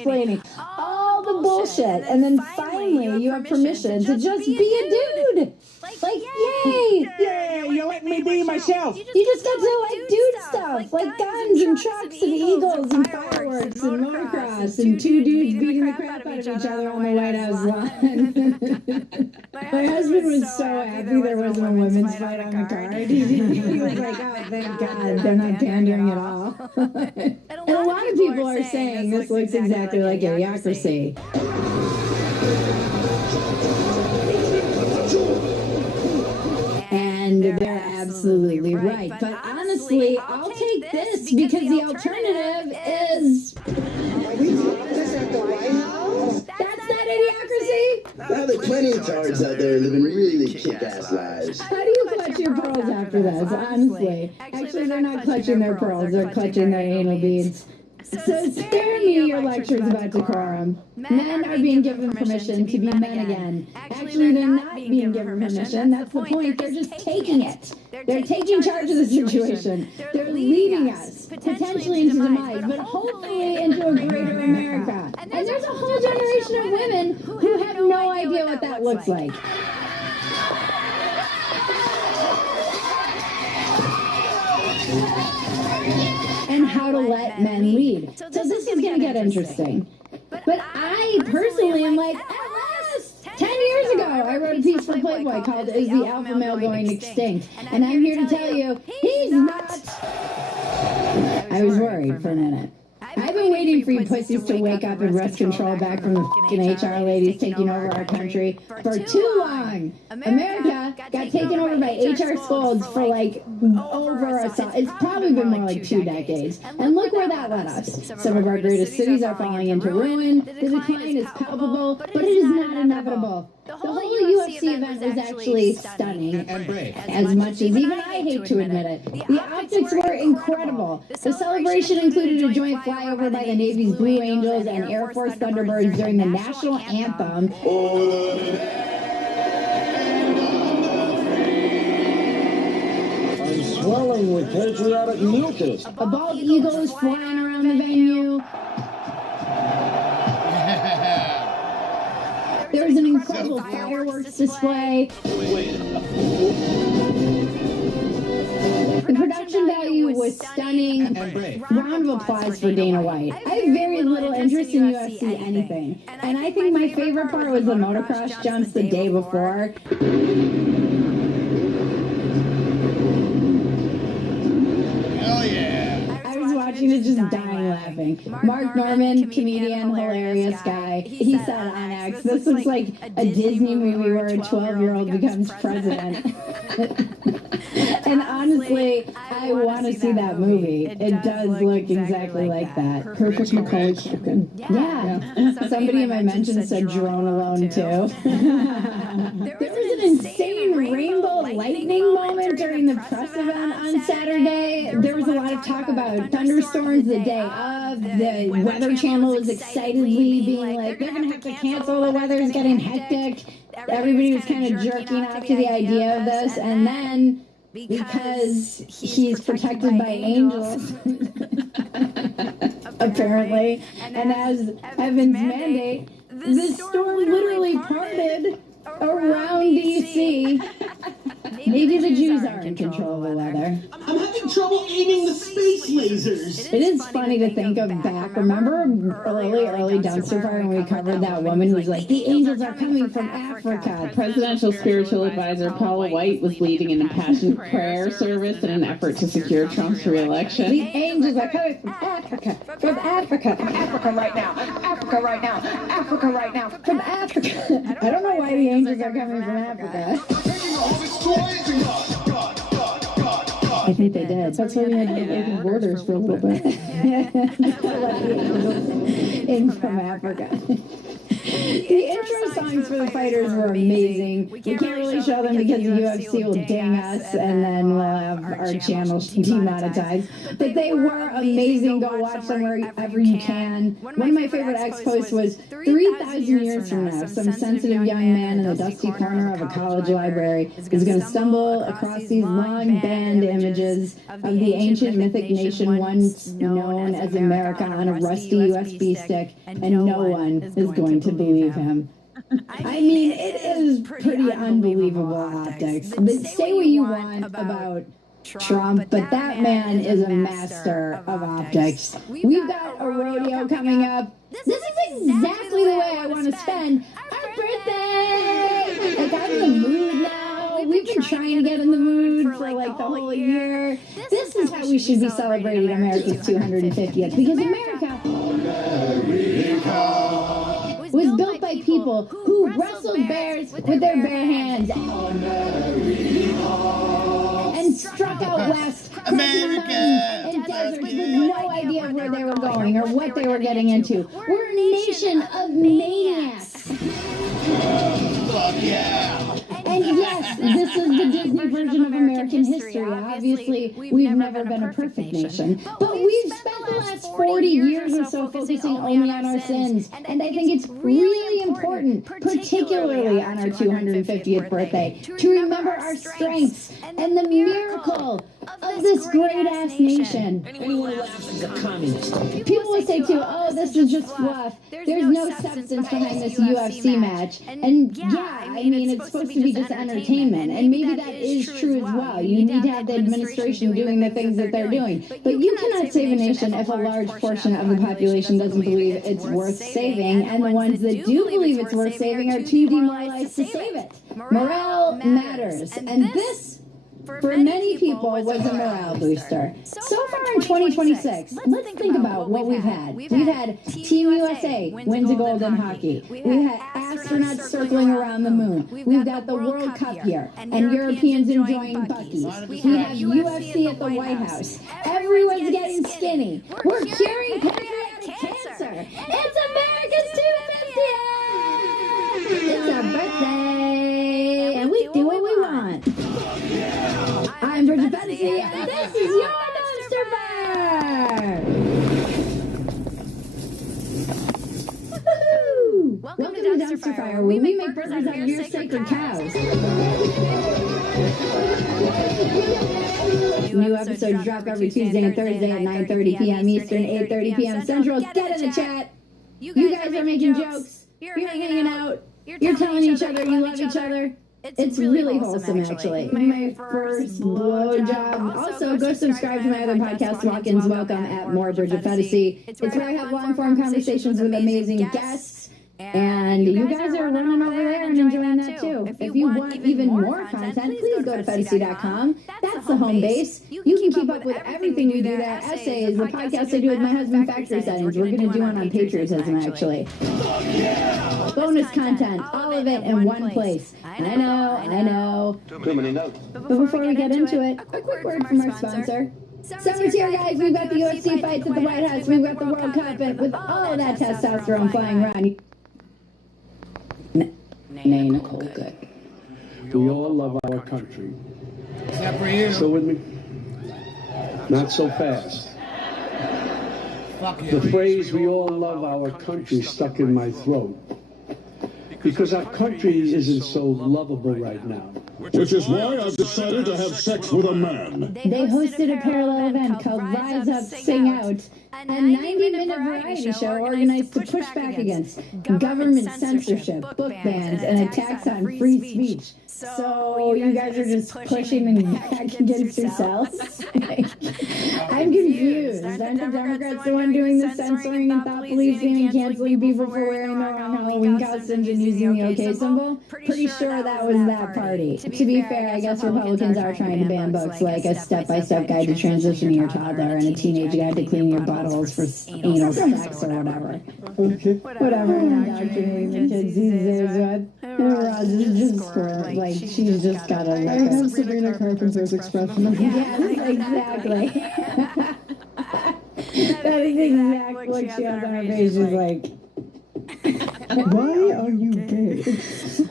explaining all the bullshit, and then finally you have permission to just be a dude. Like, yay! Yay, you let me be myself. You just got to, like, dude stuff, like guns and trucks and eagles and fireworks and motocross and two dudes beating the crap out of each other on the White House lawn. My husband was so happy there wasn't a women's fight on the card. He was like, oh, thank God, they're not pandering at all. And a lot of people are saying this looks exactly like Idiocracy. And they're absolutely right. But honestly, I'll take this because the alternative is... That's not Idiocracy? Now there are plenty of tards out there living really kick-ass lives. How do you clutch your pearls after this, honestly? Actually, they're not clutching their pearls, they're clutching their anal beads. So spare me your lectures about decorum. Men are being given permission to be men again. Actually, they're not being given permission. That's the point. They're just taking it. They're taking charge of the situation. They're leading us, potentially into demise, but hopefully into a greater America. And there's a whole generation of women who have no idea what that looks like. And how to let men lead. So this is going to get interesting. But I personally am like, at last, 10 years ago, I wrote a piece for Playboy called Is the Alpha Male Going Extinct? And I'm here to tell you, he's not. I was worried for a minute. I've been waiting for you pussies to wake up and wrest control back from the fucking HR ladies taking over our country for too long. America got taken over by HR scolds for like over it's probably been more like 2 decades. And look where that led us. Some of our greatest cities are falling into ruin. The decline is palpable, but it is not inevitable. The whole UFC event was actually stunning, as much as even I hate to admit it. The optics were incredible. The celebration included a joint flyover by the Navy's Blue Angels and Air Force Thunderbirds during the national anthem. I'm swelling with patriotic mucus. A bald eagle is flying around the venue. There was an incredible fireworks display. The production value was stunning. Round of applause for Dana White. I have very little interest in UFC anything. And I think my favorite part was the motocross jumps the day before. Hell yeah. I was watching it just dying laughing. Mark Norman, comedian, hilarious guy. He said on X, this looks like a Disney movie where a 12-year-old becomes president. And honestly, I want to see that movie. It does look exactly like that. Perfect Macaulay Culkin. Yeah. Somebody in my mentions said drone alone too. There was an insane rainbow lightning moment during the press event on Saturday. There was a lot of talk about thunderstorms the day of. The Weather Channel was excitedly being like, they're going to have to cancel, the weather's getting hectic. Everybody was kind of jerking off to the idea of this. And then, because he's protected by angels, apparently, and as Evan's mandate, the storm literally parted around D.C. Maybe the Jews are in control of the weather. I'm having trouble aiming the space lasers. It is funny to think of back. Remember early dumpster fire when we covered that woman who was like, the angels are coming from Africa. Presidential spiritual advisor Paula White was leading an impassioned prayer service in an effort to secure Trump's re-election. The angels are coming from Africa. From Africa. From Africa right now. Africa right now. Africa right now. From Africa. I don't know why the angels are coming from Africa. I think they did. That's why we had open borders for a little bit. In from Africa. The intro songs for the fighters were amazing. We can't really show them because the UFC will ding us and then we'll have our channel demonetized. But they were amazing. Go watch them wherever you can. One of my favorite X posts was 3,000 years from now, some sensitive young man in the dusty corner of a college library is going to stumble across these long banned images of the ancient mythic nation once known as America on a rusty USB stick, and no one is going to believe him. I mean, it is pretty unbelievable optics. But say what you want about Trump, but that man is a master of optics. We've got a rodeo coming up. This is exactly the way I want to spend our birthday. Like, I'm in the mood now. We've been trying to get in the mood for like the whole year. This is how we should be celebrating America's 250th, because America was built by people who wrestled bears with their bare hands and struck out west, America! and deserts with no idea of where they were going or what they were getting into. We're a nation of maniacs. Fuck yeah! And yes, this is the Disney version of American history. Obviously, we've never been a perfect nation. But we've spent the last 40 years or so focusing only on our sins. And I think it's really important, particularly on our 250th birthday, to remember our strengths and the miracle of this great-ass nation. Anyone who laughs is a communist. People will say too, oh, this is just fluff. There's no substance behind this UFC match. And yeah, I mean, it's supposed to be just entertainment. And maybe that is true as well. You need to have the administration doing the things that they're doing. But you cannot save a nation if a large portion of the population doesn't believe it's worth saving. And the ones that do believe it's worth saving are too demoralized to save it. Morale matters. And this, for many people, was a morale booster. So far in 2026, let's think about what we've had. We've had Team USA wins a gold in hockey. We've had astronauts circling around the moon. We've got the World Cup here, and Europeans enjoying Buc-ee's. We have UFC at the White House. Everyone's getting skinny. We're curing pancreatic cancer. It's America's 250th! It's our birthday, and we do what we want. I'm Bridget Betsy, and this is your Dumpster Fire! Woohoo! Welcome to the Dumpster Fire, where we make burgers out of your sacred cows. New episodes drop every Tuesday and Thursday at 9:30 p.m. Eastern, 8:30 p.m. Central. Get in the chat. You guys are making jokes. You're hanging out. You're telling each other you love each other. It's really wholesome, actually. My first blowjob. Also, go subscribe to my other podcast, Walk-Ins Welcome, at More Bridget Fetisi. It's where I have long-form conversations with amazing guests. And you guys are running over there and enjoying that too. If you want even more content, please go to Fetisi.com. That's the home base. You can keep up with everything we do there. Essays, the podcast I do with my husband, Factory Settings. We're going to do one on patriotism, actually. Bonus content, all of it in one place. I know. Too many notes. But before we get into it, a quick word from our sponsor. Summer's here, guys. We've got the UFC fights at the White House. We've got the World Cup, and with all of that testosterone flying around. Nay, Nicole, good. We all love our country. Except for you. Still with me? Not so fast. Fuck you. The phrase "we all love our country" stuck in my throat. Because our country isn't so lovable right now. Which is why I've decided to have sex with a man. They hosted a parallel event called Rise Up, Sing Out, a 90-minute variety show organized to push back against government censorship, book bans, and attacks on free speech. So you guys are just pushing and back against yourselves? I'm confused. Aren't the Democrats the one doing the censoring and thought policing and canceling people for wearing their own Halloween costumes and using the OK symbol? Pretty sure that was that party. To be fair, I guess Republicans are trying to ban books like A Step-by-Step Guide to Transitioning Your Toddler and A Teenage Guide to Cleaning Your Buttholes for Anal Sex or whatever. Okay. Whatever, indoctrinating the kids these days with. Roz is just squirt. Like, she's just got a... I have Sabrina Carpenter's expression. Yes, exactly. That is exactly what she has on her face. She's like... Why are you gay?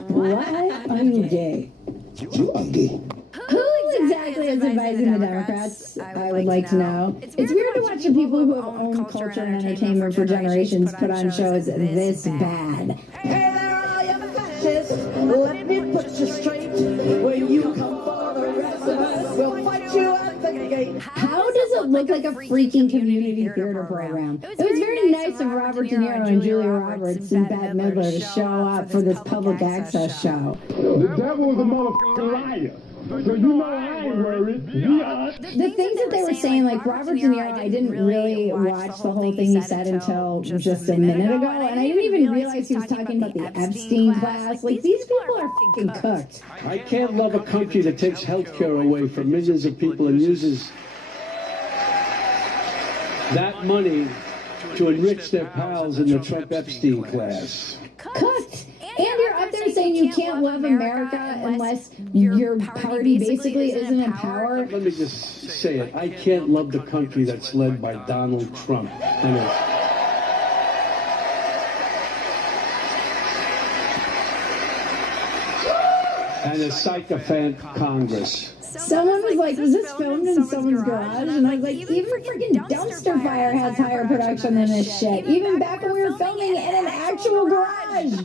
Why are you gay? You are gay. Who exactly is advising the Democrats? I would like to know. It's weird to watch the people who have owned culture and entertainment for generations put on shows this bad. Hey there, all you fascists. Let me put you straight. When you come for the rest of us, we'll fight you at the gate. How does it look like a freaking community theater program? It was very nice of Robert De Niro and Julia Roberts and Bette Midler to show up for this public access show. The devil is a motherfucking liar. So you know I ain't worried. We are. The things that they were saying, like Robert De Niro, I didn't really watch the whole thing he said until just a minute ago, and I didn't even realize he was talking about the Epstein class. Like, these people are fucking cooked. I can't love a country that takes health care away from millions of people and uses that money to enrich their pals in the Trump Epstein class. Cooked. And you're up there saying you can't love America unless your party basically isn't in power. Let me just say it. I can't love the country that's led by Donald Trump. And a sycophant Congress. Someone was like, was this filmed in someone's garage? And I was like, even freaking Dumpster Fire has higher production than this shit. Even back when we were filming in an actual garage.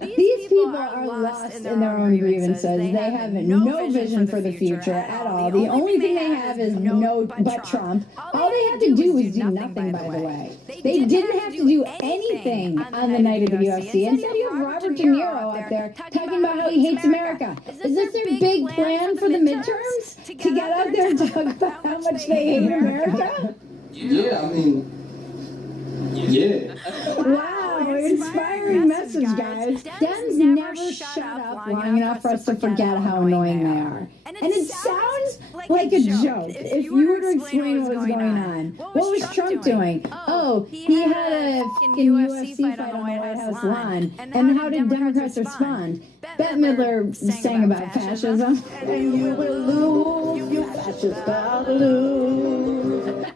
These people are lost in their own grievances. They have no vision for the future at all. The only thing they have is but Trump. All they had to do was do nothing, by the way. They didn't have to do anything on the night of the UFC. Instead, you have Robert De Niro up there talking about how he hates America. Is this their big plan for the midterms? To get out there and talk about how much they hate America? Yeah, I mean, yeah. Wow, inspiring message, guys. Dems never shut up long enough for us to forget how annoying they are. And it sounds like a joke if you were to explain what was going on. What was Trump doing? Oh, he had a fucking UFC fight on the White House lawn. And how did Democrats respond? Bette Midler sang about fascism. And you will lose, you fascists gotta lose.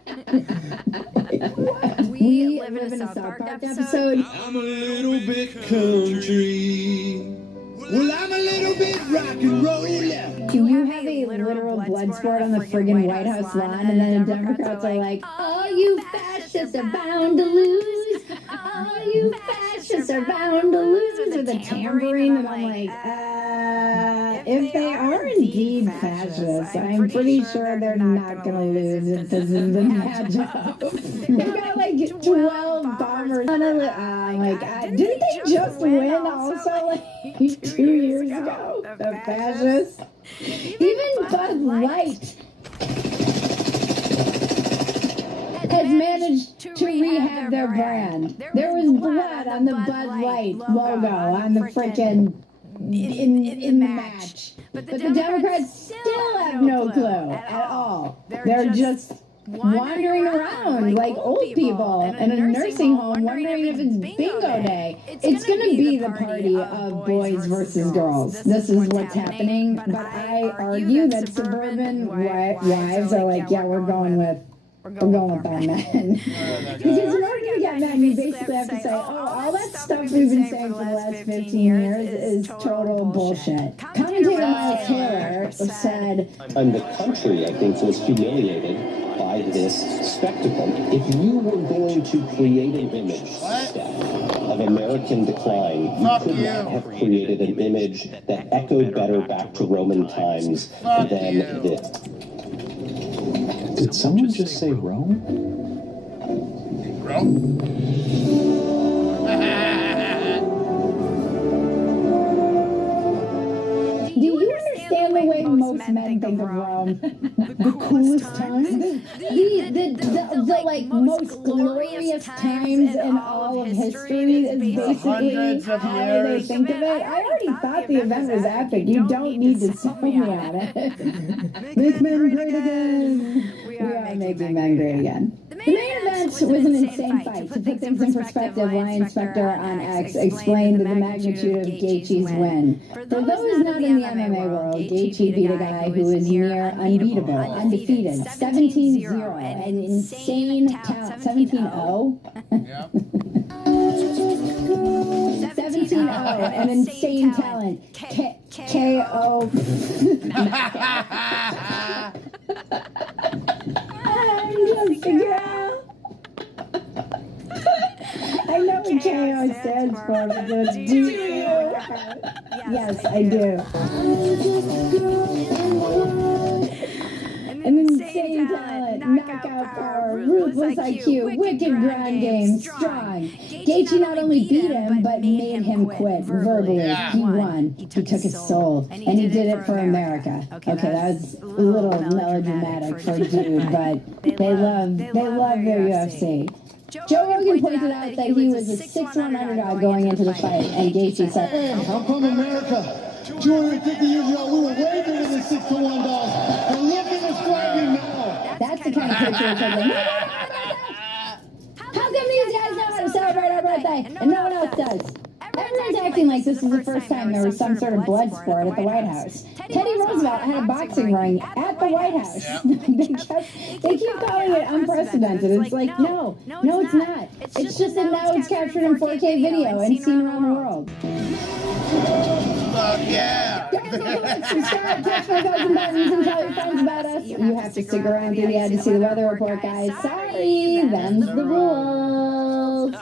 We live in a South Park episode. I'm a little bit country. Well, I'm a little bit rock and roll. You have a literal blood sport on the friggin' White House lawn, and then the Democrats are like, oh, you fascists are bound to lose. Oh, you fascists are bound to lose with a tambourine. And I'm like, if they are indeed fascists, I'm pretty sure they're not going to lose if this is the matchup. They've got like 12 bombers. I'm like, didn't they just win also like 2 years ago? The fascists? Even Bud Light has managed to rehab their brand. There was blood on the Bud Light logo on the frickin' in the match. But the Democrats still have no clue at all. They're just wandering around like old people in a nursing home wondering if it's bingo day. It's going to be the party of boys versus girls. This is what's happening. But I argue that suburban wives are like, yeah, we're going with our men. Because in order to get men, you basically have to say, oh, all that stuff we've been saying for the last 15 years is total bullshit. Commentator Miles Taylor said, And the country, I think, was humiliated by this spectacle. If you were going to create an image, Steph, of American decline, you could not have created an image that echoed better back to Roman times than this. Did someone just say Rome? Rome? do you understand the way most men think of Rome? The coolest times? The like most glorious times in all of history is basically how they think of it. I already thought the event was epic. You don't need to sell me on it. Make men great again. We are making men great again. The main event was an insane fight. To put things in perspective, Lion Spector on X explained the magnitude of Gaethje's win. For those not in the MMA world, Gaethje beat a guy who is near unbeatable, undefeated, 17-0, an insane talent, 17-0. an insane talent. K-O. I'm just a girl. I know what KO stands for, but do you? Yes, I do. An insane talent, knockout power, ruthless IQ, wicked ground game, strong. Gaethje not only beat him, but made him quit verbally. He won. He took his soul, and he did it for America. Okay, that was a little melodramatic for a dude, but they love their UFC. Joe Rogan pointed out that he was a 6-1 underdog going into the fight, and Gaethje said, I'm from America. 250 years ago, we were way bigger than 6-1 dogs. And look at us thriving now. that's the kind of picture it's like, how come these guys know how to celebrate our birthday and no one else does? Everyone's acting like this is the first time there was some sort of blood sport at the White House. Teddy Roosevelt had a boxing ring at the White House. They keep calling it unprecedented. It's like, no, it's not. It's just that now it's captured in 4K video and seen around the world. Yeah! Guys, subscribe, touch my buttons and tell your friends about us. You have to stick around through the end to see the weather report, guys. Sorry, them's the rules.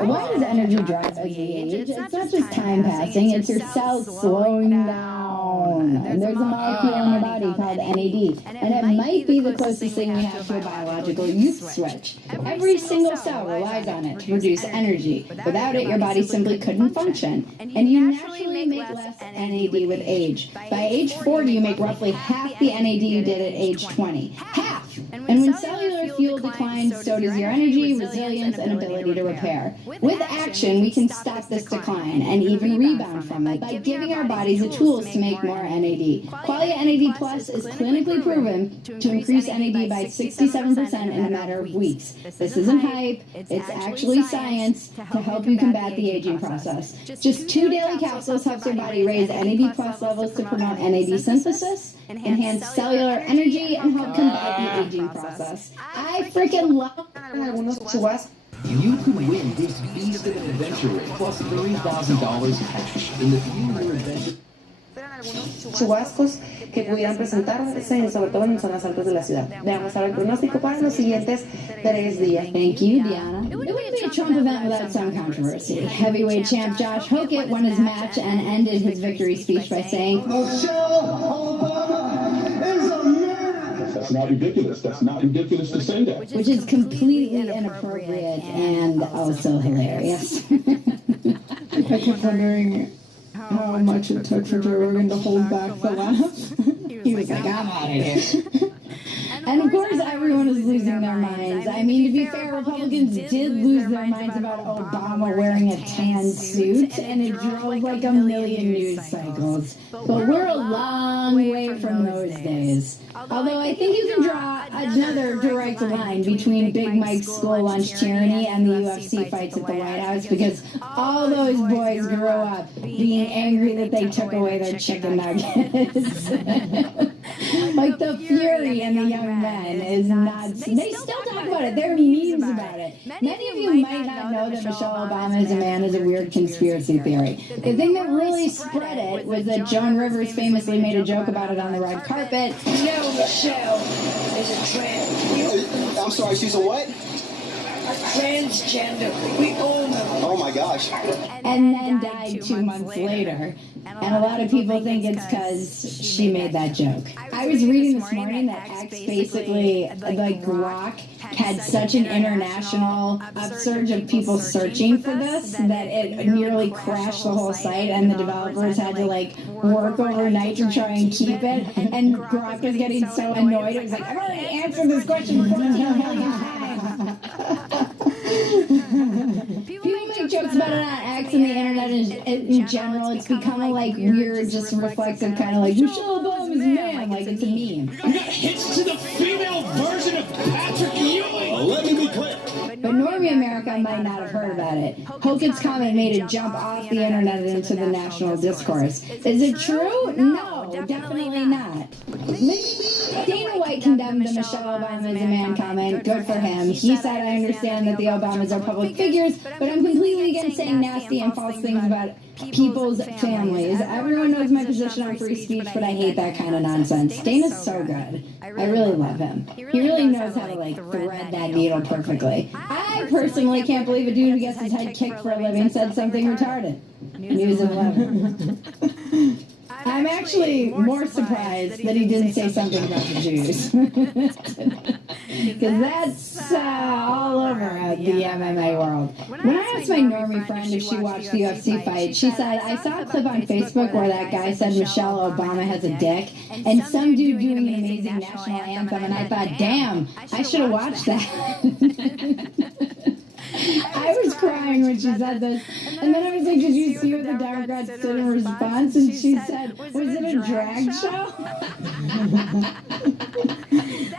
Why does energy drop as we age? It's not just time passing, it's your cells slowing down. And there's a molecule in your body called NAD, and it might be the closest thing we have to a biological youth switch. Every single cell relies on it to produce energy. Without it, your body simply couldn't function. And you naturally make less NAD with age. By age 40, you make roughly half the NAD you did at age 20. Half! And when cellular fuel declines, so does your energy, resilience, and ability to repair. With action, we can stop this decline and even rebound from it by giving our bodies the tools to make more NAD. Qualia NAD Plus is clinically proven to increase NAD by 67% in a matter of weeks. This isn't hype, it's actually science to help you combat the aging process. Just 2 daily capsules helps your body raise NAD Plus levels to promote NAD synthesis, enhance cellular energy, and help combat the aging process. I freaking love it. You could win this beast of an adventure ring plus $3,000 cash in the future adventure. Chubascos que pudieran presentarse, sobre todo en zonas altas de la ciudad. Veamos ahora el pronóstico para los siguientes 3 días. Thank you, Diana. It wouldn't be a Trump event without some controversy. Heavyweight champ Josh Hokett won his match and ended his victory speech by saying, Michelle Obama is a man. That's not ridiculous. That's not ridiculous to say that. which is completely inappropriate and also hilarious. I kept wondering how much it took for Joe Rogan to hold back the laugh. He was like, I'm out of here. And of course, everyone is losing their minds. I mean, to be fair, Republicans did lose their minds about Obama wearing a tan suit, and it drove like a million news cycles. But we're a long way from those days. Although I think you can draw another direct line between Big Mike's school lunch tyranny and the UFC fights at the White House, because all those boys grew up being angry that they took away their chicken nuggets. Like the fury in the young men is nuts. They still talk about it. There are memes about it. Many of you might not know that Michelle Obama is a man is a weird conspiracy theory. The thing that really spread it was that Joan Rivers famously made a joke about it on the red carpet. No, Michelle is a trans. I'm sorry, she's a what? A transgender. We own them. Oh my gosh. And then died 2 months later. And a lot of people think it's because she made that joke. I was reading this morning that X basically, like Grok, had such an international upsurge of people searching for this that it nearly crashed the whole site, and the developers had to like work overnight to try and keep it. And Grok was getting so annoyed. It was like, I've already answered this question 14 million times. People make jokes about it on X and the internet in general. It's become a like weird, just reflexive kind of like Michelle Obama's man, like it's a meme. Hits to the female version of Patrick Ewing. Let me be clear. But Normie America might not have heard about it. Hokett's comment made it jump off the internet into the national discourse. Is it true? No, definitely not. Maybe Dana White condemned the Michelle Obama is a man comment. Good for him. He said, I understand that the Obamas are public figures, but I'm completely against saying nasty and false things about people's families. Everyone knows my position on free speech, but I hate that kind of nonsense. Dana's so good. I really love him. He really knows how to, like, thread that needle perfectly. I personally can't believe a dude who gets his head kicked for a living said something retarded. News at 11. I'm actually more surprised that he didn't say something about the Jews. Because that's all over the MMA world. When I asked my normie friend if she watched the UFC fight, she said, I saw a clip on Facebook where that guy said Michelle Obama has a dick, and some dude doing an amazing national anthem, and I thought, damn, I should have watched that. I was crying when she said this, and then I was like, did you see what the Democrats did in response? And she said, was it a drag show?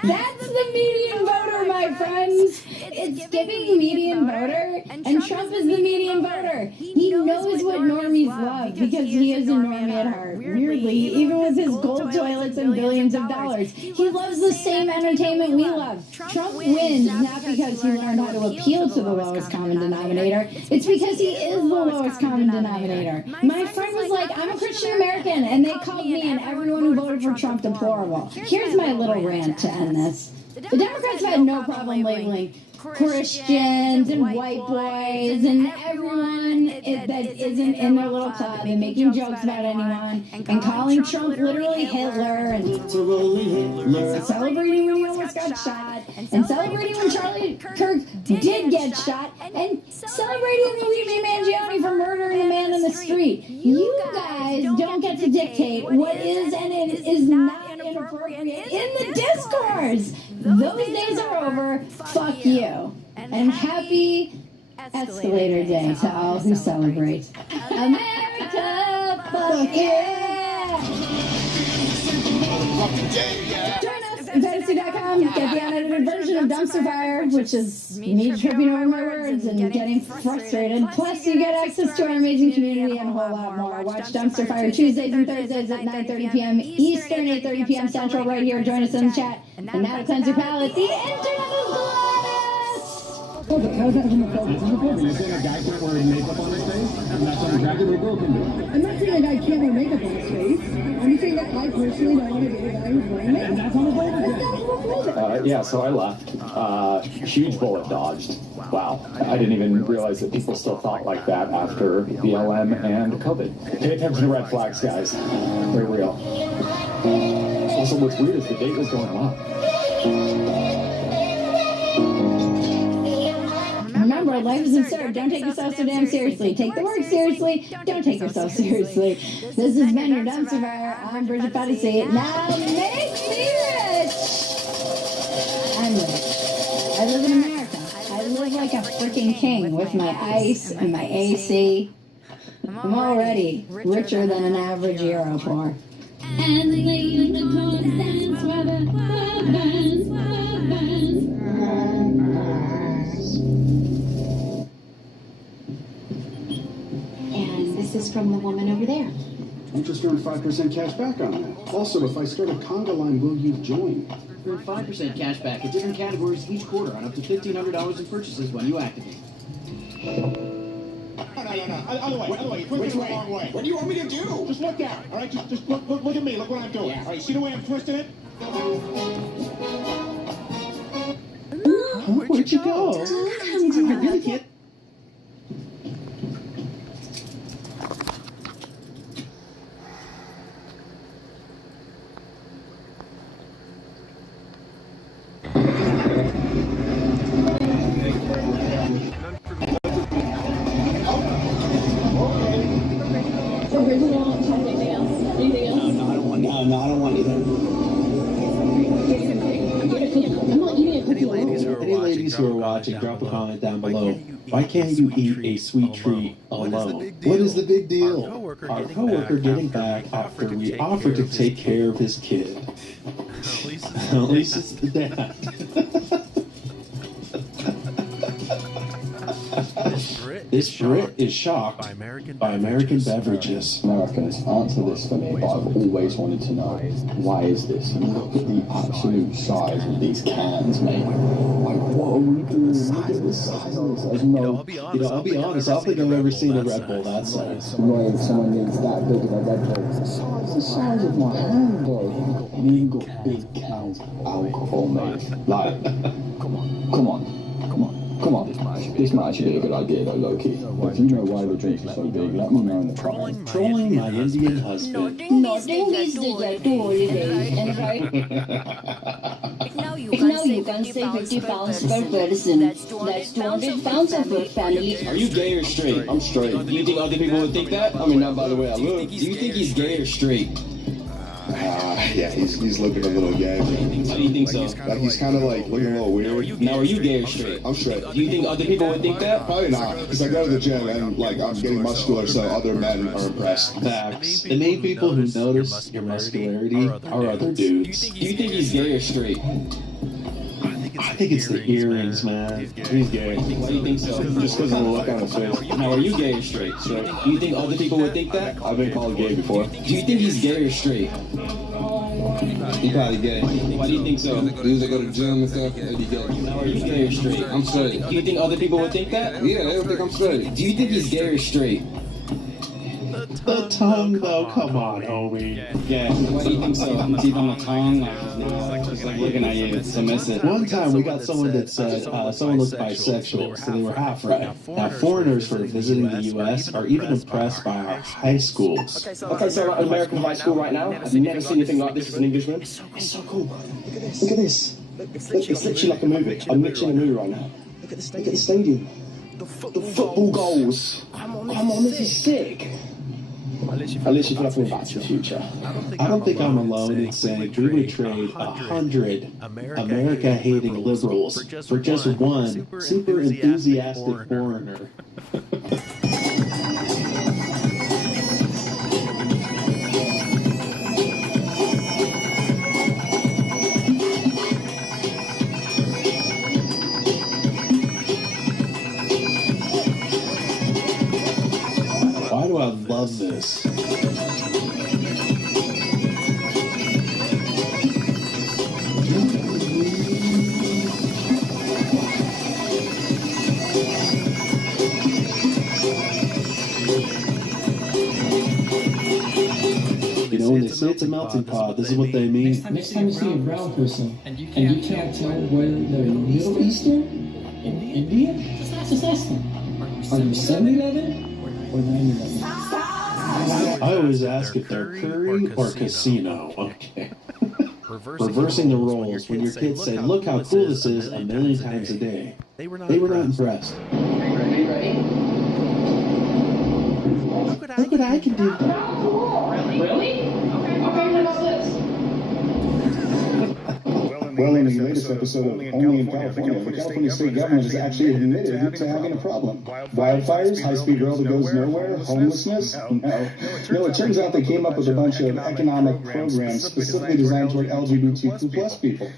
That's the median voter, my friends. It's giving the median voter, and Trump is the median voter. He knows what normies love because he is a normie at heart. Weirdly, even with his gold toilets and billions of dollars, he loves the same entertainment we love. Trump wins not because he learned how to appeal to the lowest common denominator. It's because he is the lowest common denominator. My friend was like, I'm a Christian American, and they called me and everyone who voted for Trump deplorable. Here's my little rant to end this. The Democrats have had no problem labeling Christians and white boys and everyone that isn't in their little club and making jokes about anyone and calling Trump literally Hitler and celebrating when he almost got shot and celebrating when Charlie Kirk did get shot and celebrating Luigi Mangione for murdering a man in the street. You guys don't get to dictate what is and it is not inappropriate in the discourse. Those days are over. Fuck you. And happy Escalator Day to all who celebrate. America, fuck yeah! Join us at Fantasy.com. Get the unedited version of Dumpster Fire, which is me tripping over my words and getting frustrated. Plus, you get access to our amazing community and a whole lot more. Watch Dumpster Fire Tuesdays and Thursdays at 9:30 p.m. Eastern, 8:30 p.m. Central, right here. Join us in the chat. And now to cleanse your palate. The internet is glorious! How's that homophobic? You're saying a guy can't wear makeup on his face? And that's exactly what a girl can do. I'm not saying a guy can't wear makeup on his face. I'm saying that I personally don't want to date a guy who's wearing makeup. And that's homophobic? That's not homophobic. Yeah, so I left. Huge bullet dodged. Wow. I didn't even realize that people still thought like that after BLM and COVID. Pay attention to red flags, guys. Very real. Also, what's weird is the date was going up. Remember, life is absurd. Don't take yourself so damn seriously. Take the work seriously. Don't take yourself seriously. This has been your Dumpster Fire. I'm Bridget Pedici. Now make me rich! I'm rich. I live in America. I live like a freaking king with my ice and my AC. I'm already richer than an average Euro poor. And the unicorn dance where the burns. And this is from the woman over there. You just earned 5% cash back on that. Also, if I start a conga line, will you join? Earn 5% cash back in different categories each quarter on up to $1,500 in purchases when you activate. No. Other way. Which way? Wrong way. What do you want me to do? Just look down. All right, just look at me. Look what I'm doing. Yeah. All right, see the way I'm twisting it? Where'd you go? I really can't. No, I don't want anything. Any ladies who are watching, drop a comment down below. Why can't you eat a sweet treat alone? What is the big deal? Our coworker getting back after we offered to take care of his kid. At least it's the dad. This Brit is shocked by American beverages. Americans, answer this for me, but I've always wanted to know, why is this? And look at the absolute size of these cans, mate. Like, what are we doing? Look at the size of this. There's no... I'll be honest, I don't think I've ever seen a Red Bull that size. Right, someone needs that big of a Red Bull. It's the size of my hand, bro. You even got big cans of alcohol, mate. Like, come on. This might actually be a good idea, though, low-key. If you know why the drinks are so big, let me know in the comments. Trolling my Indian husband. No, dinghies did that too, holidays, and right? Now you can save 50 pounds per person. That's 200 pounds of your family. Are you gay or straight? I'm straight. Do you think other people would think that? I mean, not by the way I look. Do you think he's gay or straight? Yeah, he's looking a little gay. How do you think so? Like, he's kind of like looking a little weird. Now, are you gay or straight? I'm straight. Do you think other people would think that? Probably not, because I go to the gym and like I'm getting muscular, so other men are impressed. Facts. The main people who notice your muscularity are other dudes. Do you think he's gay or straight? I think it's the earrings, man. He's gay. Why do you think so? Just because of the look on his face. Now, are you gay or straight? Straight. Do you think other people would think that? I've been called gay before. Do you think he's gay or straight? He's probably gay. Why do you think so? Dudes that go to the gym and stuff, they be gay. Now, are you gay or straight? I'm straight. Do you think other people would think that? Yeah, they would think I'm straight. Do you think he's gay or straight? The tongue, though, come on, homie. Yeah, why do you think so? Teeth on the tongue, just like looking at you, submissive. One time we got someone that said someone looked bisexual, so they were half right. Now, foreigners who are visiting the U.S. are even impressed by our high schools. Okay, so I'm at American high school right now. I've never seen anything like this as an Englishman. It's so cool. Look at this. It's literally like a movie. I'm literally in a movie right now. Look at the stadium. The football goals. Come on, this is sick. I literally feel like I'm Back to the Future. I don't think I'm alone in saying Drew would trade 100 America-hating liberals for just one super enthusiastic foreigner. Why do I love this? You know, when they say it's a melting pot, this is what they mean. Next time you see a brown person and you can't tell whether they're Middle Eastern, Indian, just ask them. Are you 7-Eleven? I always ask if they're curry or casino. Okay. Reversing the roles when your kids say, look how cool this is a million times a day. They were not impressed. Look what I can do. Really? Okay, what about this? Well, in the latest episode of Only in California, the California state government has actually admitted to having a problem. Wildfires, high-speed rail that goes nowhere, homelessness? No, it turns out they came up with a bunch of economic programs specifically designed toward LGBTQ plus people.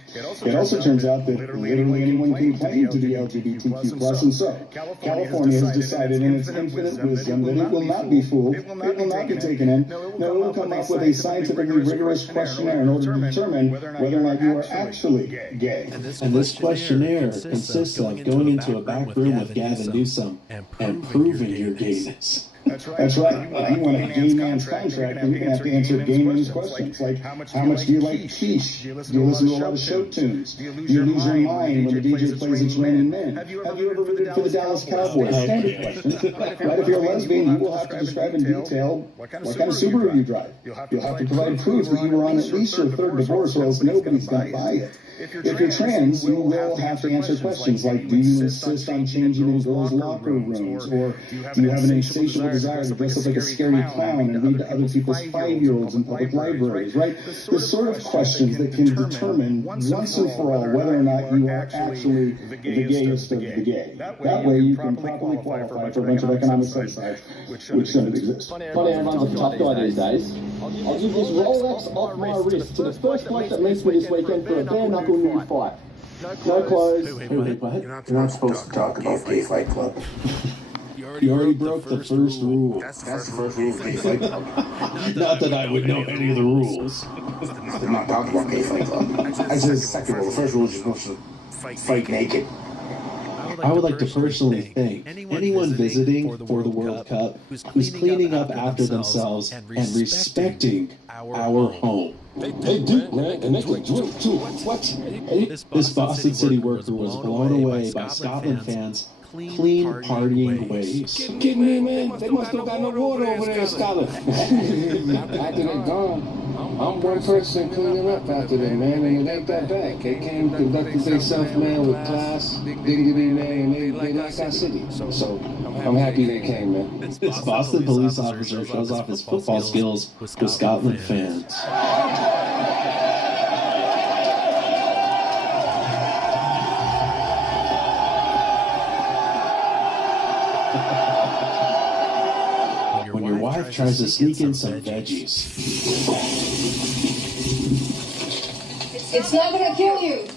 It also turns out that literally anyone can claim to be LGBTQ plus, and so California has decided in its infinite wisdom that it will not be fooled, it will not be taken in, no, it will come up with a scientifically rigorous questionnaire in order to determine whether or not you are actually gay. And this questionnaire consists of going into a back room with Gavin Newsom and proving your gayness. That's right. If you want a gay man's contract, then you're going to have to answer gay men's questions, like how much do you like quiche? Do you listen to a lot of show tunes? Do you lose your mind when the DJ plays It's Raining Men? Have you ever rooted for the Dallas Cowboys? Standard questions. Right, if you're a lesbian, you will have to describe in detail what kind of Subaru you drive. You'll have to provide proof that you were on at least your third divorce, or else nobody's going to buy it. If you're trans, you will have to answer questions like, do you insist on changing in girls' locker rooms? Or do you have an insatiable desire to dress up like a scary clown and read to other people's 5-year-olds in public libraries, right? The sort of questions that can determine once and for all whether or not you are actually the gayest of the gay. That way you can properly qualify for a bunch of economic subsidies, which shouldn't exist. Funny everyone's a tough guy these days. I'll give this Rolex off my wrist to the first bloke that meets me this weekend for a bare knuckle nude fight. No clothes. Wait, what? You're not supposed to talk about Gay Fight Club. You already broke the first rule. That's the first rule of gay fight club. Not that I would know any of the rules. I'm not talking about gay fight club. I said the second rule. The first rule is you're supposed to fight naked. I would like to personally thank anyone visiting for the World Cup who's cleaning up after themselves and respecting our home. They do, man, and they can do it too. What? This Boston City worker was blown away by Scotland fans' clean partying ways. Kidding me, man? They must have got no water over there in Scotland. After they're gone, I'm one person cleaning up after them, man, and it ain't that bad. They came, conducted themselves, man, with class, dignity, man, and they like our city. So I'm happy they came, man. This Boston police officer shows off his football skills with Scotland fans. When your wife tries to sneak in some veggies. It's not gonna kill you.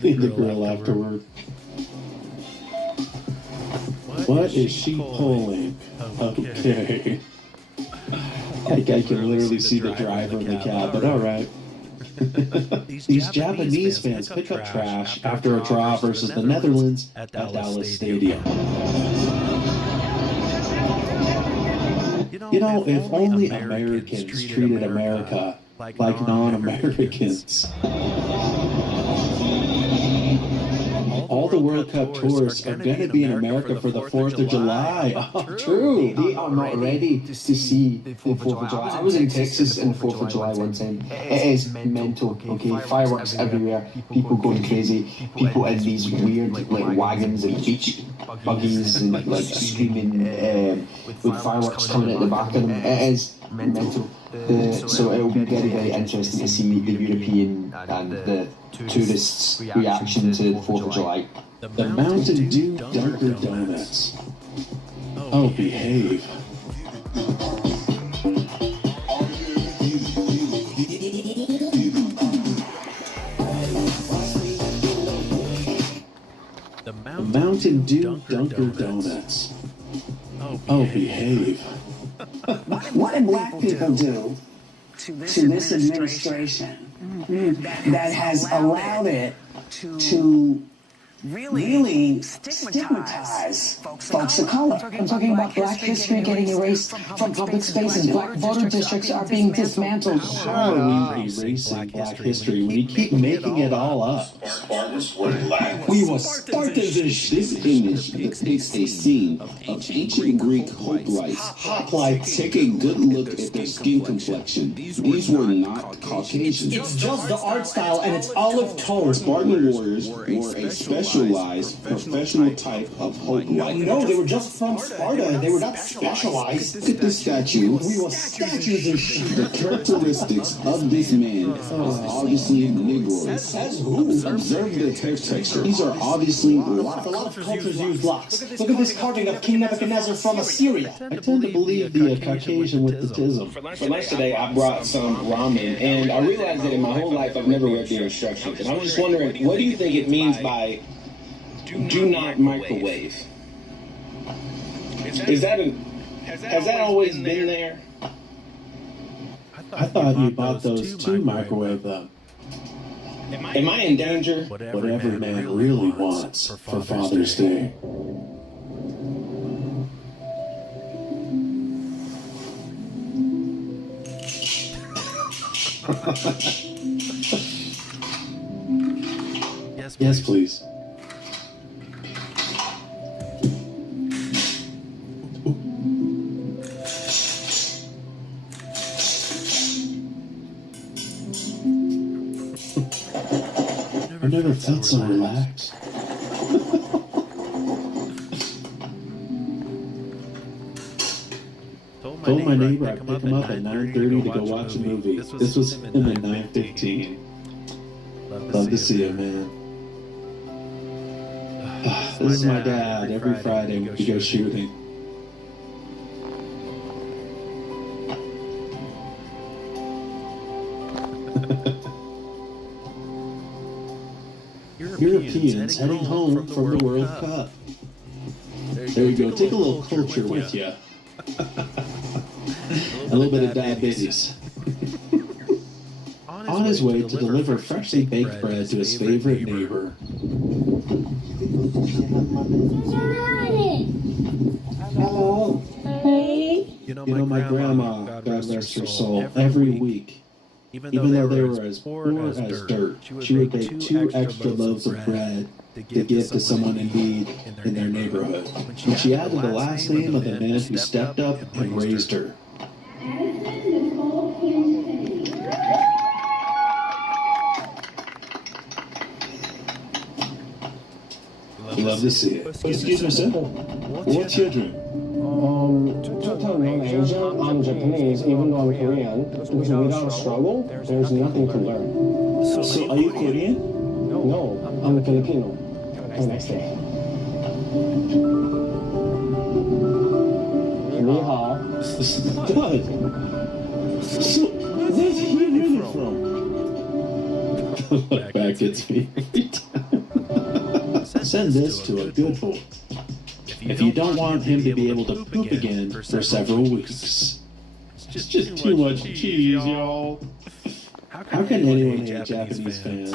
Clean the grill afterward. What is she pulling? Okay. I can literally see the driver in the cab, but alright. These Japanese fans pick up trash after a draw versus the Netherlands at Dallas Stadium. You know, if only Americans treated America like non-Americans. All the World Cup tourists are going to be in America for the 4th of July. Oh, true. They are not ready to see the 4th of July. I was in Texas on the 4th of July one time. It is mental, okay? Fireworks everywhere, people going crazy, people in these weird like wagons and beach buggies and like screaming with fireworks coming out the back of them. It is mental. So it will be very, very interesting to see the European and the tourists' reaction to the 4th of July. The Mountain Dew Dunker Donuts. Oh, behave. The Mountain Dew Dunker Donuts. Oh, behave. What did black people do to this administration that has allowed it to really stigmatize folks of color? I'm talking about black history getting erased from public spaces. Black voter districts are being dismantled. How are we erasing black history when you keep making it all up? We were Spartans. This image depicts a scene of ancient Greek hoplites. Hoplites. Take a good look at their skin complexion. These were not Caucasians. It's just the art style and it's olive tone. Spartan warriors were a specialized professional type of hoplite. No, they were just from Sparta. They were not specialized. Look at the statues. We were statues and shit. The characteristics of this man are obviously Negroid. Says who? Observe the hair texture. These are obviously A lot of cultures use blocks. Look at this carving of King Nebuchadnezzar from Assyria. I tend to believe the Caucasian with the tism. For lunch today, I brought some ramen, and I realized that in my whole life I've never read the instructions. And I was just wondering, what do you think it means by do not microwave? Has that always been there? I thought you bought those to microwave them. Am I in danger? Whatever man really wants for Father's Day. Yes, please. I've never felt so relaxed. Told my neighbor I'd pick him up at 9:30 to go watch a movie. This was him at 9:15. Love to see him, man. This is my dad. Every Friday we go shooting. Europeans heading home from the World Cup. There you go. Take a little culture with you. A little bit of diabetes. On his way to deliver freshly baked bread to his favorite neighbor. Hello. Hey. You know, my grandma, God rest her soul, every week, even though they were as poor as dirt, she would bake 2 extra loaves of bread to give to someone in need in their neighborhood. And she added the last name of the man who stepped up and raised her. Love to see it. Excuse me, sir. What's your dream? I'm Asian, I'm Japanese, even though I'm Korean. Because without struggle, there's nothing to learn. So are you Korean? No, I'm a Filipino. Have a nice day. Ni hao. Good. So, where's he really from? Look back, it's me. Send this to a good boy. If you don't want him to be able to poop again for several weeks. It's just too much cheese, y'all. How can anyone hate Japanese fans?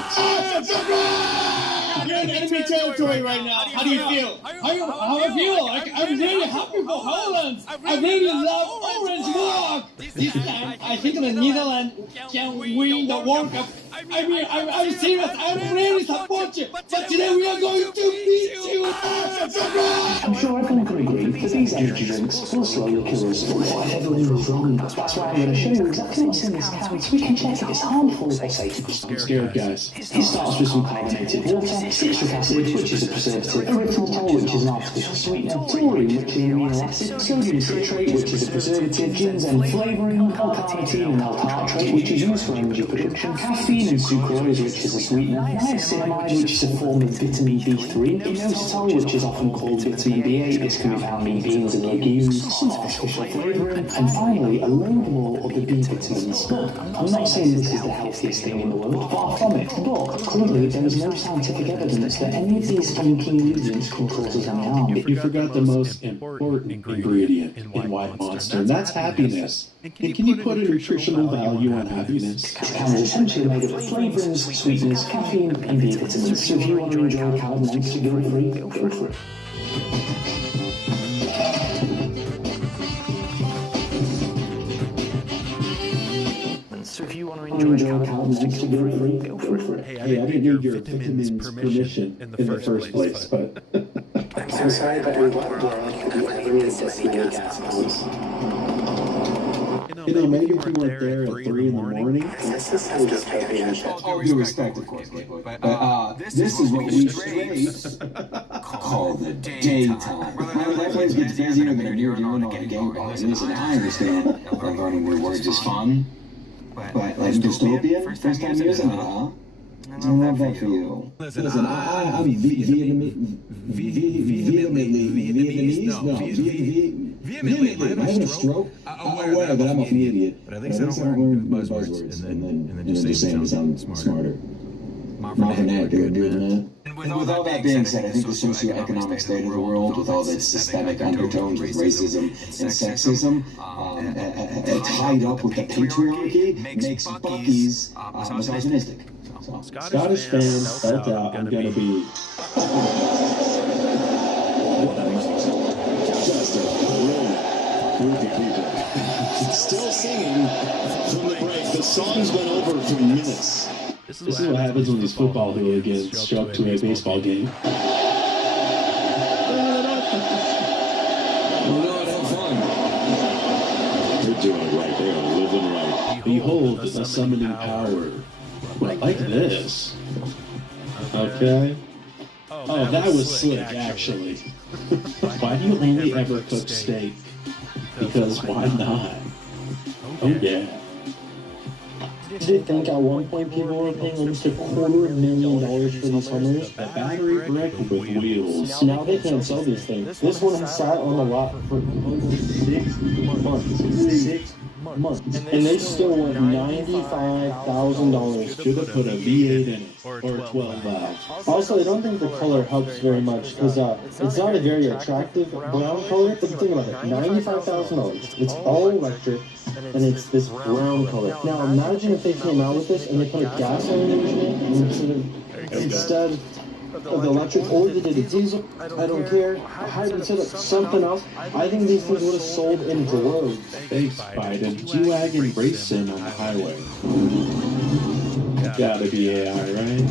You're in enemy territory right now. How do you feel? How I feel? I'm really happy for Holland. I really love Orange Walk. This time, I think the Netherlands can win the World Cup. I mean, I'm serious. I really support you. But today we are going to beat you. I'm sure everyone can agree that these energy drinks will slowly kill us. Whatever is wrong. That's why I'm going to show you exactly what's in this can so we can check if it's harmful or safe. I'm scared, guys. It starts with some carbonated water, citric acid, which is a preservative, erythritol, which is an artificial sweetener, taurine, which is an amino acid, sodium citrate, which is a preservative, ginseng flavouring, L-carnitine and L-tartrate, which is used for energy production, caffeine and sucrose, which is a sweetener, niacinamide, which is a form of vitamin B3, inositol, which is often called vitamin B8, this can be found in beans and legumes, some artificial flavouring, and finally a load more of the B vitamins. Look, I'm not saying this is the healthiest thing in the world, far from it. Look, currently there is no scientific evidence that any of these funky ingredients can cause us any harm. You forgot the most important ingredient in White Monster, and that's happiness. And can you put a nutritional value on happiness? Cacao is essentially made up of flavourings, sweeteners, caffeine, and B vitamins. So if you want to enjoy Caloud Monster guilt-free, go for it. So if you want to enjoy Caloud Monster guilt-free, go for it. Hey, I didn't need your vitamins permission in the first place, but... I'm sorry, but we won't blow up the other is just many gas masks. You know, maybe if we weren't there at 3 in the morning. All due respect, of course, but this is what we straights call the daytime. That place gets busier than you're doing on the game bars. Listen, I understand that learning new words is fun, but like dystopian, first time using it, huh? I don't love that for you. Listen, I'm Vietnamese? No, I have a stroke. I'm aware that I'm a idiot. But I think I don't learn buzzwords and then just saying to sound smarter. Marvin Ed, they were doing that. And with all that being said, I think the socioeconomic state of the world, with all its systemic undertones with racism and sexism, tied up with the patriarchy, makes Buc-ee's misogynistic. Scottish fans felt out I'm gonna be... Still singing from the break. The song's been over for minutes. This is what happens when these football hooligans show up to a baseball game. They're doing it right. They are living right. Behold the summoning power. Like this. Okay. Oh, that was slick, actually. Why do you only ever cook steak? Because why not? Oh yeah. Did you think at one point people were paying almost $250,000 for these Hummers? A battery brick with wheels. Now they can't sell these things. This one has sat on the lot for over 6 months. 6 months. And they still want $95,000. Should have put a V8 in it, or 12 valve. Also, I don't think the color helps very much, because it's not a very attractive brown color, but think about it, $95,000. It's all electric, and it's this brown color. Now, imagine if they came out with this, and they put a gasoline engine in instead of the electric, or they did a diesel, I don't care, a hybrid setup, something else. I think these things would have sold in droves. Thanks, Biden. G-Wagon race sim on the highway. Gotta be AI, right?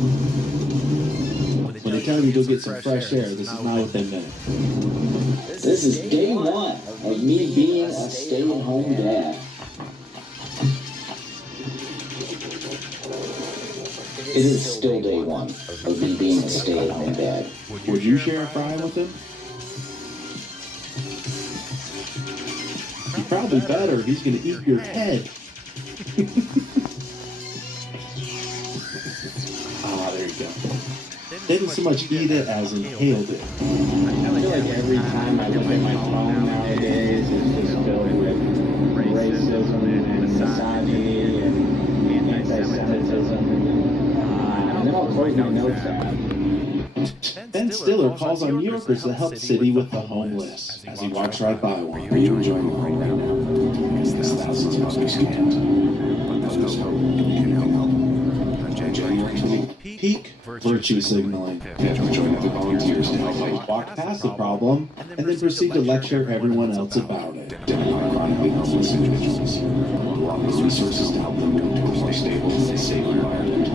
When they tell you to go get some fresh air, this is not what they meant. This is day one of me being a stay-at-home dad. It is still day one of me being a stay-at-home dad. Would you share a fry with him? You probably better if he's gonna eat your head. There you go. They didn't so much eat it as inhaled it. I feel like every time I look at my phone nowadays, it's just filled with racism and misogyny and anti-Semitism. And then I'll close my notes out. Ben Stiller calls on New Yorkers to help city with the homeless as he walks right by one. Are you enjoying it right now? Because there's thousands of others can't. But those hope you can help. Peak virtue signaling. Join other volunteers to help walk past the problem and then proceed to lecture everyone else about it. Chronically homeless individuals who offer resources to help them move to a more stable and safe environment.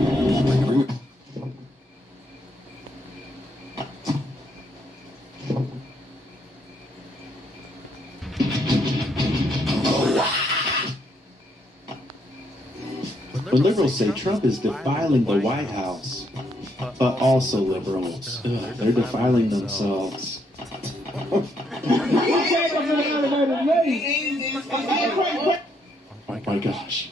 When liberals say Trump is defiling the White House, but also liberals, they're defiling themselves. Oh my gosh.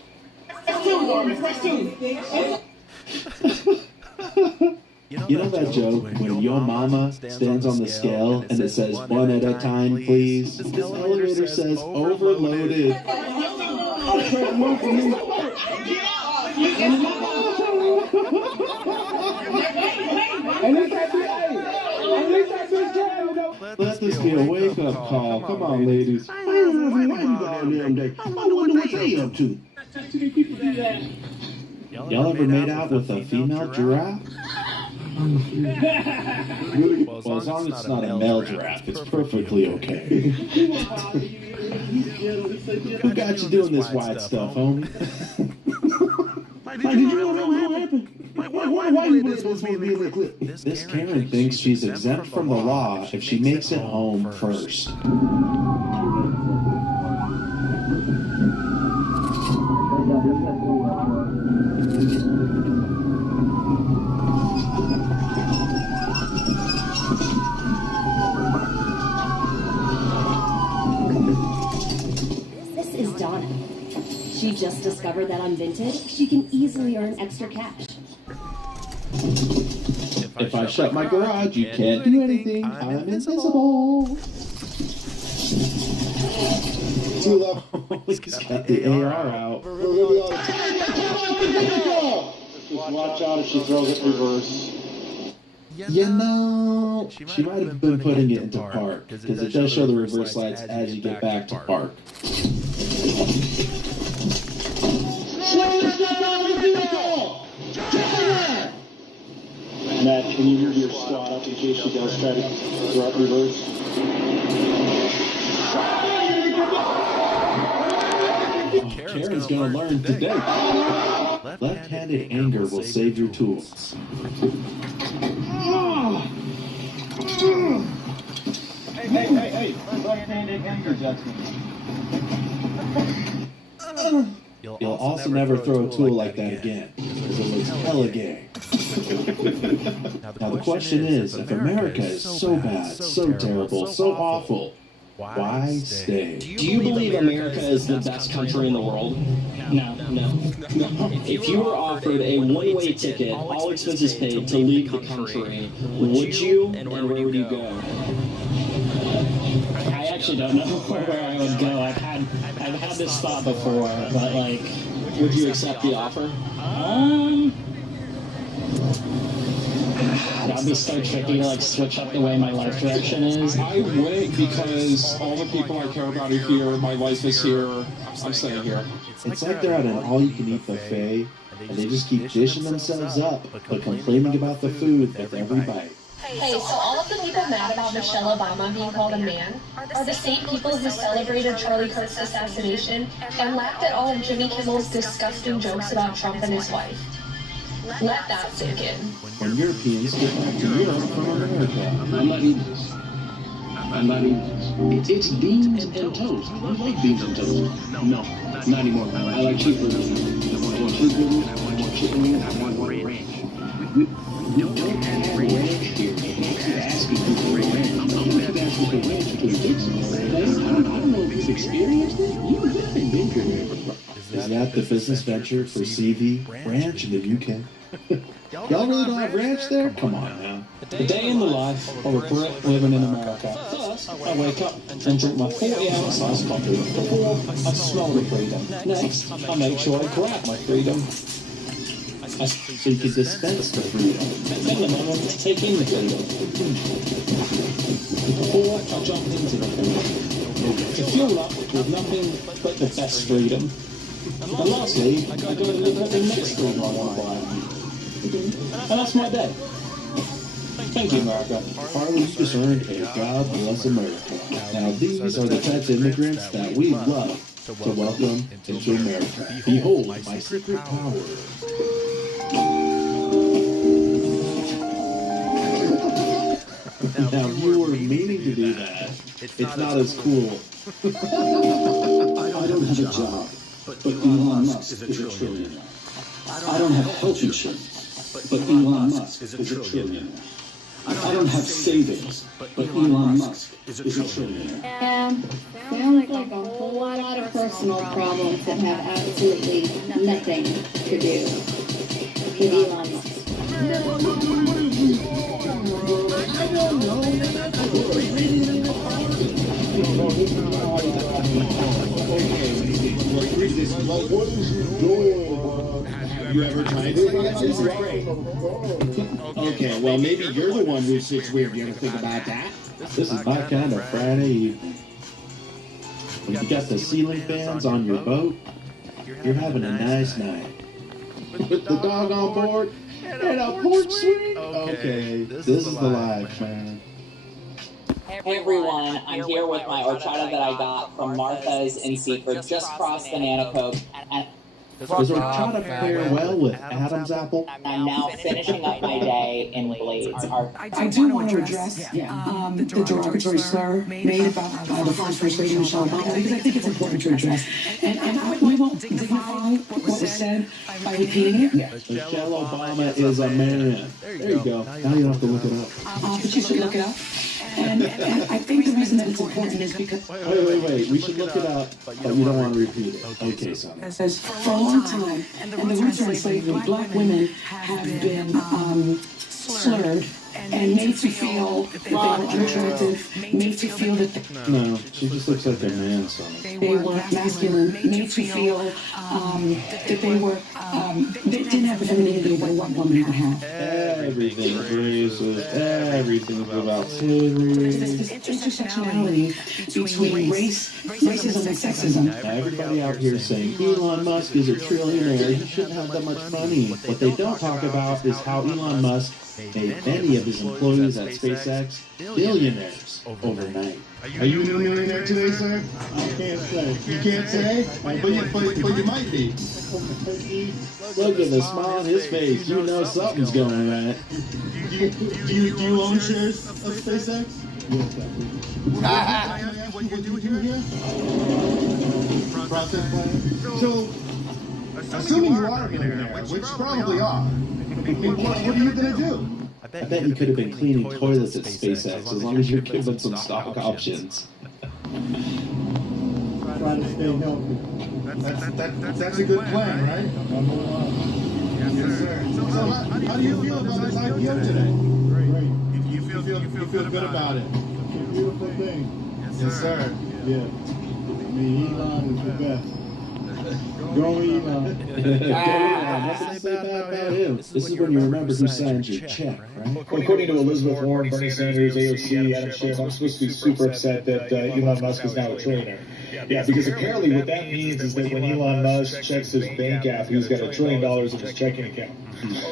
You know that joke when your mama stands on the scale and it says 1 at a time, please? This elevator says overloaded. Let this be a wake-up call. Come on, ladies. I wonder what they up to. Y'all ever made out with a female giraffe? Well, as long as it's not a male giraffe, it's perfectly okay. Who got you doing this white stuff, homie? Did you know what happened? Why are you supposed to be in the clip? This Karen thinks she's exempt from the law if she makes it home first. This is Donna. She just discovered that on Vinted, she can easily earn extra cash. If I shut my garage, you can't do anything. I'm invisible. Too low. He's got the AR out. Just watch out if she throws it reverse. You know, she might have been putting it into park, because it does show the reverse lights as you get back to park. Matt, can you move your squad up in case she does try to throw it reverse? Karen's gonna learn today. Left-handed anger will save your tools. Hey, left-handed anger adjustment. You'll also never throw a tool like that again, because it looks hella gay. Now the question is, if America is so bad, so terrible, so awful, why stay? Do you believe America is the best country in the world? No. If you were offered a one-way ticket, all expenses paid, to leave the country, would you, and where would you go? I actually don't know where I would go. I've had this thought before, but like, would you accept the offer? That'd be so tricky to like switch up the way my life direction is. I wouldn't, because all the people I care about are here. My life is here. I'm staying here. It's like they're at an all-you-can-eat buffet, and they just keep dishing themselves up, but complaining about the food with every bite. Hey, so all of the people mad about Michelle Obama being called a man are the same people who celebrated Charlie Kirk's assassination and laughed at all of Jimmy Kimmel's disgusting jokes about Trump and his wife. Let that sink in. When Europeans get back to Europe from America. I'm not eating this. I'm not eating this. It's beans and toast. I like beans and toast. No, not anymore. I like cheeseburgers. I want cheeseburgers. I want chicken wings. I want ranch. We don't have ranch here. You're asking for ranch. You keep asking for ranch because it's I don't know if you've experienced it. You haven't been here. Is that the business venture for CV Ranch in the UK? Y'all really don't have ranch there? Come on now. The day in the life of a Brit living in America. First, I wake up and drink my 40-ounce iced coffee. Before, I smell the freedom. Next, I make sure I grab my freedom. So you can dispense the freedom. Then the moment to take in the freedom. Before, I jump into the freedom. To fuel up with nothing but the best freedom. And lastly, I go and look at the next freedom I want to buy. And that's my day. Thank you, America. Harley just earned a God Bless America. Now these are the types of immigrants that we love to welcome into America. Behold my secret power. Now you were meaning to do that. It's not as cool. I don't have a job, but Elon Musk is a trillionaire. I don't have health insurance, but Elon Musk is a trillionaire. I don't have savings, but Elon Musk is a trillionaire. Sounds like a whole lot of personal problems that have absolutely nothing to do with Elon Musk. What is you doing? Have you ever tried it? Okay, well maybe you're the one who sits weird. You ever think about that? This is my kind of Friday evening. When you got the ceiling fans on your boat, you're having a nice night. With the dog on board and a porch swing? Okay, this is the life, man. Hey everyone, I'm here with my horchata that I got from Martha's in Seaford, just crossed Banana Coke. And does horchata pair well with Adam's apple? I'm now finishing up my day in Blades. I do want to address the derogatory slur made about the first lady Michelle Obama, because I think it's important to address. And we won't dignify what was said by repeating it. Michelle Obama is a man. There you go. Now you don't have to look it up. But you should look it up. And I think the reason that it's important is because... Wait. We should look it up, but you don't want to repeat it. Okay, son. As for a long time, and the roots are in slavery, black women have been slurred and made to feel that they were unattractive, made to feel that No, she just looks like a man, son. They were masculine, made to feel that they were, they didn't have the femininity that a white woman would have. Everything's racist, everything's about slavery. This intersectionality between racism and sexism. Now everybody out here saying Elon Musk is a trillionaire, he shouldn't have that much money. What they don't talk about is how Elon Musk made many of his employees at SpaceX billionaires overnight. Are you a millionaire today, sir? I can't say. You can't say? But you might be. Look at the smile on his face. You know something's going right. Do you own shares of SpaceX? Yes, what you do here? Process plant. So, assuming you are a millionaire, which you probably are, what are you going to do? I bet you could have been cleaning toilets at SpaceX as long as you're given some stock options. Try to stay healthy. That's a good plan, right? Yes, sir. So how do you feel about this IPO today? Great. You feel good about it? It's a beautiful thing. Yes, sir. Yeah. Me, Elon is the best. Go Elon. Nothing to say bad about him. This is when you remember who signed your check, right? According to Elizabeth Warren, Bernie Sanders, AOC, Adam Schiff, I'm supposed to be super upset that Elon Musk is now a trillionaire. Yeah, because apparently what that means is that when Elon Musk checks his bank app, he's got $1 trillion in his checking account.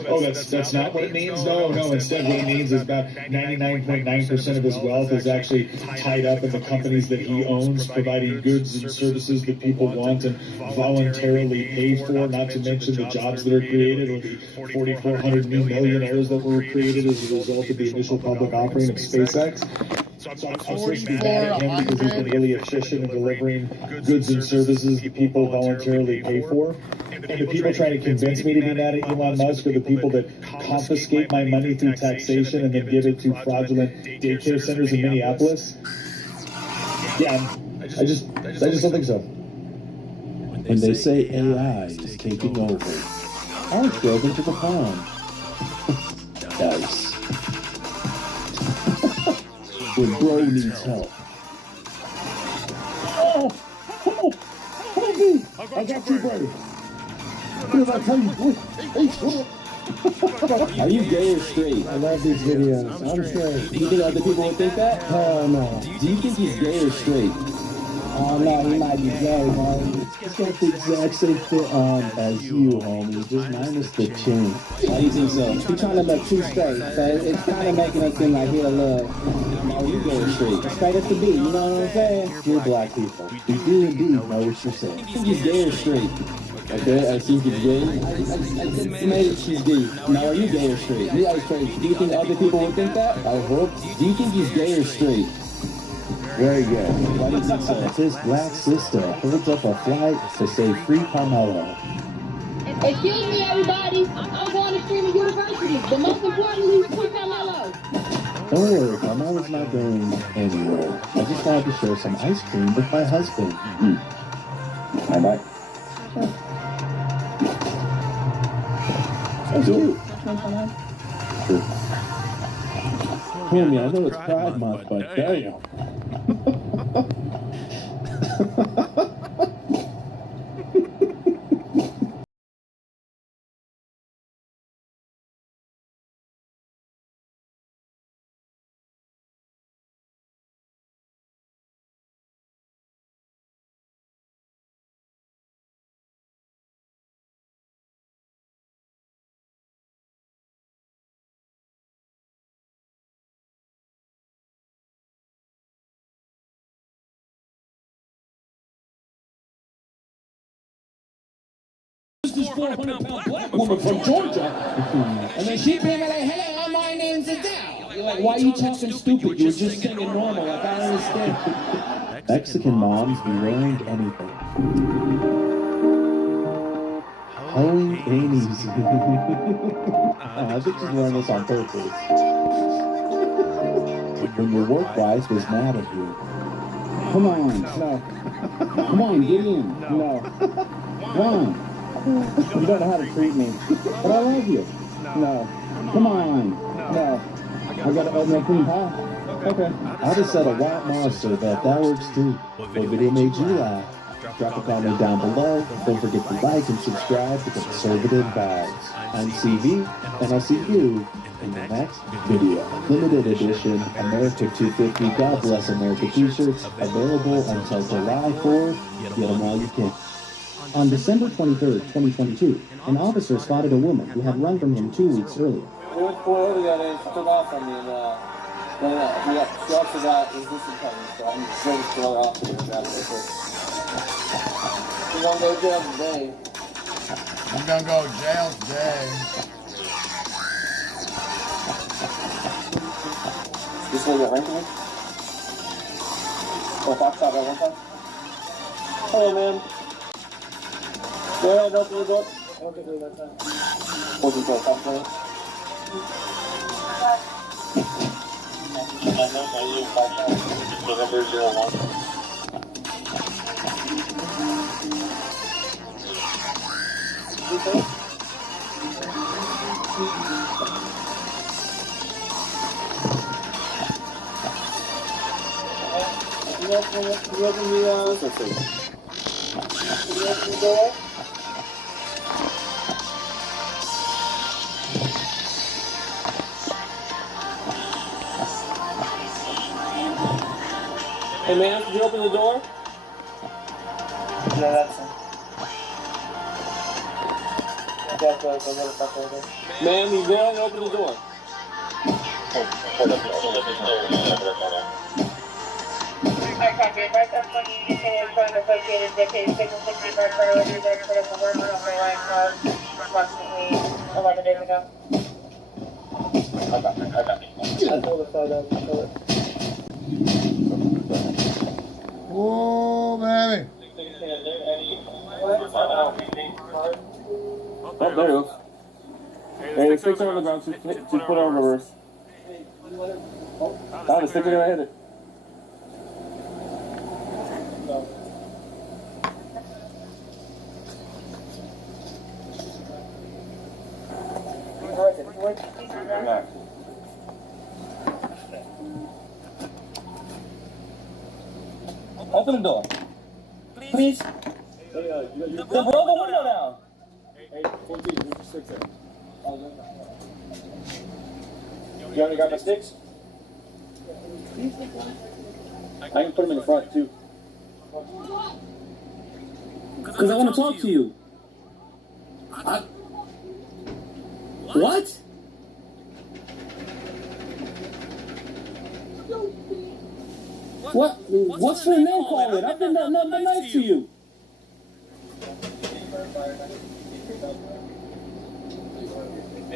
Oh, that's not what it means? No. Instead, what it means is about 99.9% of his wealth is actually tied up in the companies that he owns, providing goods and services that people want and voluntarily pay for, not to mention the jobs that are created or the 4,400 new millionaires that were created as a result of the initial public offering of SpaceX. So I'm supposed to be mad at him because he's been really efficient in delivering goods and services that people voluntarily pay for. And the people trying to convince me to be mad at Elon Musk are the people that confiscate my money through taxation and then give it to fraudulent daycare centers in Minneapolis. Yeah, I just don't think so. When they say AI is taking over, I drove into the pond. Dice. When bro needs help. Oh, I got you, buddy. What did I tell you, boy? Hey, Are you gay or straight? I love these videos. I'm straight. Do you think other people would think that? Hell no. Do you think he's gay or straight? Oh no, he might be gay, man. It's got the exact same fit on as you, homie, just minus the chin. Why do you think so? He's trying to look too straight, so it's kind of making us seem like he'll look. Are you gay or straight? Straight as to be, you know what I'm saying? Dear black people, we do indeed know what you're saying. Do you think he's gay or straight? Okay, I think he's gay. I made she's gay. Now, are you gay or straight? Yeah, I'm straight. Do you think other people would think that? I hope. Do you think he's gay or straight? Very good. Why do you think so? His black sister holds up a flight to say free Carmelo. Excuse me, everybody. I'm going to Streaming University, but most importantly, free Carmelo. Don't worry, Carmelo's not going anywhere. I just wanted to share some ice cream with my husband. Bye bye. That's cute. Homie, I know it's Pride Month, but damn. This 400-pound black woman from Georgia. And then she came like, hello, my name's Adele. You're like, why are you talking stupid? You were just singing normal. Like, I don't understand. Mexican moms be wearing anything. Hoeing ain't easy. I think she's wearing this on purpose. When your work wife was mad at you. Come on, no. Come on, get in. No. Come on. You don't know how to treat me. But I love you. No. Come on. No. I gotta open a clean pie. Okay. I just said a white monster, but that works too. What video made you laugh? Drop a comment down below. Don't forget to like and subscribe to Conservative Vibes. I'm CV, and I'll see you in the next video. Limited edition America 250 God Bless America t-shirts available until July 4th. Get them while you can. On December 23rd, 2022, an officer spotted a woman who had run from him 2 weeks earlier. He went forward, they took off on me, and he also got resistance coverage, so I'm just going to throw her off to the ground real quick. He's gonna go to jail today. I'm gonna go to jail today. This one got rank me? Oh, Fox shot that one time? Hello, man. Go ahead, open the door. I don't think we that time. Open the door, top plane. November 01. Okay. You the door? Hey man, can you open the door? Yeah, that's it. Ma'am, you go and open the door. Whoa, baby. Oh, there it goes. Hey, the stick's on the ground. Just put it on reverse. Ah, the stick is gonna hit it. Relax. Open the door. Please. Hey, roll the window down. Hey, 14, move your sticks there. You already got my sticks? I can put them in the front too. Because I want to talk to you. What? What? What's for name calling? I've been nothing nice to you.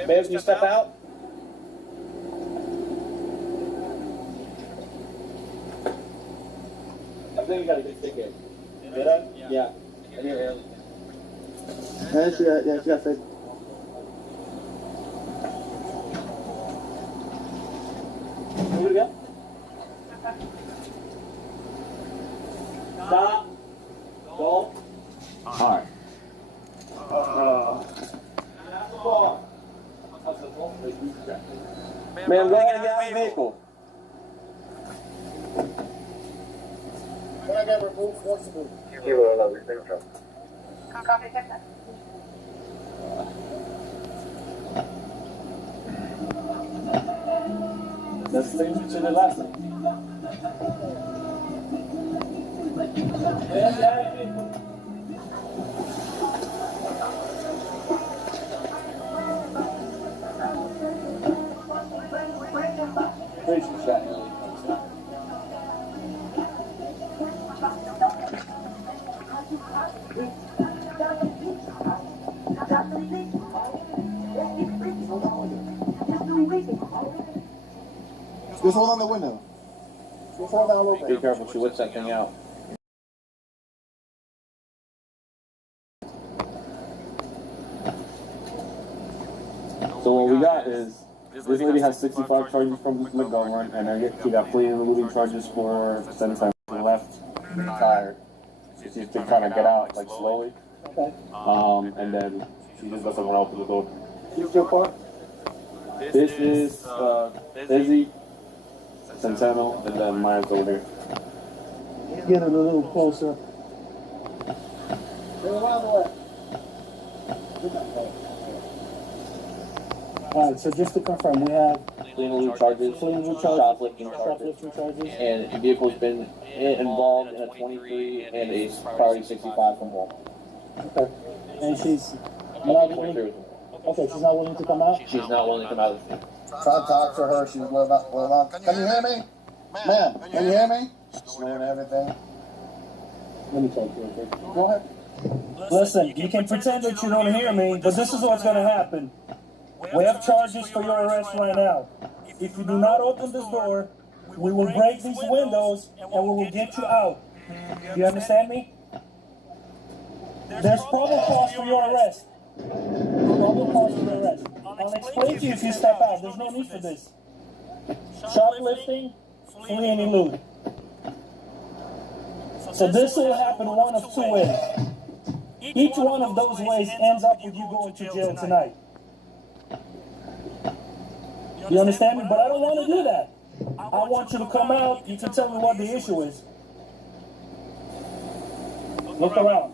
Babe, can you step out? I think you got a good stick in. Did I? Yeah. I hear early. Yeah, she got fit. Here we go. Stop. Go. Alright. Man, go ahead and get out of the vehicle. When I get removed, what's the move? Copy, Captain. That's the same to the last one. Just hold on the window. Just hold down a little bit. Be careful, she whips that thing out. So what we got is, this lady has 65 charges from McGovern, and she got fleeing and eluding charges for 7 times to the left tire. She needs to kind of get out, like, slowly. Okay. And then she just doesn't want to open the door. Who's your part? This is Izzy, Centeno, and then Myers over there. Get it a little closer. Alright, so just to confirm, we have fleeing and eluding charges, shoplifting charges, and the vehicle's been involved in a 23 and a priority 65 from Walmart. Okay. And she's not willing. Okay, she's not willing to come out? She's not willing to come out of the vehicle. Try to talk to her. She's not. Can you hear me? Ma'am, can you hear me? She's doing everything. Let me talk to her, okay? Go ahead. Listen, you can pretend that you don't hear me, but this is what's going to happen. We have charges for your arrest right now. If you do not open this door, we will break these windows and we will get you out. You understand me? There's probable cause for your arrest. Probable cause for your arrest. I'll explain to you if you step out. There's no need for this. Shoplifting, flee and elude. So this will happen one of two ways. Each one of those ways ends up with you going to jail tonight. You understand me? But I don't want to do that. I want you to come out. You can tell me what the issue is. Look around.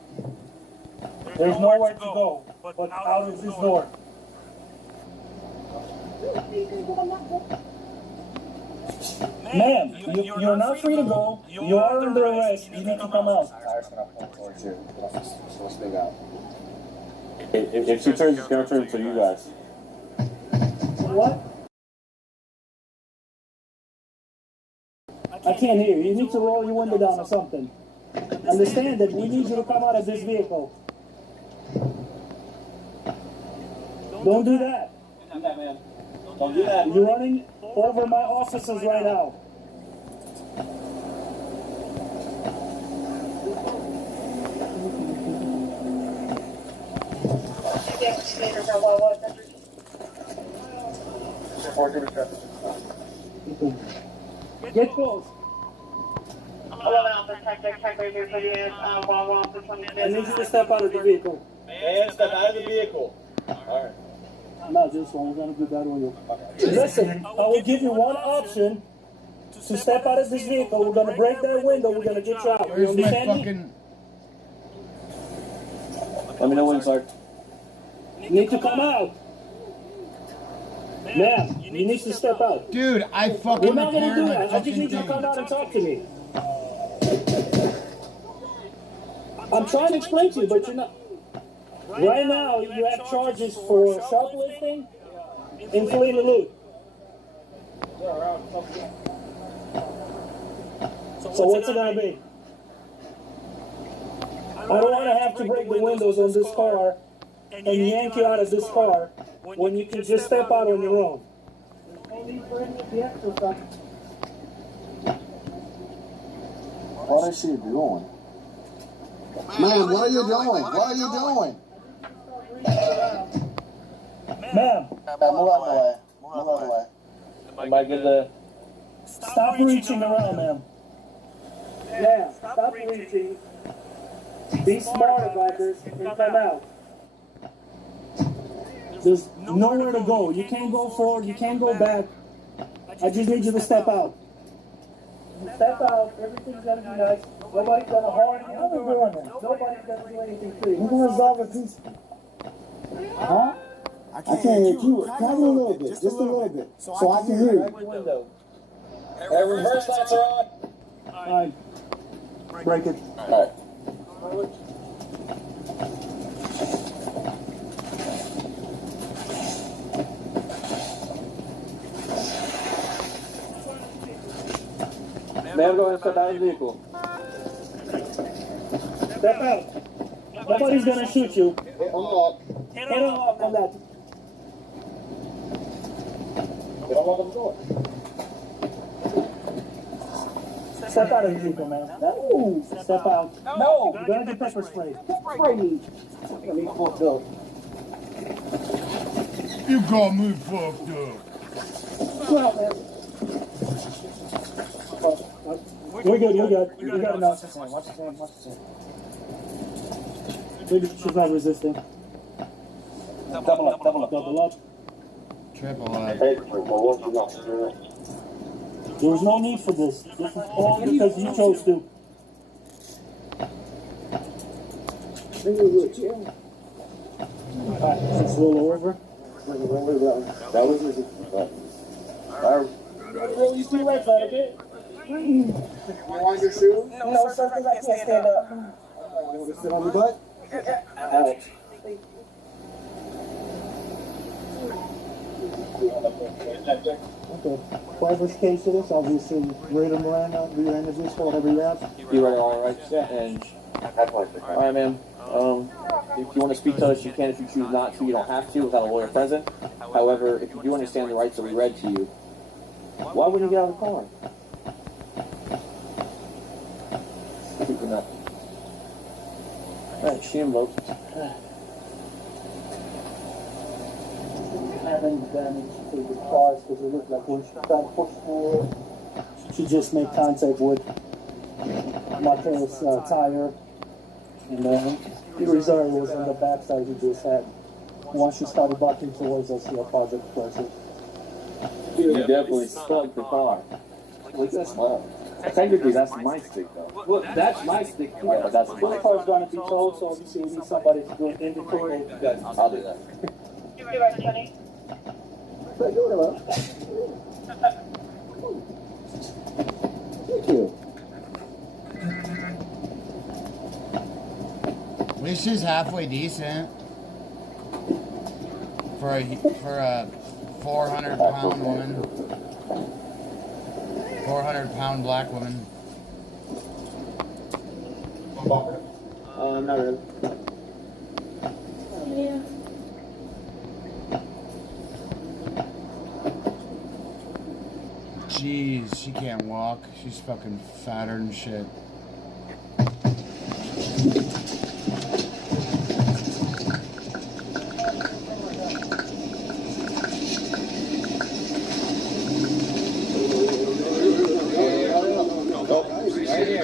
There's nowhere to go but out of this door. Ma'am, you're not free to go. You are under arrest. You need to come out. If she turns, it's gonna turn to you guys. What? I can't hear you. You need to roll your window down or something. Understand that we need you to come out of this vehicle. Don't do that. Man. Don't do that. You're running over my officers right now. Get close. 11 Alpha, check right here for the Wawa for 20 minutes. I need you to step out of the vehicle. Man, step out of the vehicle. Alright. Not this one, we're gonna do that on you. Listen, I will give you one option to step out of this vehicle. We're gonna break that window, we're gonna get you out. You understand me? Let me know when, sir. You need to come out. Ma'am, you need to step out. Dude, I fucking We're not gonna do that. I just need you to come out and talk to me. I'm trying to explain to you, but you're not. Right now, you have charges for shoplifting and fleeing the loot. So what's it gonna be? I don't want to have to break the windows on this car and yank you out of this car when you can just step out on your own. There's no need for any of the extra stuff. What is she doing? Man, what are you doing? What are you doing? Ma'am. Move out of the way. Move out of the way. Am I good to... Stop reaching around, ma'am. Yeah, stop reaching. Be smart about this and come out. There's nowhere to go. You can't go forward, you can't go back. I just need you to step out. Step out, everything's gonna be nice. Nobody's gonna harm you. I'm doing it. Nobody's gonna do anything to you. We're gonna resolve it peacefully. Huh? I can't hear you. Try it a little bit, just a little bit, so I can hear you. Reverse lights are on. Alright. Break it. Alright. Ma'am, go ahead and step out of the vehicle. Step out. Nobody's gonna shoot you. Unlock. Get unlocked on that. Get unlocked on the door. Step out of the vehicle, man. No. Step out. No. You're gonna get pepper spray. Spray me. Let me fucked up. You got me fucked up. Come on, man. We're good, we're good. You got enough. Watch his hand, watch his hand. She's not resisting. Double up, double up. Double up. Triple up. There was no need for this. This is all because you chose to. Alright, let's roll over. That was easy. Alright. Roll these two legs out, okay? You want your shoe? No, sir, because I can't stand up. You want to sit on the butt? Alright. Okay. Whatever's case it is, obviously, Raider Miranda, do your interviews for whatever you have. You ready, all right? And all right, ma'am. If you want to speak to us, you can. If you choose not to, you don't have to without a lawyer present. However, if you do understand the rights that we read to you, why wouldn't you get out of the car? Keeping up. All right, she invoked. Having damage to the cars because it looked like when she got pushed forward, she just made contact with Marquez' tire, and then the reserve was on the backside he just had. Once she started walking towards us, he apologized for it. You definitely stuck the car. Look at that smile. Technically, that's my stick, though. Look, that's my stick. Yeah, but that's This my car's gonna be towed, so obviously we need somebody to do an inventory. You guys, I'll do that. You're right, Kenny. Thank you. At least she's halfway decent for a 400-pound woman. 400-pound black woman. Not really. Yeah. Jeez, she can't walk. She's fucking fatter than shit.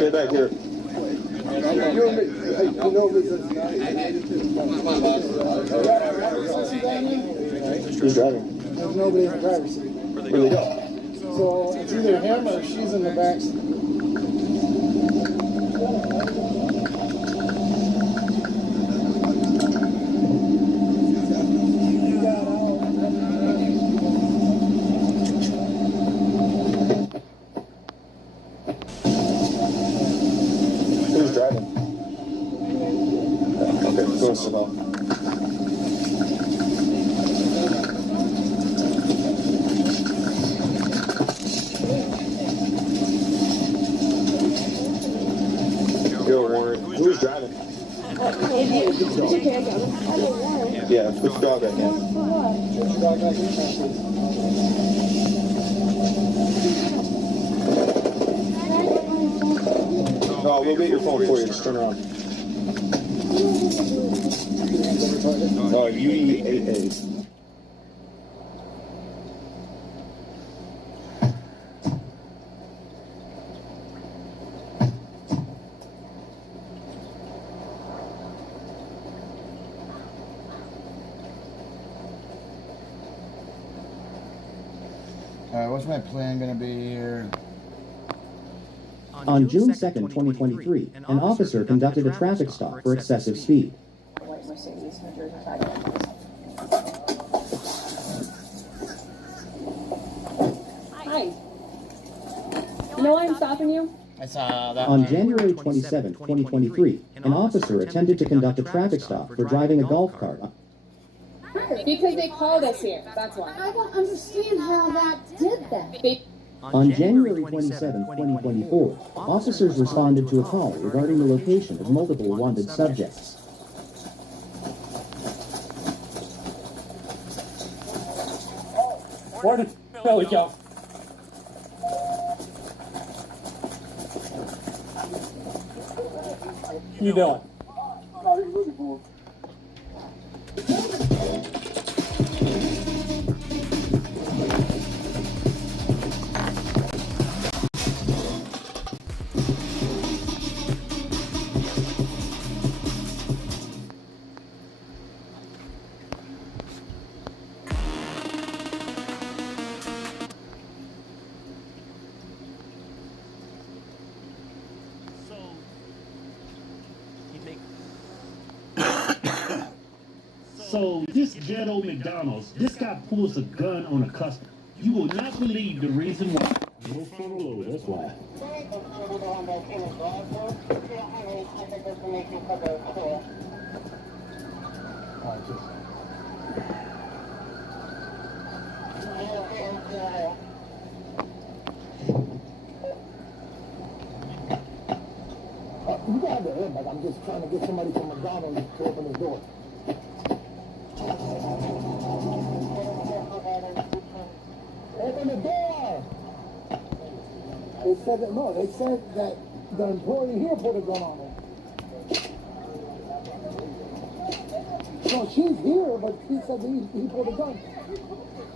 Stay back here. Who's driving? There's nobody in the driver's seat. Where they go? So it's either him or she's in the back seat. Who's driving? Okay, go slow. Go, Warren. Who's driving? Yeah, put the dog back in. No, we'll get your phone for you. Just turn around. Oh, UE88. What's my plan gonna be here? On June 2nd, 2023, an officer conducted a traffic stop for excessive speed. Hi. You know why I'm stopping you? I saw that. On January 27, 2023, an officer attempted to conduct a traffic stop for driving a golf cart. Because they called us here, that's why. I don't understand how that did that. On January 27, 2024, officers responded to a call regarding the location of multiple wanted subjects. Where did Billy go? What you doing? So this Jetto McDonald's, this guy pulls a gun on a customer. You will not believe the reason why. No front load, that's why. You got the head, but I'm just trying to get somebody from McDonald's to open the door. Open the door! They said that, no, they said that the employee here put a gun on her. No, she's here, but she said he put a gun.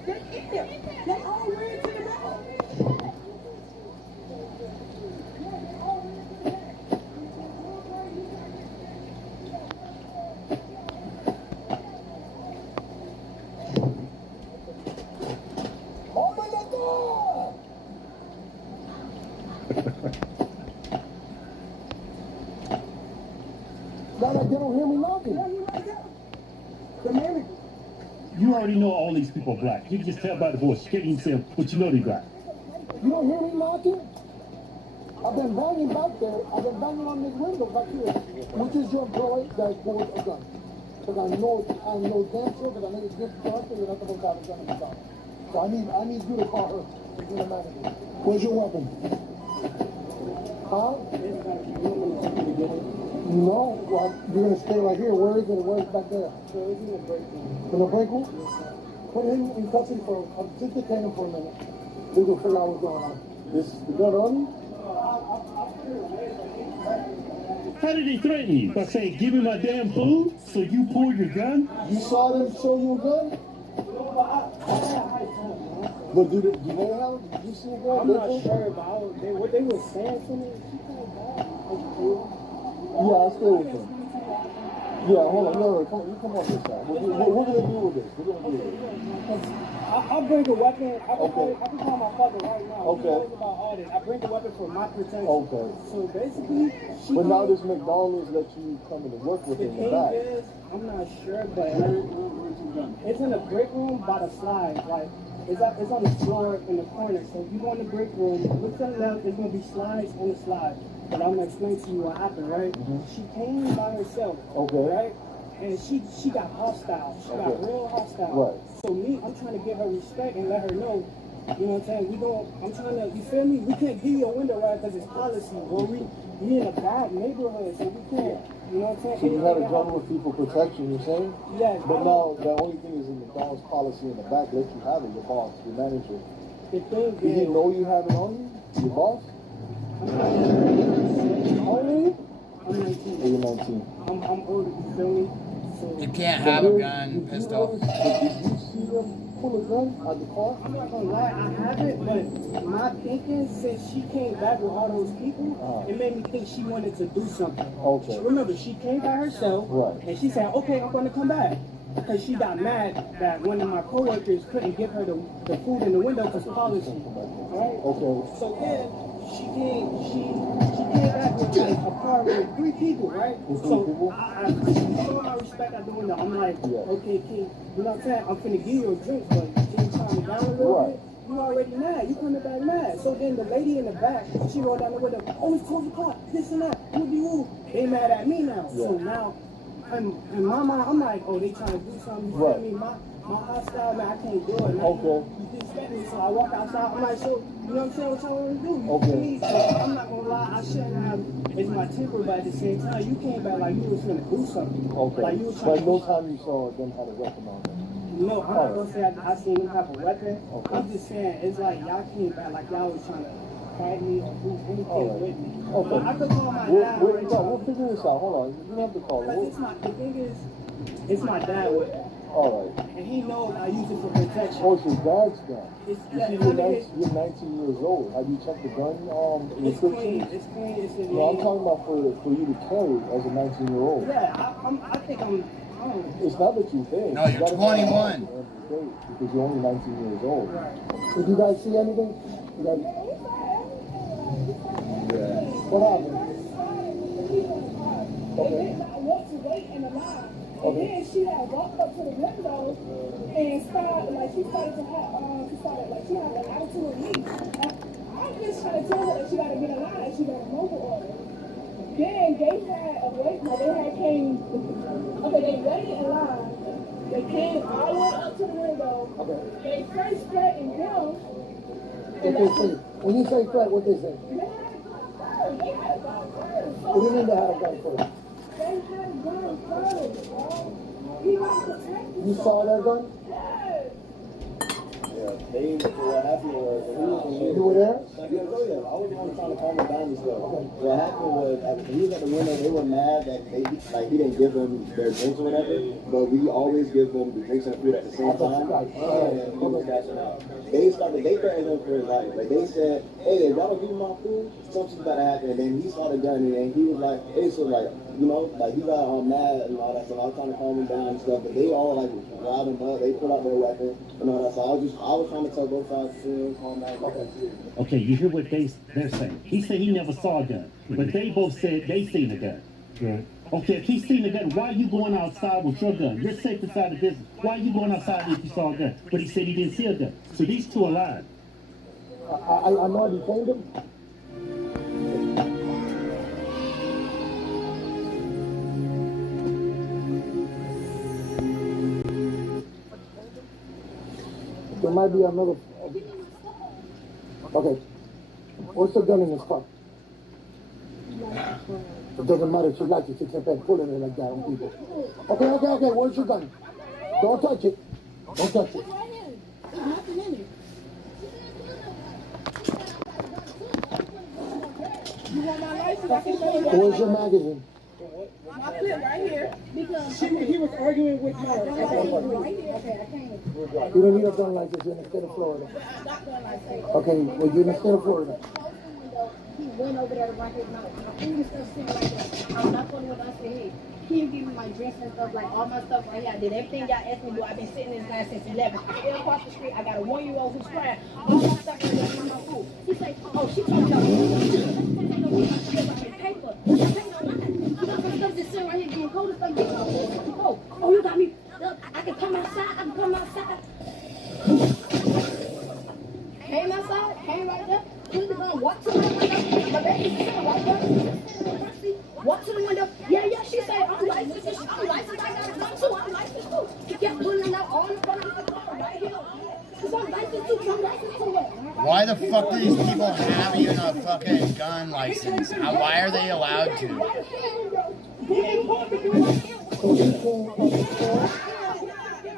Get in there! Get all the way to the mouth! Open the door! don't hear me knocking. The manager. You already know all these people are black. You can just tell by the voice. You can't even say what you know they black. You don't hear me knocking? I've been banging back there. I've been banging on this window back here. Which is your employee that holds a gun? Because I know damn sure because I know it's just dark and you're not supposed to have a gun in the car. So I need you to call her. She's the manager. Where's your weapon? Huh? No, well, you're gonna stay right here. Where is it? Where is it back there? So it's in the break room. In the break room? Put him in custody for, just detain him for a minute. We're gonna figure out what's going on. This, the gun on you? How did they threaten you? By saying, give me my damn food, so you pulled your gun? You saw them show you a gun? But do they have, did you see a gun? I'm not sure, but what they were saying to me, she came back. Yeah, I stay with them. Yeah, hold on, no, come on, you come on this side. What are they do with this? What are they do with this? I'll bring a weapon. I can call my father right now. Okay. He knows about all this. I bring a weapon for my protection. Okay. So basically, but now this McDonald's let you come in and work with him in the back. The thing is, I'm not sure, but it's in the break room by the slide. Like, it's on the floor in the corner. So if you go in the break room, look to the left, there's going to be slides on the slide. But I'm going to explain to you what happened, right? She came by herself. Okay. Right? And she got hostile. She got real hostile. Right. So me, I'm trying to give her respect and let her know, you know what I'm saying? I'm trying to, you feel me? We can't give you a window right because it's policy. Or we in a bad neighborhood, so we can't, you know what I'm saying? So you had a gun with people protection, you're saying? Yes. But now the only thing is in McDonald's policy in the back, let you have it, your boss, your manager. The thing is, did he know you have it on you? Your boss? Only? I'm 19. Oh, you're 19. I'm older, you feel me? So, you can't have a gun, pistol. Did you see them pull a gun out the car? I'm not gonna lie, I haven't, but my thinking since she came back with all those people, it made me think she wanted to do something. Okay. Remember, she came by herself, and she said, okay, I'm gonna come back. Because she got mad that one of my coworkers couldn't give her the food in the window because policy. Alright? Okay. So then she came back with like a car with 3 people, right? So I show my respect at the window. I'm like, okay, King, you know what I'm saying? I'm finna give you a drink, but can you calm me down a little bit? You already mad. You coming back mad. So then the lady in the back, she rolled down the window. Oh, it's 12 o'clock. This and that. Woo. They mad at me now. So now, in my mind, I'm like, oh, they trying to do something. You feel me? My hostile, man, I can't do it, man. Okay. You disrespect me, so I walk outside. I'm like, so, you know what I'm saying? What y'all want to do? Okay. So I'm not going to lie. I shouldn't have. It's my temper, but at the same time, you came back like you was going to do something. Okay. Like you was trying But no time you saw them had a weapon on them. No, I'm not going to say I seen them have a weapon. Okay. I'm just saying, it's like y'all came back like y'all was trying to fight me or do anything with me. Okay. I could call my dad. We'll figure this out. Hold on. You don't have to call him. The thing is, it's my dad with that. All right. And he knows I use it for protection. Oh, it's your dad's gun. It's, you're 19 years old. Have you checked the gun it's clean. It's clean. It's in No, I'm talking about for you to carry as a 19-year-old. Yeah, I think I'm. It's not that you think. No, you're 21. Because you're only 19 years old. Right. Did you guys see anything? What happened? Okay. I walked away in the line. And then she had walked up to the window and started she had an attitude with me. I'm just trying to tell her that she got to get in line and she got a mobile order. Then they waited in line. They came all the way up to the window. Okay. They first threatened them. What they say? When you say threat, what they say? They had a gun first. What do you mean they had a gun first? They had a gun first. He was protected. You saw that gun? Yes. Yeah, what happened was, you were there? Yeah, I was the one trying to calm him down and stuff. What happened was, he was at the window, they were mad that he didn't give them their drinks or whatever, but we always give them the drinks and food at the same time, and he was cashing out. They threatened him for his life. Like, they said, hey, if y'all don't give me my food, something's about to happen. And then he saw the gun, and he was like, hey, so like, you know, like he got mad and all that stuff. I was trying to calm him down and stuff, but they all like riled him up. They pulled out their weapon and all that. So I was trying to tell both sides to calm down. Okay, you hear what they're saying. He said he never saw a gun, but they both said they seen a gun. Right. Okay, if he's seen a gun, why are you going outside with your gun? You're safe inside the business. Why are you going outside if you saw a gun? But he said he didn't see a gun. So these two are lying. I know I detained him. There might be another. Okay. What's the gun in his car? It doesn't matter if you like it. You can't pull it like that on people. Okay. Where's your gun? Don't touch it. Don't touch it. There's nothing in it. You want my license? I can show you. Where's your magazine? My clip right here. Because He was arguing with her. right here. Okay, I can't. You don't need a gun license. You're in the state of Florida. Okay, well, you're in the state of Florida. He went over there to write his mouth. My finger stuff sitting right there. I'm not going to what I said. Hey, can you give me my dress and stuff, like all my stuff right here? I did everything y'all asked me to do. I've been sitting in this class since 11. I fell across the street. I got a 1-year-old who's crying. All my stuff right there on my food. He said, oh, she told y'all. Paper. Some stuff just sitting right here getting cold and stuff getting cold. Oh, you got me. I can come outside. Came outside. Came right there. Walk to the window. My baby's sitting right there. Walk to the window. Yeah, she said, I'm licensed. I got a gun too. I'm licensed too. She kept pulling out all in front of the car right here. Because I'm licensed too. I'm licensed to what? Why the fuck do these people have even a fucking gun license? Why are they allowed to?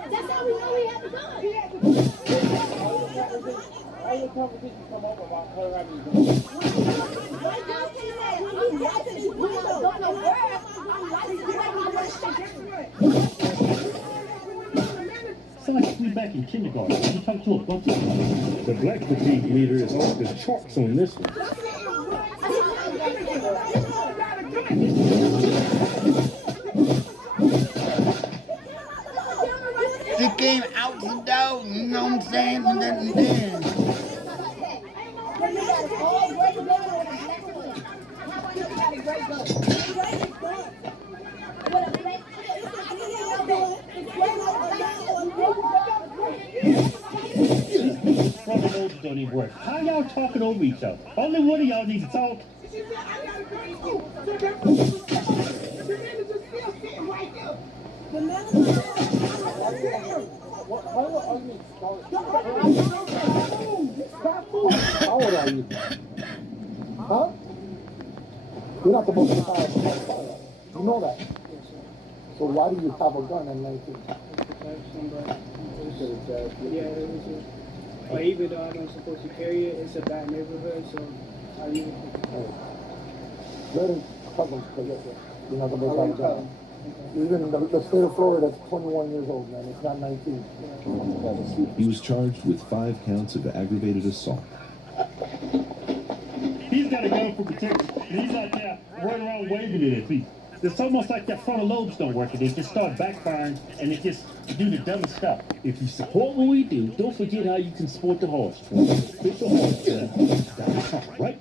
That's how we know he had the gun. All the conversations come up about her having a gun. Sound like we back in kindergarten. You talk to a bunch of them. The black fatigue meter is off the charts on this one. She came out the door, you know what I'm saying? And then. Front loads don't even work. How y'all talking over each other? Only one of y'all needs to talk. How old are you? Huh? You're not supposed to fire a fire. You know that. So why do you have a gun at 19? But even though I don't supposed to carry it, it's a bad neighborhood, so I use it. Let him cover You're not supposed to have a gun. Even in the state of Florida, that's 21 years old, man. It's not 19. He was charged with 5 counts of aggravated assault. He's got a gun for protection, and he's out there running around waving it at people. It's almost like their frontal lobes don't work, and they just start backfiring, and they just do the dumbest stuff. If you support what we do, don't forget how you can support the horse. Officialhorse.com, right?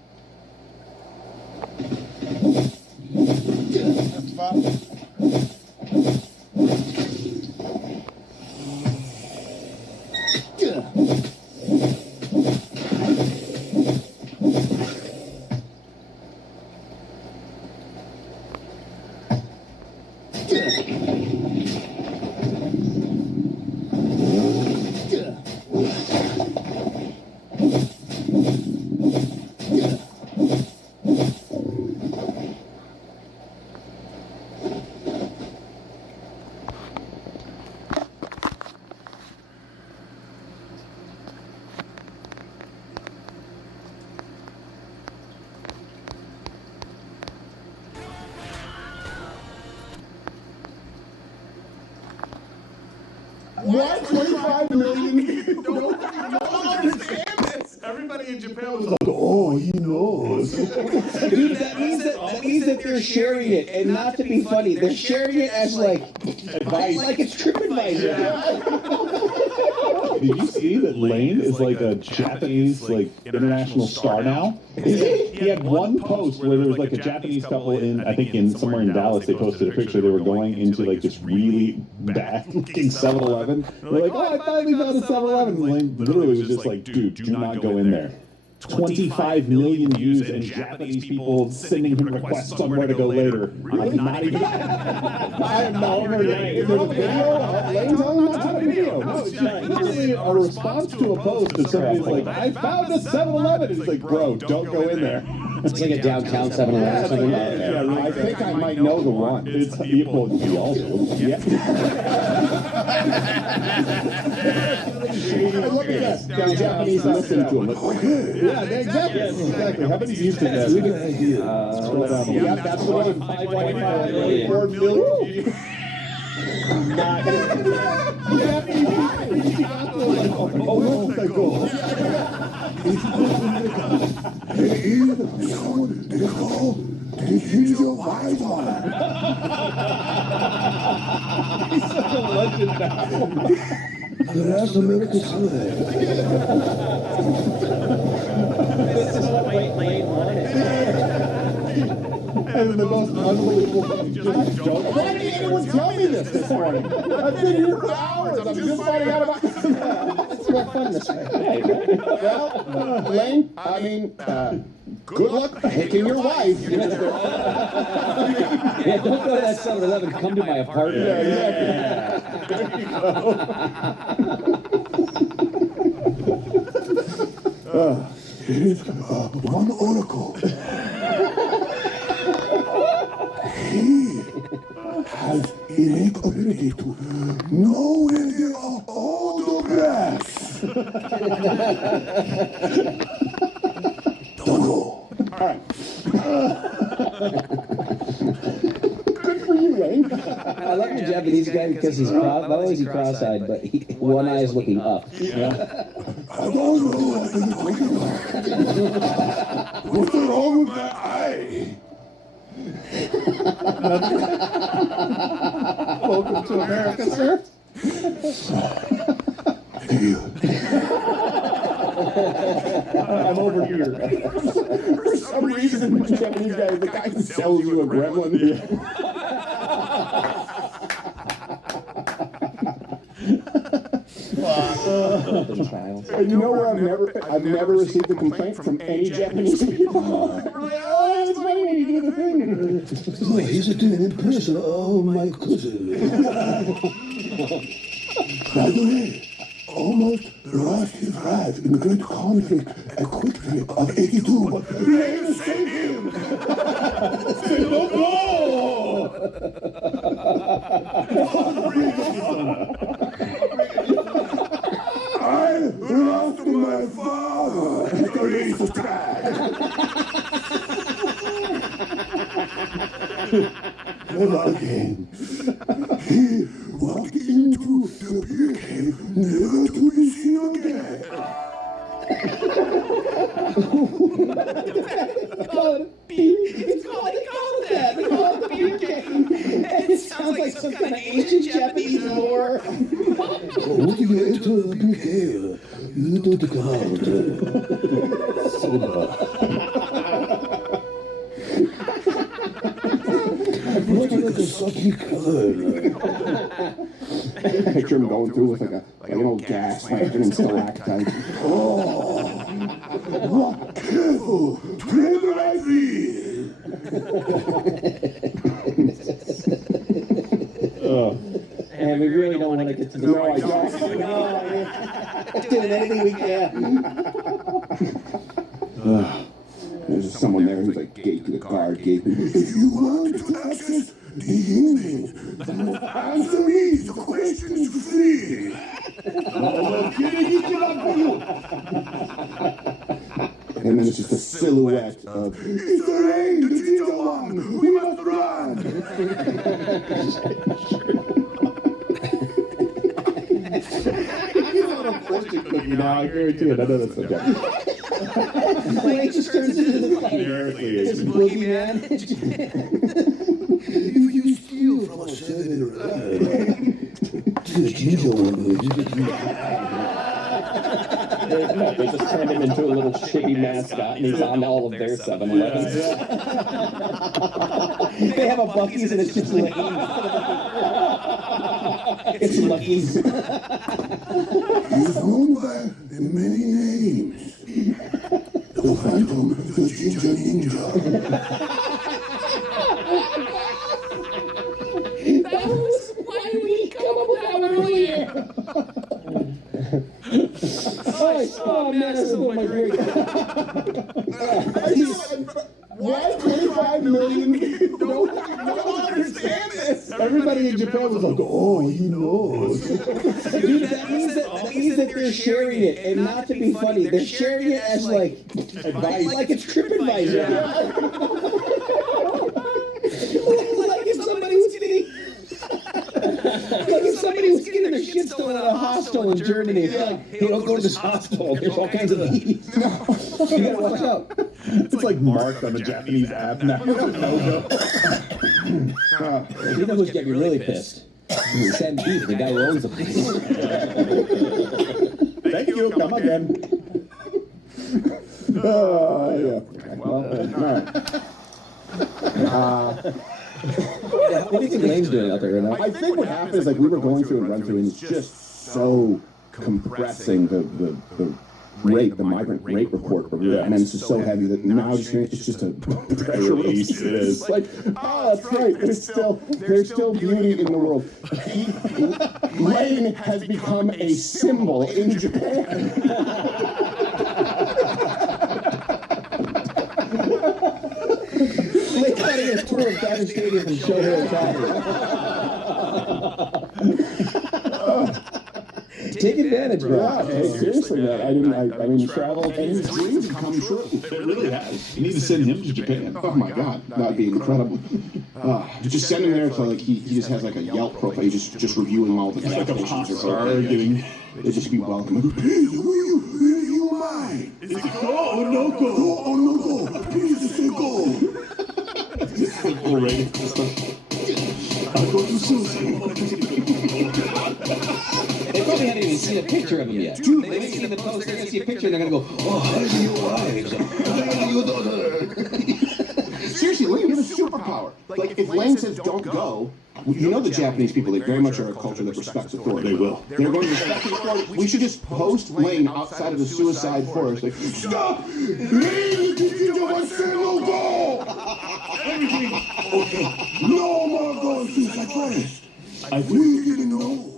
What? 25 million? Don't understand this. Everybody in Japan was like, oh, he knows. Dude, that means that they're sharing it, and not to be funny, they're sharing it as like advice, like it's TripAdvisor. Did you see that Lane is like a Japanese, like, international star now? He he had one post where there was like a Japanese couple in, I think in somewhere in Dallas, they posted a picture. They were going into like this really bad looking 7-Eleven. They're like, oh, I finally found a 7-Eleven. And literally was just like, dude, do not go in there. 25 million views and Japanese people sending him requests on where to go later. I'm not even. I am not over there. There's a video. Lane's on not a video. No, it's literally a response to a post that somebody's like, I found a 7-Eleven. It's like, bro, don't go in there. It's like a downtown 7-Eleven. Yeah, I think I might know the one. It's well, you also. Yeah. Look at that. The Japanese listening to him. Yeah, exactly. Exactly. How many views did that? Scroll down. Yeah, that's what it was. 5.4 million. Oh my God. He's your eyes on it. He's such a legend now. That's American today. This is what Lane wanted. And the most unbelievable thing, just don't. Why didn't anyone tell me this morning? I've been here for hours. I'm just finding out about this. It's more fun this way. Well, Lane, I mean, good luck picking your wife. Yeah, don't go to that 7-Eleven. Come to my apartment. Yeah, exactly. There you go. One oracle. He has innate ability to know where there are all the grass. Don't go. All right. Good for you, Lane. I love the Japanese guy because he's not only is he cross-eyed, but one eye is looking up. I don't know what you're talking about. What's wrong with that eye? Welcome to America, sir. I'm over here. For some reason, the Japanese guy is the guy who sells you a gremlin. And you know where I've never received a complaint from any Japanese people. Oh, it's funny when you do the thing. Oh, he's a damn impression. Oh my goodness. By the way, almost lost his life in the great conflict at Quick Trip of 82, but Lane saved him! Save the ball! I lost my father at the race of track. Never again. He walked into the beer cave, never to be seen again. It's called that. They call it the beer cave. It sounds like some kind of ancient Japanese lore. Once you enter the beer cave, you do the ground. Soda. What like a sucky color. Picture him going through with like an old gas lantern and stalactite. Oh, what careful, tread lightly. And we really don't want to get to the No, I don't. doing anything we can. There's someone there who's like gate to the car, gaping. If you want to access the evening, then answer me the questions free. And then it's just a silhouette of. It's the rain, the ginger one. We must run. He's a little fortune cookie now, I guarantee it. I know that's okay. Lane just turns into the It's boogeyman. If you steal from a 7-Eleven, the ginger one will give it you. No, they just turned him into a little chibi mascot, and he's on all of their 7-Elevens. They have a Buc-ee's and it's just Lay's. It's Lucky's. He's known by many names. The Phantom, the Ginger Ninja. Why did we come up with that one earlier? Oh man, that's so my beard. Why 25 million? No one understands this. Everybody in Japan was like, oh, he knows. Dude, that means that they're sharing it, and not to be funny, they're sharing it as like advice, like it's TripAdvisor. Like if somebody was getting. Like if somebody was getting their shit stolen at a hostel in Germany, it's like, hey, don't go to this hostel. There's all kinds of these. You gotta watch out. It's like marked on the Japanese app now. You know who's gonna be really pissed? Sam Keith, the guy who owns the place. Thank you. Come again. Yeah. Well, all right. What do you think Lane's doing out there right now? I think what happened is like we were going through and run through, and it's just so compressing the rate, the migrant rate report, and then it's just so heavy that now it's just a pressure release. It is like, oh, that's right, but it's still there's still beauty in the world. Lane has become a symbol in Japan. Lane's got his tour of Dodger Stadium and show her Take advantage, man. Yeah, hey, seriously, man. I mean, travel and his dreams have come true. It really has. You need to send him to Japan. Oh my God, that'd be incredible. Just send him there to like he just has like a Yelp profile. He's just reviewing all the like a pop star getting. They just be welcome. Hey, who am I? It's Onoko. Onoko, please say go. Simple rating system. I'll go to Susie. They probably haven't even seen a picture of him yet. Dude, they didn't see the post. They're gonna see a picture and they're gonna go, oh, how do you wives? How do you daughter? Seriously, Lane has a superpower. Like, if Lane says don't go, you know the Japanese people, they very much are a culture that respects authority. They will. They're going to respect the authority. We should just post Lane outside of the suicide forest. Like, stop! Lane, you want to no go! No more going suicide forest. We didn't know.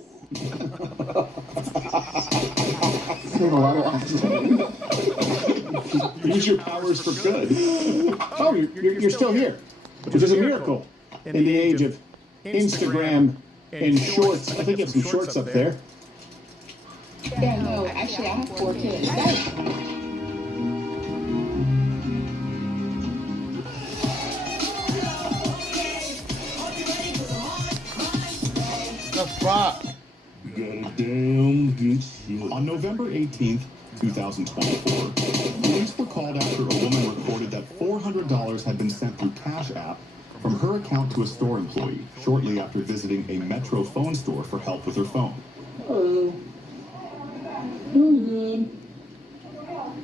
Use your powers for good. Oh, you're still here. Which is a miracle in the age of Instagram and shorts. I think you have some shorts up there. Yeah, no, actually, I have 4 kids. The fuck? Goddamn good shit. On November 18th, 2024, police were called after a woman reported that $400 had been sent through Cash App from her account to a store employee shortly after visiting a Metro phone store for help with her phone. Hello. Doing good.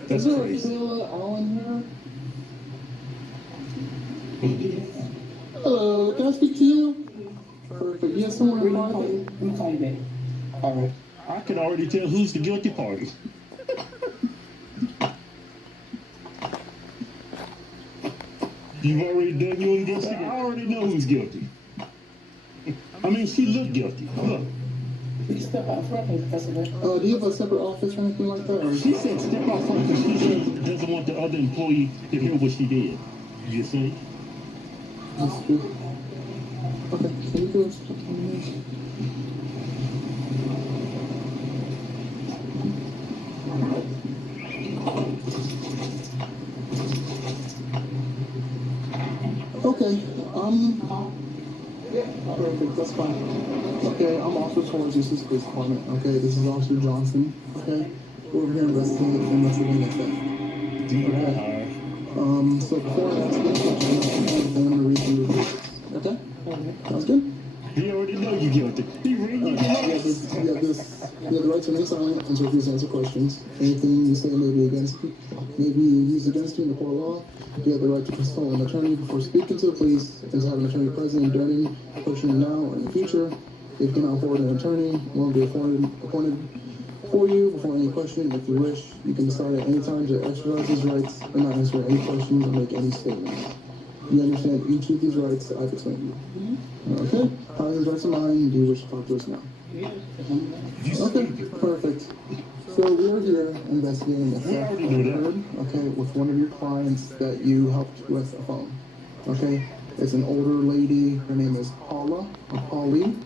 That's crazy. Alan here? Hello, can I speak to you? Perfect. Yes, someone in mind. I'm calling back. All right. I can already tell who's the guilty party. You've already done your investigation. I already know who's guilty. I mean, she looked guilty. Look. Step out front, Professor. Do you have a separate office or anything like that? Or? She said step out front because she doesn't want the other employee to hear what she did. You see? That's true. Okay, can you do it? Okay, yeah, perfect, that's fine. Okay, I'm Officer Torrance, this is Police Department. Okay, this is Officer Johnson. Okay, we're over here investigating that. Okay. So before I ask you a question, I'm gonna read you. Okay? Sounds good? He already know you guilty. He read you. You have the right to remain silent and to refuse to answer questions. Anything you say may be used against you in the court of law. You have the right to consult an attorney before speaking to the police and to have an attorney present during questioning now or in the future. If you cannot afford an attorney, one will be appointed for you before any question. If you wish, you can decide at any time to exercise these rights and not answer any questions or make any statements. You understand each of these rights I've explained to you. Okay? How are these rights of mine? Do you wish to talk to us now? Okay, perfect. So we're here investigating the theft occurred, okay, with one of your clients that you helped with a phone. Okay? It's an older lady. Her name is Paula, or Pauline.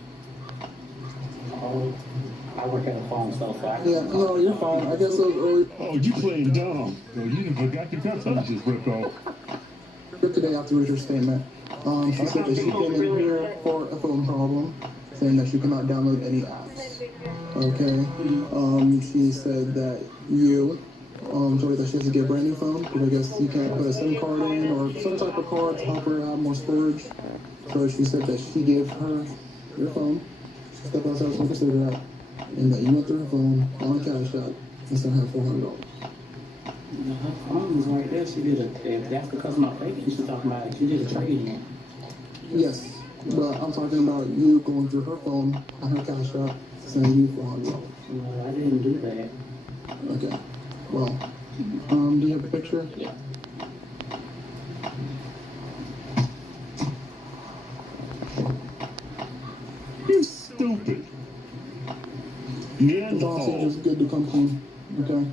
I work at a phone, so far. Yeah, no, you're fine. I guess those early... Oh, you playing dumb. So you forgot your cups you just ripped off. Today after read her statement. She said that she came in here for a phone problem, saying that she could not download any apps. Okay. She said that you told her that she has to get a brand new phone, because I guess you can't put a SIM card in or some type of card to help her have more storage. So she said that she gave her your phone. She stepped outside smoking a cigarette, and that you went through her phone on Cash App and sent her $400. Her phone was right there. She did that's because of my favorite. She's talking about she did a trade-in. Yes, but I'm talking about you going through her phone on her Cash App, sending you $400. No, I didn't do that. Okay. Well, do you have a picture? Yeah. You stupid. It's also just good to come clean. Okay.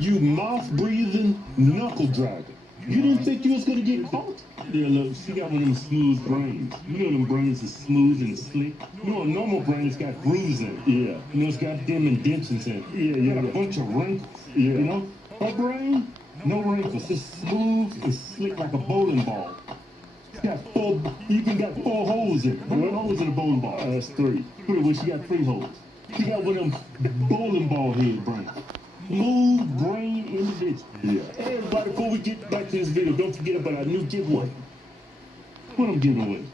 You mouth-breathing knuckle dragger. You didn't think you was gonna get caught? Yeah, look, she got one of them smooth brains. You know them brains is smooth and slick. You know a normal brain has got grooves in it. Yeah. You know it's got them indentions in it. Yeah, got a bunch of wrinkles. Yeah. You know? Her brain, no wrinkles. It's smooth and slick like a bowling ball. It's got even got 4 holes in it. How many holes in a bowling ball? That's 3. Well, she got 3 holes. She got one of them bowling ball head brains. Smooth brain individual. Yeah. Everybody, before we get back to this video, don't forget about our new giveaway. What I'm giving away?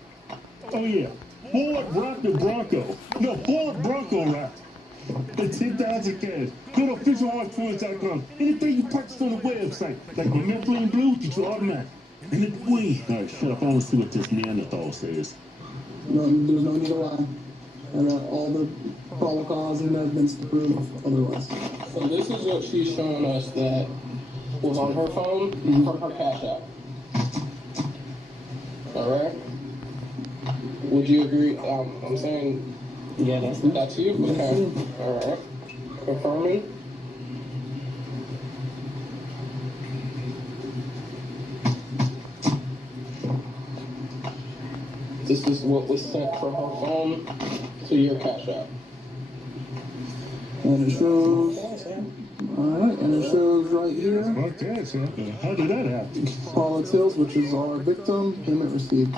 Oh yeah, Ford Raptor Bronco. No, Ford Bronco Raptor. The 10,000 cash. Go to officialhardfoods.com. Anything you purchase on the website, like my Mifflin Blue, get you automatic. And it's free. All right, shut up. I want to see what this Neanderthal says. No, there's no need to lie. And all the probable cause and evidence to prove otherwise. So this is what she's showing us that was on her phone from her Cash App. Alright? Would you agree? I'm saying, yeah, that's you? Okay. Alright. Confirming. This is what was sent from her phone to your Cash App. And it shows, alright, and it shows right here. Okay, so how did that happen? Paula Tills, which is our victim, payment received.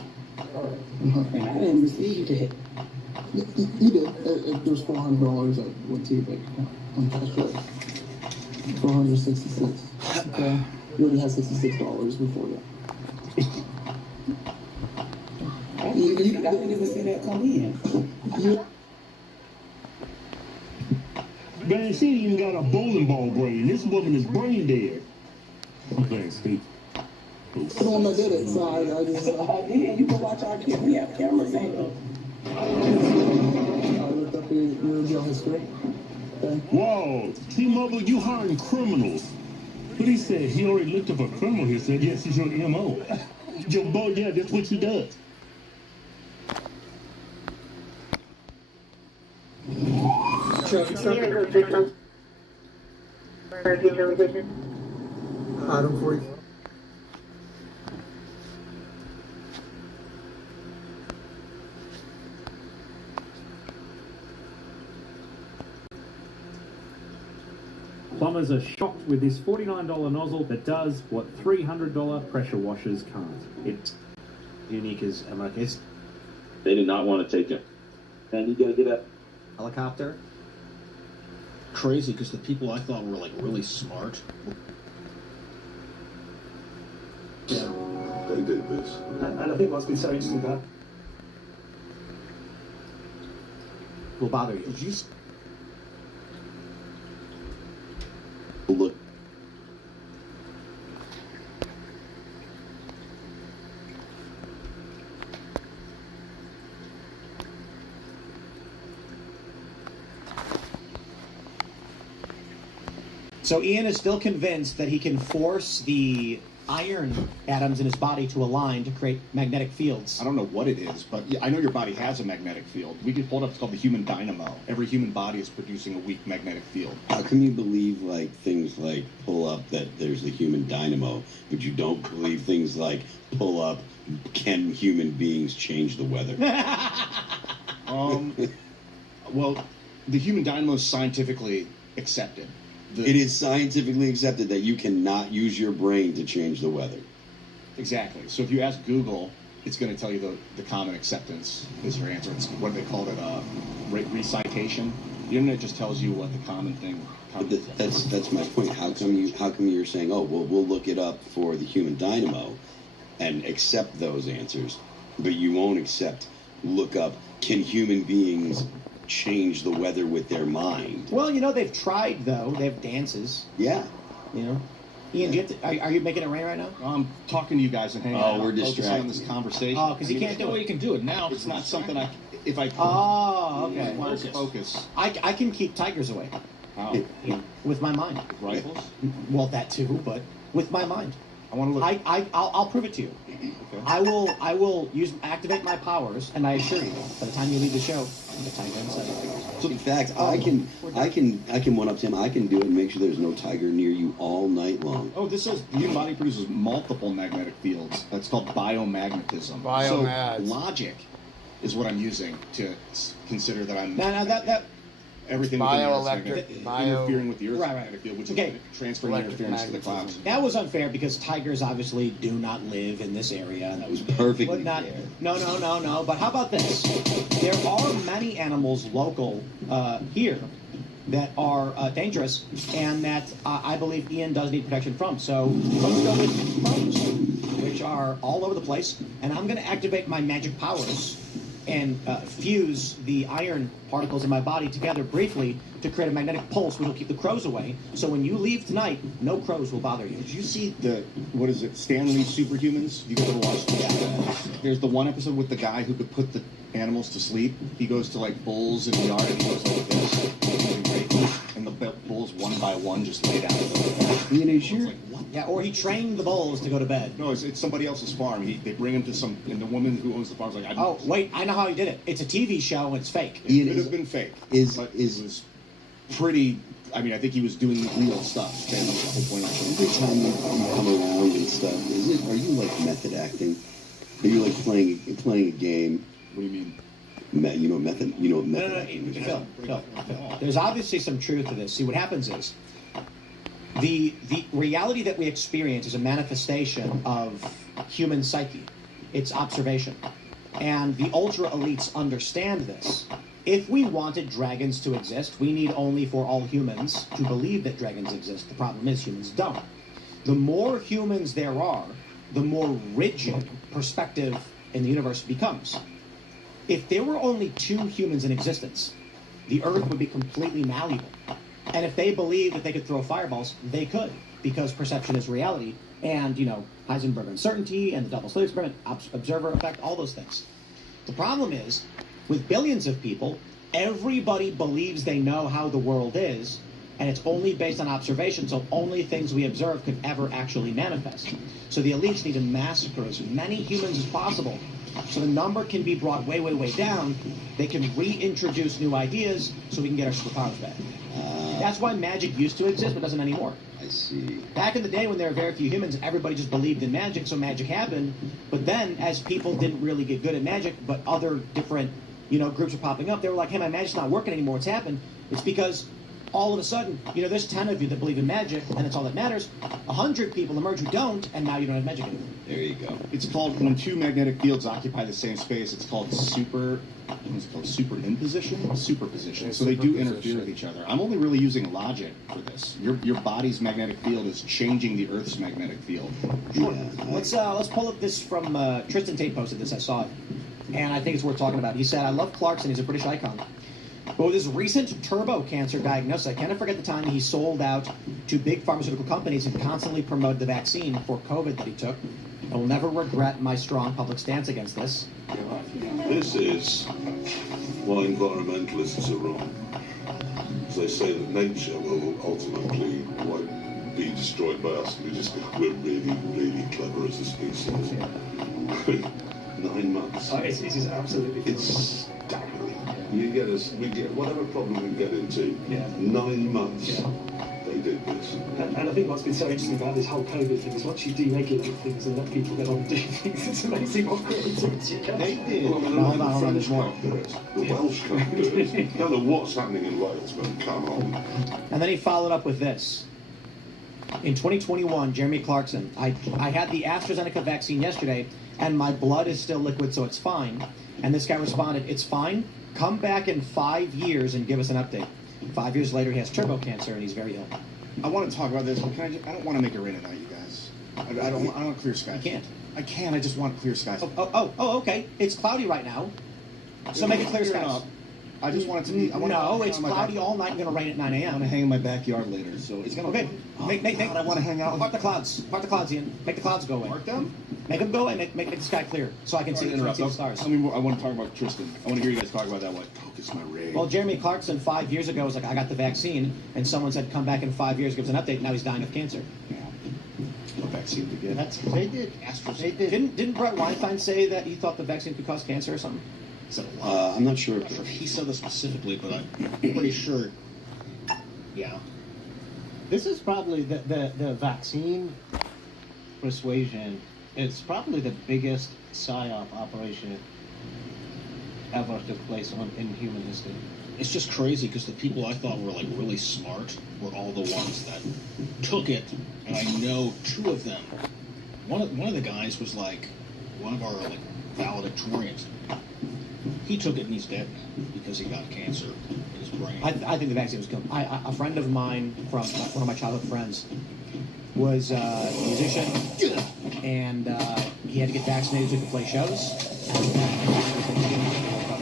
And I didn't receive that. You did. There's $400 that went to your bank account on Cash App. 466. Okay. You already had $66 before that. I didn't even see that come in. Man, she ain't even got a bowling ball brain. This woman is brain dead. Thanks, Steve. The one that did it, so I just... Yeah, you can watch our camera. We have cameras in. I looked up your jail history. Okay. Whoa, T-Mobile, you hiring criminals. But he said he already looked up a criminal here, said, yes, he's your M.O. Your boy, yeah, that's what he does. Item 40. Plumbers are shocked with this $49 nozzle that does what $300 pressure washers can't. It's unique as MRKs. They did not want to take it. And you gotta get a helicopter. Crazy, because the people I thought were like really smart. They did this. And I think what's been so interesting about will bother you. Look. So Ian is still convinced that he can force the iron atoms in his body to align to create magnetic fields. I don't know what it is, but I know your body has a magnetic field. We can pull it up. It's called the human dynamo. Every human body is producing a weak magnetic field. How come you believe like things like pull up that there's the human dynamo, but you don't believe things like pull up can human beings change the weather? Well, the human dynamo is scientifically accepted. It is scientifically accepted that you cannot use your brain to change the weather. Exactly. So if you ask Google, it's going to tell you the common acceptance is your answer. It's what they call it, recitation. The internet just tells you what the common thing. That's my point. How come you're saying, oh, well, we'll look it up for the human dynamo and accept those answers, but you won't look up can human beings change the weather with their mind? Well, you know, they've tried, though. They have dances. Yeah. You know? Ian, do you have to, are you making it rain right now? I'm talking to you guys and hanging out. We're distracted on this conversation. Oh, because you can't do it. You can do it now. It's not something if I okay. Focus. I can keep tigers away. How? With my mind. With rifles? Well, that too, but with my mind. I want to look. I'll prove it to you. Okay. I will activate my powers, and I assure you, by the time you leave the show, the tiger inside. So in fact, I can one up Tim. I can do it and make sure there's no tiger near you all night long. Oh, this says the human body produces multiple magnetic fields. That's called biomagnetism. Biomags. So logic is what I'm using to consider that I'm. Now that. Everything interfering with the Earth's magnetic field, which is transferring interference to the clouds. That was unfair because tigers obviously do not live in this area. That was perfectly fair. No. But how about this? There are many animals local here that are dangerous and that I believe Ian does need protection from. So let's go with crows, which are all over the place. And I'm going to activate my magic powers and fuse the iron particles in my body together briefly to create a magnetic pulse which will keep the crows away. So when you leave tonight, no crows will bother you. Did you see what is it, Stan Lee Superhumans? You guys ever watched that? There's the one episode with the guy who could put the animals to sleep. He goes to like bulls in the yard and he goes like this. And the bulls one by one just lay down. Yeah, or he trained the bulls to go to bed. No, it's somebody else's farm. They bring him to and the woman who owns the farm's like, oh, wait, I know how he did it. It's a TV show and it's fake. It could have been fake. It was pretty. I mean, I think he was doing real stuff. Every time you come around and stuff, are you like method acting? Are you like playing a game? What do you mean? You know method acting is. Phil. There's obviously some truth to this. See, what happens is the reality that we experience is a manifestation of human psyche. It's observation. And the ultra elites understand this. If we wanted dragons to exist, we need only for all humans to believe that dragons exist. The problem is humans don't. The more humans there are, the more rigid perspective in the universe becomes. If there were only 2 humans in existence, the Earth would be completely malleable. And if they believed that they could throw fireballs, they could, because perception is reality. And, you know, Heisenberg uncertainty and the double slit experiment, observer effect, all those things. The problem is, with billions of people, everybody believes they know how the world is, and it's only based on observation, so only things we observe could ever actually manifest. So the elites need to massacre as many humans as possible, so the number can be brought way, way, way down. They can reintroduce new ideas, so we can get our superpowers back. That's why magic used to exist, but doesn't anymore. I see. Back in the day when there were very few humans, everybody just believed in magic, so magic happened. But then, as people didn't really get good at magic, but other different, groups are popping up, they were like, hey, my magic's not working anymore. What's happened? It's because all of a sudden, there's 10 of you that believe in magic, and that's all that matters. 100 people emerge who don't, and now you don't have magic anymore. There you go. It's called, when 2 magnetic fields occupy the same space, it's called superposition. So they do interfere with each other. I'm only really using logic for this. Your body's magnetic field is changing the Earth's magnetic field. Sure. Let's pull up this from Tristan Tate posted this. I saw it, and I think it's worth talking about. He said, "I love Clarkson. He's a British icon. But with his recent turbo cancer diagnosis, I can't forget the time he sold out to big pharmaceutical companies and constantly promoted the vaccine for COVID that he took. I will never regret my strong public stance against this. This is why environmentalists are wrong. As they say that nature will ultimately be destroyed by us. We're really, really clever as a species. 9 months. Oh, it is absolutely. It's staggering. We get whatever problem we get into. 9 months. They did this. And I think what's been so interesting about this whole COVID thing is once you deregulate things and let people get on and do things, it's amazing what creativity you get. They did. Hold on, there's more. The Welsh can't do it. I don't know what's happening in Wales, but come on. And then he followed up with this. In 2021, Jeremy Clarkson, I had the AstraZeneca vaccine yesterday, and my blood is still liquid, so it's fine. And this guy responded, it's fine. Come back in 5 years and give us an update. 5 years later, he has turbo cancer, and he's very ill. I want to talk about this, but I don't want to make it rain tonight, you guys. I don't want clear skies. You can't. I can. I just want clear skies. Oh, okay. It's cloudy right now, so make it clear skies. I just want it to be. No, it's cloudy all night and going to rain at 9 a.m. I'm going to hang in my backyard later, so it's going to. Okay. Make. I want to hang out. Park the clouds. Park the clouds, Ian. Make the clouds go away. Park them? Make them go away. Make the sky clear so I can see the stars. I want to talk about Tristan. I want to hear you guys talk about that one. Focus my rage. Well, Jeremy Clarkson 5 years ago was like, I got the vaccine, and someone said, come back in 5 years, gives an update. Now he's dying of cancer. What vaccine to get? They did. Didn't Brett Weinstein say that he thought the vaccine could cause cancer or something? I'm not sure if he said this specifically, but I'm pretty sure. Yeah. This is probably the vaccine persuasion. It's probably the biggest psyop operation ever took place in human history. It's just crazy because the people I thought were like really smart were all the ones that took it, and I know 2 of them. One of the guys was like one of our like valedictorians. He took it and he's dead because he got cancer in his brain. I think the vaccine was killed. A friend of mine from one of my childhood friends was a musician, and he had to get vaccinated so he could play shows.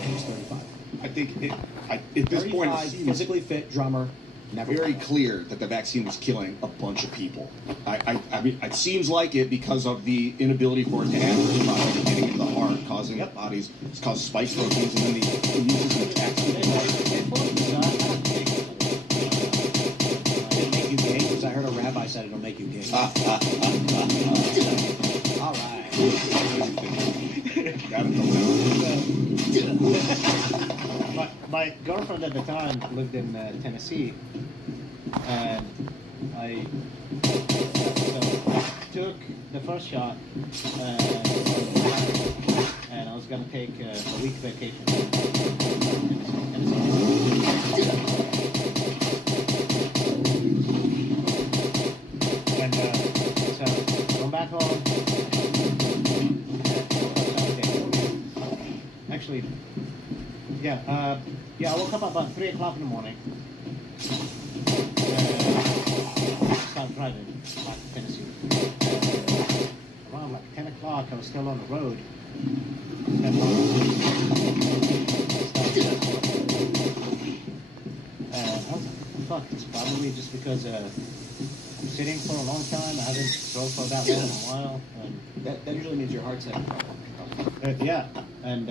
He was 35. I think at this point, it seems physically fit drummer. Very clear that the vaccine was killing a bunch of people. I mean, it seems like it because of the inability for it to enter the body, getting into the heart, causing bodies, it's caused spike proteins, and then the immune system attacks the body. It'll make you gay, because I heard a rabbi said it'll make you gay. All right. My girlfriend at the time lived in Tennessee, and I took the first shot, and I was going to take a week vacation. And so going back home. Actually, I woke up about 3 o'clock in the morning. Started driving back to Tennessee. Around like 10 o'clock, I was still on the road. I was like, fuck, it's probably just because I'm sitting for a long time. I haven't drove for that long in a while. And that usually means your heart's having and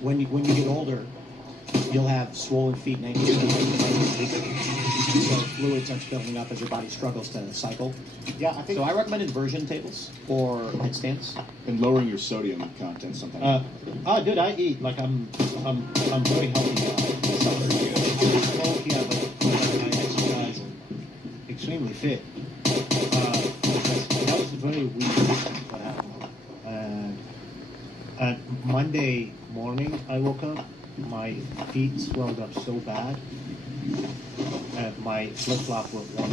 when you get older, you'll have swollen feet and ankles. So fluid starts building up as your body struggles to cycle. Yeah, I think. So I recommend inversion tables or headstands. And lowering your sodium content sometimes. Dude, I eat like I'm very healthy. Yeah, but I exercise and extremely fit. That was very weird what happened. And Monday morning, I woke up. My feet swelled up so bad, and my flip-flop were one.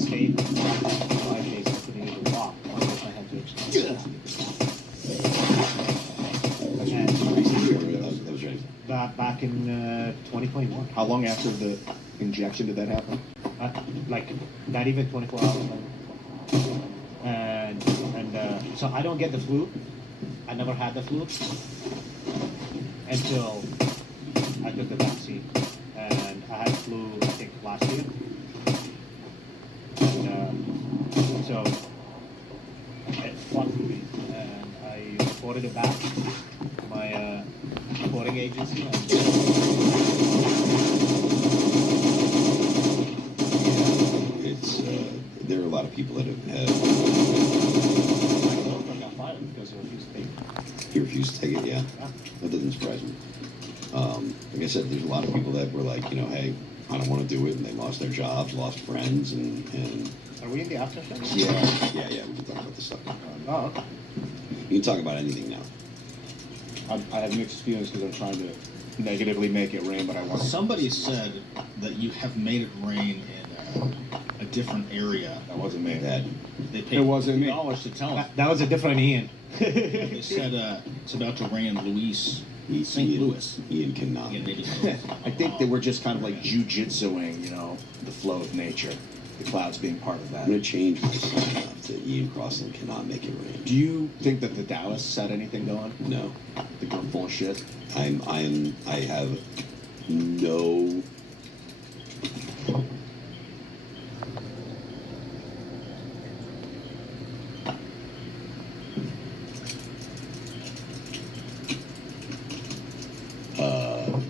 Stayed 5 days. I couldn't even walk. I had to exercise. Back in 2021. How long after the injection did that happen? Like not even 24 hours later. And so I don't get the flu. I never had the flu. until I took the vaccine. And I had flu, I think, last year. And, so it fucked with me. And I reported it back to my reporting agency. It's there are a lot of people that have had. My girlfriend got fired because he refused to take it. He refused to take it, yeah. That doesn't surprise me. Like I said, there's a lot of people that were like, you know, hey, I don't want to do it, and they lost their jobs, lost friends, and Are we in the after show? yeah, we can talk about this stuff. Oh, okay. You can talk about anything now. I have mixed feelings because I'm trying to negatively make it rain, but I want. Somebody said that you have made it rain in a different area. That wasn't me. That They paid It wasn't me. $50 to tell them. That was a different Ian. They said it's about to rain in St. Louis. Ian cannot. Ian maybe so. I think they were just kind of like jujitsuing, you know, the flow of nature. The clouds being part of that. I'm going to change my sign up to Ian Crossland cannot make it rain. Do you think that the Taoists had anything going? No. Think we're full of shit? I have no.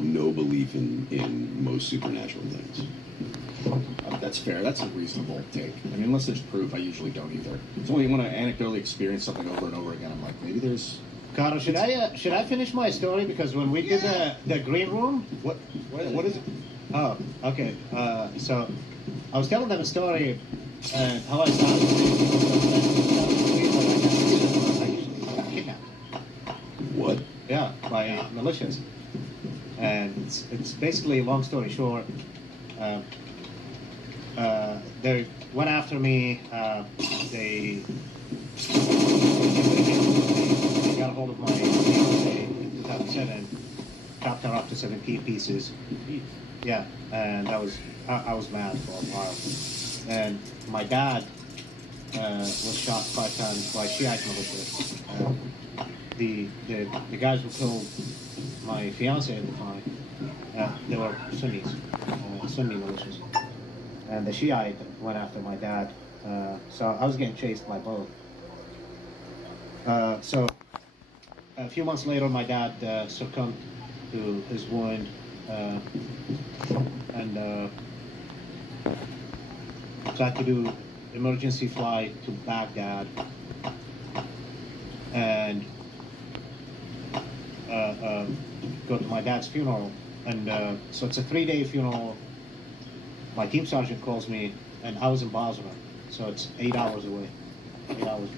No belief in most supernatural things. That's fair. That's a reasonable take. I mean, unless there's proof, I usually don't either. It's only when I anecdotally experience something over and over again, I'm like, maybe there's. Carter, should I finish my story? Because when we did the green room, what is it? Oh, okay. So I was telling them a story and how I started. Kidnapped. What? Yeah, by militias. And it's basically, long story short, they went after me. They got a hold of my fiancée in 2007, chopped her up to 17 pieces. Yeah, and I was mad for a while. And my dad was shot 5 times by Shiite militia. The guys who killed my fiancée at the time, they were Sunnis, Sunni militias. And the Shiite went after my dad. So I was getting chased by both. So a few months later, my dad succumbed to his wound, and tried to do emergency flight to Baghdad, and go to my dad's funeral. And so it's a 3-day funeral. My team sergeant calls me, and I was in Basra, so it's 8 hours away, 8 hours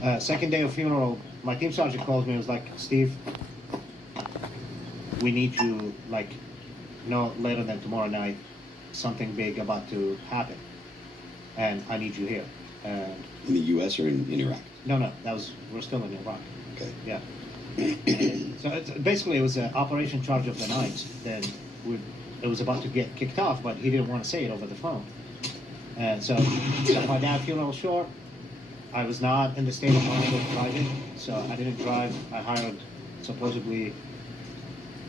drive. Second day of funeral, my team sergeant calls me and was like, Steve, we need you, like, no later than tomorrow night, something big about to happen, and I need you here. And in the U.S. or in Iraq? No, we're still in Iraq. Okay. Yeah. So basically it was an Operation Charge of the Night. Then it was about to get kicked off, but he didn't want to say it over the phone. And so cut my dad's funeral short. I was not in the state of mind of driving, so I didn't drive. I hired supposedly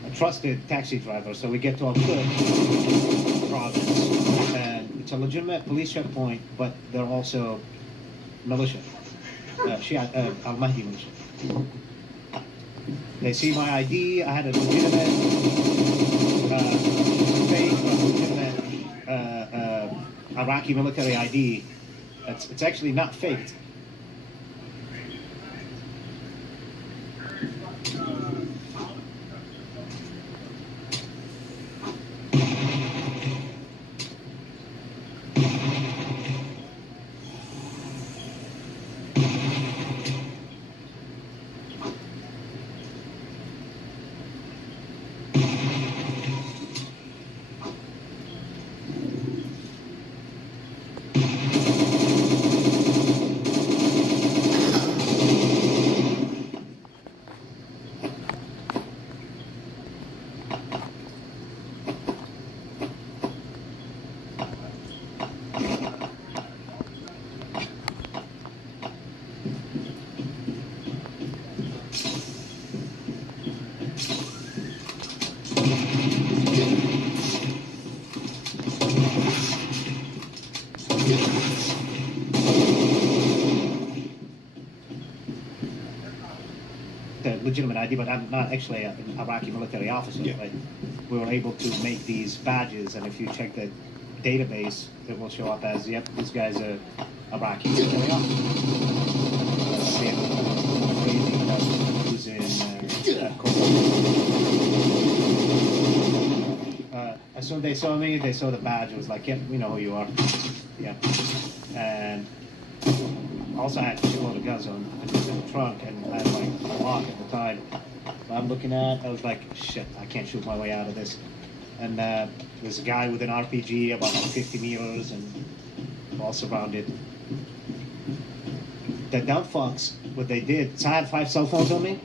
a trusted taxi driver. So we get to Al-Quds province, and it's a legitimate police checkpoint, but they're also militia, Shiite, Al-Mahdi militia. They see my ID. I had a legitimate, fake, legitimate Iraqi military ID. It's actually not faked. legitimate ID, but I'm not actually an Iraqi military officer. Yeah. But we were able to make these badges, and if you check the database, it will show up as, yep, this guy's a Iraqi military officer. Let's see, crazy that's who's in as soon as they saw me, they saw the badge. It was like, yep, we know who you are. Yeah. And also I had a shitload of guns on in the trunk, and I had like a lock at the time. So I'm looking at, I was like, shit, I can't shoot my way out of this. And there's a guy with an RPG about like 50 meters, and all surrounded. The dumb fucks, what they did, so I had 5 cell phones on me,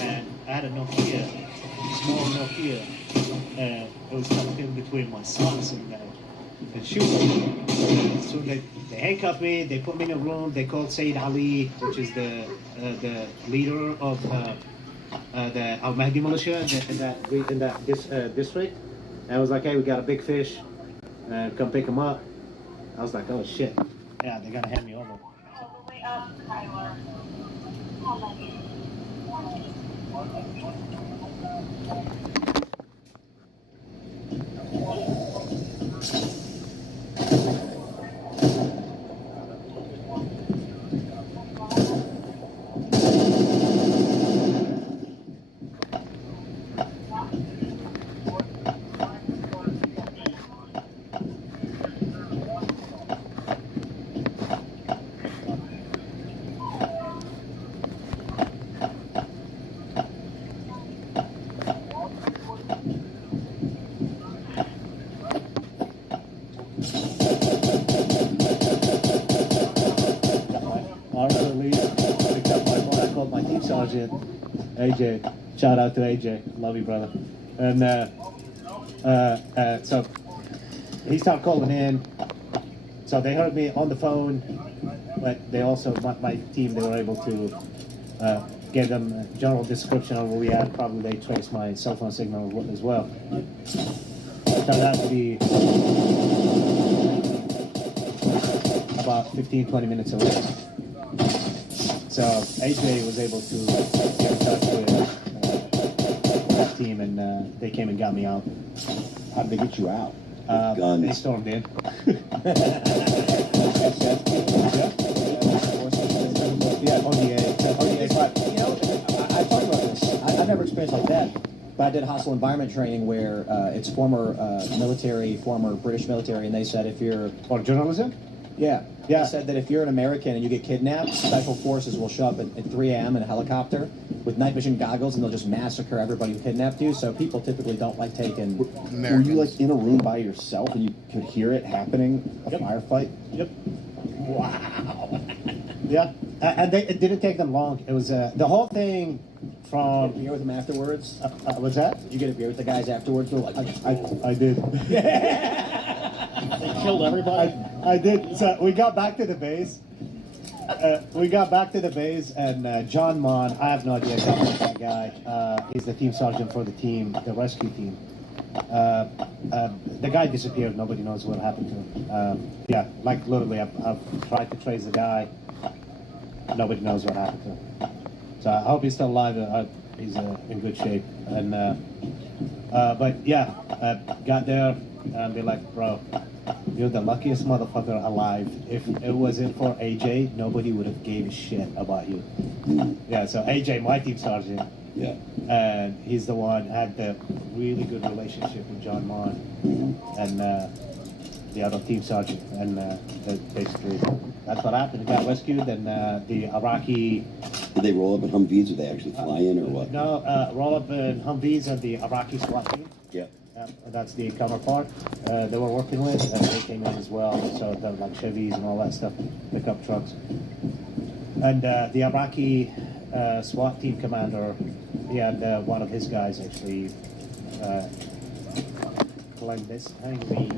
and I had a Nokia, small Nokia, and it was tucked in between my socks and shoes. So they handcuffed me, they put me in a room, they called Sayyid Ali, which is the leader of the Al Mahdi militia in that district. And I was like, hey, we got a big fish, come pick him up. I was like, oh shit, yeah, they're gonna hand me over. Sergeant AJ, shout out to AJ, love you, brother. And so he started calling in. So they heard me on the phone, but they also, my team, they were able to give them a general description of where we at. Probably they traced my cell phone signal as well. Turned out to be about 15-20 minutes away. So AJ was able to get in touch with that team, and they came and got me out. How did they get you out? They stormed in. Yeah, ODA. But, you know, I talked about this. I've never experienced like that. But I did hostile environment training where it's former military, former British military, and they said if you're... Or journalism? Yeah. They said that if you're an American and you get kidnapped, special forces will show up at 3 a.m. in a helicopter with night vision goggles, and they'll just massacre everybody who kidnapped you. So people typically don't like taking... Were you like in a room by yourself and you could hear it happening, a firefight? Yep. Wow. Yeah. And it didn't take them long. It was the whole thing from... Did you get a beer with them afterwards? What's that? Did you get a beer with the guys afterwards? They're like, I did. They killed everybody? I did. So we got back to the base. And John Mon, I have no idea about that guy. He's the team sergeant for the team, the rescue team. The guy disappeared. Nobody knows what happened to him. Yeah, like literally, I've tried to trace the guy. Nobody knows what happened to him. So I hope he's still alive. He's in good shape. And but yeah, got there and they're like, bro, you're the luckiest motherfucker alive. If it wasn't for AJ, nobody would have gave a shit about you. Yeah, so AJ, my team sergeant, and he's the one had the really good relationship with John Mon and the other team sergeant, and basically that's what happened. He got rescued, and the Iraqi. Did they roll up in Humvees, or they actually fly in, or what? No, roll up in Humvees and the Iraqi SWAT team. Yeah. That's the counterpart they were working with, and they came in as well. So the like Chevys and all that stuff, pickup trucks. And the Iraqi SWAT team commander, he had one of his guys actually clandestinely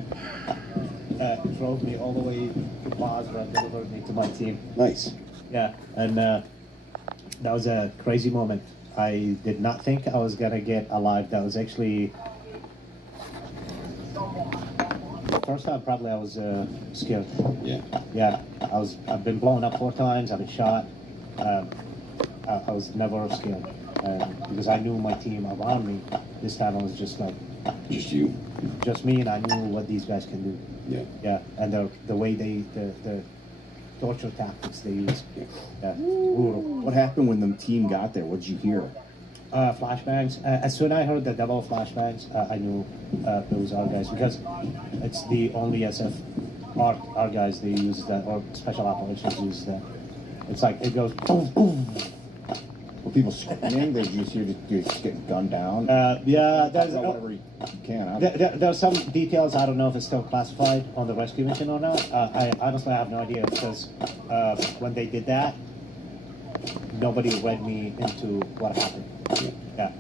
drove me all the way to Basra and delivered me to my team. Nice. Yeah, and that was a crazy moment. I did not think I was gonna get alive. That was actually the first time probably I was scared. Yeah. Yeah, I've been blown up 4 times. I've been shot. I was never scared. because I knew my team around me. This time I was just like, just you, just me, and I knew what these guys can do. Yeah. Yeah, and the way the torture tactics they use. Yeah, brutal. What happened when the team got there? What did you hear? Flashbangs. As soon as I heard the double flashbangs, I knew those are guys because it's the only SF our guys they use that, or special operations use that. It's like it goes boom boom. Were people screaming? They just hear just getting gunned down. Yeah, there's whatever you can. there's some details. I don't know if it's still classified on the rescue mission or not. I honestly have no idea because when they did that, nobody read me into what happened. Yeah,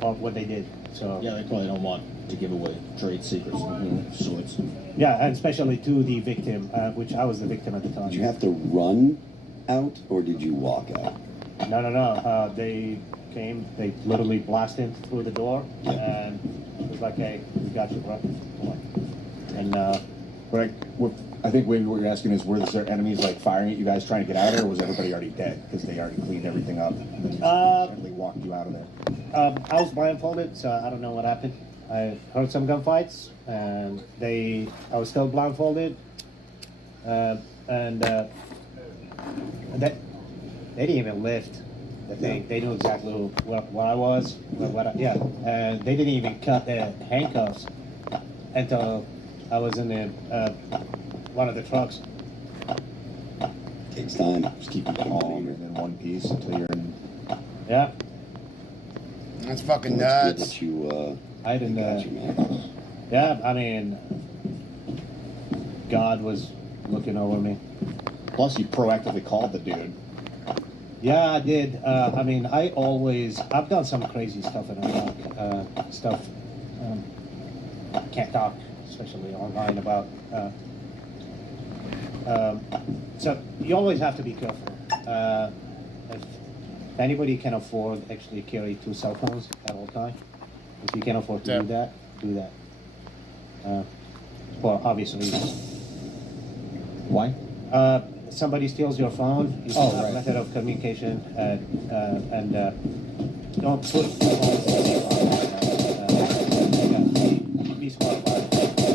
or what they did. So yeah, they probably don't want to give away trade secrets of sorts. Yeah, and especially to the victim, which I was the victim at the time. Did you have to run out or did you walk out? No. They came. They literally blasted through the door, and it was like, "Hey, we got you, bro." And I think maybe what you're asking is, were there enemies like firing at you guys trying to get out of there, or was everybody already dead because they already cleaned everything up and gently walked you out of there? I was blindfolded, so I don't know what happened. I heard some gunfights, and I was still blindfolded, and they didn't even lift the thing. They knew exactly where I was, and they didn't even cut the handcuffs until I was in one of the trucks. Takes time. Just keep it calm and in one piece until you're in. Yeah. That's fucking Well, nuts. it's good that you, I didn't. got you, man. Yeah, I mean, God was looking over me. Plus, you proactively called the dude. Yeah, I did. I mean, I've done some crazy stuff in Iraq. Stuff can't talk, especially online, about. So you always have to be careful. If anybody can afford actually carry 2 cell phones at all time, if you can afford to do that. For obvious reasons. Why? Somebody steals your phone, you have a method of communication, and don't put 2 phones in the be smart about it.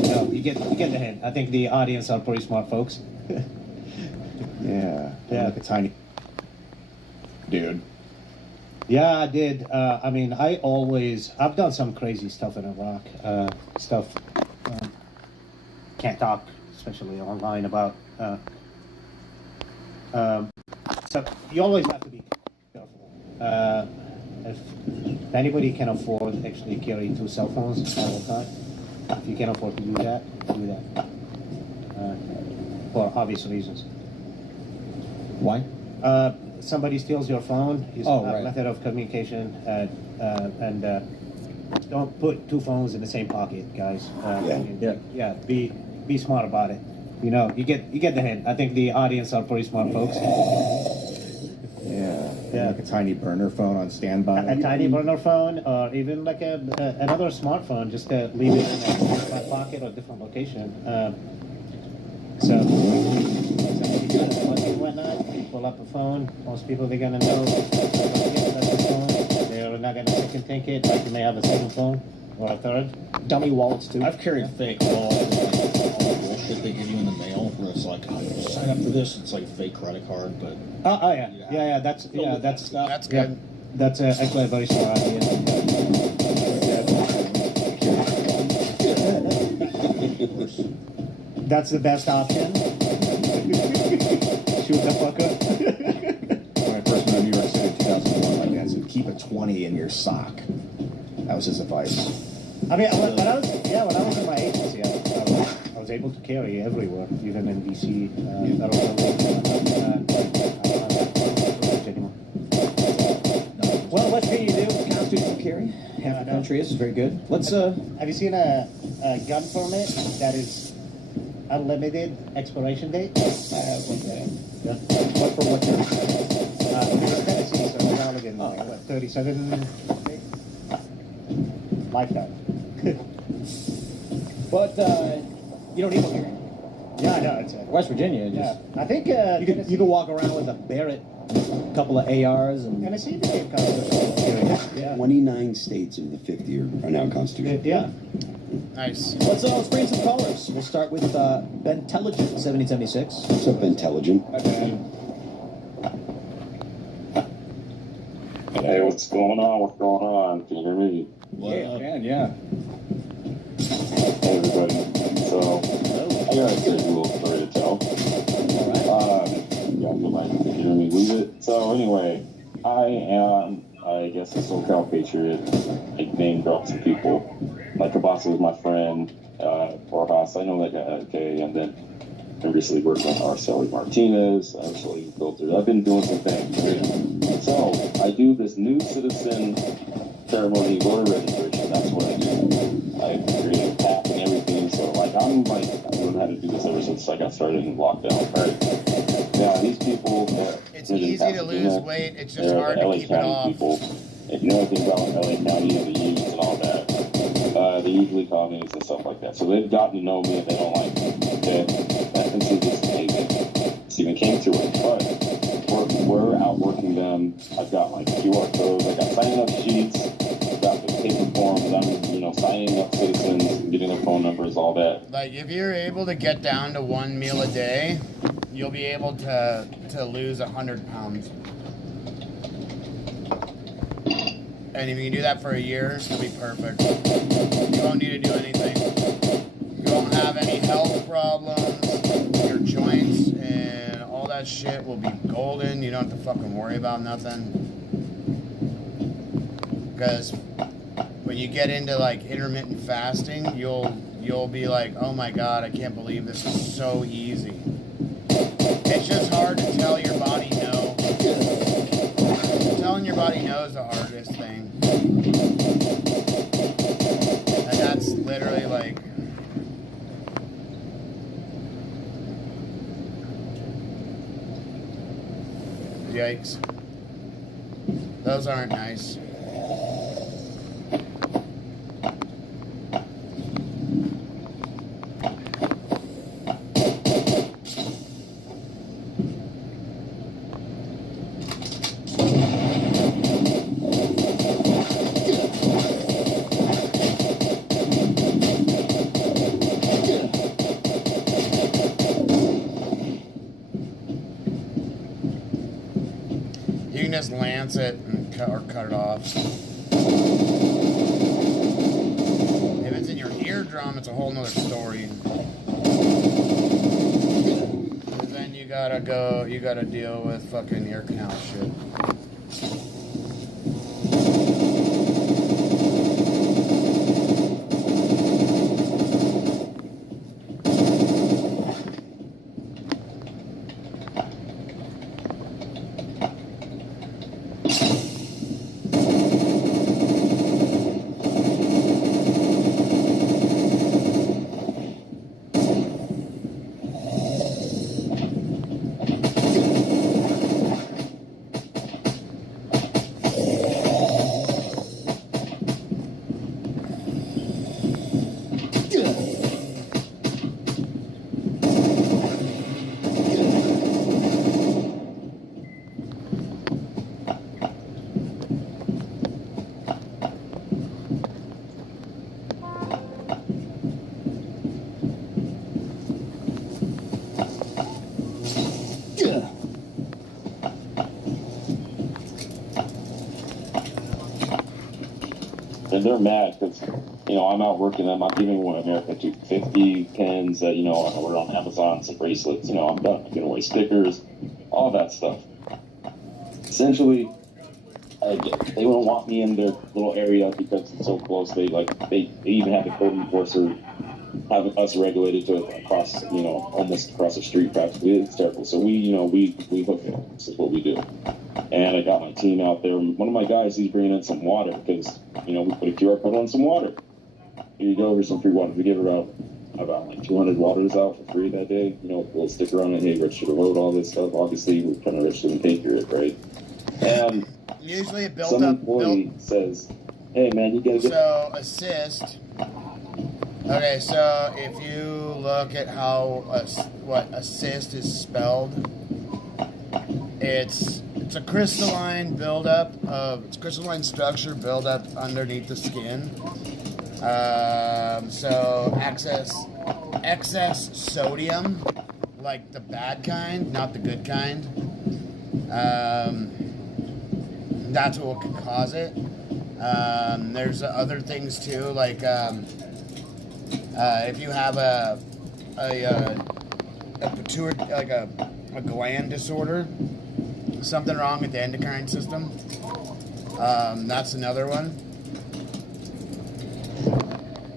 You know, you get the hint. I think the audience are pretty smart folks. Yeah. Like a tiny dude. Yeah, I did. I mean, I've done some crazy stuff in Iraq. Can't talk, especially online, about. So you always have to be careful. If anybody can afford actually carry 2 cell phones at all time, if you can afford to do that, do that. For obvious reasons. Why? Somebody steals your phone, you have a method of communication, and don't put 2 phones in the same pocket, guys. Be smart about it. You know, you get the hint. I think the audience are pretty smart folks. Yeah. Like a tiny burner phone on standby. A tiny burner phone, or even like another smartphone, just to leave it in my pocket or a different location. So whatnot, you pull up a phone. Most people, they're gonna know that's the phone. They're not gonna second think it. Like you may have a second phone or a third. Dummy wallets too. I've carried fake wallets. Bullshit they give you in the mail, where it's like, sign up for this. It's like a fake credit card, but. Yeah. That's good. Yeah, that's actually a very smart idea. That's the best option. Shoot the fucker. When I first moved to New York City in 2001, my dad said, keep a 20 in your sock. That was his advice. I mean, when I was in my agency, I was able to carry everywhere, even in DC. Well, what can you do? Constitutional carry. Half the country is very good. Let's. Have you seen a gun permit that is unlimited expiration date? I have one. Yeah. What for what term? It's Tennessee, so it's only getting like 37 lifetime. But you don't need one here. Yeah, I know. It's West Virginia. I think you can walk around with a Barrett couple of ARs, and I see it became constitutional. Yeah. 29 states of the 50 are now constitutional. Yeah. Nice. Let's bring some callers. We'll start with Bentelligent, 1776. What's up, Bentelligent? Hey, what's going on? What's going on? Can you hear me? Yeah. Hey, everybody. So, I got a crazy little story to tell. Y'all feel like you can hear me leave it. So, anyway, I guess, a SoCal patriot. I name dropped some people. Like Kabasa was my friend. Rojas, I know that guy, okay, and then I recently worked with Arceli Martinez, Arceli Filter. I've been doing some things, right? So, I do this new citizen ceremony voter registration. That's what I do. I create a pack and everything. So, I've learned how to do this ever since I got started in lockdown, right? Now, these people, it's easy to lose weight. It's just hard to keep it off. People, if you know anything about LA County and the unions and all that, they usually communists and stuff like that. So they've gotten to know me and they don't like me. Okay? I can see this even came through it. But we're outworking them. I've got my QR codes, I got signing up sheets, I've got the paper forms, I'm signing up citizens, getting their phone numbers, all that. Like if you're able to get down to 1 meal a day, you'll be able to lose 100 pounds. And if you can do that for a year, it'll be perfect. You won't need to do anything. You won't have any health problems. Your joints and all that shit will be golden. You don't have to fucking worry about nothing. Because when you get into like intermittent fasting, you'll be like, oh my god, I can't believe this is so easy. It's just hard to tell your body no. Telling your body no is the hardest thing. And that's literally like... Yikes. Those aren't nice. You can just lance it and cut it off. If it's in your eardrum, it's a whole nother story. But then you gotta deal with fucking ear canal shit. And they're mad because, I'm out working them. I'm giving away America 250 pins that, were on Amazon, some bracelets. I'm done. I'm giving away stickers, all that stuff. Essentially, they don't want me in their little area because it's so close. They even have the code enforcer have us regulated to across, almost across the street practically. It's terrible. So we hook it. This is what we do. And I got my team out there. One of my guys, he's bringing in some water because, we put a QR code on some water. Here you go, here's some free water. We give about 200 waters out for free that day. A little sticker on it, hey, register to vote, all this stuff. Obviously, we're trying to register and pay for it, right? And usually it built some up. employee says, hey, man, you gotta get... So, assist. Okay, so if you look at how what assist is spelled, it's It's a crystalline buildup of it's crystalline structure buildup underneath the skin. So excess sodium, like the bad kind, not the good kind. That's what can cause it. There's other things too, like if you have a pituitary, like a gland disorder, something wrong with the endocrine system. That's another one.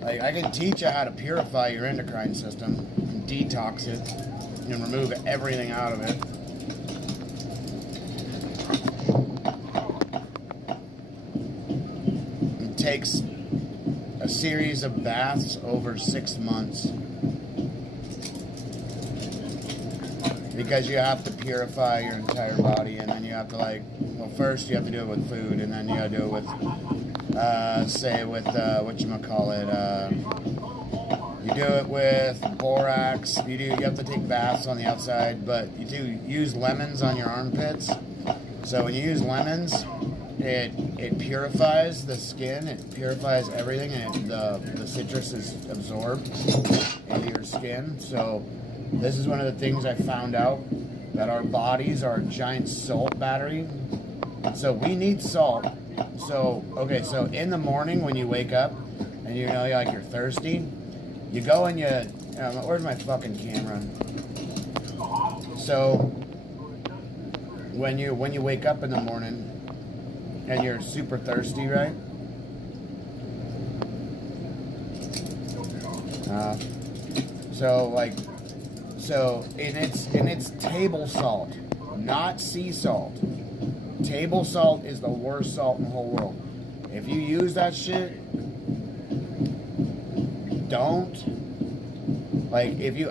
Like I can teach you how to purify your endocrine system and detox it and remove everything out of it. It takes a series of baths over 6 months. Because you have to purify your entire body, and then you have to first you have to do it with food, and then you gotta do it with, you do it with borax. You have to take baths on the outside, but you do use lemons on your armpits. So when you use lemons, it purifies the skin, it purifies everything, and the citrus is absorbed into your skin. So this is one of the things I found out, that our bodies are a giant salt battery. So we need salt. So, okay, so in the morning when you wake up and you know you're thirsty, you go and where's my fucking camera? So when you wake up in the morning and you're super thirsty, right? So it's table salt, not sea salt. Table salt is the worst salt in the whole world. If you use that shit, don't. Like if you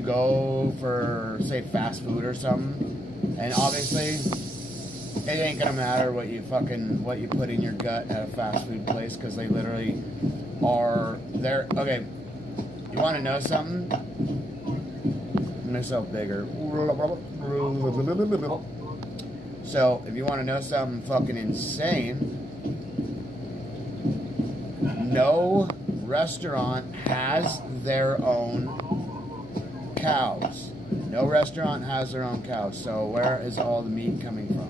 go for say fast food or something, and obviously it ain't gonna matter what you put in your gut at a fast food place, because they literally are there. Okay, you want to know something? Make myself bigger. So, if you want to know something fucking insane, no restaurant has their own cows. No restaurant has their own cows. So, where is all the meat coming from?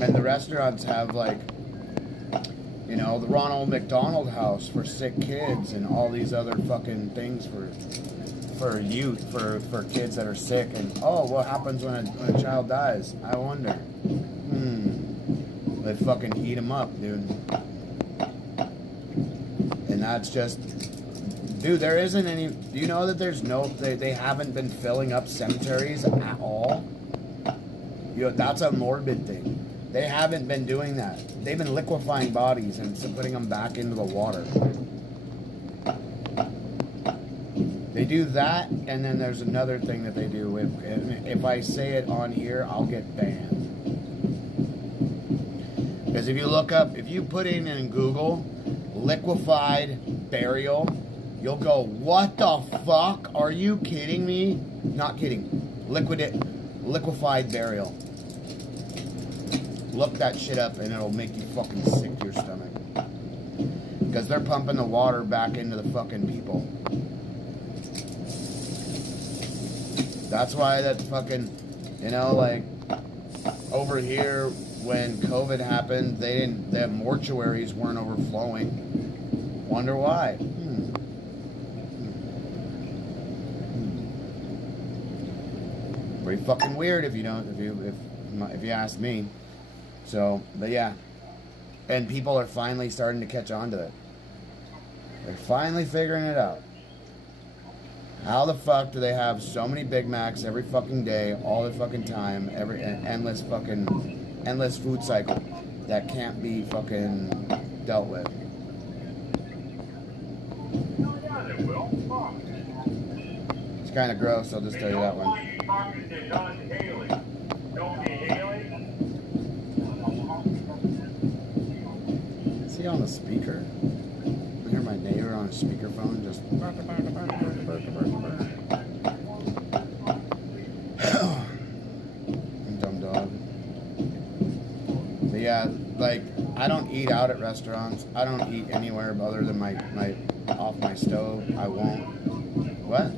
And the restaurants have the Ronald McDonald House for sick kids and all these other fucking things for youth, for kids that are sick. And what happens when a child dies? I wonder. They fucking eat them up, dude. And that's just, dude. There isn't any. Do you know that there's no? They haven't been filling up cemeteries at all. That's a morbid thing. They haven't been doing that. They've been liquefying bodies and putting them back into the water. They do that, and then there's another thing that they do. If I say it on here, I'll get banned. Because if you put in Google, liquefied burial, you'll go, what the fuck? Are you kidding me? Not kidding. Liquefied burial. Look that shit up and it'll make you fucking sick to your stomach. Because they're pumping the water back into the fucking people. That's why that fucking, over here when COVID happened, the mortuaries weren't overflowing. Wonder why? Pretty fucking weird if you ask me. So, but yeah, and people are finally starting to catch on to it. They're finally figuring it out. How the fuck do they have so many Big Macs every fucking day, all the fucking time, every endless food cycle that can't be fucking dealt with? It's kind of gross, I'll just tell you that one. Is he on the speaker? I hear my neighbor on a speakerphone just. Dumb dog. But yeah, like I don't eat out at restaurants. I don't eat anywhere other than my off my stove. I won't. What?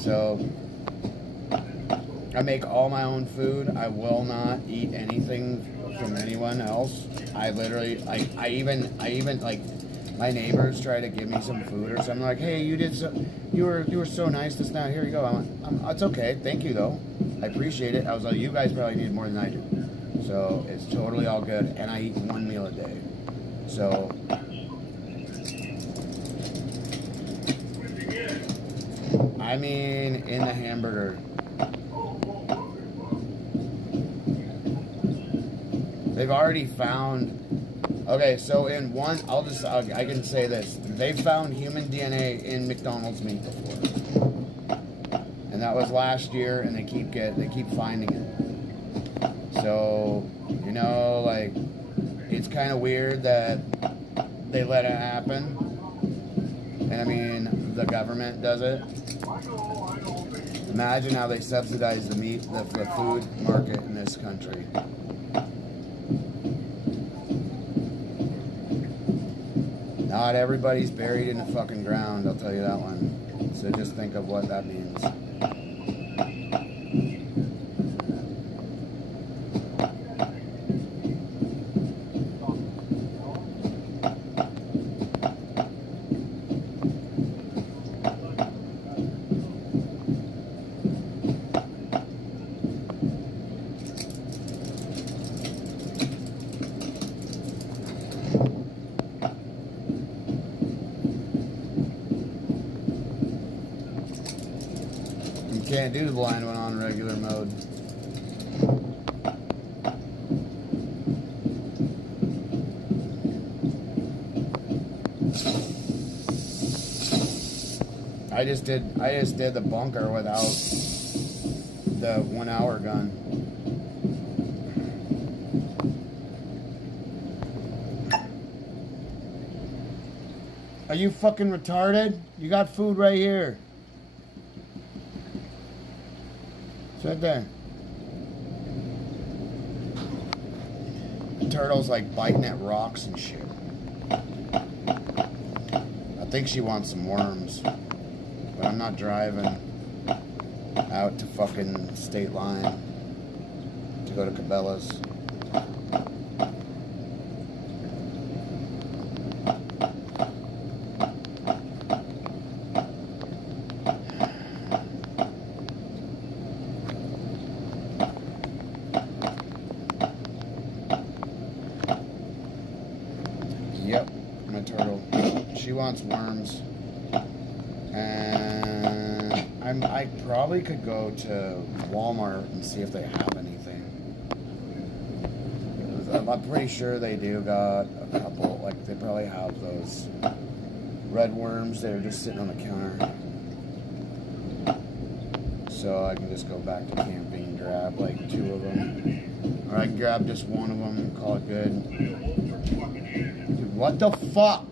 So I make all my own food. I will not eat anything from anyone else. I literally, I even like, my neighbors try to give me some food or something. Like, hey, you were so nice just now. Here you go. It's okay. Thank you though. I appreciate it. I was like, you guys probably need more than I do. So it's totally all good. And I eat one meal a day. So. I mean, in the hamburger. They've already found. Okay, so in one, I can say this. They found human DNA in McDonald's meat before, and that was last year. And they keep finding it. So, you know, like, it's kind of weird that they let it happen. And I mean, the government does it. Imagine how they subsidize the food market in this country. Not everybody's buried in the fucking ground, I'll tell you that one. So just think of what that means. Can't do the blind one on regular mode. I just did the bunker without the 1 hour gun. Are you fucking retarded? You got food right here. It's right there. The turtle's like biting at rocks and shit. I think she wants some worms. But I'm not driving out to fucking State Line to go to Cabela's. Yep, my turtle. She wants worms. And I probably could go to Walmart and see if they have anything. I'm pretty sure they do got a couple, like they probably have those red worms that are just sitting on the counter. So I can just go back to camping and grab like 2 of them. Or I can grab just 1 of them and call it good. Dude, what the fuck?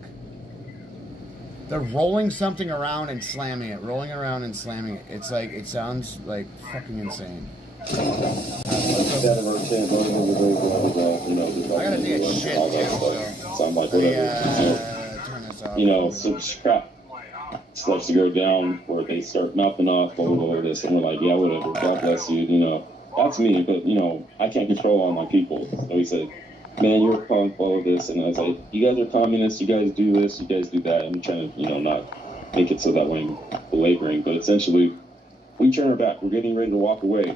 They're rolling something around and slamming it. Rolling around and slamming it. It's like, it sounds like fucking insane. I gotta take a shit too, so. Sound like whatever. Turn this off. You know, some crap starts to go down where they start mouthing off over this, and we're like, yeah, whatever, God bless you, you know. That's me, but, you know, I can't control all my people. So he said, man, you're a punk, all of this. And I was like, you guys are communists, you guys do this, you guys do that. I'm trying to, you know, not make it so that way belaboring. But essentially, we turn our back. We're getting ready to walk away.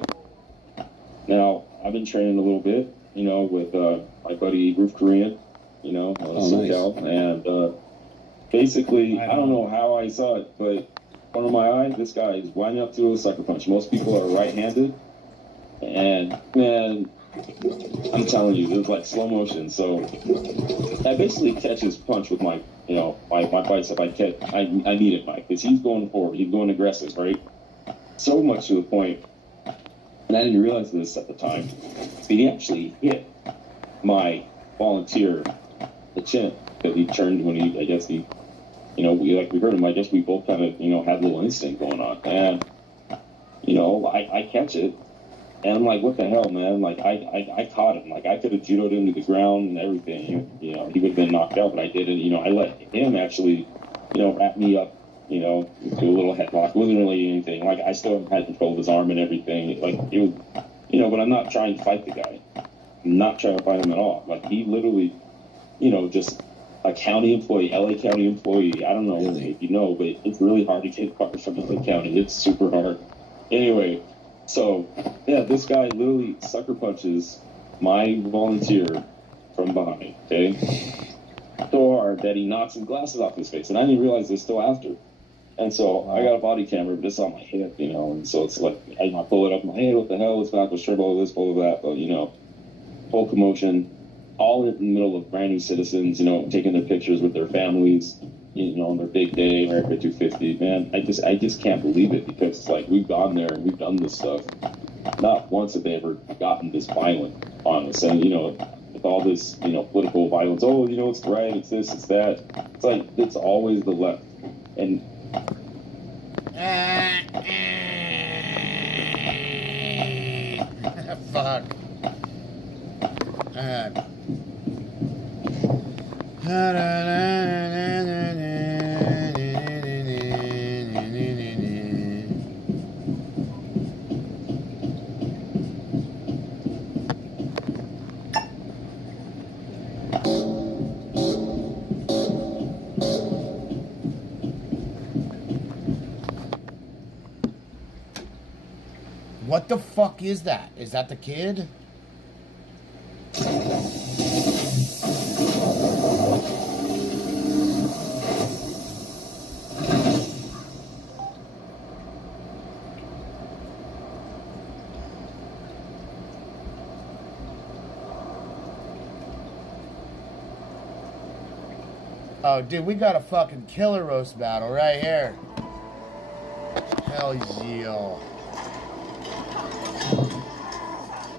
Now, I've been training a little bit, you know, with my buddy Roof Korean, you know, SoCal. Nice. And basically, I don't know how I saw it, but corner of my eye, this guy is winding up to a sucker punch. Most people are right-handed. And, man, I'm telling you, it was like slow motion. So I basically catch his punch with my, you know, my bicep. I need it, Mike, because he's going forward. He's going aggressive, right? So much to the point, and I didn't realize this at the time, but he actually hit my volunteer, the chimp, that he turned when he, I guess he, you know, we heard him. I guess we both kind of, you know, had a little instinct going on, and you know, I catch it, and I'm like, what the hell, man? Like I caught him. Like I could have judoed him to the ground and everything. You know, he would have been knocked out, but I didn't. You know, I let him actually, you know, wrap me up. You know, do a little headlock. Wasn't really anything. Like I still had control of his arm and everything. Like it was, you know, but I'm not trying to fight the guy. I'm not trying to fight him at all. Like he literally, you know, just a county employee, LA County employee. I don't know if you know, but it's really hard to get cars from LA County. It's super hard. Anyway, so yeah, this guy literally sucker punches my volunteer from behind. Okay, so hard that he knocks some glasses off his face, and I didn't realize this till after. And so I got a body camera, but it's on my hip, you know, and so it's like, I pull it up, I'm like, hey, what the hell, it's not, sure, blah, this, blah, that, but, you know, whole commotion, all in the middle of brand new citizens, you know, taking their pictures with their families, you know, on their big day, America 250, man, I just can't believe it, because it's like, we've gone there and we've done this stuff. Not once have they ever gotten this violent on us, and, you know, with all this, you know, political violence, oh, you know, it's right, it's this, it's that, it's like, it's always the left, and fuck. What the fuck is that? Is that the kid? Oh, dude, we got a fucking killer roast battle right here. Hell yeah.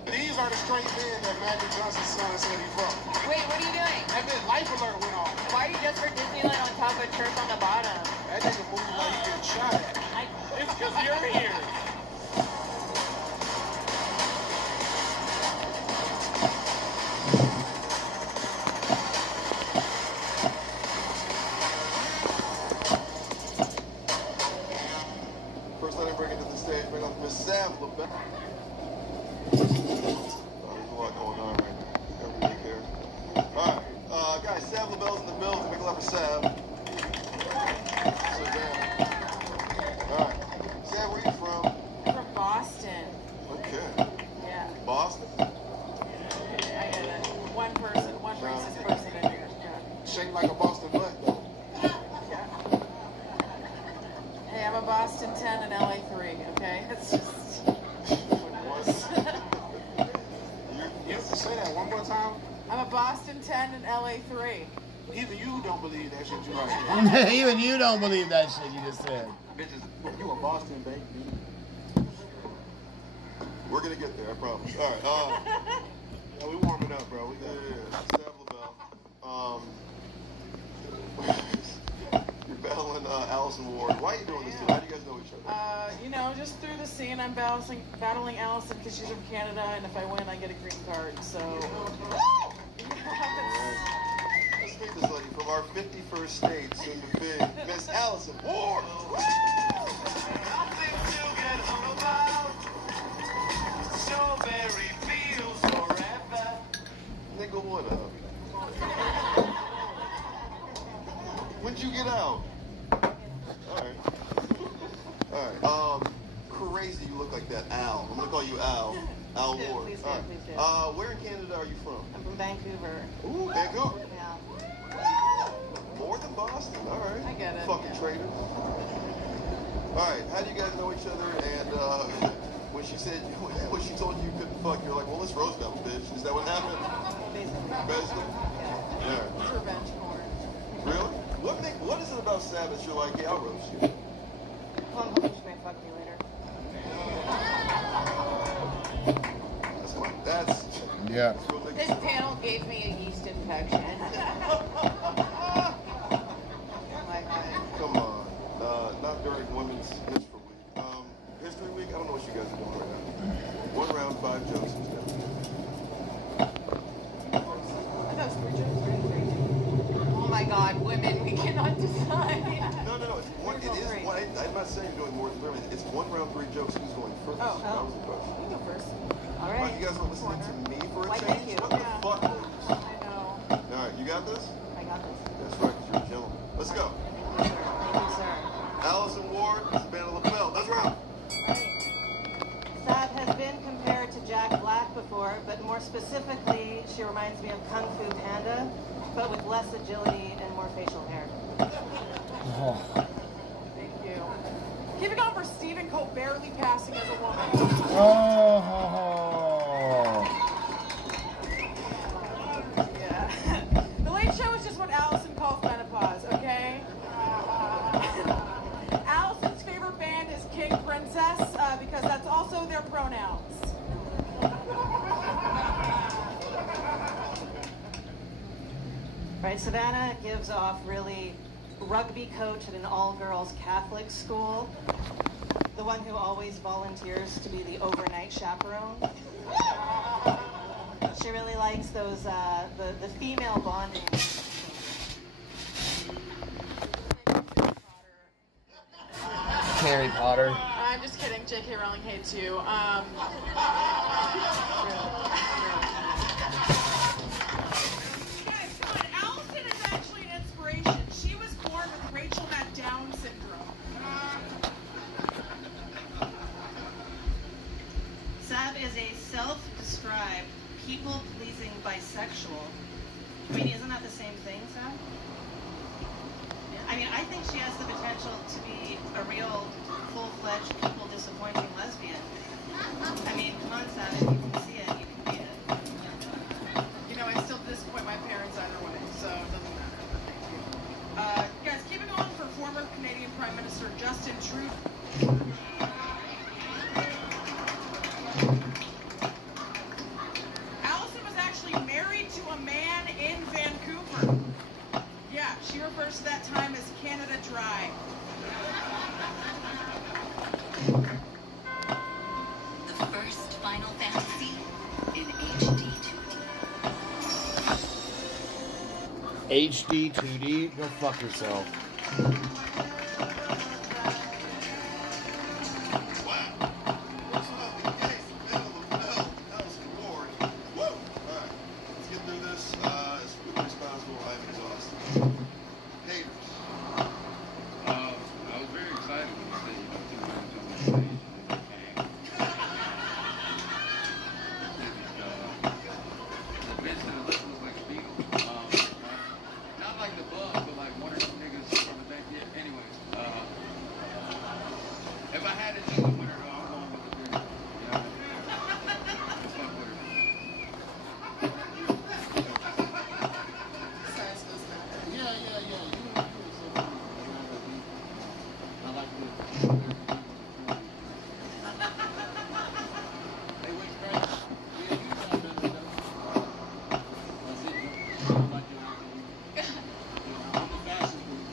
These are the straight men that Magic Johnson's son said he fucked. Wait, what are you doing? And then Life Alert went off. Why are you just for Disneyland on top of church on the bottom? That nigga moving like he getting shot at. It's because you're here. First, let me bring it to the stage. Bring up Miss Sam LaBelle. There's a lot going on right now. Everybody cares. Alright, guys, Sam LaBelle's in the building. Make a lot for Sam. Sit down. Alright. Sam, where you from? I'm from Boston. Okay. Yeah. Boston? I got it. One racist person in here. Yeah. Shaped like a Boston butt, though. Hey, I'm a Boston 10 and LA 3, okay? It's just... You have to say that one more time? I'm a Boston 10 and LA 3. Even you don't believe that shit you right. Even you don't believe that shit you just said. Bitches, you a Boston, baby. We're gonna get there, I promise. Alright, yeah, we warming up, bro. We got Sam LaBelle. You're battling Allison Ward. Why are you doing this? How do you guys know each other? You know, just through the scene, I'm battling Allison because she's from Canada, and if I win, I get a green card, so... Let's meet this lady from our 51st state, soon to be Miss Allison Ward. Nigga, what up? When'd you get out? Alright. Crazy you look like that, Al. I'm gonna call you Al. Al Ward. Please do, Alright. please do. Where in Canada are you from? I'm from Vancouver. Ooh, Vancouver. Yeah. More than Boston. Alright. I get it. Fucking traitor. Alright, how do you guys know each other? And when she told you you couldn't fuck, you're like, well, let's roast that bitch. Is that what happened? Basically. Yeah. It's revenge porn. Really? What is it about Savage you're like, yeah, I'll roast you? Well, I'm hoping she may fuck me later. That's Yeah. This panel gave me a yeast infection. Come on. Not during Women's History Week. History Week, I don't know what you guys are doing right now. 1 round, 5 jokes. Oh my God, women, we cannot decide. No. It's one, it is one. I'm not saying you're doing more than 3. It's 1 round, 3 jokes. Who's going first? That was the question. You go first. All Wow, right. you guys are listening to me for a Why, change? thank you. What the Yeah. fuck? I know. All right, you got this? I got this. That's right, because you're a gentleman. Let's go. Thank you, sir. Allison Ward, Savannah LaBelle. Let's rock. Sav has been compared to Jack Black before, but more specifically, she reminds me of Kung Fu Panda, but with less agility and more facial hair. Thank you. Keep it going for Stephen Cope barely passing as a woman. Yeah. The Late Show is just what Allison calls menopause, okay? Allison's favorite band is King Princess because that's also their pronouns. Right, Savannah gives off really rugby coach at an all-girls Catholic school, the one who always volunteers to be the overnight chaperone. She really likes those, the female bonding. Harry Potter. I'm just kidding. J.K. Rowling hates you. Guys, come on. Allison is actually an inspiration. She was born with Rachel had Down syndrome. Sav is a self-described people-pleasing bisexual. I mean, isn't that the same thing, Sav? I mean, I think she has the potential to be a real full-fledged people-disappointing lesbian. I mean, come on, Sav, if you can see it, you can be it. You know, I still disappoint my parents either way, so it doesn't matter. Thank you. Guys, keep it going for former Canadian Prime Minister Justin Trudeau. Allison was actually married to a man in Vancouver. Yeah, she refers to that time as Canada Dry. The first Final Fantasy in HD 2D. HD 2D? Go fuck yourself. Let's get through this as quickly as possible. I'm exhausted. Haters. I was very excited when you said you know, 2 minutes on the stage. The bitch to the left looks like a beetle. Not like the bug, but like one or two niggas from the back. Yeah, anyway. If I had to choose a winner, though, I'm going with the bitch. You know? Let's fuck with her. Yeah. I like the. Hey, wait, Craig. Yeah, you got better though. That's it. I like it. I'm the fastest one.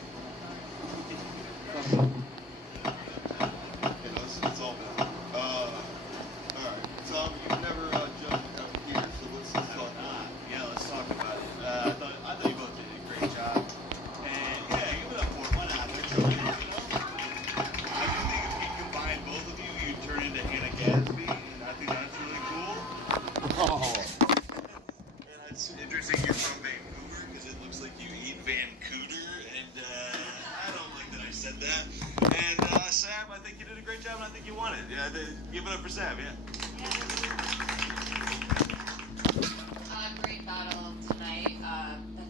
Okay, it's all bad. Alright. Tom, you've never jumped out here, so let's talk about it. Yeah, let's talk about it. I thought you both did a great job. And yeah, give it up for it. Why not? They're children, you know? I do think if we combine both of you, you'd turn into Hannah Gadsby, and I think that's really cool. And it's interesting you're from Vancouver, because it looks like you eat Vancouver, and I don't like that I said that. And Sam, I think you did a great job, and I think you won it. Yeah, give it up for Sam, yeah. Great battle tonight.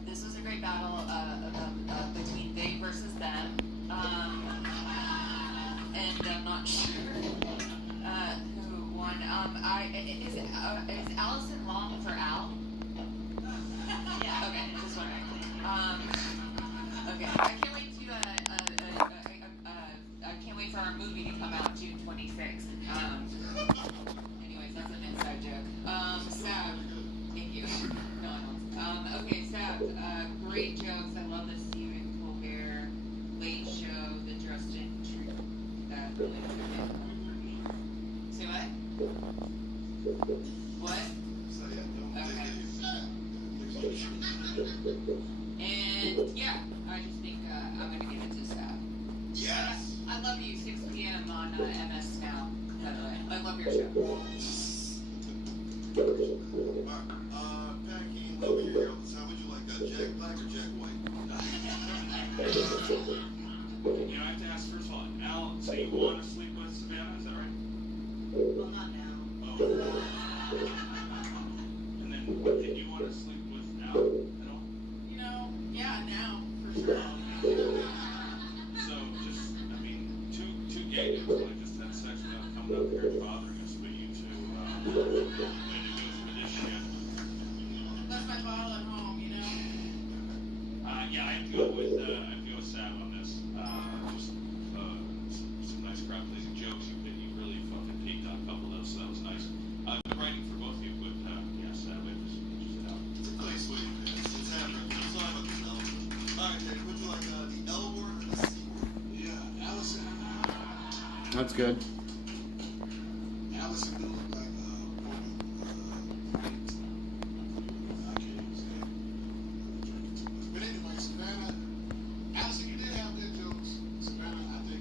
This was a great battle between they versus them. And I'm not sure who won. Is Allison long for Al? Yeah. Okay, just wondering. Okay, I can't wait to I can't wait for our movie to come out June 26th. Anyways, that's an inside joke. So Thank you. No, I don't. Okay, Sab, great jokes. I love the Stephen Colbert Late Show, the Justin Trudeau. Say what? What? Okay. And yeah, I just think I'm gonna give it to Sab. Yes. I love you. 6 p.m. on MS Now. By the way, I love your show. Pat Keane, love you here all the time. Would you like Jack Black or Jack White? You know, I have to ask first of all, Al, so you want to sleep with Savannah, is that right? Well, not now. Oh. And then, did you want to sleep with Al at all? You know, yeah, now, for sure. So, just, I mean, two gay dudes like just had sex without coming up here and bothering us, but you two, way to go through this shit. Left my bottle at home, you know? Yeah, I have to go with Sab on this. Just some nice crowd-pleasing jokes. You really fucking peaked on a couple of those, so that was nice. I've been writing for both of you, but yeah, Sab, I just it out. Nice, sweet, man. It's happening. I'm sorry about this L word. All right, Jake, would you like the L word or the C word? Yeah, Allison. That's good. Allison do look like a woman. I can't even say it. Drinking too much. But anyway, Savannah, Allison, you did have good jokes. Savannah, I think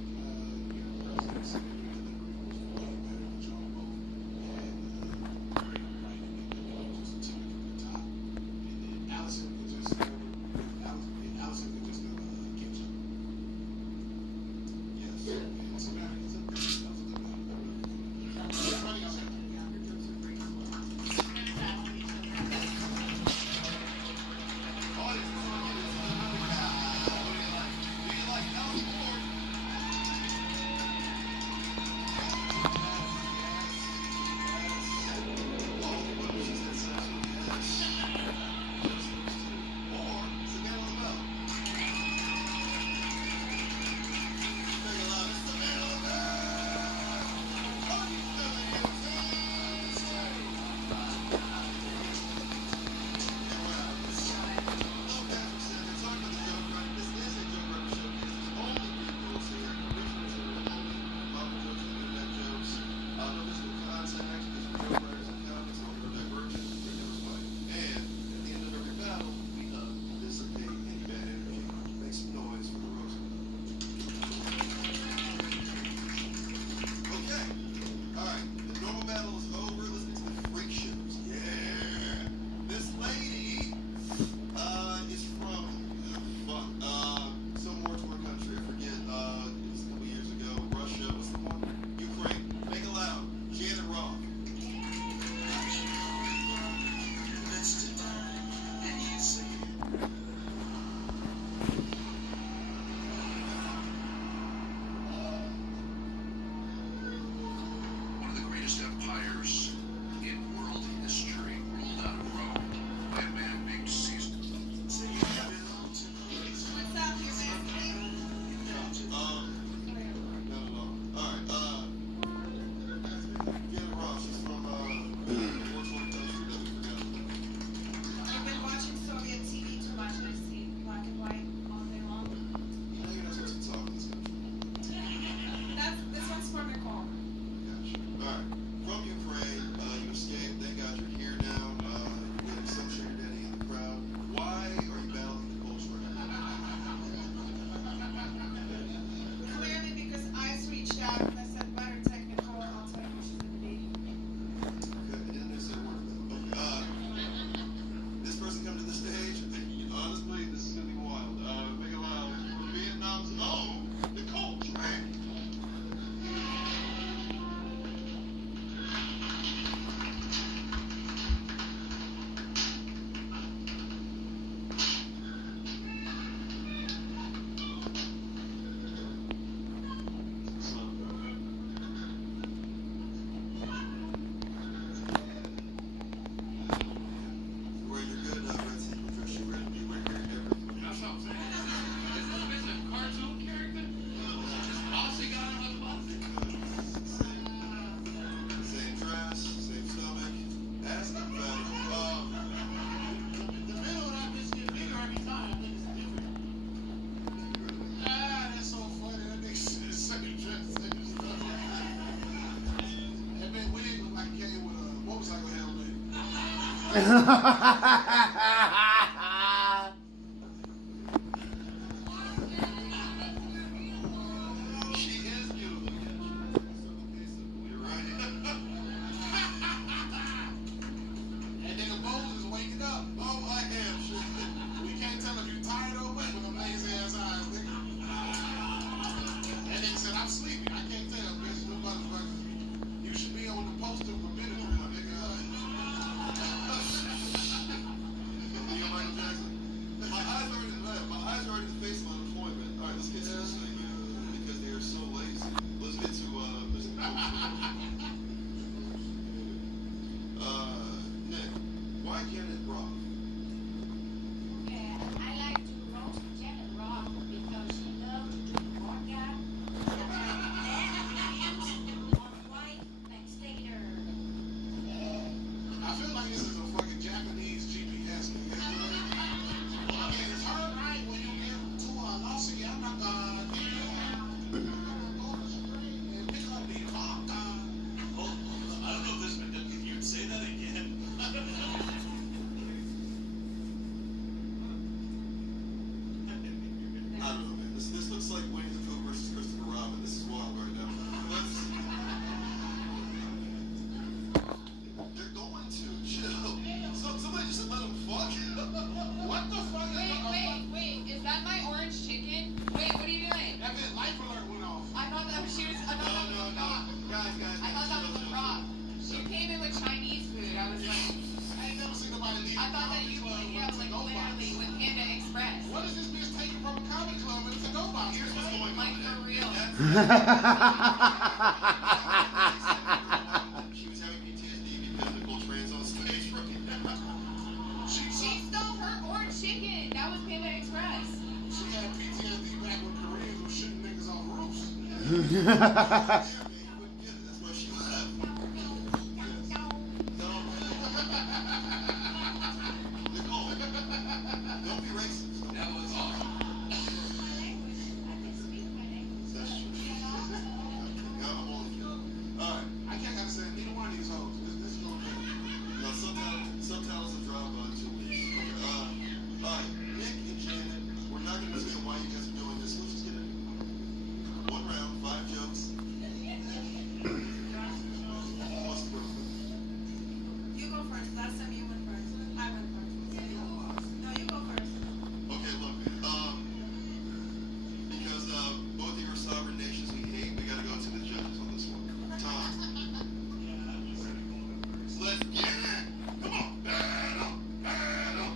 your presidency and your delivery was way better than John Bolt. And very writing and just a timid from the top. And then Allison could just go, Allison could just go catch up. Yes. And Savannah, that was a good one. Everybody else had your jokes are great. All right. That man wig looked like he came with a motorcycle helmet. She is beautiful. You're right. And then the bones is waking up. Oh, I am. We can't tell if you're tired or awake with them lazy ass eyes, nigga. And then said, I'm sleepy. I can't tell, bitch. No motherfuckers. You should be on the poster for Benadryl, nigga. You know Michael Jackson? My eyes are already in the face of unemployment. All right, let's get to this thing, man. Because they are so lazy. Let's get to, Nick, why Janet Rock? I like to roast Janet Rock because she loves to do workout. I feel like this is a fucking Japanese GPS. Okay, it's her right when you get to a loss of Yamaga. I don't know if this, can you say that again? I don't know, man. This looks like Winnie the Pooh versus Christopher Robin. This is wild right now. They're going to chill. Somebody just let them fuck. What the fuck? Wait, is that my orange chicken? Wait, what are you doing? That bit life alert went off. I thought that was Rock. Guys. I thought that was Rock. She came in with Chinese food. I was like, I ain't never seen nobody leave. I thought that you picked it up like literally with Panda Express. What is this bitch taking from a comedy club and it's a go box? Here's what's going on. Like for real. She was having PTSD because Nicole Trans on stage right now. She stole her orange chicken. That was Panda Express. She had PTSD back when Koreans were shooting niggas off roofs. That's where she left. Nicole, don't be racist. That was awesome. That's true. I'm only kidding. Alright, I can't understand neither one of these hoes. This is okay. Now, subtitles will drop 2 weeks. Alright, Nick and Janet, we're not going to say why you guys are doing this. Let's just get it. 1 round, 5 jokes. What's the first one? You go first. Last time you went first. I went first. No, you go first. Okay, look, because both of you are sovereign nations we hate, we gotta go to the judges on this one. Tom. Let's get it! Come on! Battle!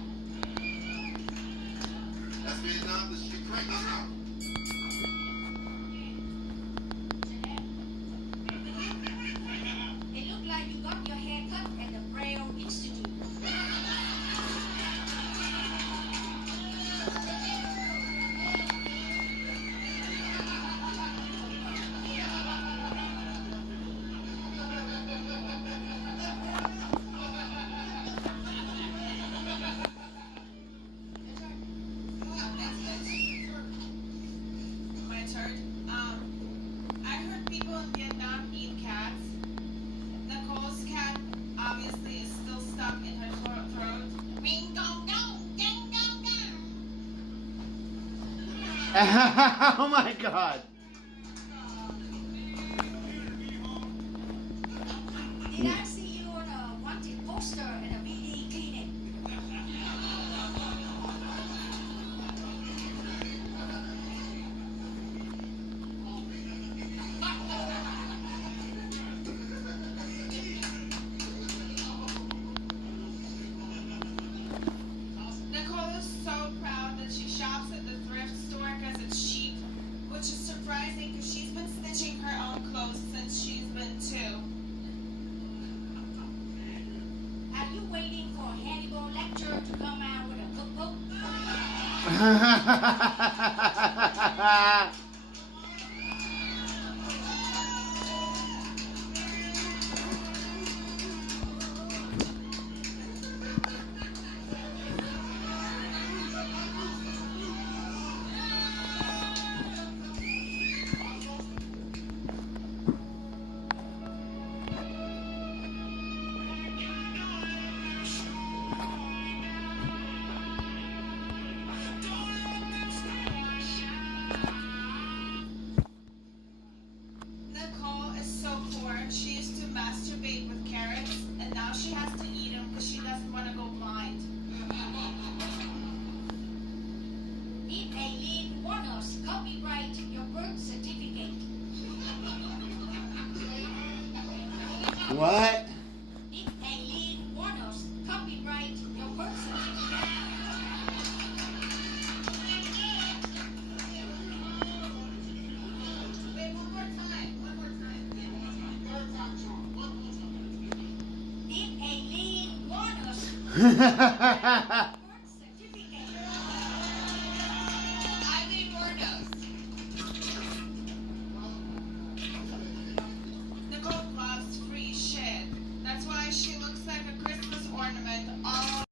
That's Vietnam, this is Ukraine, let's go! It looked like you got your hair cut at the Braille Institute. My turn. I heard people in Vietnam eat cats. Nicole's cat obviously is still stuck in her throat. Ring dong dong, ding dong dong. Oh my god. Did I see you on a wanted poster in a VD clinic? Nicole is so proud that she shops at the thrift store because it's cheap, which is surprising because she's been stitching her own clothes since she's been 2. Are you waiting for Hannibal Lecter to come out with a cookbook? is so poor. She used to masturbate with carrots, and now she has to eat them because she doesn't want to go blind. Did Aileen Warnos copyright your birth certificate? What? Did Aileen Warnos copyright your birth certificate? Wait, one more time. Did Aileen Warnos Eileen Warnos. Nicole loves free shit. That's why she looks like a Christmas ornament all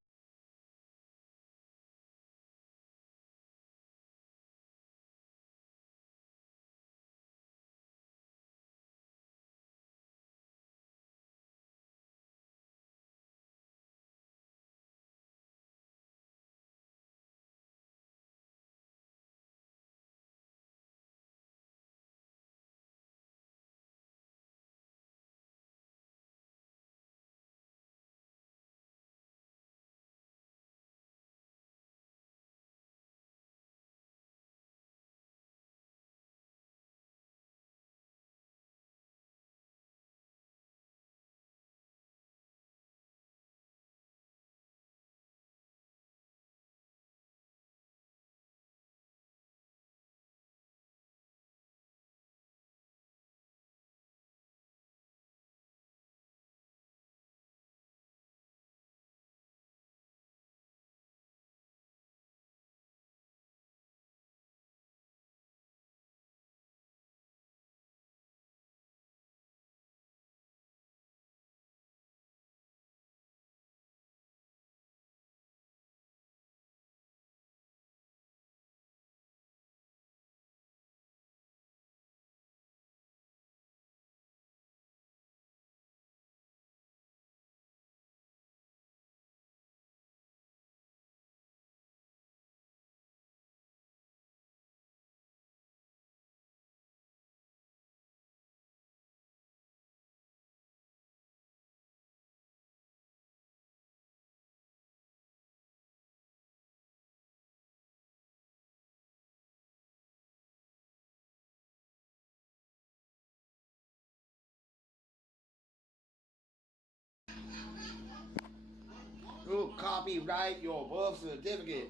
Who copyright your birth certificate?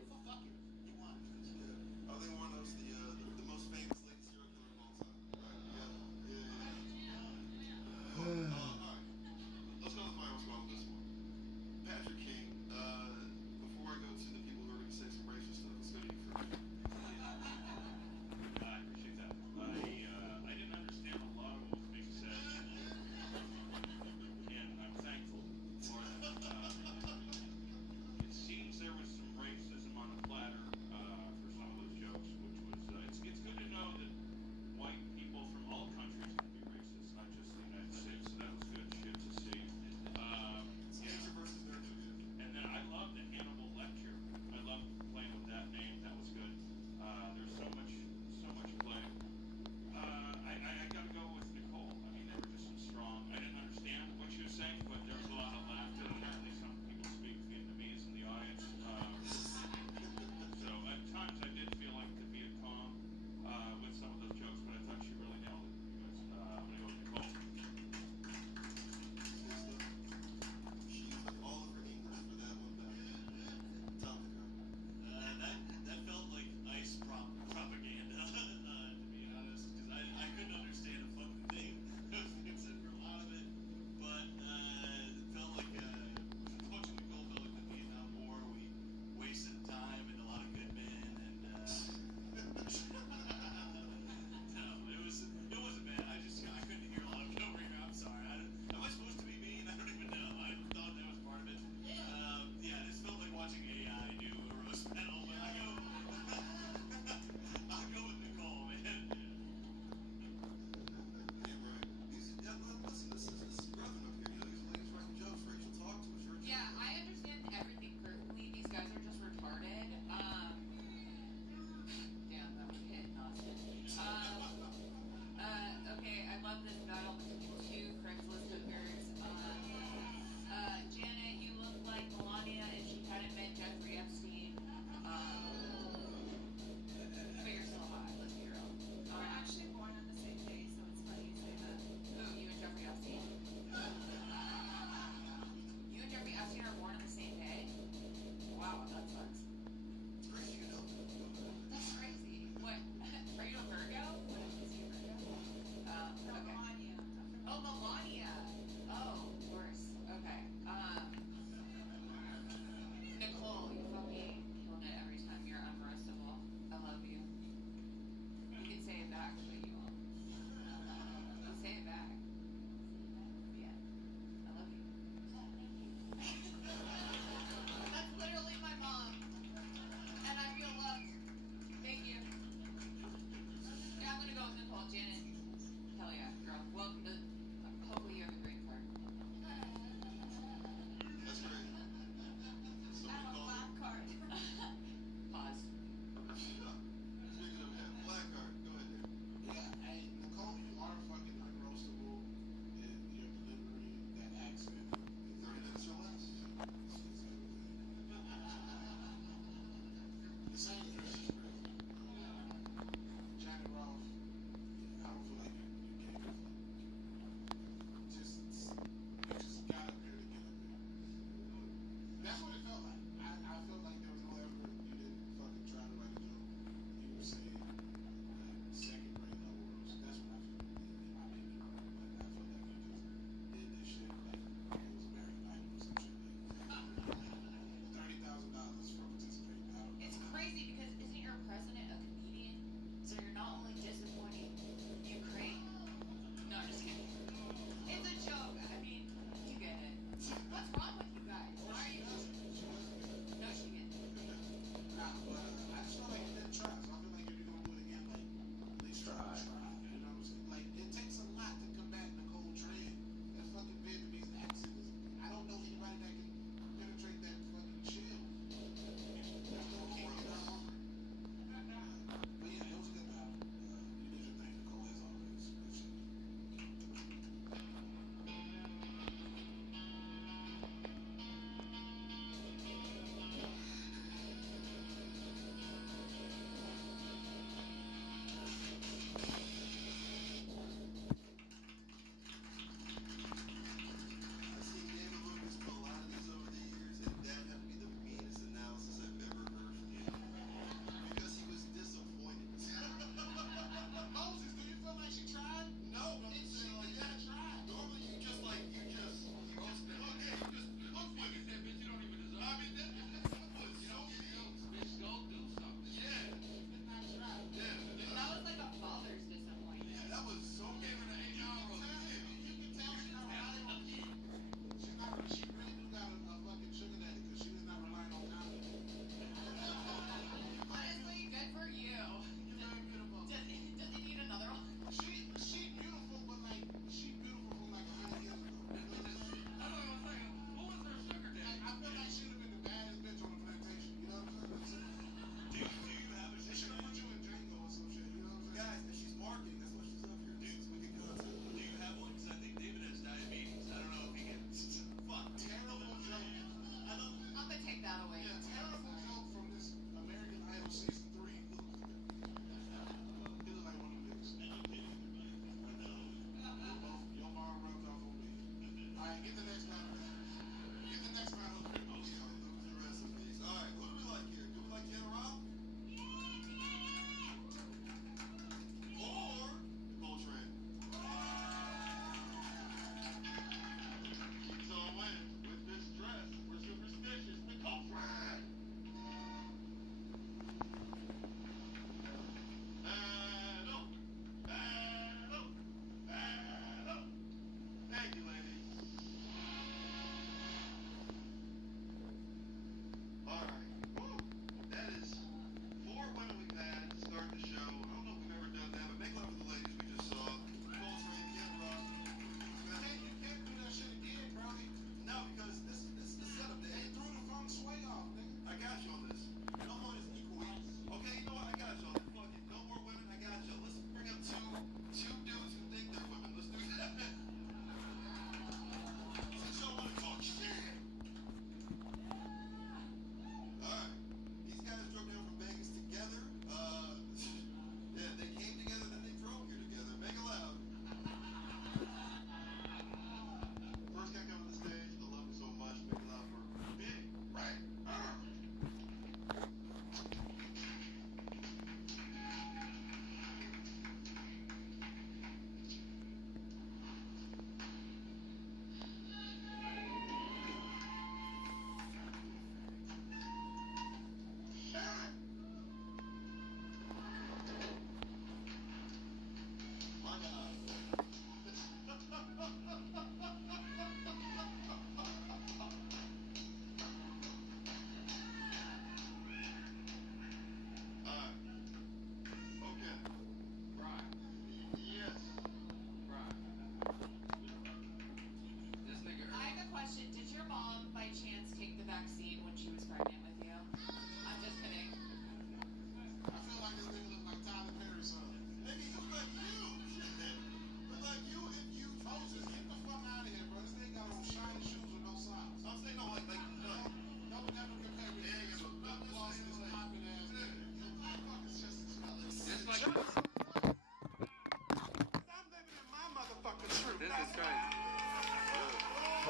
Let's go to the final song with this one. Patrick King, before I go to the people who are going to say some racist stuff, let's go to you first. I appreciate that. I didn't understand a lot of what was being said, and I'm thankful for that. It seems there was some racism on the platter for some of those jokes,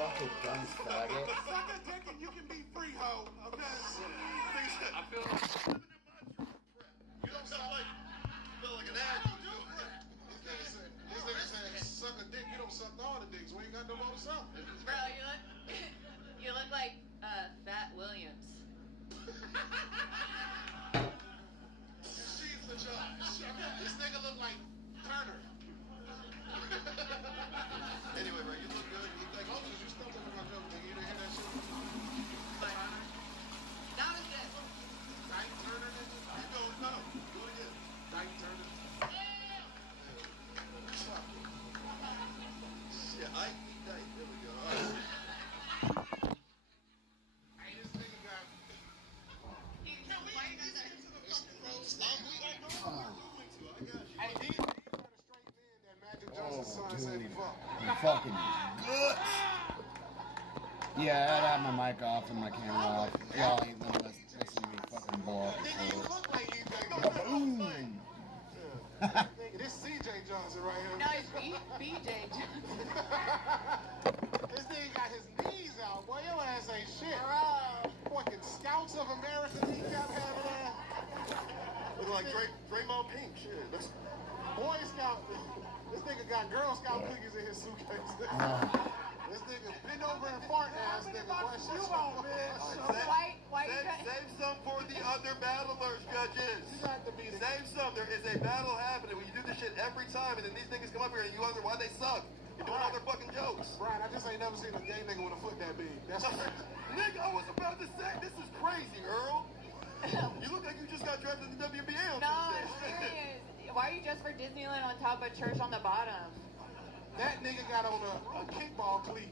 Suck it, guns, faggot. Suck a dick and you can be free, ho. Okay? I feel like you don't sound like an ass. This nigga said, suck a dick. You don't suck all the dicks. We ain't got no more to suck. Bro, you look like Fat Williams. She's the judge. This nigga look like Turner. Anyway, bro, you look good. You Like, oh, you stumped over my joke, nigga. You didn't hear that shit? That was good. Dyke Turner, nigga? You don't know. Do it again. Dyke Turner. Yeah, Ike beat Dyke. There we go. All right. Hey, this nigga got... Hey, these niggas are the straight men that Magic Johnson's son said he fucked. You fucking good. Yeah, I'd have my mic off and my camera off. Y'all ain't gonna listen to me fucking blow up. Nigga, you look like EJ Boom. Nigga, this CJ Johnson right here. No, it's BJ Johnson. This nigga got his knees out. Boy, your ass ain't shit. Bro. Fucking Scouts of America kneecap having that. Look like Draymond Pink. Shit. That's... Boy Scout. This nigga got Girl Scout cookies in his suitcase. This nigga bend over and fart ass nigga. Boy, shit. Save some for the other battlers, judges. You got to be the... Save some. There is a battle happening when you do this shit every time, and then these niggas come up here and you wonder why they suck. You're doing all their fucking jokes. Brian, I just ain't never seen a gay nigga with a foot that big. That's Nigga, I was about to say, this is crazy, Earl. You look like you just got drafted in the WNBA. No, I'm serious. Why are you dressed for Disneyland on top of church on the bottom? That nigga got on a kickball cleat.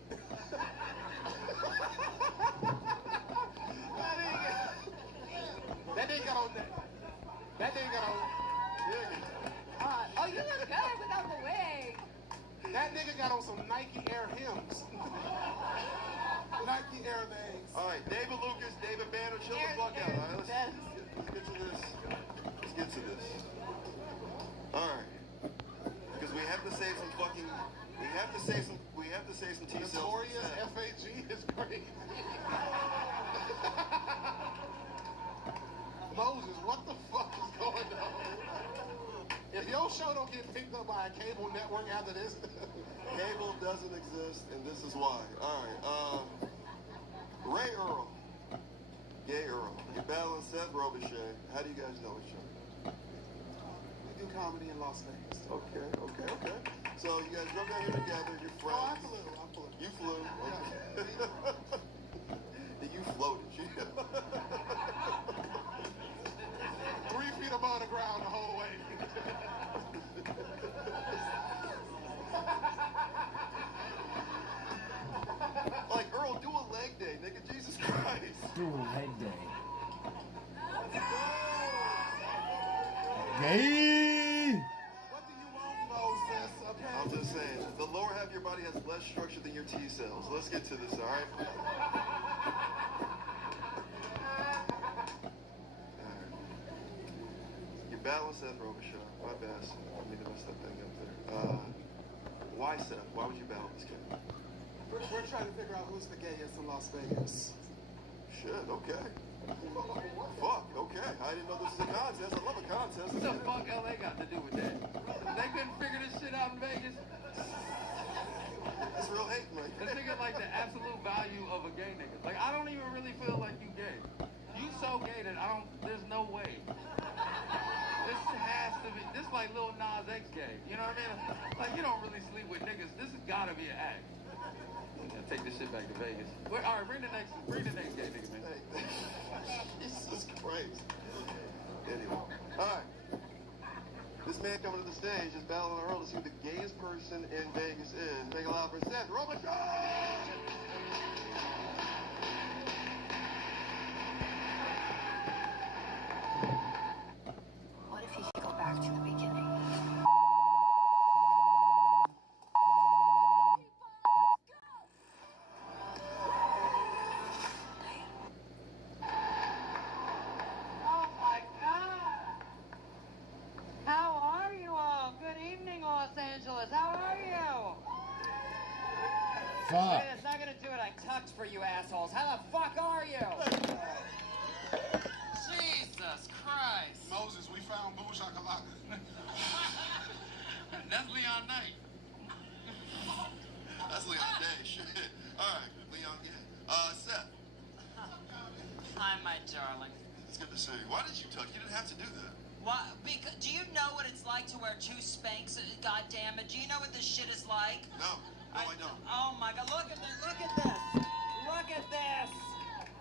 That nigga got on that. That nigga got on. Oh, you look good without the wig. That nigga got on some Nike Air Hims. Nike Air things. All right, David Lucas, David Banner, chill the fuck out. All right, let's get to this. Let's get to this. All right, because we have to save some fucking. We have to save some T cells. Notorious FAG is great. Moses, what the fuck is going on? If your show don't get picked up by a cable network after this, cable doesn't exist, and this is why. All right, Ray Earl, Gay Earl, you're battling Seth Robichaud. How do you guys know each other? We do comedy in Las Vegas. Okay. So you guys drove down here together. You're friends. Oh, I flew. You flew. Okay. You floated. 3 feet above the ground the whole way. Like, Earl, do a leg day, nigga. Jesus Christ. Do a leg day. Gay. What do you want, Moses? Okay. I'm just saying, the lower half of your body has less structure than your T cells. Let's get to this, all right? You're battling Seth Robichaud. My bad. I mean to mess that thing up there. Why Seth? Why would you battle this kid? We're trying to figure out who's the gayest in Las Vegas. Shit, okay. Fuck, okay. I didn't know this was a contest. I love a contest. What the fuck LA got to do with that? They couldn't figure this shit out in Vegas. It's real hate, man. Let's think of like the absolute value of a gay nigga. Like, I don't even really feel like you gay. You so gay that there's no way. This has to be, this like Lil Nas X gay. You know what I mean? Like, you don't really sleep with niggas. This has gotta be an act. I'll take this shit back to Vegas. All right, bring the next gay nigga, man. Jesus Christ. Anyway, all right. This man coming to the stage is battling Earl to see who the gayest person in Vegas is. Make a loud for Seth Robichaud! What if you could go back to the beginning? Oh my God! How are you all? Good evening, Los Angeles. How are you? Fuck. It's not gonna do what I tucked for you assholes. How the fuck are you? Jesus Christ. Moses, we found Boo Shakalaka. That's Leon Knight. That's Leon Day, shit. Alright, Leon, yeah. Seth. Hi, my darling. It's good to see you. Why did you tuck? You didn't have to do that. Why? Because, do you know what it's like to wear 2 Spanx? God damn it. Do you know what this shit is like? No, I don't. Oh my God, look at this, look at this. Look at this.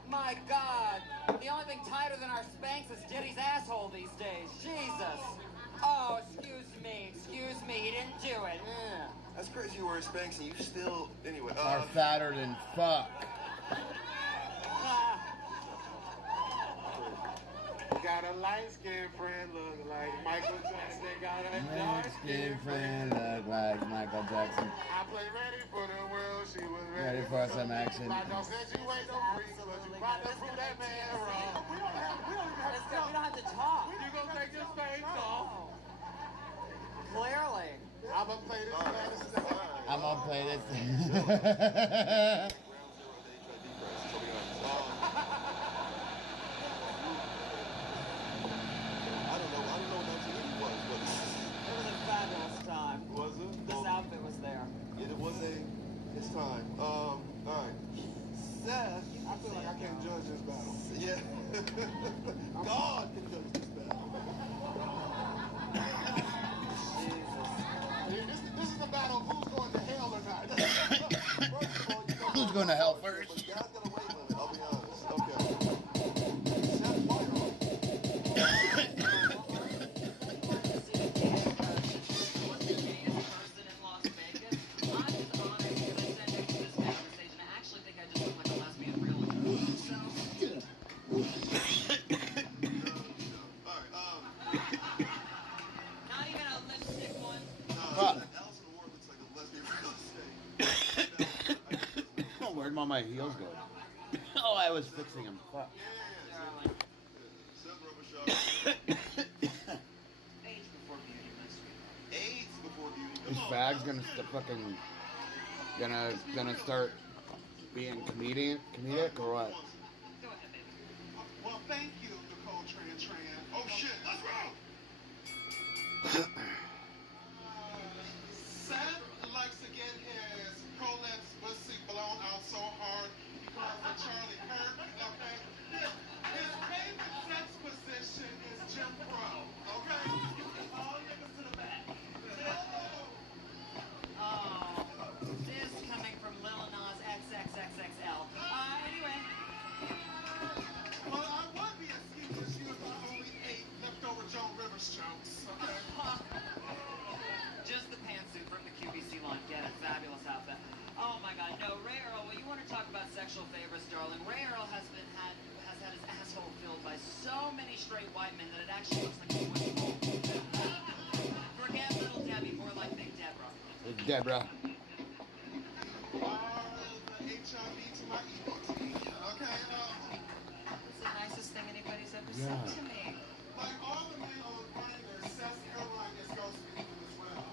My God. The only thing tighter than our Spanx is Diddy's asshole these days. Jesus. Oh, excuse me, he didn't do it. Yeah. That's crazy you wear Spanx and you still... Anyway, Are fatter than fuck. Got a light-skinned friend look like Michael Jackson. Got a dark-skinned friend look like Michael Jackson. I played ready for the world. She was Ready for some action. I don't said you ain't no freak, but you about to prove that man wrong. We don't have to talk. You gonna take this face off? Clearly. I'm gonna play this medicine. I'm gonna play this. It was a fabulous time. Was it? This outfit was there. Yeah, it was it's time. Alright. Seth, I feel like I can't judge this battle. Yeah. God can judge this battle. This is a battle of who's going to hell or not. Who's going to hell first? God's got a weight limit, I'll be honest. Okay. Where'd my heels go? Oh, I was fixing them. Fuck. Age before beauty, my sweet. AIDS before beauty. Is Fags gonna start being comedic or what? Go ahead, baby. Well, thank you, Nicole Tran. Oh shit, let's roll. Seth likes to get his prolapse pussy blown out so hard because of Charlie Kirk. Okay, his favorite sex position is Jim Crow. Okay, all niggas to the back. Oh, this coming from Lil Nas XXXXL. Anyway. Well, I would be excused if she was my only 8 leftover Joan Rivers jokes. Okay. Just the pantsuit from the QVC line. Get it. Fabulous outfit. Oh my God. No, Ray Earl. Well, you want to talk about sexual favorites, darling? Ray Earl has had his asshole filled by so many straight white men that it actually looks like a Swiss roll. Forget little Debbie, more like Big Deborah. Big Deborah. The HIV to my EBT. Okay. It's the nicest thing anybody's ever Yeah. said to me. Like all the men on the grinder, Seth's hairline is supposed to be as well.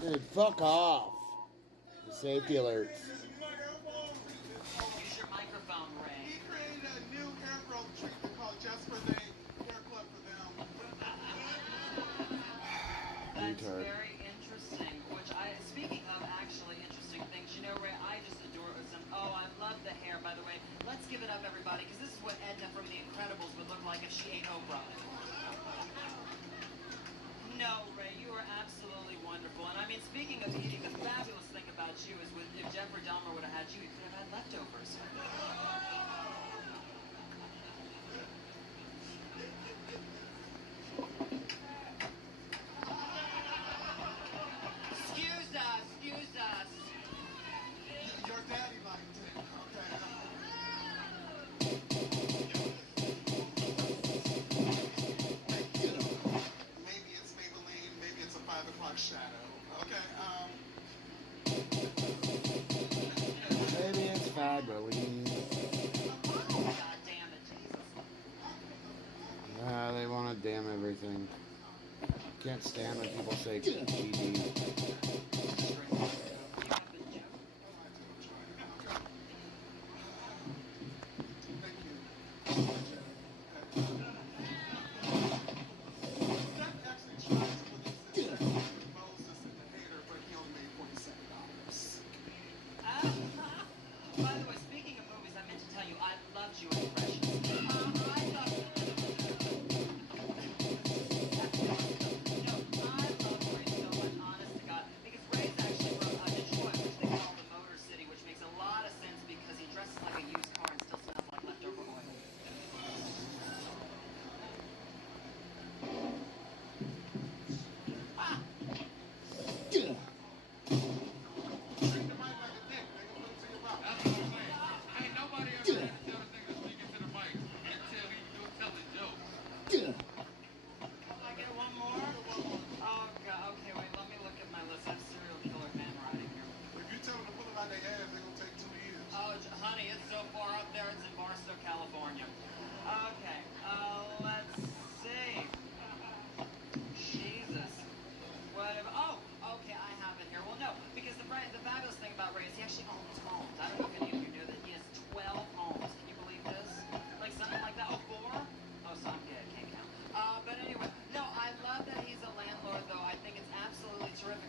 Dude, fuck off. Safety alerts. Use your microphone, Ray. He created a new hair growth treatment called Just for They, Hair Club for Them. That's Retard. very interesting. Speaking of actually interesting things, you know, Ray, I just adore some. Oh, I love the hair, by the way. Let's give it up, everybody, because this is what Edna from The Incredibles would look like if she ate Oprah. No, Ray, you are absolutely wonderful. And I mean, speaking of eating, the fabulous thing about you is if Jeffrey Dahmer would have had you, he could have had leftovers. Excuse us. Your daddy liked it, okay? Maybe it's Maybelline, maybe it's a 5 o'clock shadow, okay? Maybe it's Fagbroline. God damn it, Jesus. They want to damn everything. Can't stand when people say GD.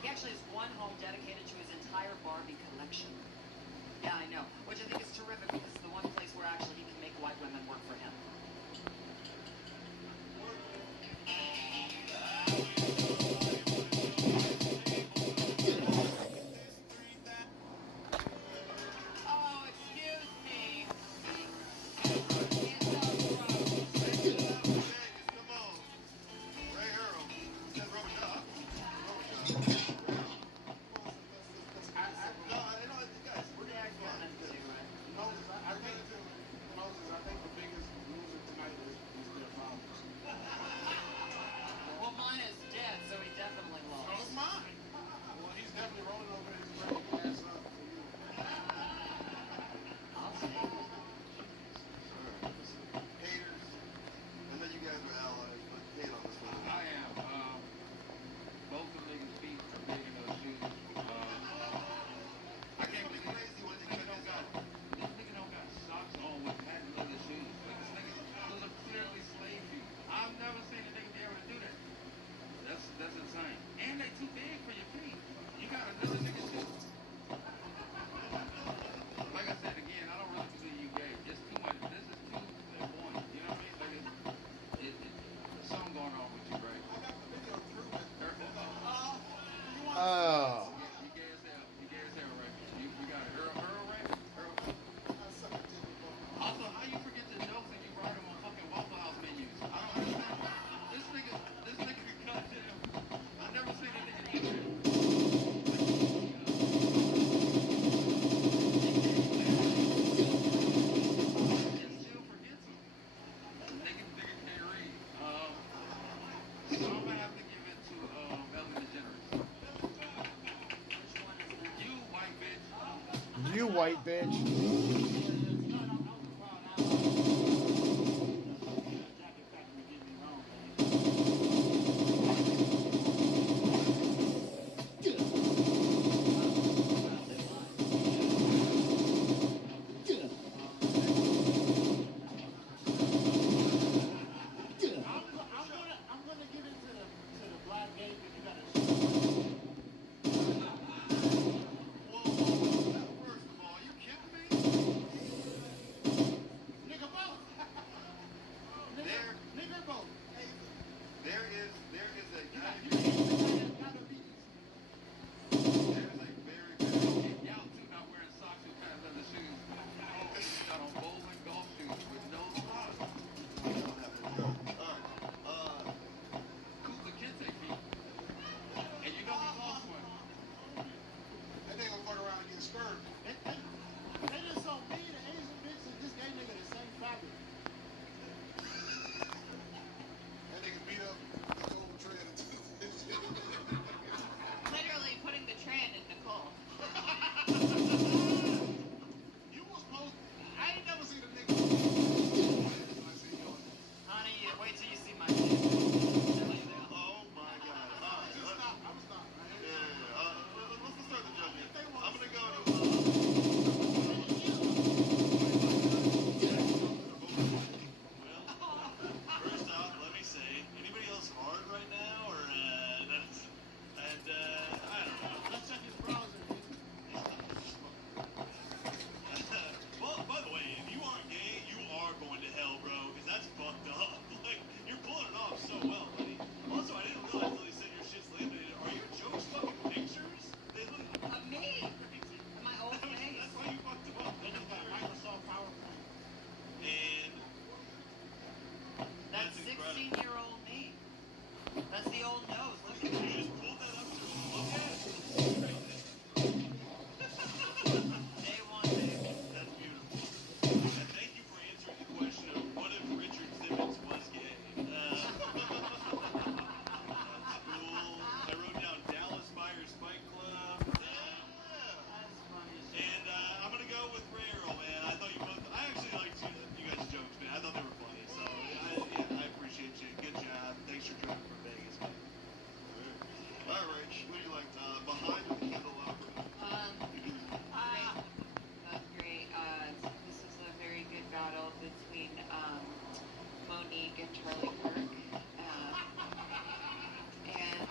He actually has one home dedicated to his entire Barbie collection. Yeah, I know. Which I think is terrific because it's the one place where actually he can make white women work for him. Oh, excuse me. I think the biggest loser tonight is their fathers. Well, mine is dead, so he definitely lost. So is mine. Well, he's definitely rolling over his grave ass up for you. I'll take it. Haters. I know you guys are allies, but hate on this one. I am. Both of the niggas' feet are big in those shoes. I can't believe crazy when this nigga don't got socks on with patent leather shoes. Like this nigga, those are clearly slave feet. I've never seen a nigga be able to do that. That's insane. And they too big for your feet. You got another nigga too. Like I said again, I don't really consider you gay. It's too much. This is too at one. You know what I mean? Like there's something going on with you, right? I got the video proving. Oh. You gay as hell. You gay as hell, right? You got it. Earl, right? Earl. Also, how you forget the jokes and you write them on fucking Waffle House menus? I don't understand. This nigga goddamn. I never seen a nigga do that. Still forgets them. Nigga can't read. So I'm gonna have to give it to Ellen DeGeneres. You white bitch. You white bitch. I'm gonna give it to the black gay because you got a First of all, you kidding me? nigga both. Nigga both. There is a guy. Y'all two not wearing socks with patent leather shoes. Got on bowling golf shoes with no socks. Cooper can take feet. And you know he lost one. That nigga gonna fuck around and get scurvy. They just so me, the Asian bitch, and this gay nigga the same fabric. That nigga beat up the old trend. Literally putting the trend in Nicole. You was supposed I ain't never seen a nigga. Honey, wait till you see my Oh my god. I'm stopped. Let's start the joke here. I'm gonna go to First off, let me say, anybody else hard right now, or that's, and I don't know. Let's check his browser. Well, by the way, if you aren't gay, you are going to hell, bro, because that's fucked up. Like, you're pulling it off so well, buddy. Also, I didn't realize until they said your shit's laminated. Are your jokes fucking pictures? They look Of me? My old face. That's why you fucked them up. Niggas got Microsoft PowerPoint. And That's incredible. 16-year-old me. That's the old nose. Look at You that. just pulled that up to look at it. Day one, baby. That's beautiful. And thank you for answering the question of what if Richard Simmons was gay? That's cool. I wrote down Dallas Buyers Fight Club. That's funny. And I'm gonna go with Ray Earl, man. I thought you both. I actually liked you guys' jokes, man. I thought they were funny. So I appreciate you. Good job. Thanks for driving from Vegas, man. All right, Rich. What do you like? Behind the candelabra. Great. This was a very good battle between Monique and Charlie Kirk. And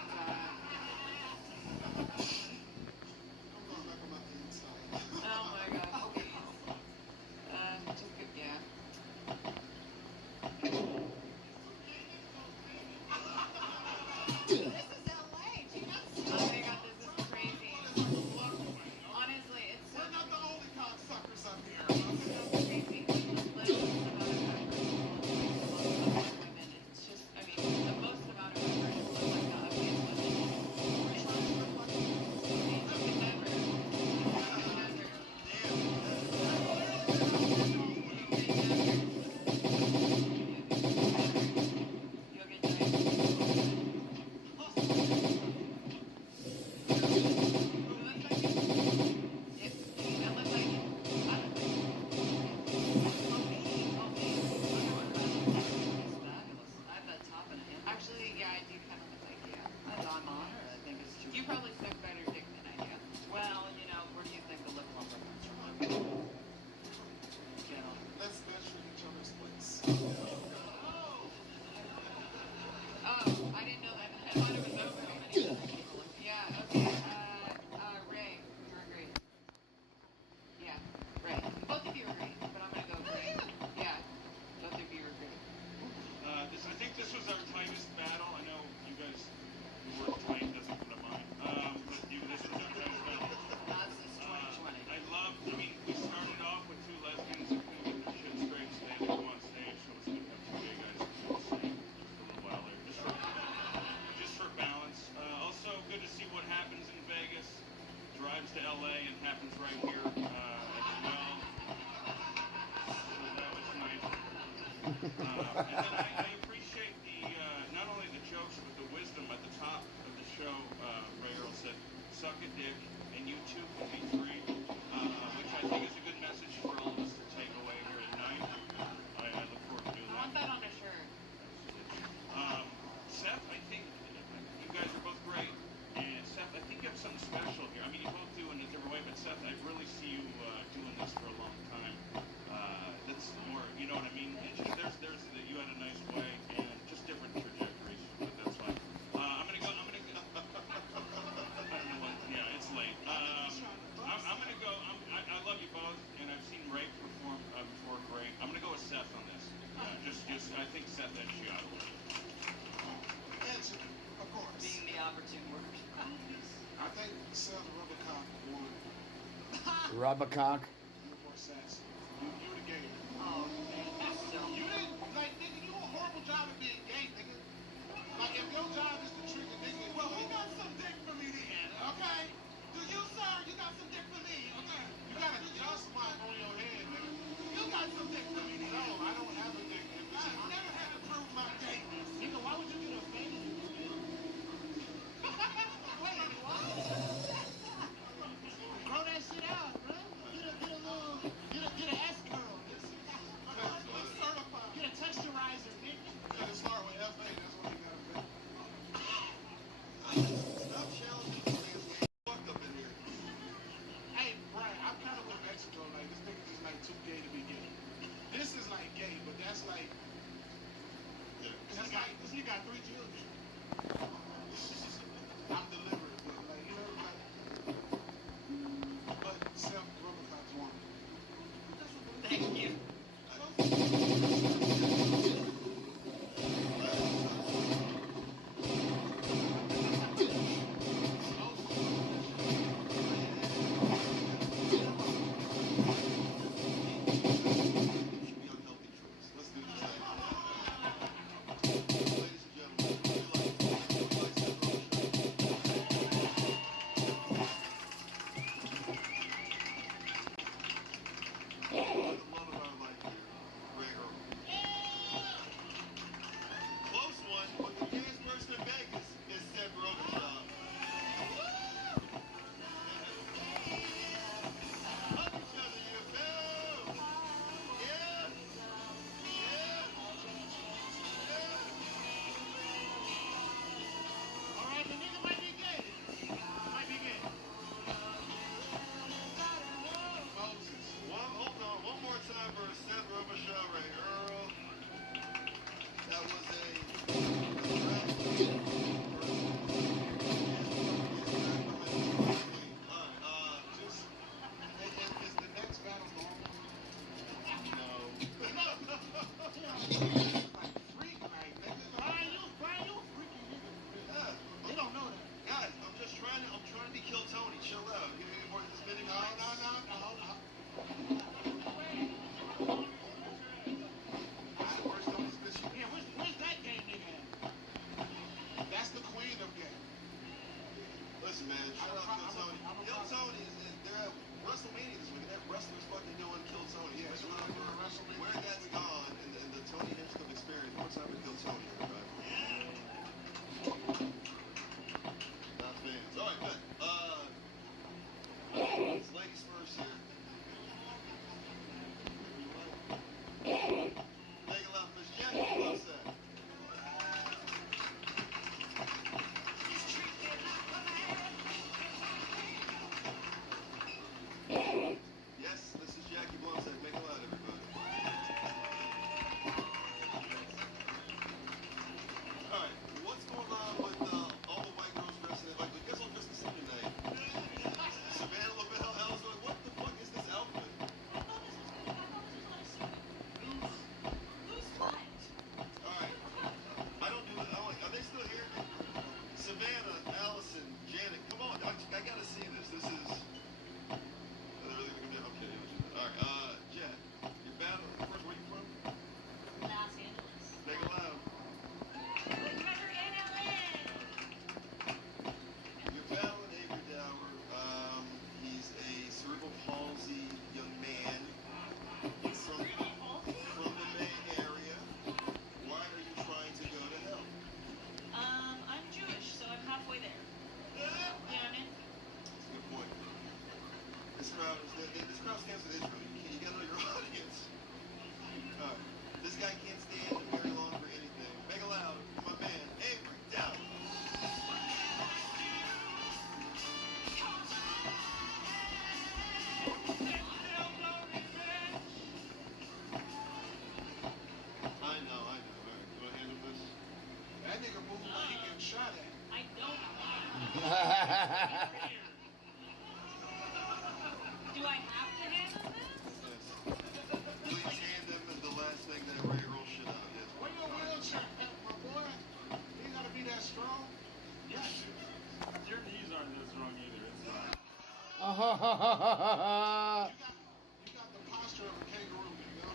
You probably suck better dick than I do. Well, you know, where do you think the lip lumber comes from? Let's measure each other's place. Oh, I didn't know that. I thought it was over already. Yeah, okay. Ray, you were great. Yeah, Ray. Both of you were great, but I'm gonna go Ray. Yeah, both of you were great. I think this was our tightest battle. I know you guys were tight, doesn't come to mind. But this was our tightest battle. That's this 2020. I mean, we started off with two lesbians who couldn't get their shit straight, so they had to come on stage, so it's good to have two gay guys who can sing just a little while there, just for balance. Also, good to see what happens in Vegas. Drives to LA and happens right here as well. So that was nice. And then I appreciate not only the jokes, but the wisdom at the top of the show. Ray Earl said, suck a dick, and you too can be free, which I think is a good message for all of us to take away here tonight. I look forward to doing I want that. that on a shirt. Seth, I think you guys are both great. And Seth, I think you have something special here. I mean, you both do in a different way, but Seth, I really see you doing this for a long time. That's more, you know what I mean? It's just, you had a nice way, and just different trajectories, but that's fine. I don't know what, yeah, it's late. I'm gonna go, I love you both, and I've seen Ray perform before, great. I'm gonna go with Seth on this. I think Seth edged you out a little. Edge, of course. Being the opportune word. I think Seth Rubbercock won. Rubbercock. You're more sassy. You're the gay. Oh, man. So You didn't, like, nigga, you do a horrible job of being gay, nigga. Like, if your job is to trick a nigga, well, you got some dick for me then, okay? Do you, sir? You got some dick for me, okay? You got a dust mite on your head, nigga. You got some dick for me then. No, I don't have a dick. I never had to prove my gayness. Nigga, why would you get offended? Wait, what? Grow that shit out, bro. Get an S curl. Let's certify. Get a texturizer, nigga. Gotta start with FA. That's what you gotta do. Stop challenging these niggas. Fucked up in here. Hey, Brian, I'm kind of with Mexico. Like, this nigga is like too gay to be gay. This is like gay, but that's like. This nigga got 3 children. I'm deliberate, but like, you know, like. But Seth Rubbercock's won. thank you. Close one, but the biggest person in Vegas is Seth Rogenschlag. Love each other, you feel? Yeah. All right, the nigga might be gay. Might be gay. Moses. Hold on, one more time for Seth Rogenschlag, Ray Earl. That was Is the next battle normal? No. Like freak night, nigga. Brian, you a freaky nigga. Yeah. They don't know that. Guys, I'm trying to be Kill Tony. Chill out. Give me more spinning No. Where's Tony's bitch? Yeah, where's that gay nigga at? That's the queen of gay. Listen, man, shout out Kill Tony. Kill Tony they're at WrestleMania this week. That wrestlers fucking doing Kill Tony. Yeah, so we're doing WrestleMania. Where that's gone and the Tony Hinchcliffe experience. One time to Kill Tony, everybody. Not fans. All right, good. It's ladies first here. Make a laugh, Miss Jackie. What's that? crowd stands for Israel. You gotta know your audience. This guy can't stand very long for anything. Make it loud for my man, Avery Down. I know. All right, you wanna handle this? That nigga moved like he getting shot at. I don't. Do I have to handle this? Please hand him the last thing that Ray Earl should have. Yes. Where your wheelchair at, my boy? You gotta be that strong. Yeah. Your knees aren't that strong either. It's fine. You got the posture of a kangaroo, nigga.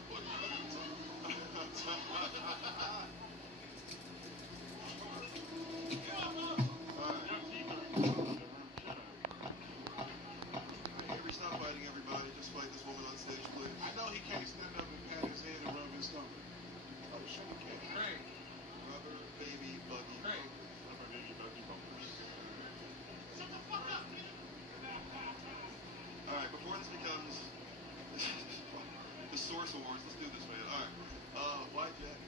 Avery, stop fighting everybody. Just fight this woman on stage, please. I know he can't stand up and pat his head and rub his stomach. Oh, sure he can. Great. Rubber baby buggy. Great. Rubber baby buggy bumpers. Shut the fuck up, nigga. All right, before this becomes the Source Awards, let's do this, man. All right. Why Jack?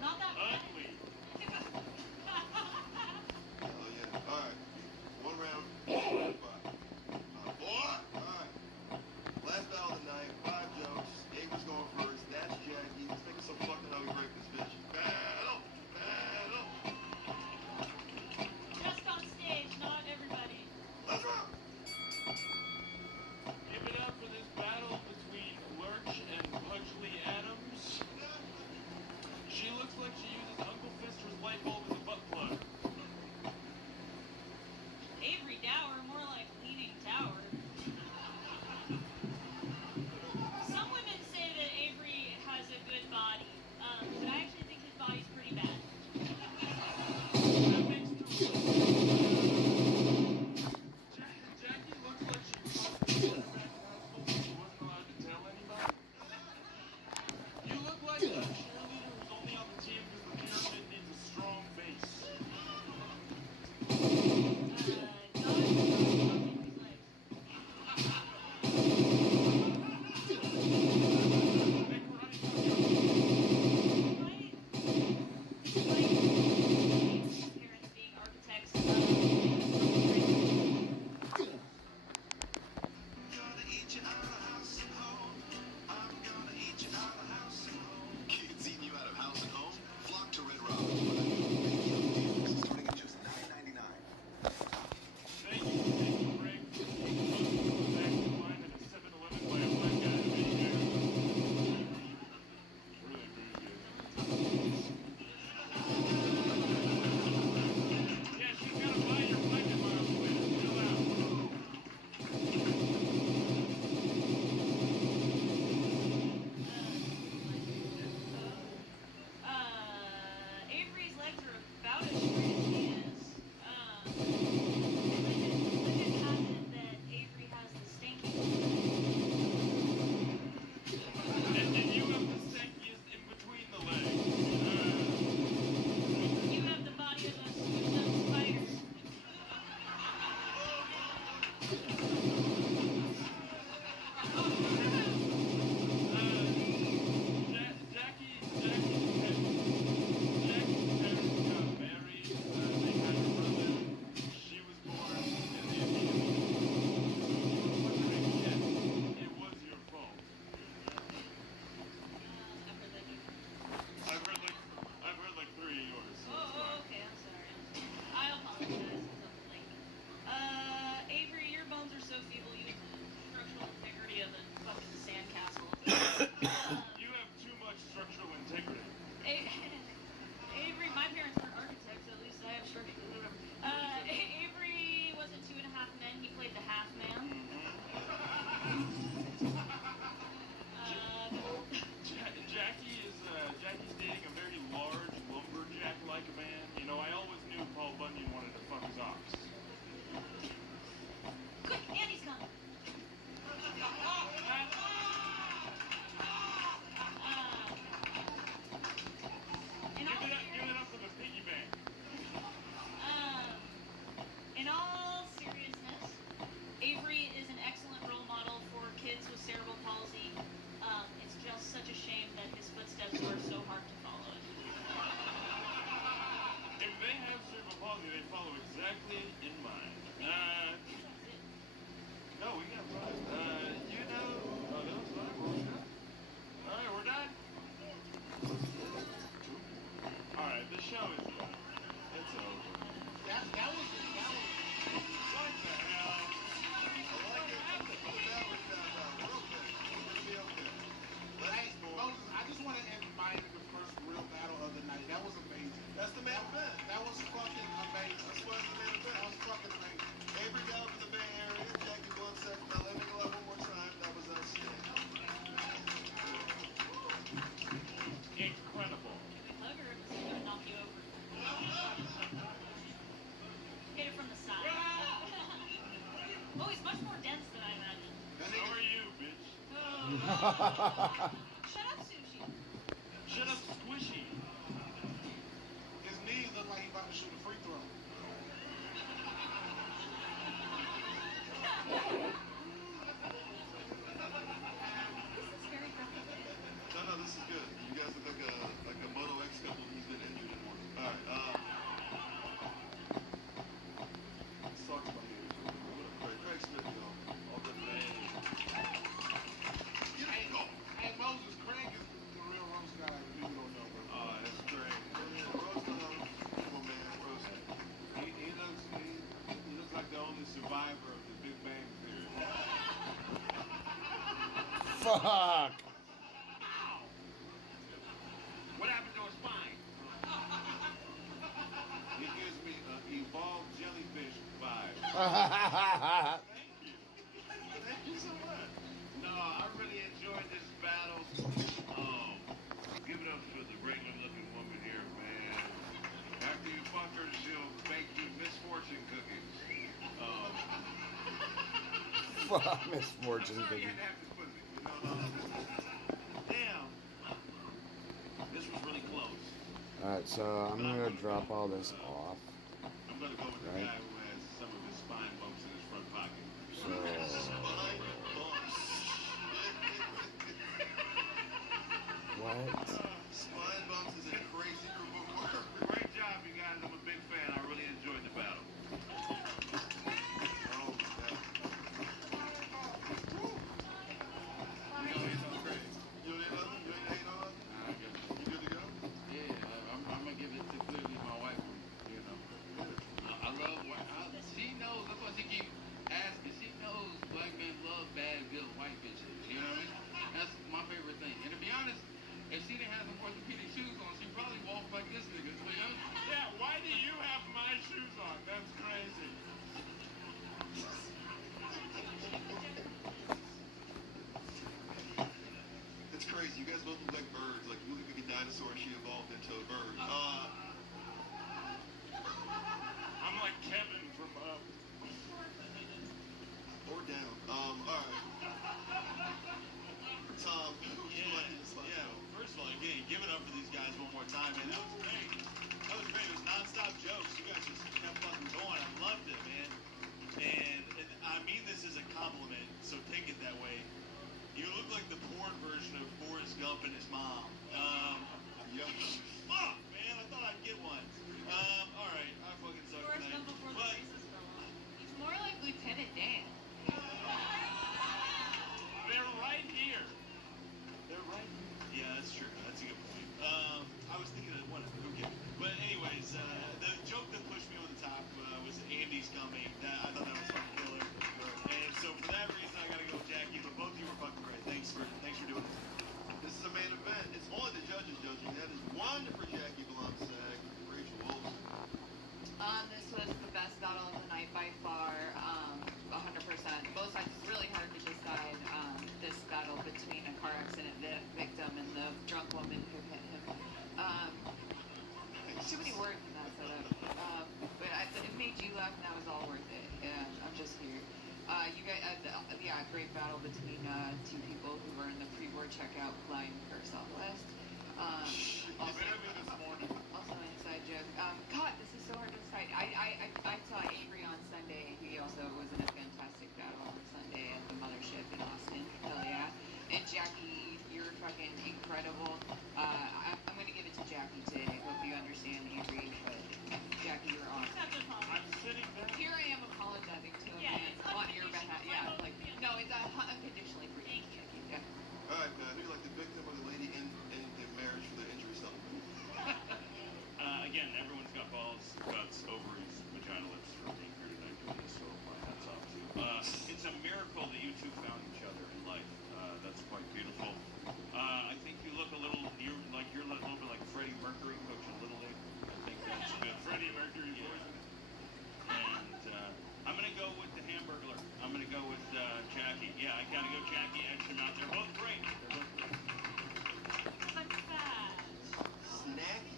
Not that Ugly. Oh yeah. All right. One round. 5. Boy. All right. Last battle of the night. 5 jokes. Avery's going first. That's Jackie. Let's think of some fucking how we break this bitch. Battle. Battle. Just on stage, not everybody. Let's rock. Give it up for this battle between Lurch and Pudgley Adams. me they follow exactly in mine. No, we got five. You know, oh, that was five. All right, we're done. All right, the show is done. It's over. That was what the hell? Hey, Moses, I just want to admire the first real battle of the night. That was amazing. That's the main event. That was fucking amazing. That's why it's the main event. That was fucking amazing. Avery Gallup from the Bay Area, Jackie Bluntsack from LA. Make a lot one more time. That was outstanding. Incredible. Hug her, it's gonna knock you over. Hit it from the side. Oh, he's much more dense than I imagined. So are you, bitch. Shut up, Sushi. Shut up, Squishy. His knees look like he's about to shoot a free throw. No, this is good. You guys look like a Moto X couple who's been injured in one. All right. Let's talk about you. Craig Smith, y'all. All good man. Hey, Moses, Craig is the real roast guy. People don't know, bro. Oh, that's great. Rose, come on, man. Rose. He looks like the only survivor of the Big Bang Theory. Fuck. What happened to his spine? He gives me an evolved jellyfish vibe. Thank you so much. No, I really enjoyed this battle. Give it up for the regular looking woman here, man. After you fuck her, she'll bake you misfortune cookies. Fuck, misfortune I'm sorry you cookies. had to have this pussy. Damn. This was really close. Alright, so I'm gonna drop all this off. I'm gonna go with the Right. guy who has some of his spine bumps in his front pocket. So, what? Spine bumps is a crazy group of work. Great job, you guys. I'm a big fan. I really enjoyed the battle. You ain't nothing? You ain't hating on us? You good to go? Yeah, I'm gonna give it to clearly my wife. You know, I love. She knows. That's why she keep asking. She knows black men love bad built white bitches. You know what I mean? That's my favorite thing. And to be honest, if she didn't have some orthopedic shoes on, she'd probably walk like this nigga. You know? Yeah. Why do you have my shoes on? That's crazy. It's crazy. You guys both look like birds. Like you look like a dinosaur and she evolved into a bird. I'm like Kevin from Up. Or down. Alright. Tom, what you like to this last one? First of all, again, give it up for these guys one more time, man. That was great. That was great. It was nonstop jokes. You guys just kept fucking going. I loved it, man. And I mean this as a compliment, so take it that way. You look like the porn version of Forrest Gump and his mom. Fuck, man. I thought I'd get one. All right. I fucking suck Forrest tonight. Gump before the But races fell off. He's more like Lieutenant Dan. They're right here. They're right here. yeah, that's true. That's a good point. I was thinking of whatever. Who cares? But anyways, the joke that pushed me over the top was Andy's coming. I thought that was fucking killer. And so for that reason, I gotta go with Jackie. But both of you were fucking great. Thanks for doing it. This is a main event. It's only the judges judging. That is one for Jackie Bluntsack, Rachel Wilson. This was the best battle of the night by far, 100%. Both sides really hard to decide this battle between a car accident victim and the drunk woman who hit him. Too many words in that setup. But it made you laugh and that was all worth it. Yeah, I'm just here. You guys, yeah, great battle between two people who were in the pre-board checkout line for Southwest. Also an inside joke. God, this is so hard to decide. I saw Avery on Sunday. He also was in a fantastic battle on Sunday at the Mothership in Austin. Hell yeah. And Jackie, you're fucking incredible. I'm going to give it to Jackie today. I hope you understand, Avery. But Jackie, you're awesome. go with the Hamburglar. I'm gonna go with Jackie. Yeah, I gotta go Jackie, Edge them out. They're both great. They're both great. Snacky.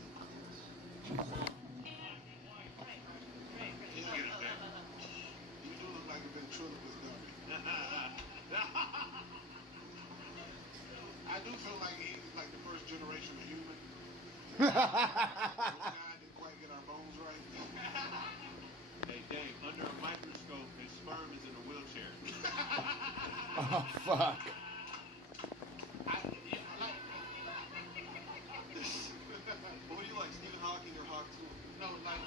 You do look like a ventriloquist dummy. I do feel like he's like the first generation of human. Those guys didn't quite get our bones right. Hey, Dave, under a microscope, his sperm is in a wheelchair. Oh, fuck. What do you like, Stephen Hawking or Hawk 2? No, like,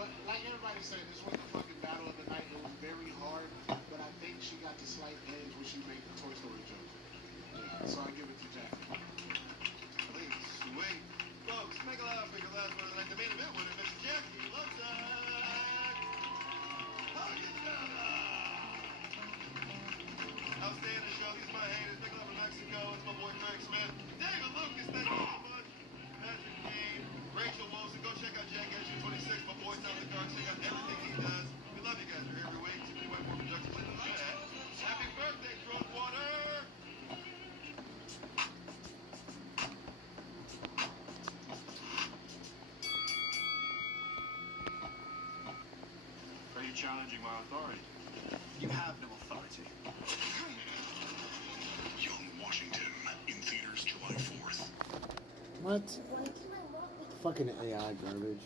but like everybody said, this was the fucking battle of the night. It was very hard, but I think she got the slight edge when she made the Toy Story joke. Yeah, so I give it to Jackie. I think it's sweet. Folks, make a loud pick of last one like the main event winner, Miss Jackie Lutsack. Outstanding show. These are my haters. Make a loud for Mexico. It's my boy Craig Smith. David Lucas, thank you so much. Patrick Dean, Rachel Wilson. Go check out Jack Edge 26. My boy Tom the Dark. Check out everything he does. We love you guys. We're here every week. Too many white more productions than that. Happy birthday, Throatwater. Are you challenging my authority? You have no authority. Young Washington in theaters July 4th. What? Fucking AI garbage.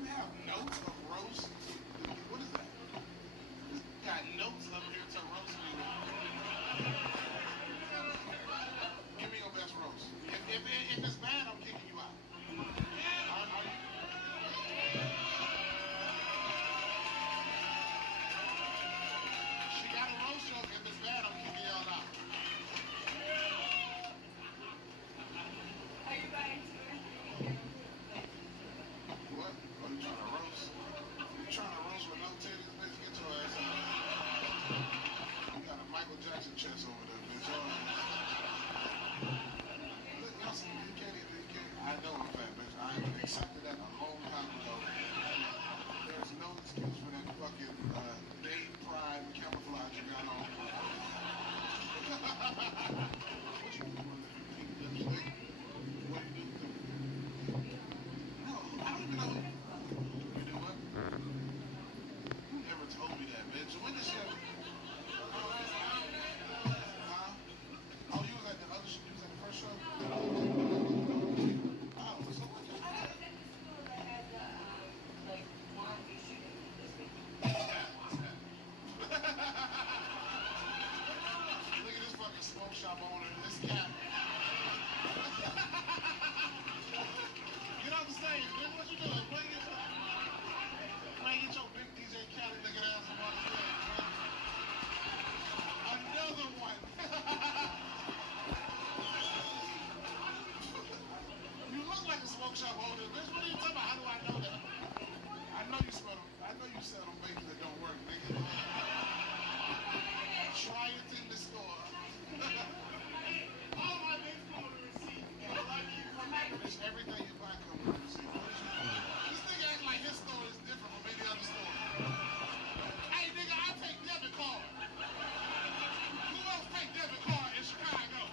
You have notes of roast? What is that? You got notes up here to roast me. Give me your best roast. If it's bad, I'm kicking you out. She got a roast joke. If it's bad, I'm kicking y'all out. Are you ready to? What? Are you trying to roast? You trying to roast with no titties, bitch? Get your ass out. You got a Michael Jackson chest over there, bitch. Look, y'all see, you can't even, I know I'm fat, bitch. I accepted that a long time ago. There's no excuse for that fucking Dave Pride camouflage you got on. What you doing? Pink lipstick? What do you do? No, I don't even know. You do what? You never told me that, bitch. When did she ever... Huh? Oh, you was at the other show? You was at the first show? Oh, so what? I was at the school that had like one issue this week. Look at this fucking smoke shop owner, this cat. Get off the stage, man. What you doing? Play get your big DJ Khaled looking ass on the stage, man. Another one. You look like a smoke shop owner, bitch. What are you talking about? How do I know that? I know you smell them. I know you sell them bacon that don't work, nigga. Try it in the store. All my things come with a receipt. Bitch, everything you buy comes with a receipt. This nigga acts like his store is different from any other store. Hey, nigga, I take debit card. Who else take debit card in Chicago?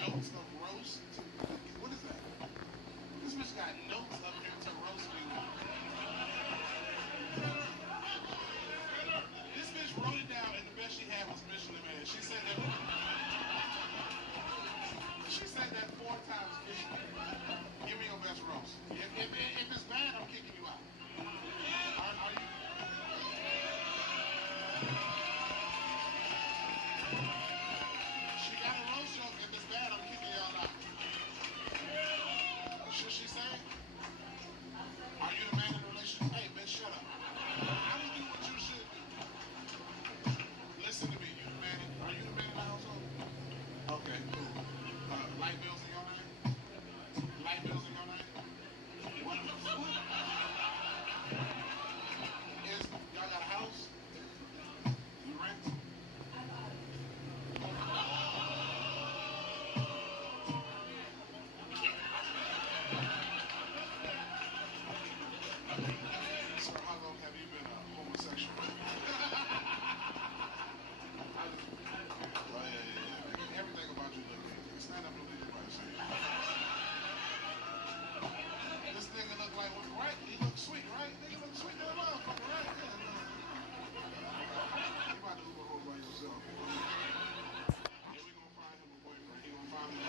notes of roast. What is that? This bitch got notes up here to roast me. This bitch wrote it down, and the best she had was Michelin Man. She said that 4 times. Give me your best roast. If it's bad, I'm kicking you out. Are you? She got a roast joke. If it's bad, I'm kicking y'all out. Should she say? Are you the man in the relationship? Hey, bitch, shut up. I will do what you should do. Listen to me. Are you the man in the household? Okay, cool. Light bills in your name? Light bills in your name? What the fuck? Y'all got a house? You rent? Sir, how long have you been homosexual? Everything about you look good. Stand up and leave everybody say it. This nigga look like, right? He look sweet, right? Nigga look sweet to the motherfucker, right? Yeah. You about to Uber home by yourself. Yeah, we gonna find him a boyfriend. He gonna find me.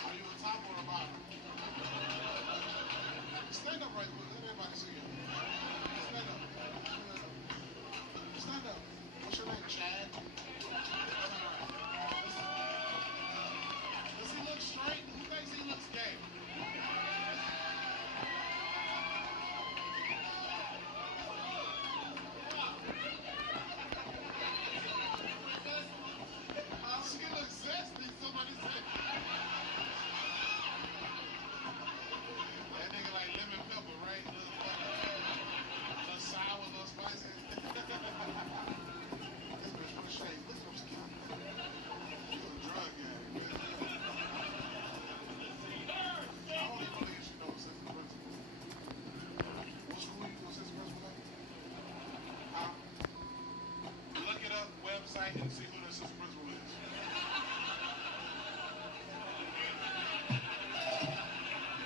Are you a top or a bottom? Stand up right quick. Let everybody see you. Stand up. Stand up. What's your name, Chad? Does he look straight? Who thinks he looks gay? She looks zesty, somebody said. That nigga like lemon pepper, right? A little sour, a little spicy. This bitch wanna shake. Look what's cute. She's a drug addict, man. I don't even believe she knows assistant principal. What school you do assistant principal at? Huh? Look it up, website, and see who the assistant principal is.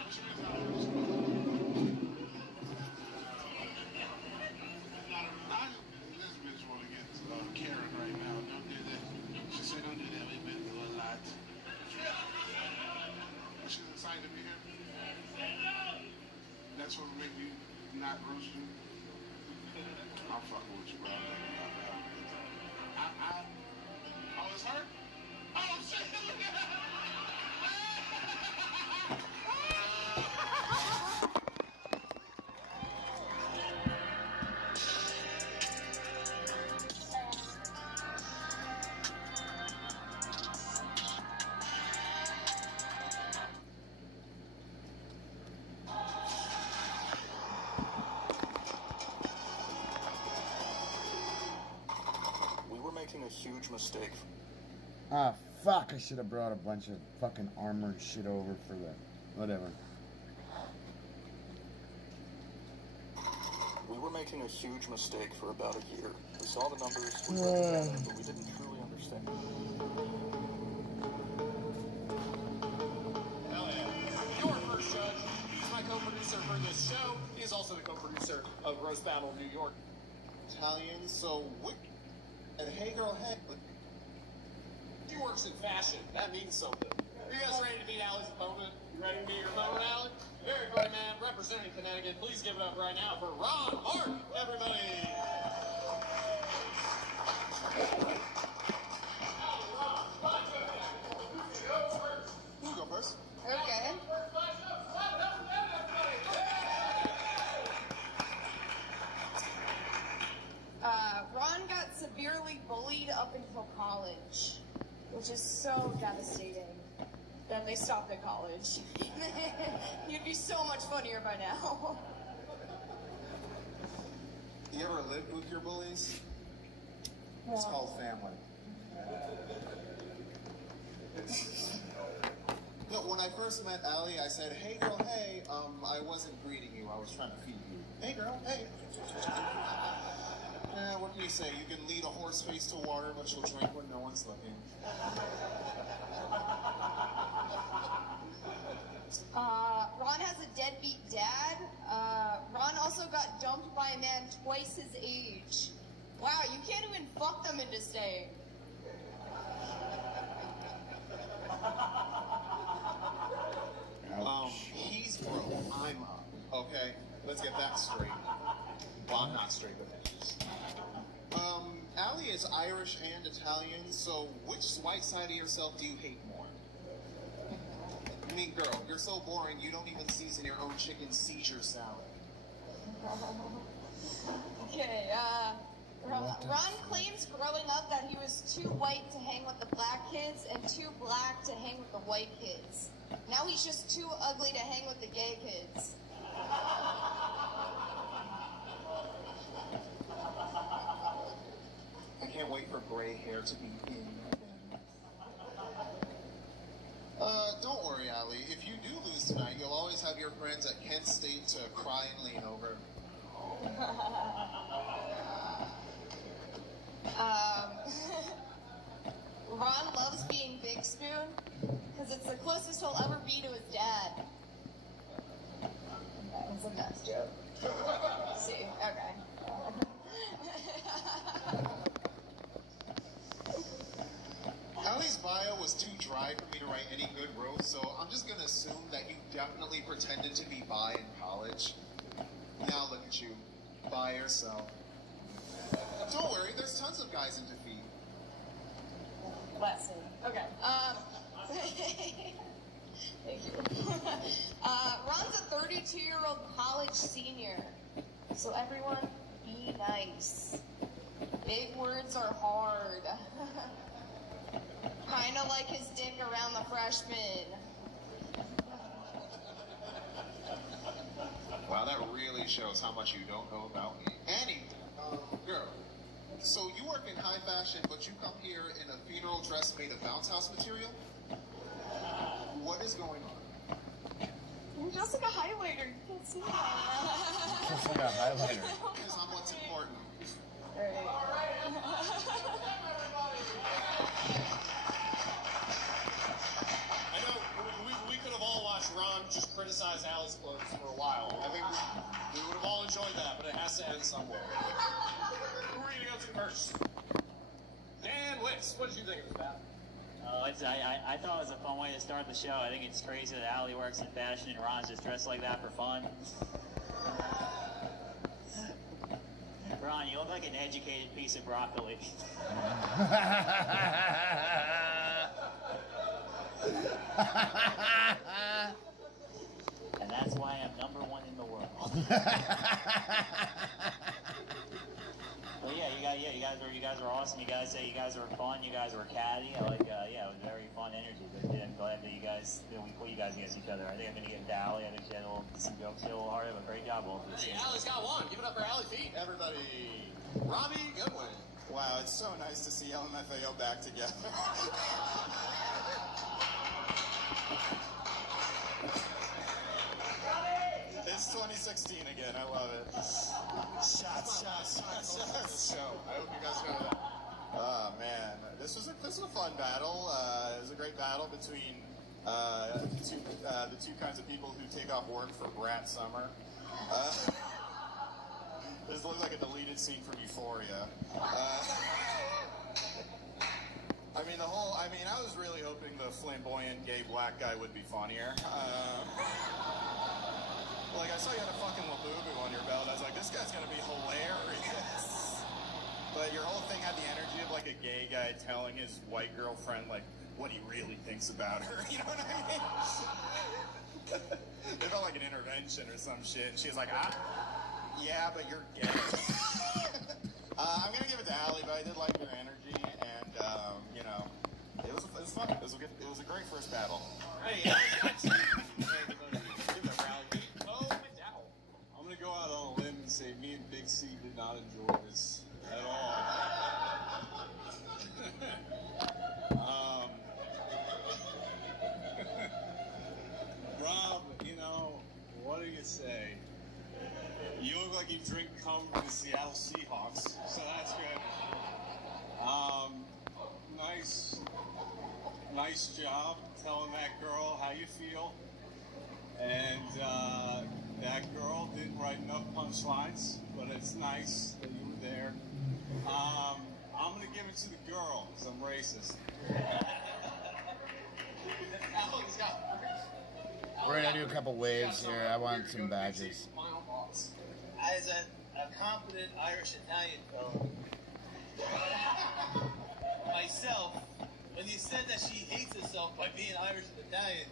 What's your reason? This bitch want to get Karen right now. Don't do that. She said don't do that. We've been through a lot. She's excited to be here. That's what will make you not roast you. I'm fucking with you, bro. Oh, it's her? Oh, shit. Look at that. We were making a huge mistake. Ah, fuck, I should have brought a bunch of fucking armor and shit over for the... whatever. We were making a huge mistake for about a year. We saw the numbers, we read the data, but we didn't truly understand. Hell yeah. Your first judge. He's my co-producer for this show. He is also the co-producer of Roast Battle New York. Italian, so what? And hey girl, hey. He works in fashion. That means something. Are you guys ready to meet Allie's opponent? You ready to meet your opponent, Allie? Very good, man. Representing Connecticut. Please give it up right now for Ron Hart, everybody. You go first. Okay. Ron got severely bullied up until college, which is so devastating. Then they stopped at college. You'd be so much funnier by now. You ever lived with your bullies? It's called family. No, when I first met Allie, I said, hey girl, hey, I wasn't greeting you, I was trying to feed you. Hey girl, hey. What can you say? You can lead a horse face to water, but she'll drink when no one's looking. Ron has a deadbeat dad. Ron also got dumped by a man twice his age. Wow, you can't even fuck them into staying. He's broke. I'm up. Okay? Let's get that straight. Well, I'm not straight with it. Allie is Irish and Italian, so which white side of yourself do you hate more? I mean, girl, you're so boring you don't even season your own chicken Caesar salad. Okay, Ron claims growing up that he was too white to hang with the black kids and too black to hang with the white kids. Now he's just too ugly to hang with the gay kids. I can't wait for gray hair to be in again. Don't worry, Allie. If you do lose tonight, you'll always have your friends at Kent State to cry and lean over. Ron loves being Big Spoon because it's the closest he'll ever be to his dad. That was a mess joke. See, okay. Allie's bio was too dry for me to write any good roast, so I'm just gonna assume that you definitely pretended to be bi in college. Now look at you, by yourself. Don't worry, there's tons of guys in defeat. Lesson. Okay. Thank you. Ron's a 32-year-old college senior. So everyone, be nice. Big words are hard. Kinda like his dick around the freshman. Wow, that really shows how much you don't know about me. Annie, girl, so you work in high fashion, but you come here in a funeral dress made of bounce house material? What is going on? Just like a highlighter. You can't see that. Just like a highlighter. Because I'm what's important. I know we could have all watched Ron just criticize Allie's clothes for a while. I think we would have all enjoyed that, but it has to end somewhere. Who are you going to go to first? Dan Wicks, what did you think of this battle? I thought it was a fun way to start the show. I think it's crazy that Allie works in fashion and Ron's just dressed like that for fun. Ron, you look like an educated piece of broccoli. And that's why I'm #1 in the world. But yeah, you guys were awesome. You guys were fun. You guys were catty. I like, it was very fun energy. But I'm glad that we put you guys against each other. I think I'm gonna get to Allie. I think she had some jokes a little harder, but great job, both of you. Hey, Allie's got one. Give it up for Allie Feet, everybody. Robbie Goodwin. Wow, it's so nice to see LMFAO back together. It's 2016 again. I love it. Shots. Show. I hope you guys know that. Oh man, this was a fun battle. It was a great battle between the two kinds of people who take off work for Brat Summer. This looks like a deleted scene from Euphoria. I was really hoping the flamboyant gay black guy would be funnier. Like, I saw you had a fucking Labubu on your belt. I was like, this guy's gonna be hilarious. But your whole thing had the energy of, like, a gay guy telling his white girlfriend, like, what he really thinks about her. You know what I mean? It felt like an intervention or some shit. And she was like, yeah, but you're gay. I'm gonna give it to Allie, but I did like your energy. And, it was fun. It was a great first battle. Hey, I'm gonna go out on a limb and say me and Big C did not enjoy this at all. Rob, what do you say? You look like you drink cum from the Seattle Seahawks, so nice job telling that girl how you feel. And that girl didn't write enough punchlines, but it's nice that you were there. I'm going to give it to the girl, because I'm racist. We're gonna do a couple waves here. I want some badges. As a competent Irish Italian fellow, myself, when you said that she hates herself by being Irish and Italian,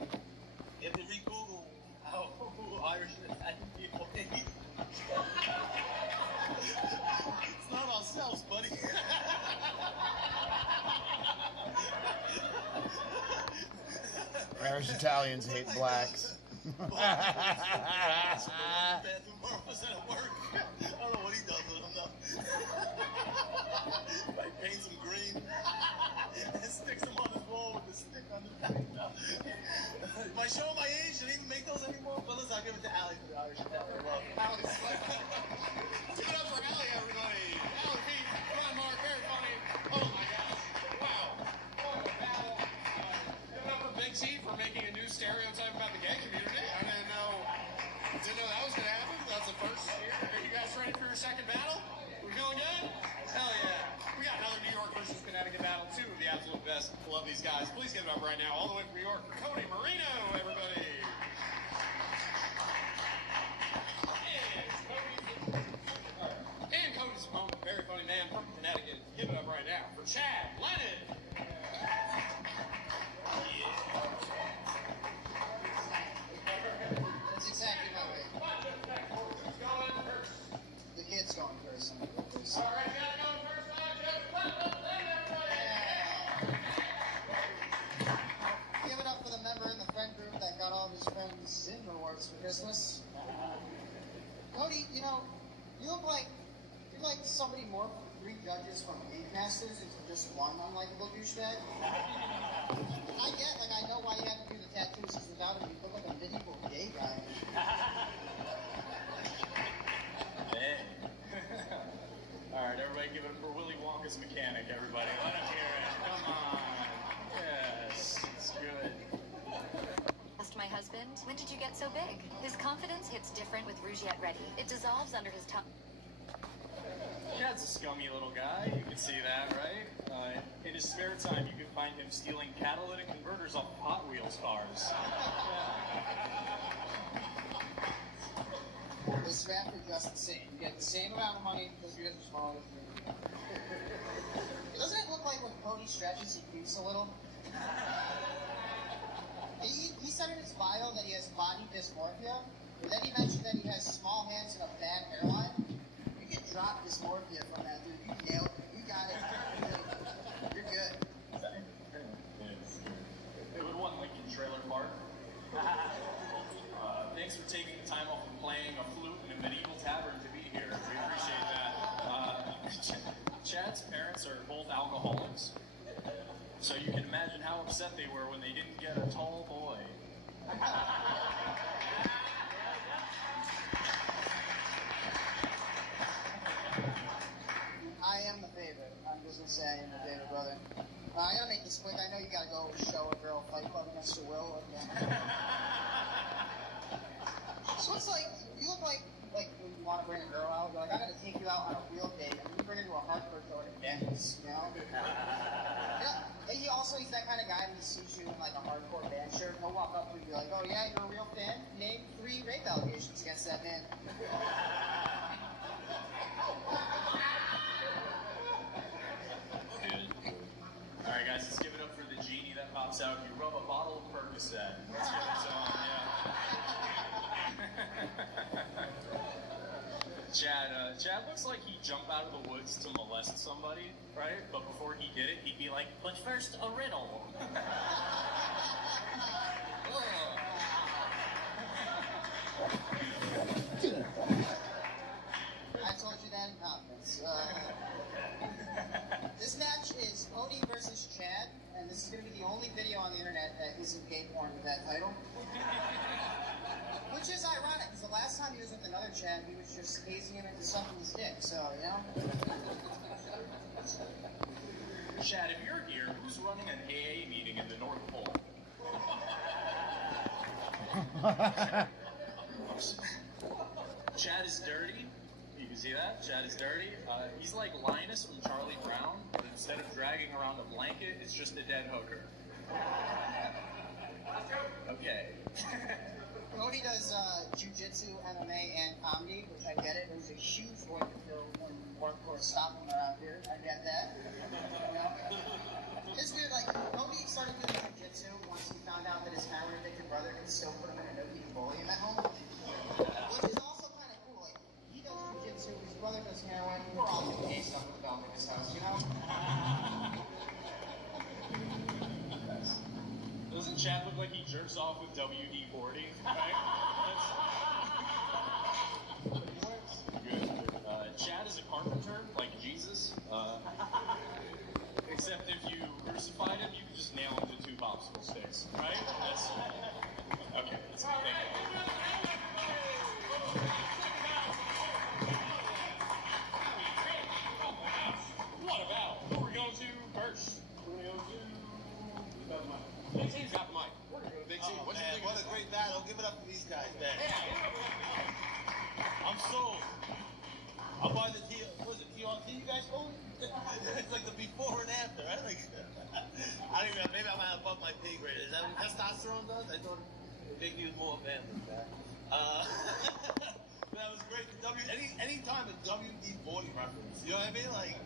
you have to re-Google how Irish and Italian people hate. It's not ourselves, buddy. Irish Italians hate blacks. Bathroom was at work. I don't know what he does with them though. Like paints them green and sticks them on the wall with the stick on the back. If I show my age and even make those anymore, fellas, I'll give it to Allie for the Irish Italian. Give it up for Allie, everybody. Allie Pete, Ron Mark, very funny. Oh my gosh. Wow. What a battle. Give it up for Big T for making a new stereotype about the gay community. I didn't know that was going to happen. That's the first here. Are you guys ready for your second battle? We feeling good? Hell yeah. We got another New York versus Connecticut battle, two of the absolute best. Love these guys. Please give it up right now, all the way from New York, for Cody Marino, everybody. And Cody's opponent, very funny man from Connecticut. Give it up right now for Chad Lennon. That's exactly my way. The kid's going first. All right, you gotta go first. Give it up for the member in the friend group that got all of his friends Zim rewards for Christmas. Cody, you know, you're like somebody more from 3 judges from 8 masters into just one unlikable douchebag. I get, like, I know why you had to do the tattoos, because without him, you look like a medieval gay guy. Hey. All right, everybody give it up for Willy Wonka's mechanic, everybody. Let him hear it. Come on. Yes, it's good. Asked my husband, when did you get so big? His confidence hits different with Rougiette Ready. It dissolves under his tongue. Chad's a scummy little guy. You can see that, right? In his spare time, you can find him stealing catalytic converters off Hot Wheels cars. The strap are just the same. You get the same amount of money because you guys are smaller than me. Doesn't it look like when Cody stretches, he creeps a little? He said in his bio that he has body dysmorphia, but then he mentioned that he has small hands and a bad hairline. You can drop dysmorphia from that, dude. You nailed it. You got it. You're good. It would one Lincoln Trailer Park. Thanks for taking the time off from playing a flute in a medieval tavern to be here. We appreciate that. Chad's parents are both alcoholics, so you can imagine how upset they were when they didn't get a tall boy. I am the favorite. I'm just gonna say I am the favorite, brother. I gotta make this quick. I know you gotta go show a girl Fight Club against your will. So it's like, you look like when you want to bring a girl out, you're like, I gotta take you out on a real date, and you bring her to a hardcore show at Denny's, you know? Yeah. And he's that kind of guy when he sees you in like a hardcore band shirt, he'll walk up to you and be like, oh yeah, you're a real fan? Name 3 rape allegations against that man. Alright guys, let's give it up for the genie that pops out. You rub a bottle of Percocet. Let's give it to him, yeah. Chad looks like he'd jump out of the woods to molest somebody, right? But before he did it, he'd be like, but first, a riddle. I told you that in confidence. This match is Cody versus Chad, and this is going to be the only video on the internet that isn't gay porn with that title. Which is ironic, because the last time he was with another Chad, he was just hazing him into sucking his dick, so, you know? Chad, if you're here, who's running an AA meeting in the North Pole? Chad is dirty. You can see that? Chad is dirty. He's like Linus from Charlie Brown, but instead of dragging around a blanket, it's just a dead hooker. Okay. Cody does jujitsu, MMA, and comedy, which I get it. It was a huge void to fill when workforce stopped him around here. I get that. You know? It's weird, like, Cody started doing jujitsu once he found out that his heroin addicted brother could still put him in a no-beat bully him at home. Which is also kind of cool. Like, he does jujitsu, his brother does heroin. We're all doing gay stuff with the belt in his house, you know? Doesn't Chad look like he jerks off with WD-40? Right? Good. Chad is a carpenter, like Jesus. Except if you crucified him, you could just nail him to 2 popsicle sticks, right? That's okay. That's thank you. What about? Who are we going to first? Who are we going to? Big C's got the mic. We're going to go to Big C. Oh, What you man, think? what a great battle. Give it up for these guys, man. I'm sold. I'll buy the what is it, TRT you guys call it? It's like the before and after, right? Like, I don't even know, maybe I might have bumped my pay grade. Is that what testosterone does? I thought it made me more manly, man. That was great. Any time a WD-40 reference, you know what I mean? Like,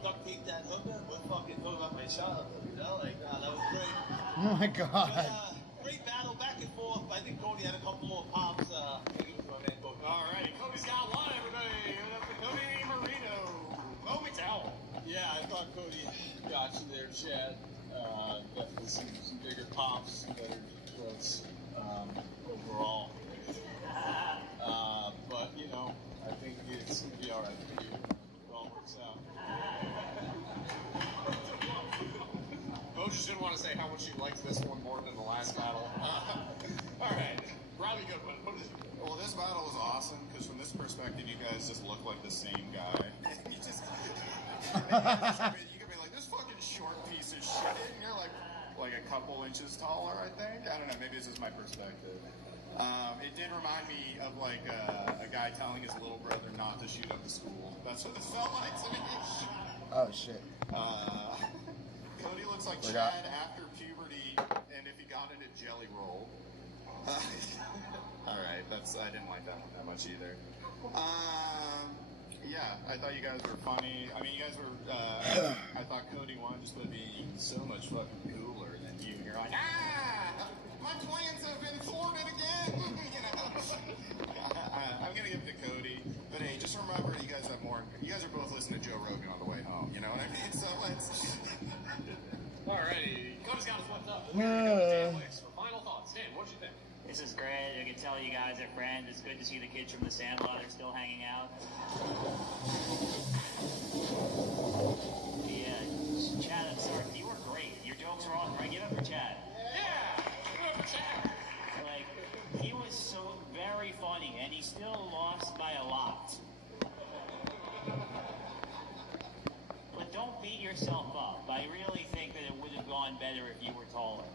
duct tape that hooker, we're fucking talking about my childhood, you know? Like, that was great. Oh my god. But, great battle back and forth. I think Cody had a couple more pops. All right, Cody's got one, everybody. Give it up for Cody Marino. Oh, it's out. Yeah, I thought Cody got you there, Chad. Definitely some bigger pops, better throats overall. But, you know, I think it's going to be all right for you. It all works out. Mojo should want to say how much you liked this one more than the last battle. All right, Robbie Goodwin. Well, this battle was awesome because from this perspective, you guys just look like the same guy. You just, you could be like, this fucking short piece of shit, and you're like a couple inches taller, I think. I don't know, maybe this is my perspective. It did remind me of like a guy telling his little brother not to shoot up the school. That's what this felt like to me. Oh shit. Cody looks like Forgot. Chad after puberty, and if he got in a jelly roll. All right, I didn't like that one that much either. Yeah, I thought you guys were funny. I mean, you guys were. I thought Cody won just by being so much fucking cooler than you. And you're like, my plans have been thwarted again. You know. I'm gonna give it to Cody, but hey, just remember, you guys have more. You guys are both listening to Joe Rogan on the way home. You know what I mean? So let's. Alrighty, Cody's got us what's up. Here we go, Dan Wicks for final thoughts. Dan, what'd you think? This is great. I can tell you guys are friends. It's good to see the kids from the Sandlot are still hanging out. Yeah, Chad, I'm sorry. You were great. Your jokes were all right. Give it for Chad. Yeah, give it for Chad. Like, he was so very funny, and he still lost by a lot. But don't beat yourself up. I really think that it would have gone better if you were taller.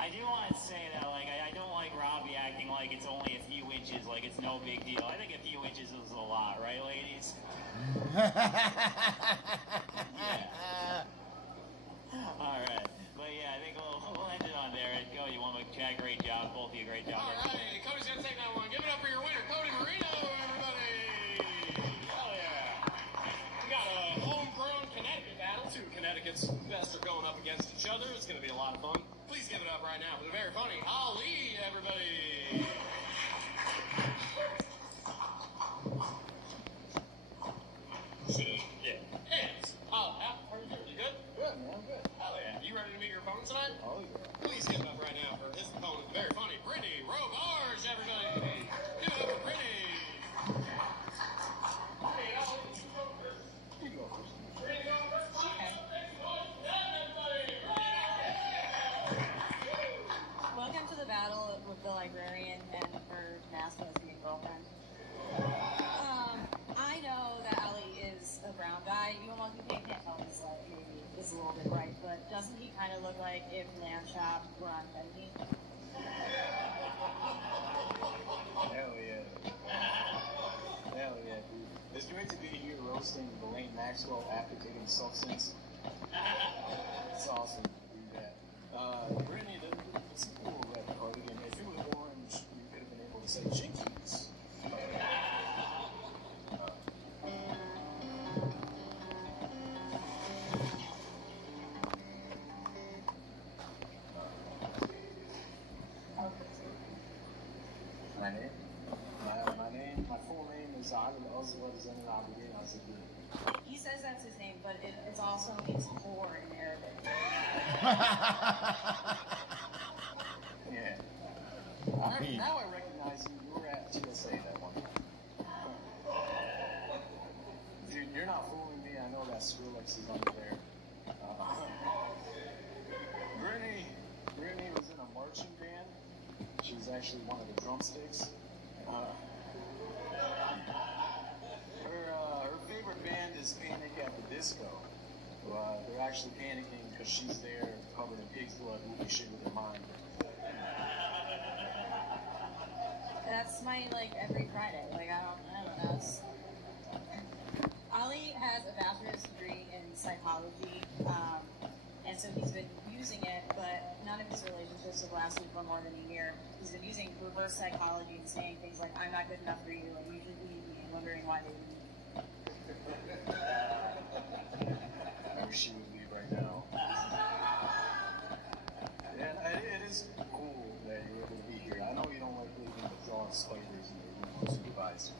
I do want to say that, like, I don't like Robbie acting like it's only a few inches, like it's no big deal. I think a few inches is a lot, right, ladies? Yeah. All right. But yeah, I think we'll end it on there. Go, you want to Chad, great job. Both of you, great job. All right, Cody's gonna take that one. Give it up for your winner, Cody Marino, everybody. Hell yeah. We got a homegrown Connecticut battle. Two Connecticut's best are going up against each other. It's gonna be a lot of fun. Please give it up right now for the very funny Ali, everybody. Yeah. And, how are you doing? You good? Good, man. I'm good. Hell yeah. You ready to meet your opponent tonight? Oh, yeah. Please give it up right now for his opponent, the very funny Brittany Rogarge, everybody. Give it up for Brittany. Hey, Ali, you go first. You go first. Brittany, go first. Okay. Welcome to the battle with the librarian and it right, but doesn't he kind of look like if Lamb Chop were on Kennedy? Hell yeah. Hell yeah, dude. It's great to be here roasting Ghislaine Maxwell after taking substance. It's awesome to do that. Brittany, it's a cool red cardigan. If it was orange, you could have been able to say Jinkies. My full name is Ali Oswald Zain Abidin Azadin. He says that's his name, but it's also means whore in Arabic. Yeah. Now I recognize you. You were at TSA that one time. Dude, you're not fooling me. I know that Skrillex is under there. Brittany was in a marching band. She was actually one of the drumsticks. Her favorite band is Panic at the Disco. They're actually panicking because she's there covered in pig's blood, moving shit with her mind. That's my, like, every Friday. Like, I don't know. Ali has a bachelor's degree in psychology, and so he's been using it, but none of his relationships have lasted for more than a year. He's been using reverse psychology and saying things like, I'm not good enough for you, and you should leave me, and wondering why they leave. I wish she would leave right now. Yeah, it is cool that you're able to be here. I know you don't like leaving the drawing spiders in your room unsupervised.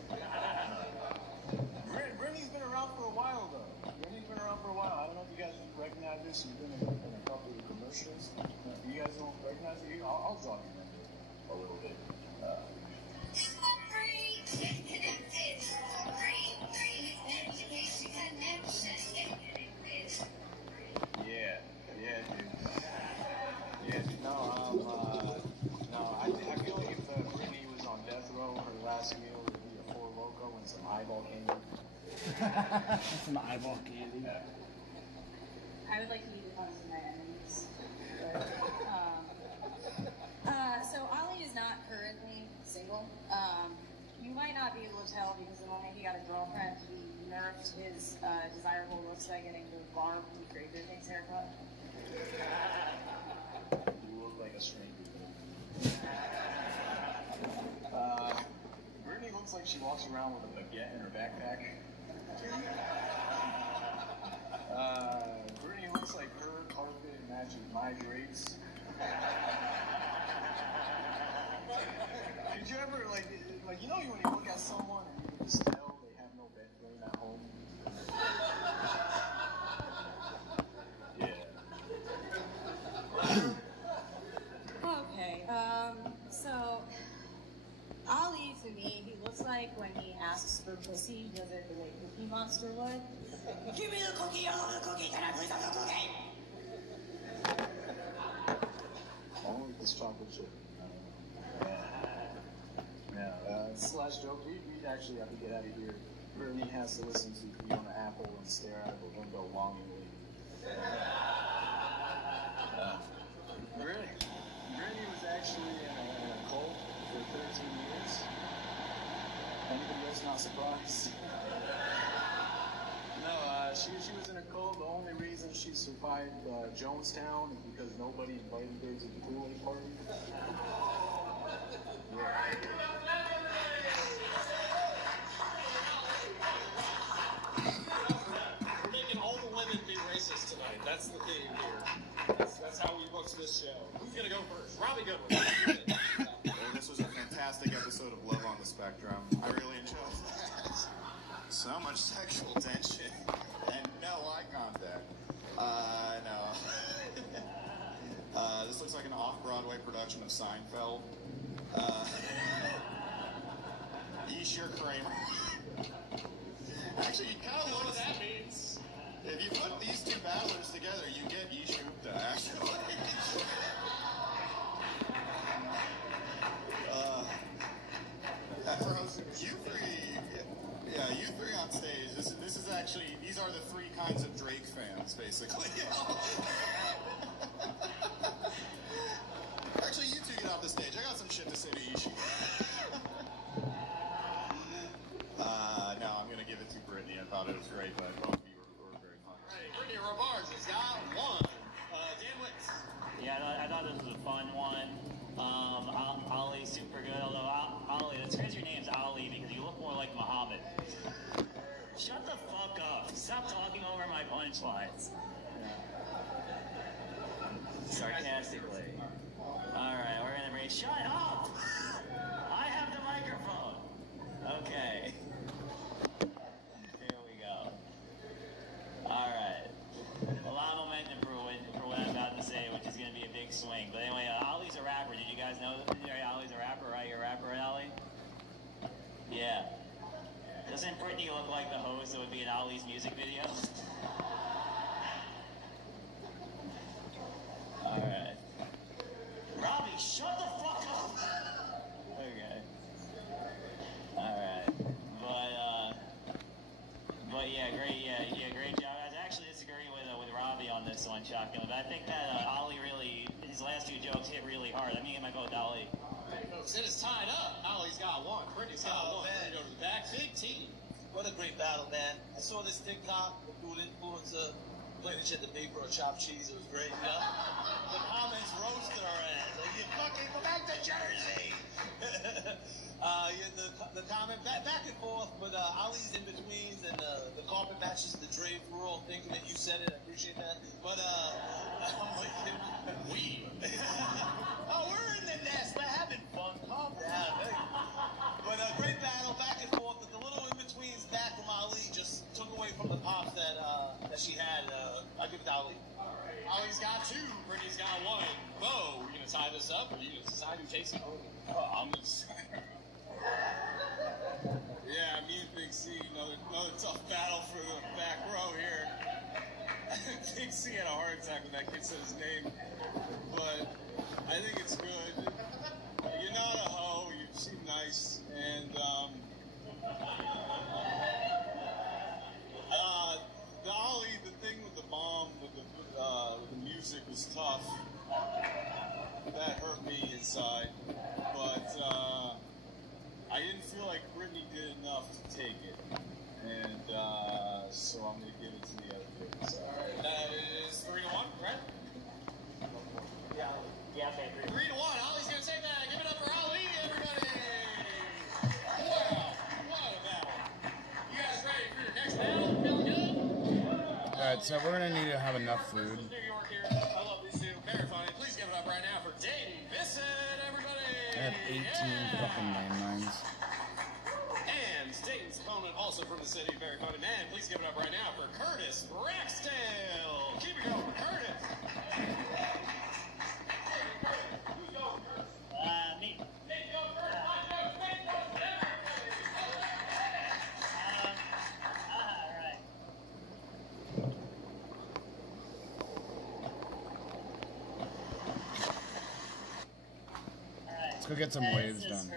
Brittany's been around for a while, though. I don't know if you guys recognize this. She's been in a couple of commercials. You guys don't recognize her? I'll jog your memory a little bit. I feel like if Brittany was on death row, her last meal would be a Four Loko and some eyeball candy. Some eyeball candy. I would like to eat with one of my enemies. So Ali is not currently single. You might not be able to tell because the moment he got a girlfriend, he nerfed his desirable looks by getting the Barb and Fraser Things haircut. You look like a stranger. Brittany looks like she walks around with a baguette in her backpack. Brittany looks like her carpet matches my drapes. Did you ever, like, you know when you look at someone and you can just tell they have no bed frame at home? Okay, so Ali, to me, he looks like when he asks for pussy, does it the way Cookie Monster would? Give me the cookie, I love the cookie, can I please have the cookie? I want to eat this chocolate chip. Slash joke, we'd actually have to get out of here. Brittany has to listen to Fiona Apple and stare out of the window longingly. Brittany was actually in a cult for 13 years. Anybody else not surprised? No, she was in a cult. The only reason she survived Jonestown is because nobody invited her to the Kool-Aid party. We're making all the women be racist tonight. That's the theme here. That's how we booked this show. Who's gonna go first? Robbie Goodwin. Well, this was a fantastic episode of Love on the Spectrum. I really enjoyed that. So much sexual tension and no eye contact. No. This looks like an off-Broadway production of Seinfeld. Esher Kramer. Actually, you kind of know what that means. If you put these two battlers together, you get Esher Gupta, actually. You three on stage. This is actually, these are the three kinds tons of Drake fans, basically. Actually, you two get off the stage. I got some shit to say to each. No, I'm gonna give it to Brittany. I thought it was great, but both of you were very fun. Right, Brittany Robards has got one. Dan Witz. Yeah, I thought this was a fun one. Ollie's super good, although Ollie, it's because your name's Ollie because you look more like Muhammad. Shut the fuck up. Stop talking over my punchlines. Sarcastically. Alright, we're gonna bring. Shut up! I have the microphone. Okay. Here we go. Alright. A lot of momentum for what I'm about to say, which is going to be a big swing. But anyway, Ollie's a rapper. Did you guys know that Ollie's a rapper, right? You're a rapper, right, Ollie? Yeah. Doesn't Brittany look like the host that would be in Ollie's music video? Alright. Robbie, shut the fuck up! Okay. Alright. But yeah, great job. I was actually disagreeing with Robbie on this one, Shotgun, but I think that Ollie really, his last two jokes hit really hard. I'm gonna vote Ollie. Folks, it is tied up. Ollie's got one. Brittany's got one. Man. We're gonna go to the back. Big team. What a great battle, man. I saw this TikTok with dude influencer playing this shit at the Big Bro Chopped Cheese. It was great, you know? The comments roasted our ass. Like, you fucking go back to Jersey! The comment back and forth with Ollie's in betweens and the carpet matches the Dre rule. Thinking that you said it, I appreciate that. But we. Oh, we're in the nest. We're having fun. Calm down. But great battle back and forth with the little in betweens back from Ali. Just took away from the pop that she had. I give it to Ali. Ollie's got two. Brittany's got one. Bo, we're gonna tie this up, or are you gonna decide who takes it? I'm gonna decide. Yeah, me and Big C, another tough battle for the back row here. Big C had a heart attack when that kid said his name, but I think it's good. You're not a hoe, you seem nice, and the Ollie, the thing with the mom, with the music was tough. That hurt me inside, but I didn't feel like Brittany did enough to take it, and so I'm going to give it to the other kids. Alright, that is 3-1, right? Yeah, okay, 3-1. Ollie's going to take that. Give it up for Ollie, everybody! Wow, what a battle. You guys ready for your next battle? Feeling good? Alright, so we're going to need to have enough food. New York here. I love these two. Very funny. Please give it up right now for Dave Vincent, everybody! I have 18 fucking landmines. And Dayton's opponent, also from the city, very funny man. Please give it up right now for Curtis Raxdale. Keep it going, Curtis. Who's going, Curtis? Me. Alright. Let's go get some waves done.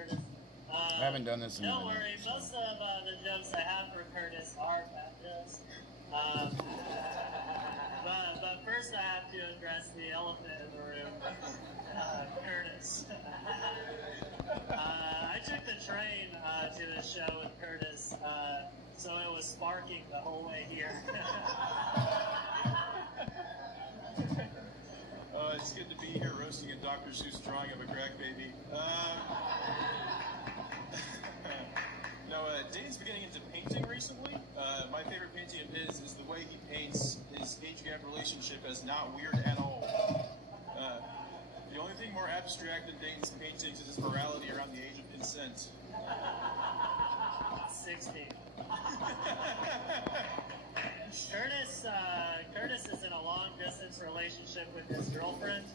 I haven't done this in a Don't minute. worry, most of the jokes I have for Curtis are fabulous. But first I have to address the elephant in the room, Curtis. I took the train to the show with Curtis, so it was sparking the whole way here. It's good to be here roasting a Dr. Seuss drawing of a crack baby. Dane's been getting into painting recently. My favorite painting of his is the way he paints his age gap relationship as not weird at all. The only thing more abstract than Dane's paintings is his morality around the age of consent. 60. Curtis is in a long-distance relationship with his girlfriend.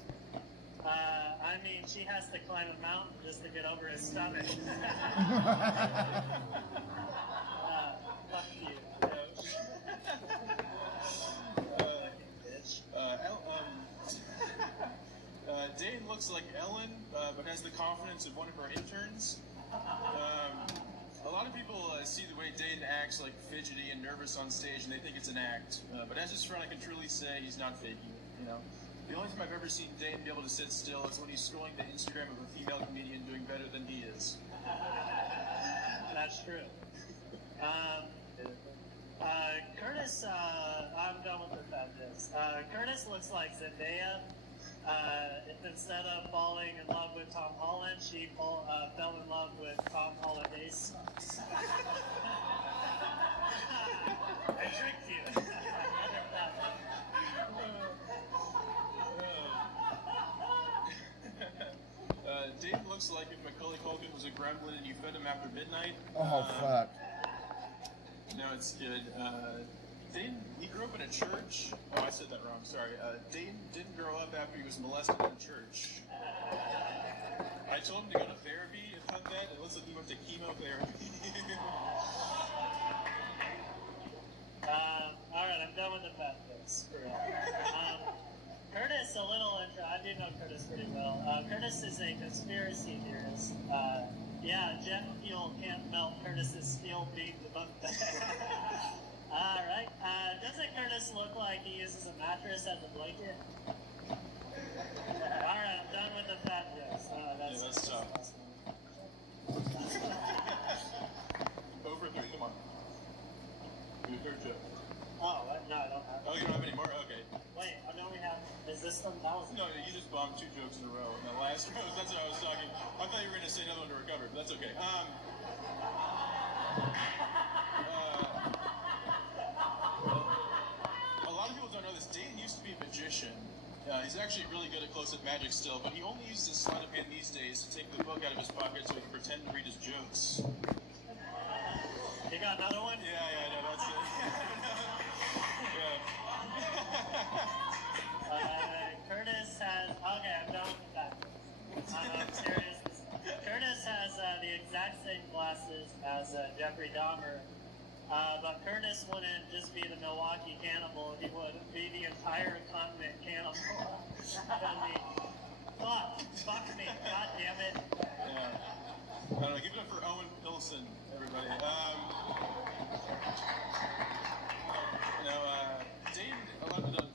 I mean, she has to climb a mountain just to get over his stomach. Fuck you. Dane looks like Ellen, but has the confidence of one of her interns. A lot of people see the way Dayton acts like fidgety and nervous on stage, and they think it's an act. But as his friend, I can truly say he's not faking it. You know, the only time I've ever seen Dayton be able to sit still is when he's scrolling the Instagram of a female comedian doing better than he is. That's true. Curtis, I'm done with the fabulous. Curtis looks like Zendaya. If instead of falling in love with Tom Holland, she fell in love with Tom Holland's socks. I tricked you. Dayton looks like if Macaulay Culkin was a gremlin and you fed him after midnight. Oh, fuck. No, it's good. Dayton, he grew up in a church. Oh, I said that wrong. Sorry. Dayton didn't grow up after he was molested in a church. I told him to go to therapy and cut that. It looks like he went to chemotherapy. Alright, I'm done with the fat bits for real. Curtis, a little intro. I do know Curtis pretty well. Curtis is a conspiracy theorist. Yeah, jet fuel can't melt Curtis's steel beam the bunk bed. Alright, doesn't Curtis look like he uses a mattress as a blanket? Alright, I'm done with the fat jokes. That's tough. Over 3, come on. Your third joke. Oh, what? No, I don't have. Oh, you don't have any more? Okay. Wait, I know we have. Is this the? That was. No, you just bombed 2 jokes in a row. In the last row, that's what I was talking. I thought you were going to say another one to recover, but that's okay. A lot of people don't know this. Dayton used to be a magician. He's actually really good at close-up magic still, but he only uses his sleight of hand these days to take the book out of his pocket so he can pretend to read his jokes. You got another one? Yeah, no, that's it. Curtis has. Okay, I'm done with that. I'm serious. Curtis has the exact same glasses as Jeffrey Dahmer, but Curtis wouldn't just be the Milwaukee Cannibal. He would be the entire continent cannibal. Fuck me. God damn it. Yeah. I don't know. Give it up for Owen Pilson, everybody.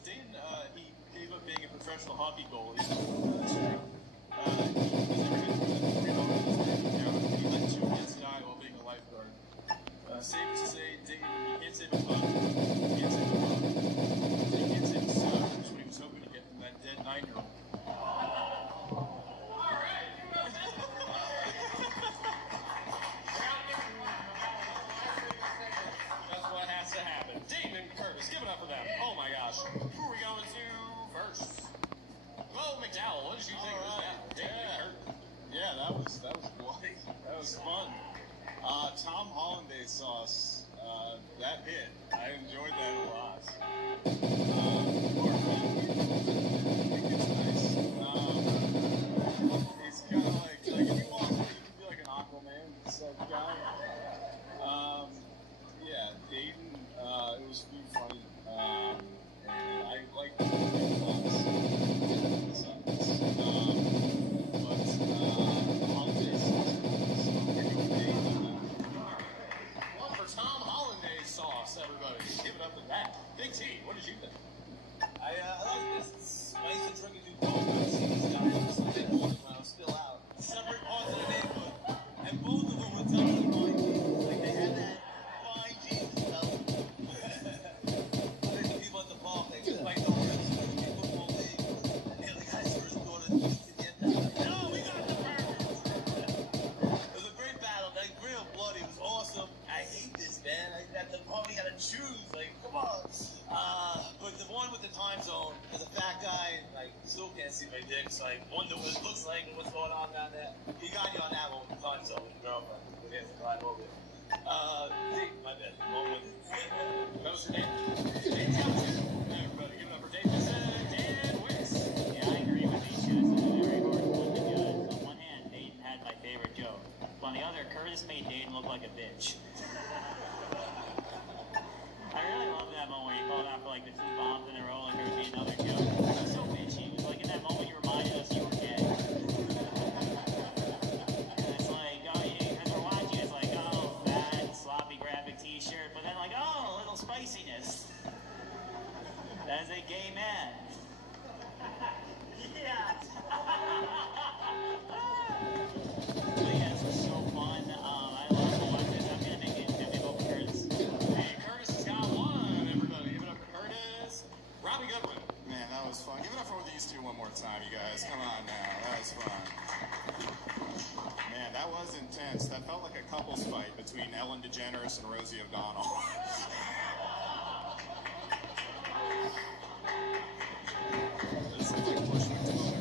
Dayton, he gave up being a professional hockey goalie. He let 2 kids die while being a lifeguard. Safe to say, Dayton, he can't save a puck. He can't save a puck. He can't save a son, which is what he was hoping to get from that dead 9-year-old. That's what has to happen. Dayton and Curtis, give it up for them. Oh my gosh. Who are we going to first? Well, McDowell, what did you think of that? Yeah, that was bloody. That was fun. Tom Hollandaise sauce, that hit. I enjoyed that a lot. It's nice. It's kind of like if you watch it, you can be like an Aquaman type guy. Yeah, Dayton, it was pretty funny. And I like the lots. One for Tom Hollandaise sauce, everybody. Give it up to that. Big T, what did you think? I like this. It's nice and drinking through cold. I've seen these guys in some big water when I was still out. Separate parts of the neighborhood. And both of them were telling me fine jeans. Like they had that fine jeans smell. I think the people at the bar, they just like the words. Football league. And the other guys first ordered to get that. No, we got the burgers. It was a great battle. Like real bloody. It was awesome. I hate this, man. At the party, gotta choose. Like, come on. But the one with the time zone is a fat guy, like, still can't see my dick, so I wonder what it looks like and what's going on down there. He got you on that one with the time zone, with the girlfriend. We have to climb over it. My bad. That was your name? Dayton Township. Everybody, give it up for Dayton. Dan Wicks. Yeah, I agree with these guys. It's a very hard one because on one hand, Dayton had my favorite joke. But on the other, Curtis made Dayton look like a bitch. I really love that moment where he called out for like the 2 bombs in a row and there would be another joke. He was so bitchy. It was like in that moment you reminded us you were gay. And it's like, oh, yeah, as we're watching, it's like, oh, as a gay man. Yeah. But yeah, this was so fun. I love to watch this. I'm gonna make it difficult for Curtis. Hey, Curtis has got one, everybody. Give it up for Curtis. Robbie Goodwin. Man, that was fun. Give it up for these two one more time, you guys. Come on now. That was fun. Man, that was intense. That felt like a couples fight between Ellen DeGeneres and Rosie O'Donnell. This looks like Bush McDonald.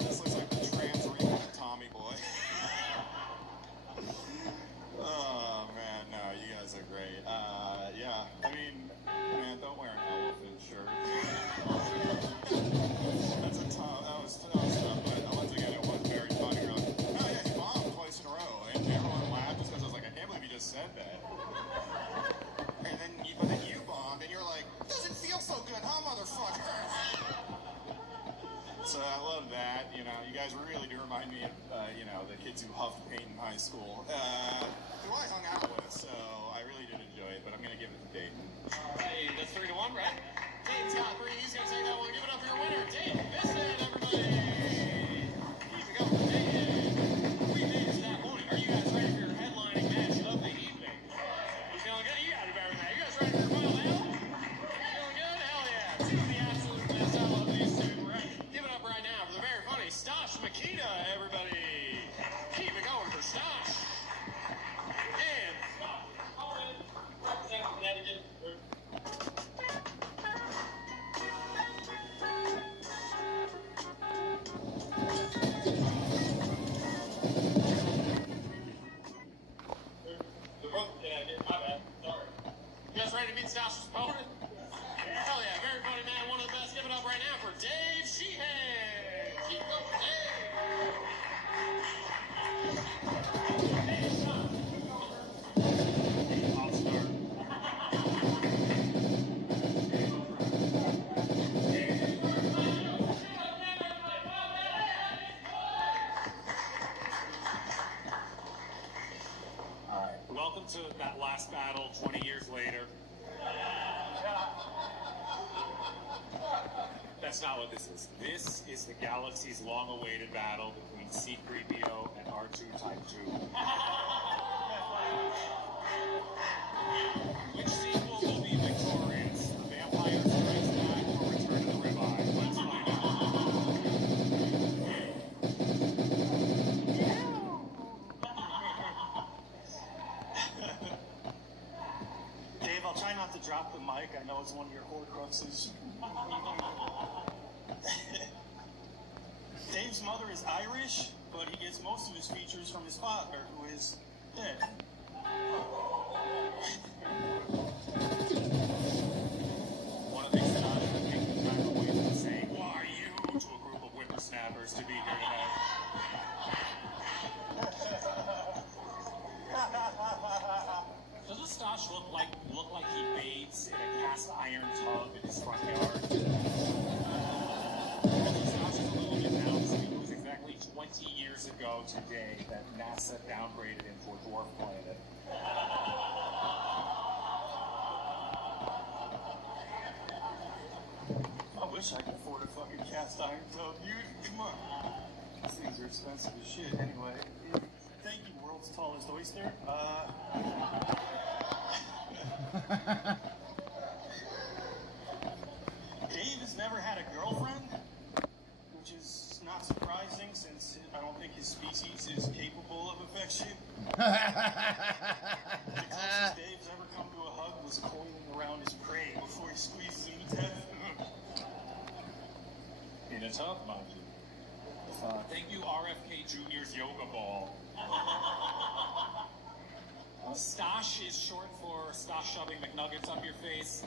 This looks like the trans remake of Tommy Boy. Oh, man, no, you guys are great. Yeah, I mean, man, don't wear an elephant shirt. That was tough, but once again, it was very funny. You're like, oh, yeah, he bombed twice in a row. And everyone laughed just because I was like, I can't believe he just said that. And then you bombed, and you're like, doesn't feel so good, huh, motherfucker? So I love that. You know, you guys really do remind me of, you know, the kids who huffed paint in high school, who I hung out with. So I really did enjoy it, but I'm going to give it to Dayton. Hey, that's 3-1, right? Dayton's got 3. He's going to take that one. Give it up for your winner, Dayton Vincent, everybody. Keep it going, Dayton. We made it to that point. Are you guys ready for your headlining match of the evening? You feeling good? You got it better than that. You guys ready for your final battle? Feeling good? Hell yeah. Two of the absolute best. I love these two. Right. Give it up right now for the very funny Stosh Makita, everybody. Keep it going for Stosh. And represent Connecticut. My bad. Sorry. You guys ready to meet Stosh's opponent? Hell yeah, very funny man, one of the best. Give it up right now for Dave Sheehan. Keep going, Dave. I'll start. All right. Welcome to that last battle 20 years later. That's not what this is. This is the galaxy's long-awaited battle between C-3PO and R2 Type 2. Which sequel will be victorious? The Vampire Strikes Back or Return of the Ribeye? Let's find out. Dave, I'll try not to drop the mic. I know it's one of your horcruxes. Dave's mother is Irish, but he gets most of his features from his father, who is dead. One of the things that I would take the time away from saying, "Who are you?" to a group of whippersnappers to be here tonight. Doesn't Stosh look like he bathes in a cast iron tub in his front yard? Stosh is a little bit now because it was exactly 20 years ago today that NASA downgraded him to a dwarf planet. I wish I could afford a fucking cast iron tub, dude. Come on. These things are expensive as shit anyway. Thank you, world's tallest oyster. Dave has never had a girlfriend, which is not surprising since I don't think his species is capable of affection. The closest Dave's ever come to a hug was coiling around his prey before he squeezes him to death. In a tub, mind you. Thank you, RFK Jr.'s yoga ball. Stosh is short for Stosh shoving McNuggets up your face.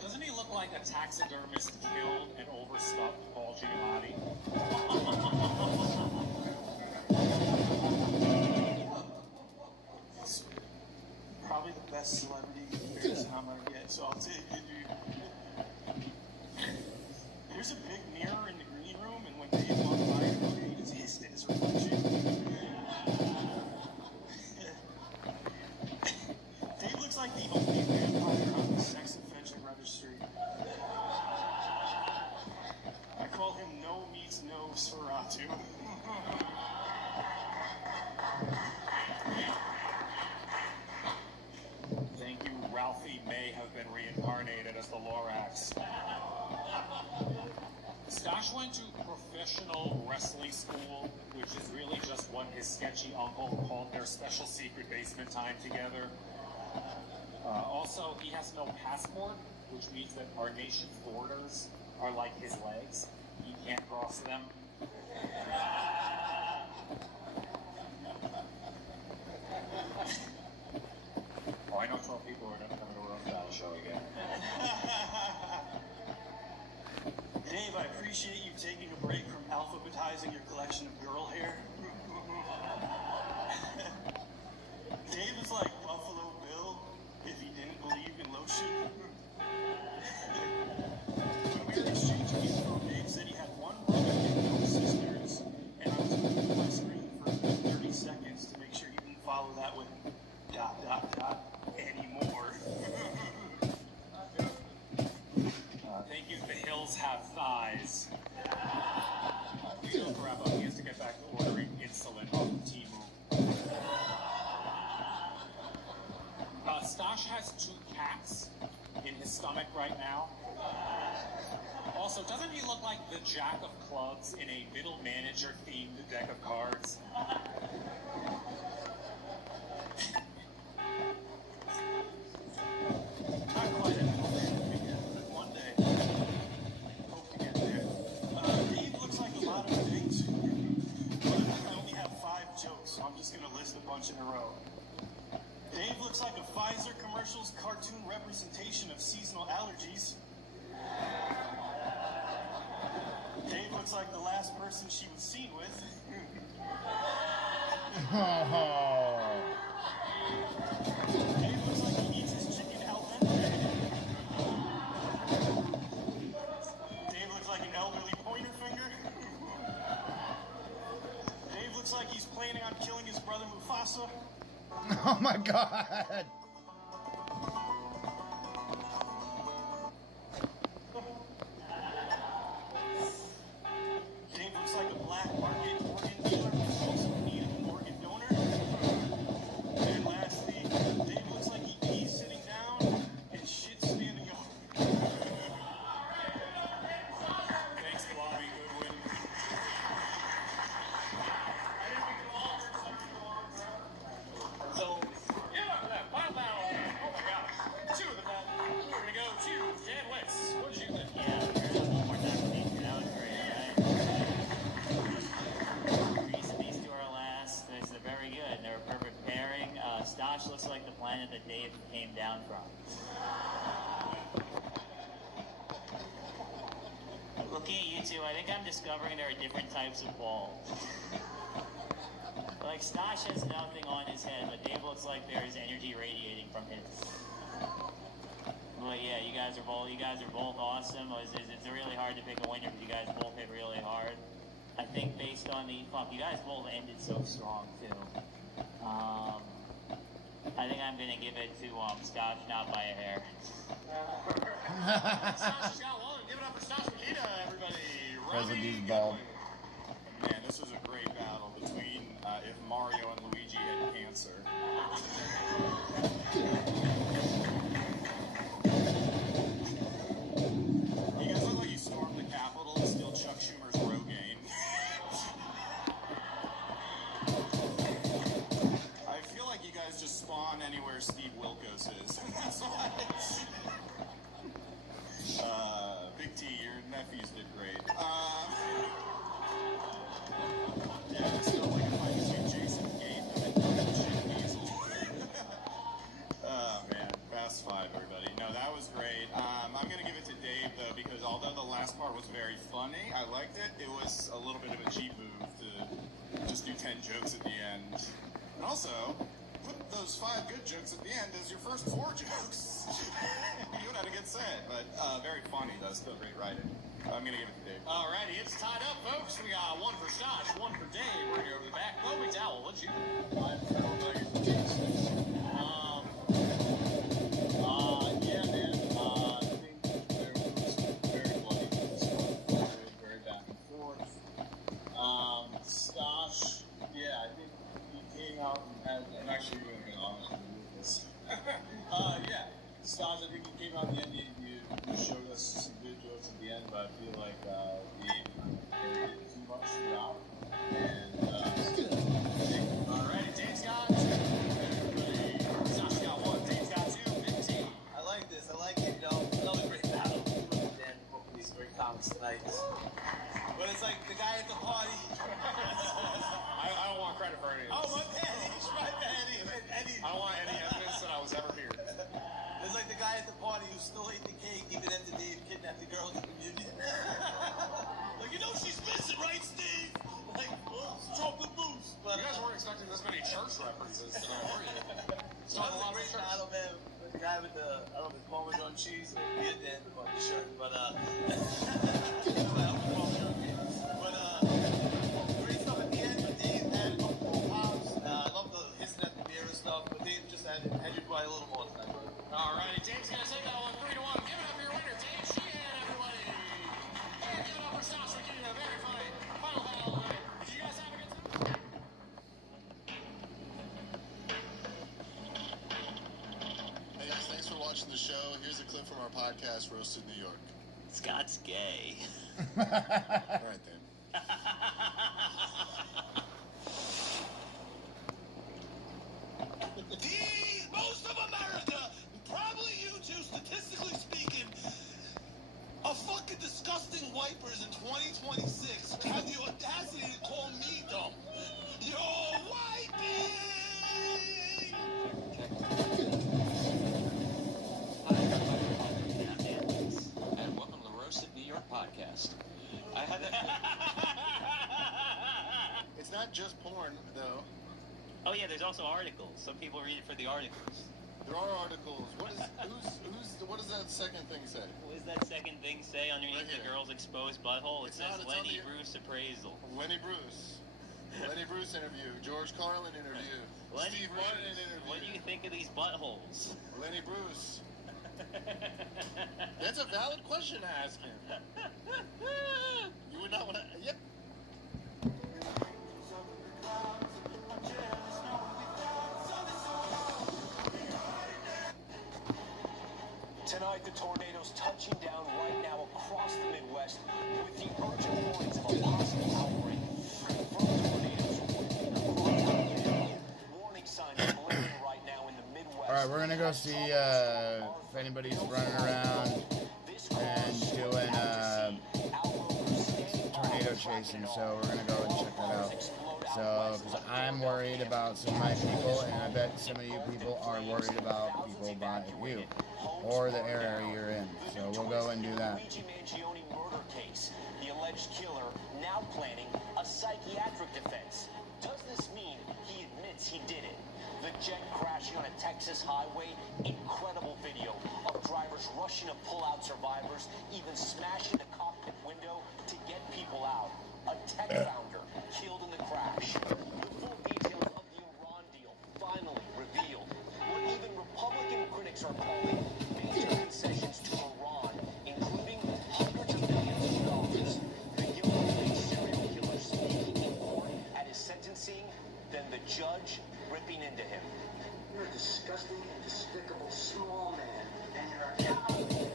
Doesn't he look like a taxidermist killed and overstuffed Paul Giamatti? It's probably the best celebrity comparison I'm gonna get, so I'll take it, dude. There's a big mirror in the green room, and when Dave walked by, he just hissed at his reflection. the only vampire on the sex offender registry. I call him No Meets No Seratu. Thank you, Ralphie may have been reincarnated as the Lorax. Stash went to professional wrestling school, which is really just what his sketchy uncle called their special secret basement time together. Also, he has no passport, which means that our nation's borders are like his legs. He can't cross them. Oh, I know 12 people who are going to come to a roast battle show again. Dave, I appreciate you taking a break from alphabetizing your collection of girl hair. Dave is like Buffalo Bill if he didn't believe in lotion. When we were exchanging info, Dave said he had one brother and no sisters, and I was looking at my screen for 30 seconds to make sure he didn't follow that with ... anymore. Thank you. The hills have thighs. We don't wrap up. He has to get back to ordering insulin off of Temu. Stash has 2 cats in his stomach right now. Also, doesn't he look like the Jack of Clubs in a middle manager themed deck of cards? Not quite a middle manager figure, but one day, hope to get there. Dave looks like a lot of things, but I only have 5 jokes, so I'm just going to list a bunch in a row. Dave looks like a Pfizer commercial's cartoon representation of seasonal allergies. Dave looks like the last person she was seen with. Dave looks like he eats his chicken al dente. Dave looks like an elderly pointer finger. Dave looks like he's planning on killing his brother Mufasa. Oh my god! Dave looks like a black market organ dealer who's also in need of an organ donor. And lastly, Dave looks like he pees sitting down and shit standing up. Thanks, Bobby Goodwin. So, yeah, that wow, oh my god, 2 of the ball. We're gonna go to Dan Wentz. What did you think? Yeah, one more time for me. That was great, right? These 2 are last. They're very good. They're a perfect pairing. Stash looks like the planet that Dave came down from. Looking at you 2, I think I'm discovering there are different types of balls. Like, Stash has nothing on his head, but Dave looks like there is energy radiating from his. But yeah, you guys are both awesome. It's really hard to pick a winner because you guys both hit really hard. I think based on the you guys both ended so strong too. I think I'm gonna give it to Stash, not by a hair. Stash got one. Give it up for Stash Makita, everybody. Because of these bald. Man, this was a great battle between if Mario and Luigi had cancer. You guys look like you stormed the Capitol to steal Chuck Schumer's Rogaine. I feel like you guys just spawn anywhere Steve Wilkos is. That's why it's... Big T, your nephews did great. Yeah, it's still like a fight between Jason Gatham and Jim Diesel. Oh man, Fast 5, everybody. No, that was great. I'm gonna give it to Dave though, because although the last part was very funny, I liked it. It was a little bit of a cheap move to just do 10 jokes at the end. And also, put those 5 good jokes at the end as your first 4 jokes. You would have a good set, but very funny though. Still great writing. I'm gonna give it to Dave. Alrighty, it's tied up, folks. We got 1 for Stash, 1 for Dave. We're gonna go to the back. Chloe McDowell, what'd you think? actually going to be honest with this. Yeah, Stas, I think you came out the end, you showed us some good jokes at the end, but I feel like you did too much throughout. And, Alrighty, Dave's got 2. Everybody, Sasha got 1, Dave's got 2, 15. I like this, I like it, you know, another great battle. Dan, both of these great comments tonight. But it's like the guy at the party. I don't want credit for any of this. Oh, my bad, Eddie. I don't want any evidence that I was ever here. It's like the guy at the party who still ate the cake even after Dave kidnapped the girl at the reunion. Like, you know she's missing, right, Steve? Like, drop the boots. You guys weren't expecting this many church references tonight, were you? That was a great battle, man. The guy with the, I don't know if it's Parmesan cheese or beer Dan on the shirt, but great stuff at the end with Dave and Pops. I love the hissing at the beer and stuff, but Dave just had you by a little more tonight. Alrighty, Dave's gonna take that one 3-1. Give it up for your winner, Dave Sheehan, everybody. And give it up for Sasha Keating, a very funny final battle tonight. Did you guys have a good time? Hey guys, thanks for watching the show. Here's a clip from our podcast, Roasted New York. Scott's gay. All right then. Most of America, probably you two, statistically speaking, are fucking disgusting wipers in 2026. Have the audacity to call me dumb. You're wiping! And welcome to the Roasted New York podcast. I had It's not just porn, though. Oh yeah, there's also articles. Some people read it for the articles. There are articles. What does that second thing say? What does that second thing say underneath Right the here. girl's exposed butthole? It It's says not, it's on Lenny the- Bruce appraisal. Lenny Bruce. Lenny Bruce interview. George Carlin interview. Lenny Steve Bruce, Martin interview. what do you think of these buttholes? Lenny Bruce. That's a valid question to ask him. You would not want to. Yep. Tonight, the tornadoes touching down right now across the Midwest with the urgent warnings of a possible outbreak. Confirmed tornadoes warning signs blaring right now in the Midwest. All right, we're gonna go see if anybody's running around and doing tornado chasing. So we're gonna go and check that out. So, because I'm worried about some of my people, and I bet some of you people are worried about people by you or the area you're in. So we'll go and do that. Luigi Mangione murder case. The alleged killer now planning a psychiatric defense. Does this mean he admits he did it? The jet crashing on a Texas highway. Incredible video of drivers rushing to pull out survivors, even smashing the cockpit window to get people out. A tech founder killed in the crash. The full details of the Iran deal finally revealed. What even Republican critics are calling major concessions to Iran, including hundreds of millions of dollars. The guilty serial killer speaking in court at his sentencing, then the judge ripping into him. You're a disgusting and despicable small man, and you're a coward.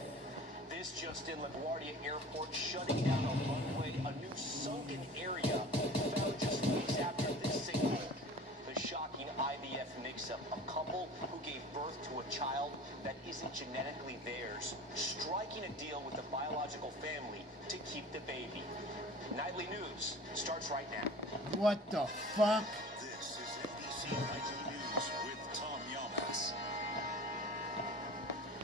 This just in, LaGuardia Airport shutting down a runway, a new sunken area found just weeks after this signal. The shocking IVF mix-up, a couple who gave birth to a child that isn't genetically theirs, striking a deal with the biological family to keep the baby. Nightly News starts right now. What the fuck? This is NBC Nightly News with Tom Yamas.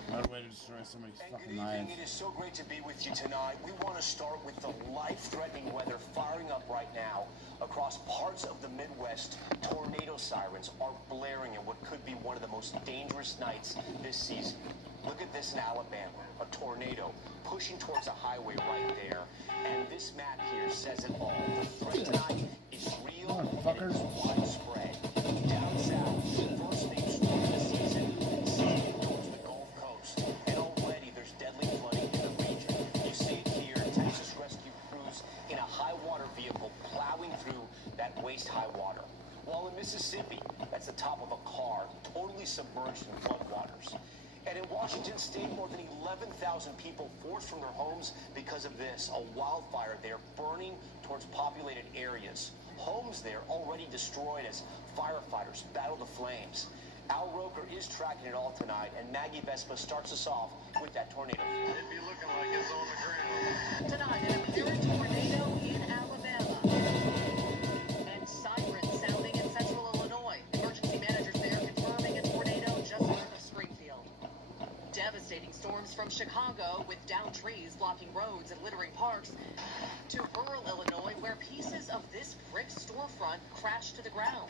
What a way to destroy somebody's fucking life. It is so great to be with you tonight. We want to start with the life-threatening weather firing up right now across parts of the Midwest. Tornado sirens are blaring in what could be one of the most dangerous nights this season. Look at this in Alabama, a tornado pushing towards a highway right there. And this map here says it all. The threat tonight is real and it's widespread. Down south, first name storm of the season, sailing towards the Gulf Coast. And already there's deadly flooding in the region. You see it here, Texas rescue crews in a high water vehicle plowing through that waist-high water. While in Mississippi, that's the top of a fully submerged in floodwaters. And in Washington state, more than 11,000 people forced from their homes because of this, a wildfire there burning towards populated areas. Homes there already destroyed as firefighters battle the flames. Al Roker is tracking it all tonight, and Maggie Vespa starts us off with that tornado. It'd be looking like it's on the ground. Tonight, an apparent tornado in Alabama. And sirens sounding in central Illinois. Emergency managers there confirming a tornado just north of Springfield. Devastating storms from Chicago with downed trees blocking roads and littering parks to rural Illinois where pieces of this brick storefront crashed to the ground.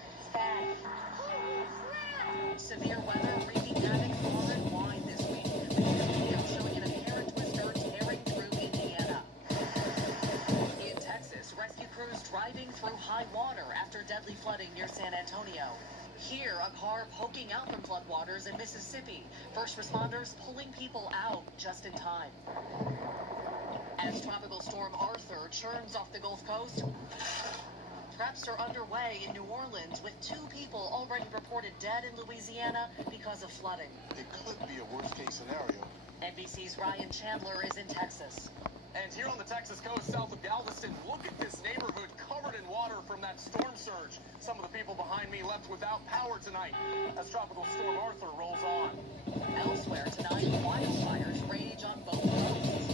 Severe weather wreaking havoc far and wide this week. The video showing an apparent twister tearing through Indiana. In Texas, rescue crews driving through high water after deadly flooding near San Antonio. Here, a car poking out from floodwaters in Mississippi. First responders pulling people out just in time. As Tropical Storm Arthur churns off the Gulf Coast, preps are underway in New Orleans with 2 people already reported dead in Louisiana because of flooding. It could be a worst-case scenario. NBC's Ryan Chandler is in Texas. And here on the Texas coast, south of Galveston, look at this neighborhood covered in water from that storm surge. Some of the people behind me left without power tonight as Tropical Storm Arthur rolls on. Elsewhere tonight, wildfires rage on both coasts.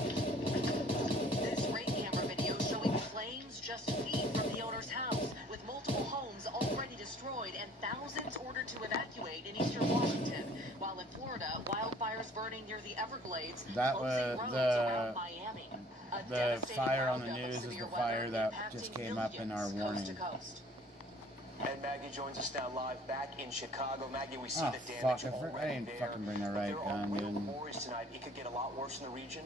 This rain camera video showing flames just feet from the owner's house, with multiple homes already destroyed and thousands ordered to evacuate in eastern Washington. While in Florida, wildfires burning near the Everglades, That was closing roads around Miami. the fire on the news is the fire that just came up in our warning. And Maggie joins us now live back in Chicago. Maggie, we see Oh the fuck! damage I already didn't there. fucking bring the right There are gun, real dude. worries tonight. It could get a lot worse in the region.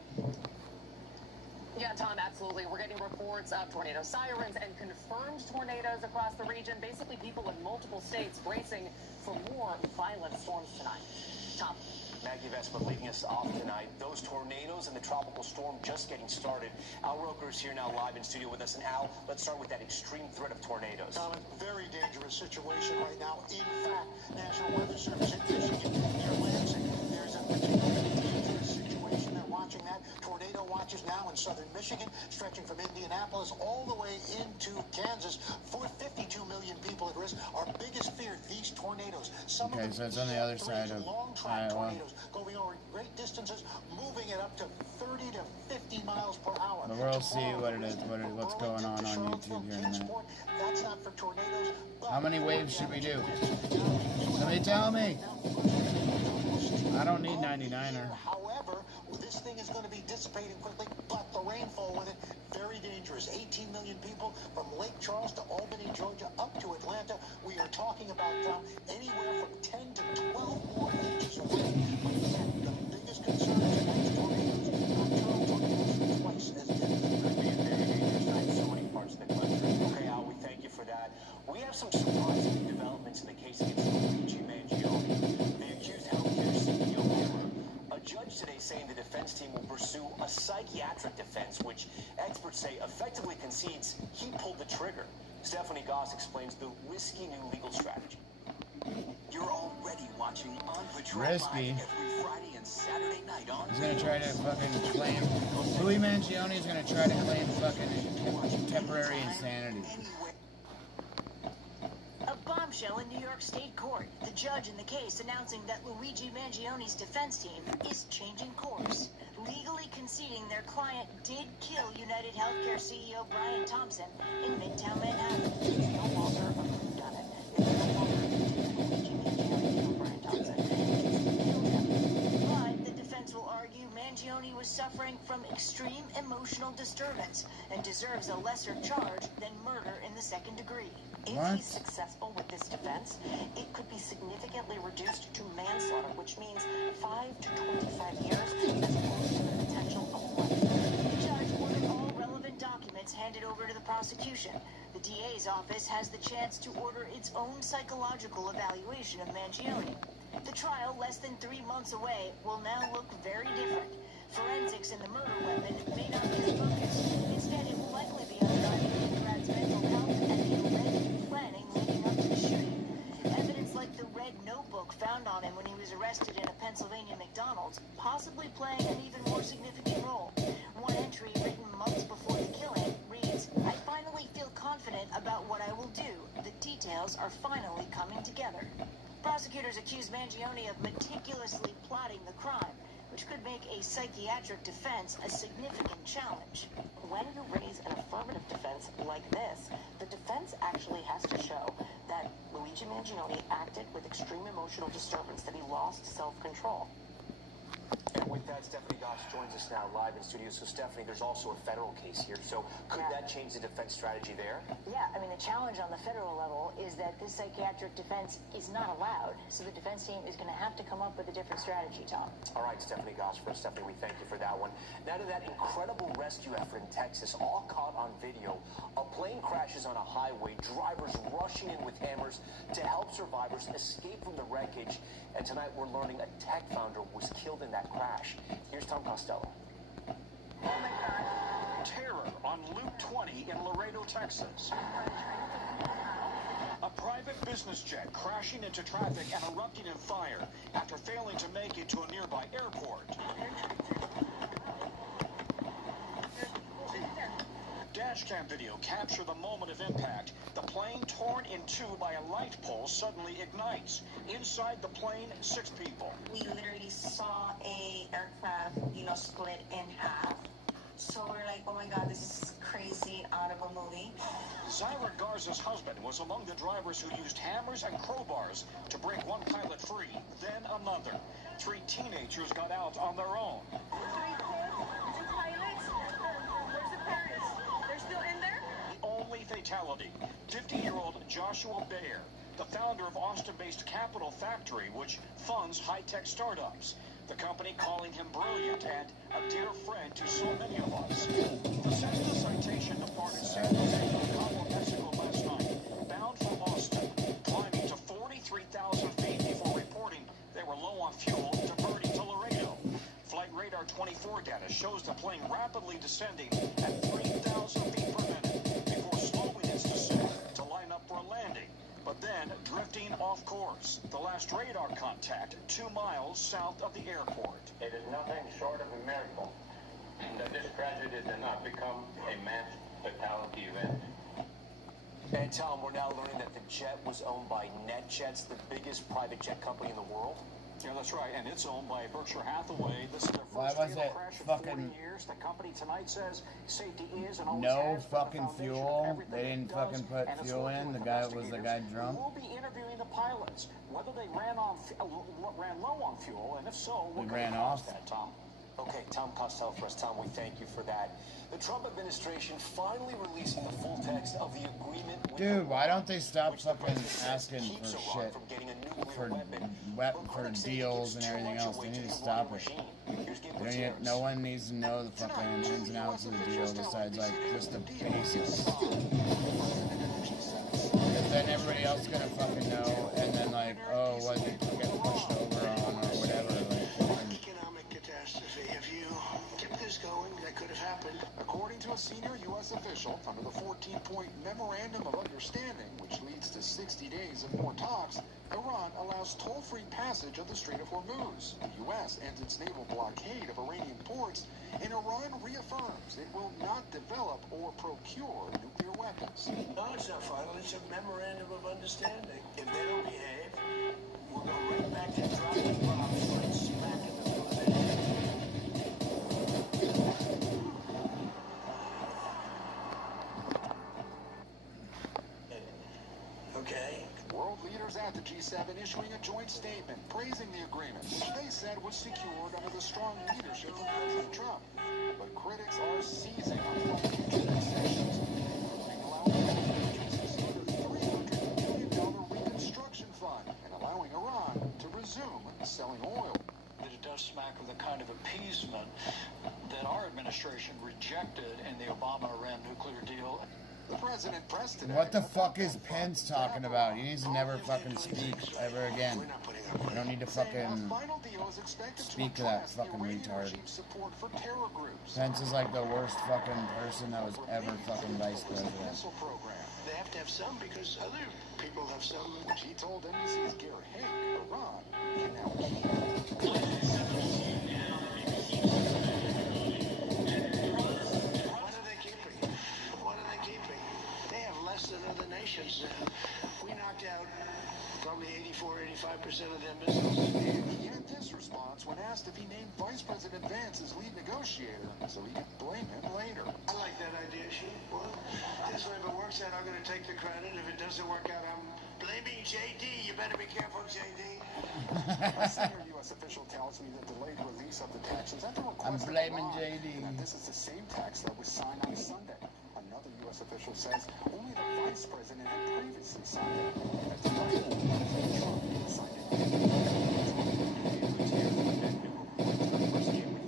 Yeah, Tom, absolutely. We're getting reports of tornado sirens and confirmed tornadoes across the region. Basically, people in multiple states bracing for more violent storms tonight. Tom. Maggie Vespa leading us off tonight. Those tornadoes and the tropical storm just getting started. Al Roker is here now live in studio with us. And Al, let's start with that extreme threat of tornadoes. Tom, very dangerous situation right now. In fact, National Weather Service in Michigan, near Lansing, there's a particularly dangerous situation. They're watching that. Tornado watches now in southern Michigan, stretching from Indianapolis all the way into Kansas. 52 million people at risk. Our biggest fear, these tornadoes. Some Okay, of so it's on the other side of long-track Iowa. tornadoes going over great distances, moving it up to 30 to 50 miles per hour. But we'll see what it is, what's going on YouTube here in a minute. That's not for tornadoes. How many waves should we do? Somebody tell me. I don't need 99er. However, this thing is going to be dissipating quickly, but the rainfall with it, very dangerous. 18 million people from Lake Charles to Albany, Georgia, up to Atlanta. We are talking about anywhere from 10 to 12 more inches of rain. But again, the biggest concern is those tornadoes, nocturnal tornadoes, twice as deadly. Could be a very dangerous night in so many parts of the country. Okay, Al, we thank you for that. We have some surprising developments in the case against Luigi Mangione, the accused healthcare CEO killer. A judge today saying the defense team will pursue a psychiatric defense, which experts say effectively concedes he pulled the trigger. Stephanie Goss explains the risky new legal strategy. You're already watching On Patrol Risky. Live every Friday and Saturday night on He's gonna try to fucking claim. Louis Mangione is gonna try to claim fucking temporary insanity. A bombshell in New York State Court. The judge in the case announcing that Luigi Mangione's defense team is changing course, legally conceding their client did kill United Healthcare CEO Brian Thompson in Midtown Manhattan. It's no longer a whodunit. It's no longer Luigi Mangione killed Brian Thompson. It's killed him. But the defense will argue Mangione was suffering from extreme emotional disturbance and deserves a lesser charge than murder in the second degree. If he's successful with this defense, it could be significantly reduced to manslaughter, which means 5 to 25 years as opposed to the potential of life. The judge ordered all relevant documents handed over to the prosecution. The DA's office has the chance to order its own psychological evaluation of Mangione. The trial, less than 3 months away, will now look very different. Forensics in the murder weapon may not be the focus. Instead, it will likely be on Conrad's mental health and the alleged planning leading up to the shooting. Evidence like the red notebook found on him when he was arrested in a Pennsylvania McDonald's, possibly playing an even more significant role. One entry, written months before the killing, reads, "I finally feel confident about what I will do. The details are finally coming together." Prosecutors accuse Mangione of meticulously plotting the crime, which could make a psychiatric defense a significant challenge. When you raise an affirmative defense like this, the defense actually has to show that Luigi Mangione acted with extreme emotional disturbance, that he lost self-control. And with that, Stephanie Goss joins us now live in studio. So, Stephanie, there's also a federal case here. So, could that change the defense strategy there? Yeah, I mean, the challenge on the federal level is that this psychiatric defense is not allowed, so the defense team is going to have to come up with a different strategy, Tom. All right, Stephanie Goss, Stephanie, we thank you for that one. Now to that incredible rescue effort in Texas, all caught on video. A plane crashes on a highway, drivers rushing in with hammers to help survivors escape from the wreckage. And tonight we're learning a tech founder was killed in that crash. Here's Tom Costello. Terror on Loop 20 in Laredo, Texas. A private business jet crashing into traffic and erupting in fire after failing to make it to a nearby airport. Dashcam video captured the moment of impact. The plane torn in two by a light pole suddenly ignites. Inside the plane, 6 people. We literally saw a aircraft, split in half. So we're like, oh my God, this is crazy, out of a movie. Zyra Garza's husband was among the drivers who used hammers and crowbars to break one pilot free, then another. 3 teenagers got out on their own. 3 kids, 2 pilots, where's the parents? They're still in there? The only fatality, 50-year-old Joshua Baer, the founder of Austin-based Capital Factory, which funds high-tech startups. The company calling him brilliant and a dear friend to so many of us. The Cessna Citation departed San Jose from Cabo, Mexico last night, bound for Austin, climbing to 43,000 feet before reporting they were low on fuel, diverting to Laredo. Flight Radar 24 data shows the plane rapidly descending at 3,000 feet per minute before slowing its descent to line up for a landing, but then drifting off course. The last radar contact 2 miles south of the airport. It is nothing short of a miracle that this tragedy did not become a mass fatality event. And Tom, we're now learning that the jet was owned by NetJets, the biggest private jet company in the world. Yeah, that's right, and it's owned by Berkshire Hathaway. This is their Why first was fatal it crash in fucking 40 years. The company tonight says safety is and always no has been the fucking foundation of fuel? everything They it didn't does, fucking put and it's fuel working in? with The guy was the guy investigators. drunk? We'll be interviewing the pilots, whether they ran low on fuel, and if so, what They ran caused off. that, Tom? Okay, Tom Costello for us. Tom, we thank you for that. The Trump administration finally releasing the full text of the agreement with Dude, why don't they stop fucking asking keeps for Iran shit from getting a nuclear for weapon. for deals and everything else? They need to stop it. They don't need, no one needs to know the fucking ins and outs of the deal besides like just the basics. Because then everybody else is gonna fucking know, and then like, oh, what did you get pushed over on or whatever. Like, fucking, Economic catastrophe. If you kept this going, that could have happened. According to a senior U.S. official, under the 14-point Memorandum of Understanding, which leads to 60 days of more talks, Iran allows toll-free passage of the Strait of Hormuz. The U.S. ends its naval blockade of Iranian ports, and Iran reaffirms it will not develop or procure nuclear weapons. No, it's not final. It's a memorandum of understanding. If they don't behave, we'll go right back to dropping bombs right smack in the middle of the head. Okay. World leaders at the G7 issuing a joint statement praising the agreement, which they said was secured under the strong leadership of President Trump. But critics are seizing on future concessions, including allowing $300 million reconstruction fund and allowing Iran to resume selling oil. That it does smack of the kind of appeasement that our administration rejected in the Obama-Iran nuclear deal. The president pressed today. what the fuck is Pence talking about? He needs to never fucking speak ever again. We don't need to fucking speak to that fucking retard. Pence is like the worst fucking person that was ever fucking vice president. They have to have some because other people have some. Which he told NBC's Garrett Haig, Iran can now keep. What are they keeping? What are they keeping? They have less than other nations. We knocked out probably 84-85% of their missiles. He had this response when asked if he named Vice President Vance as lead negotiator so he could blame him later. I like that idea, Chief. Well, this way, if it works out, I'm going to take the credit. If it doesn't work out, I'm blaming JD. You better be careful, JD. A senior U.S. official tells me the delayed release of the text is at the request I'm of blaming Iran, JD. and this is the same text that was signed on Sunday. Another U.S. official says only the vice president had previously signed it, and that the president Trump signed it.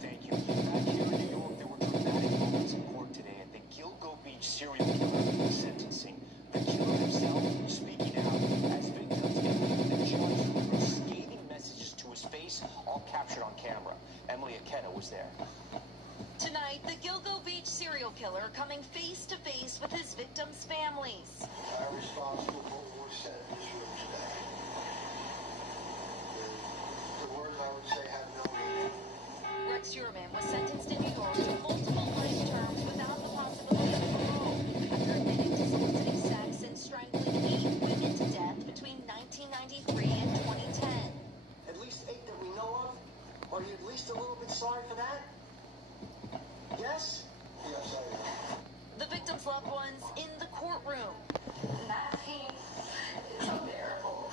Thank you. Back here in New York, there were dramatic moments in court today at the Gilgo Beach serial killer sentencing. The killer himself speaking out as victims get the judge delivered scathing messages to his face, all captured on camera. Emily Aketa was there. Tonight, the Gilgo Beach serial killer coming face to face with his victims' families. I'm responsible for what was said in this room today. The words I would say have no meaning. Rex Heuermann was sentenced in New York to multiple life terms without the possibility of parole after admitting to soliciting sex and strangling 8 women to death between 1993 and 2010. At least 8 that we know of? Are you at least a little bit sorry for that? Yes? Yes, I am. The victims' loved ones in the courtroom. That pain is unbearable.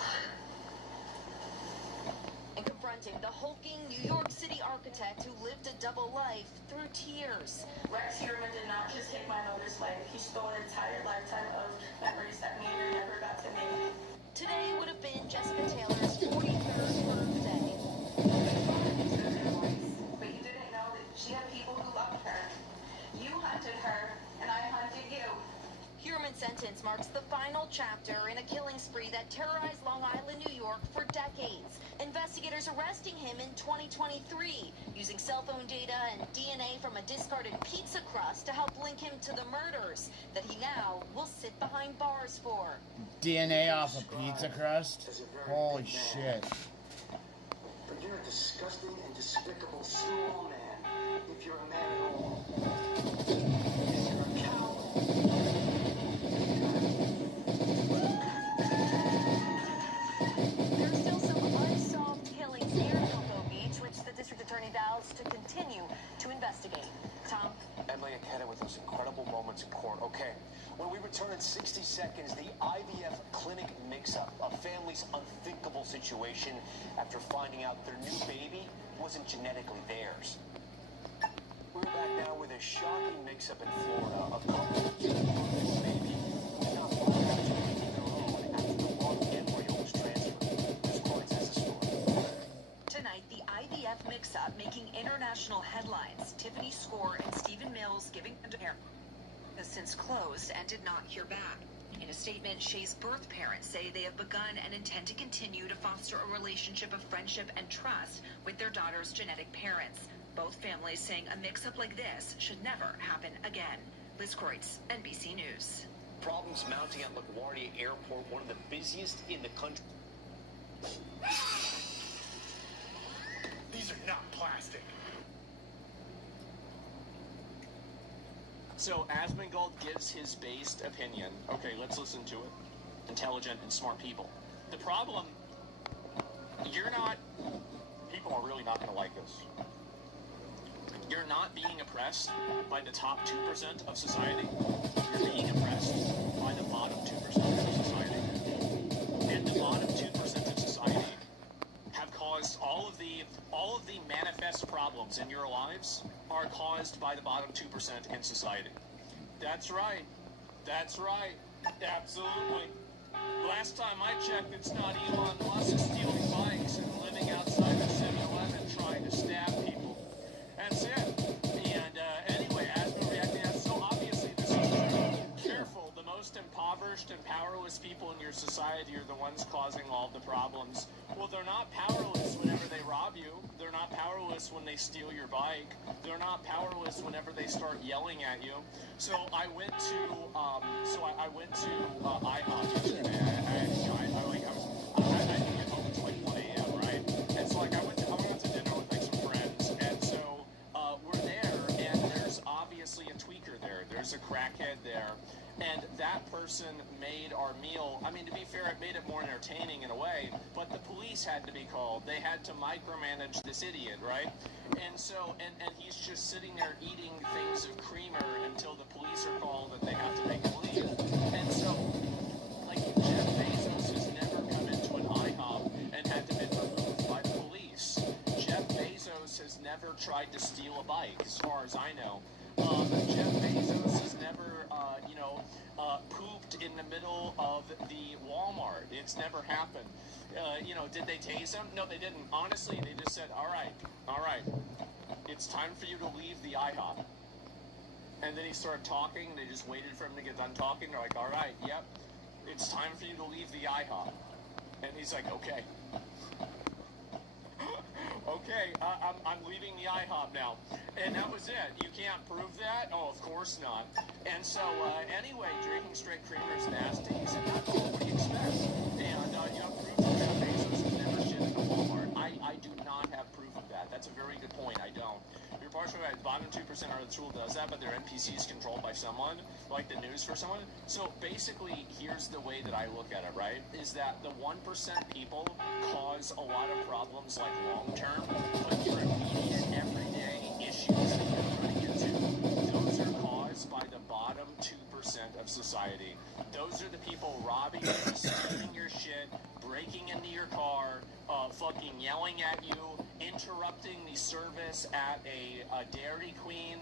And confronting the hulking New York City architect who lived a double life through tears. Rex Heuermann did not just take my mother's life. He stole an entire lifetime of memories that me and her never got to make. Today would have been Jessica Taylor's 43rd birthday. But you didn't know that she had people who loved her. You hunted her, and I hunted you. Heuermann's sentence marks the final chapter in a killing spree that terrorized Long Island, New York for decades. Investigators arresting him in 2023, using cell phone data and DNA from a discarded pizza crust to help link him to the murders that he now will sit behind bars for. DNA off a pizza crust? Holy shit. But you're a disgusting and despicable small man, if you're a man at all. You're a coward. There's still some unsolved killings near Gilgo Beach, which the district attorney vows to continue to investigate. Tom? Emily Aketa with those incredible moments in court. Okay, when we return in 60 seconds, the IVF clinic mix-up, a family's unthinkable situation after finding out their new baby wasn't genetically theirs. We're back now with a shocking mix-up in Florida. A couple gave birth to a baby who now found out to be their own after the wrong embryo was transferred. This Corey has a story. Tonight, the IVF mix-up making international headlines. Tiffany Score and Stephen Mills giving them to hair has since closed and did not hear back. In a statement, Shay's birth parents say they have begun and intend to continue to foster a relationship of friendship and trust with their daughter's genetic parents. Both families saying a mix-up like this should never happen again. Liz Kreutz, NBC News. Problems mounting at LaGuardia Airport, one of the busiest in the country. These are not plastic. So Asmongold gives his based opinion. Okay, let's listen to it. Intelligent and smart people. The problem, people are really not going to like this. You're not being oppressed by the top 2% of society. You're being oppressed by the bottom 2% of society. And the bottom 2% of society have caused all of the manifest problems in your lives are caused by the bottom 2% in society. That's right. That's right. Absolutely. Last time I checked, it's not Elon Musk stealing bikes and living outside the 7-Eleven trying to stab people. That's it. And anyway, as we're reacting, that's so obviously this is careful. The most impoverished and powerless people in your society are the ones causing all the problems. Well, they're not powerless whenever they rob you. They're not powerless powerless when they steal your bike. They're not powerless whenever they start yelling at you. So I went to IHOP yesterday. I didn't get home until like 1 a.m. right? And so like I went to dinner with like some friends, and so we're there, and there's obviously a tweaker there. There's a crackhead there. And that person made our meal. I mean, to be fair, it made it more entertaining in a way, but the police had to be called. They had to micromanage this idiot, right? And so, and he's just sitting there eating things of creamer until the police are called and they have to make him leave. And so, like, Jeff Bezos has never come into an IHOP and had to be removed by the police. Jeff Bezos has never tried to steal a bike, as far as I know. Jeff Bezos has never, pooped in the middle of the Walmart. It's never happened. Did they tase him? No, they didn't. Honestly, they just said, all right, it's time for you to leave the IHOP. And then he started talking. They just waited for him to get done talking. They're like, all right, yep, it's time for you to leave the IHOP. And he's like, okay. Okay, I'm leaving the IHOP now. And that was it. You can't prove that? Oh, of course not. And so, anyway, drinking straight creamer is nasty. He said, that's all. What do you expect? And, you have proof of Jeff Bezos has never shit in a Walmart. I do not have proof of that. That's a very good point. I don't. You're partially right. The bottom 2% of the tool does that, but their NPC is controlled by someone, like the news for someone. So basically, here's the way that I look at it, right? Is that the 1% people cause a lot of problems, like long-term, but your immediate, everyday issues that you're running into, those are caused by the bottom 2% of society. Those are the people robbing you, stealing your shit, breaking into your car, fucking yelling at you, interrupting the service at a Dairy Queen,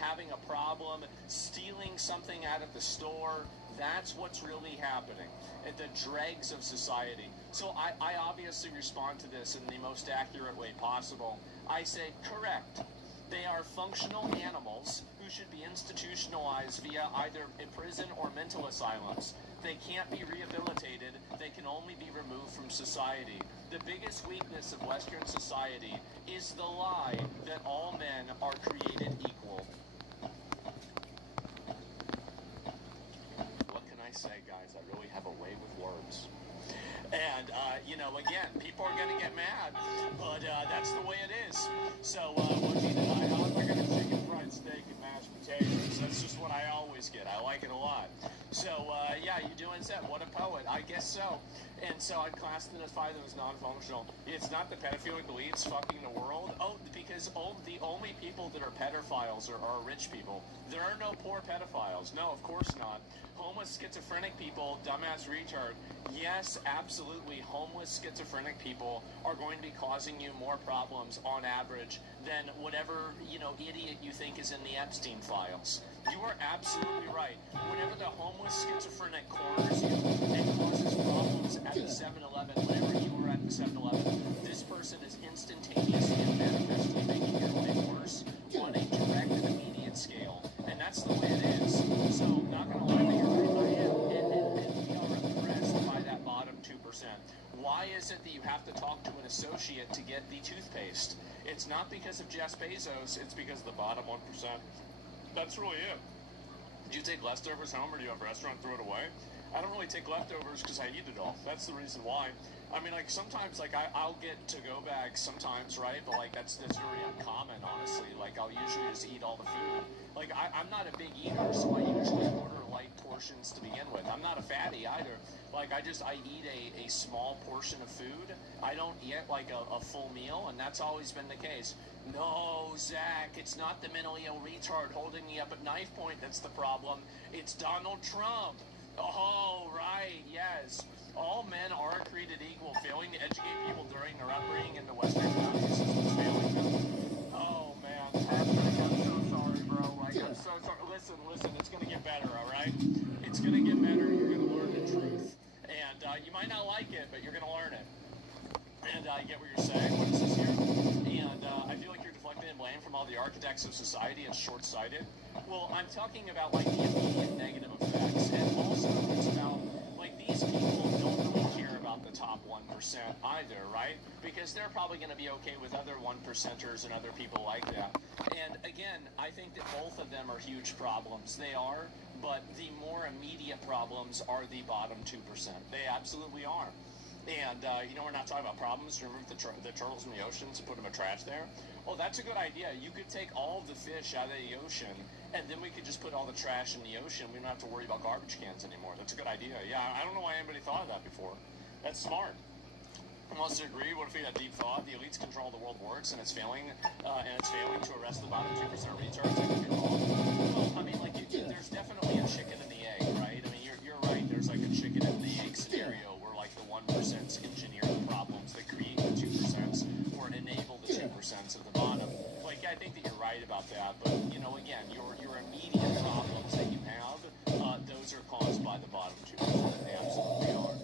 having a problem, stealing something out of the store. That's what's really happening at the dregs of society. So I obviously respond to this in the most accurate way possible. I say, correct. They are functional animals who should be institutionalized via either a prison or mental asylums. They can't be rehabilitated. They can only be removed from society. The biggest weakness of Western society is the lie that all men are created equal. What can I say, guys? I really have a way with words. And, again, people are going to get mad, but that's the way it is. So, what's eating IHOP? I got a chicken fried steak and mashed potatoes. That's just what I always get. I like it a lot. So, you doing that? What a poet. I guess so. And so I'd classify them as non-functional. It's not the pedophilic elites fucking the world. Oh, because the only people that are pedophiles are rich people. There are no poor pedophiles. No, of course not. Homeless, schizophrenic people, dumbass retard. Yes, absolutely. Homeless, schizophrenic people are going to be causing you more problems on average than whatever, idiot you think is in the Epstein files. You are absolutely right. Whenever the homeless schizophrenic corners you and causes problems at the 7-Eleven, whenever you were at the 7-Eleven, this person is instantaneously and manifestly making your life worse on a direct and immediate scale. And that's the way it is. So, not going to lie to you, I am, and we are impressed by that bottom 2%. Why is it that you have to talk to an associate to get the toothpaste? It's not because of Jeff Bezos, it's because of the bottom 1%. That's really it. Do you take leftovers home, or do you have a restaurant and throw it away? I don't really take leftovers because I eat it all. That's the reason why. I mean, sometimes, I'll get to-go bags sometimes, right? But, that's very uncommon, honestly. I'll usually just eat all the food. I'm not a big eater, so I usually order light portions to begin with. I'm not a fatty either. I eat a small portion of food. I don't eat, a full meal, and that's always been the case. No, Zach, it's not the mentally ill retard holding me up at knife point that's the problem. It's Donald Trump. Oh, right, yes. All men are created equal. Failing to educate people during their upbringing in the Western value system is failing them. Oh, man. Patrick, I'm so sorry, bro. I'm so sorry. Listen, it's going to get better, all right? It's going to get better. You're going to learn the truth. And you might not like it, but you're going to learn it. And I get what you're saying. What is this here? And I feel like you're deflecting blame from all the architects of society and short-sighted. Well, I'm talking about, the immediate negative effects. And also, it's about, these people don't really care about the the top 1% either, right? Because they're probably going to be okay with other 1%ers and other people like that. And again, I think that both of them are huge problems. They are, but the more immediate problems are the bottom 2%. They absolutely are. And, we're not talking about problems to remove the turtles in the oceans and put them in trash there. Oh, that's a good idea. You could take all of the fish out of the ocean, and then we could just put all the trash in the ocean. We don't have to worry about garbage cans anymore. That's a good idea. Yeah, I don't know why anybody thought of that before. That's smart. Wants to agree? What if we had deep thought? The elites control the world works, and it's failing to arrest the bottom 2% of retards. I could be wrong. Well, I mean, there's definitely a chicken and the egg, right? I mean, you're right. There's like a chicken and the egg scenario where like the 1% engineer the problems that create the 2% or enable the 2% of the bottom. Like, I think that you're right about that, but again, your immediate problems that you have, those are caused by the bottom 2%. They absolutely are,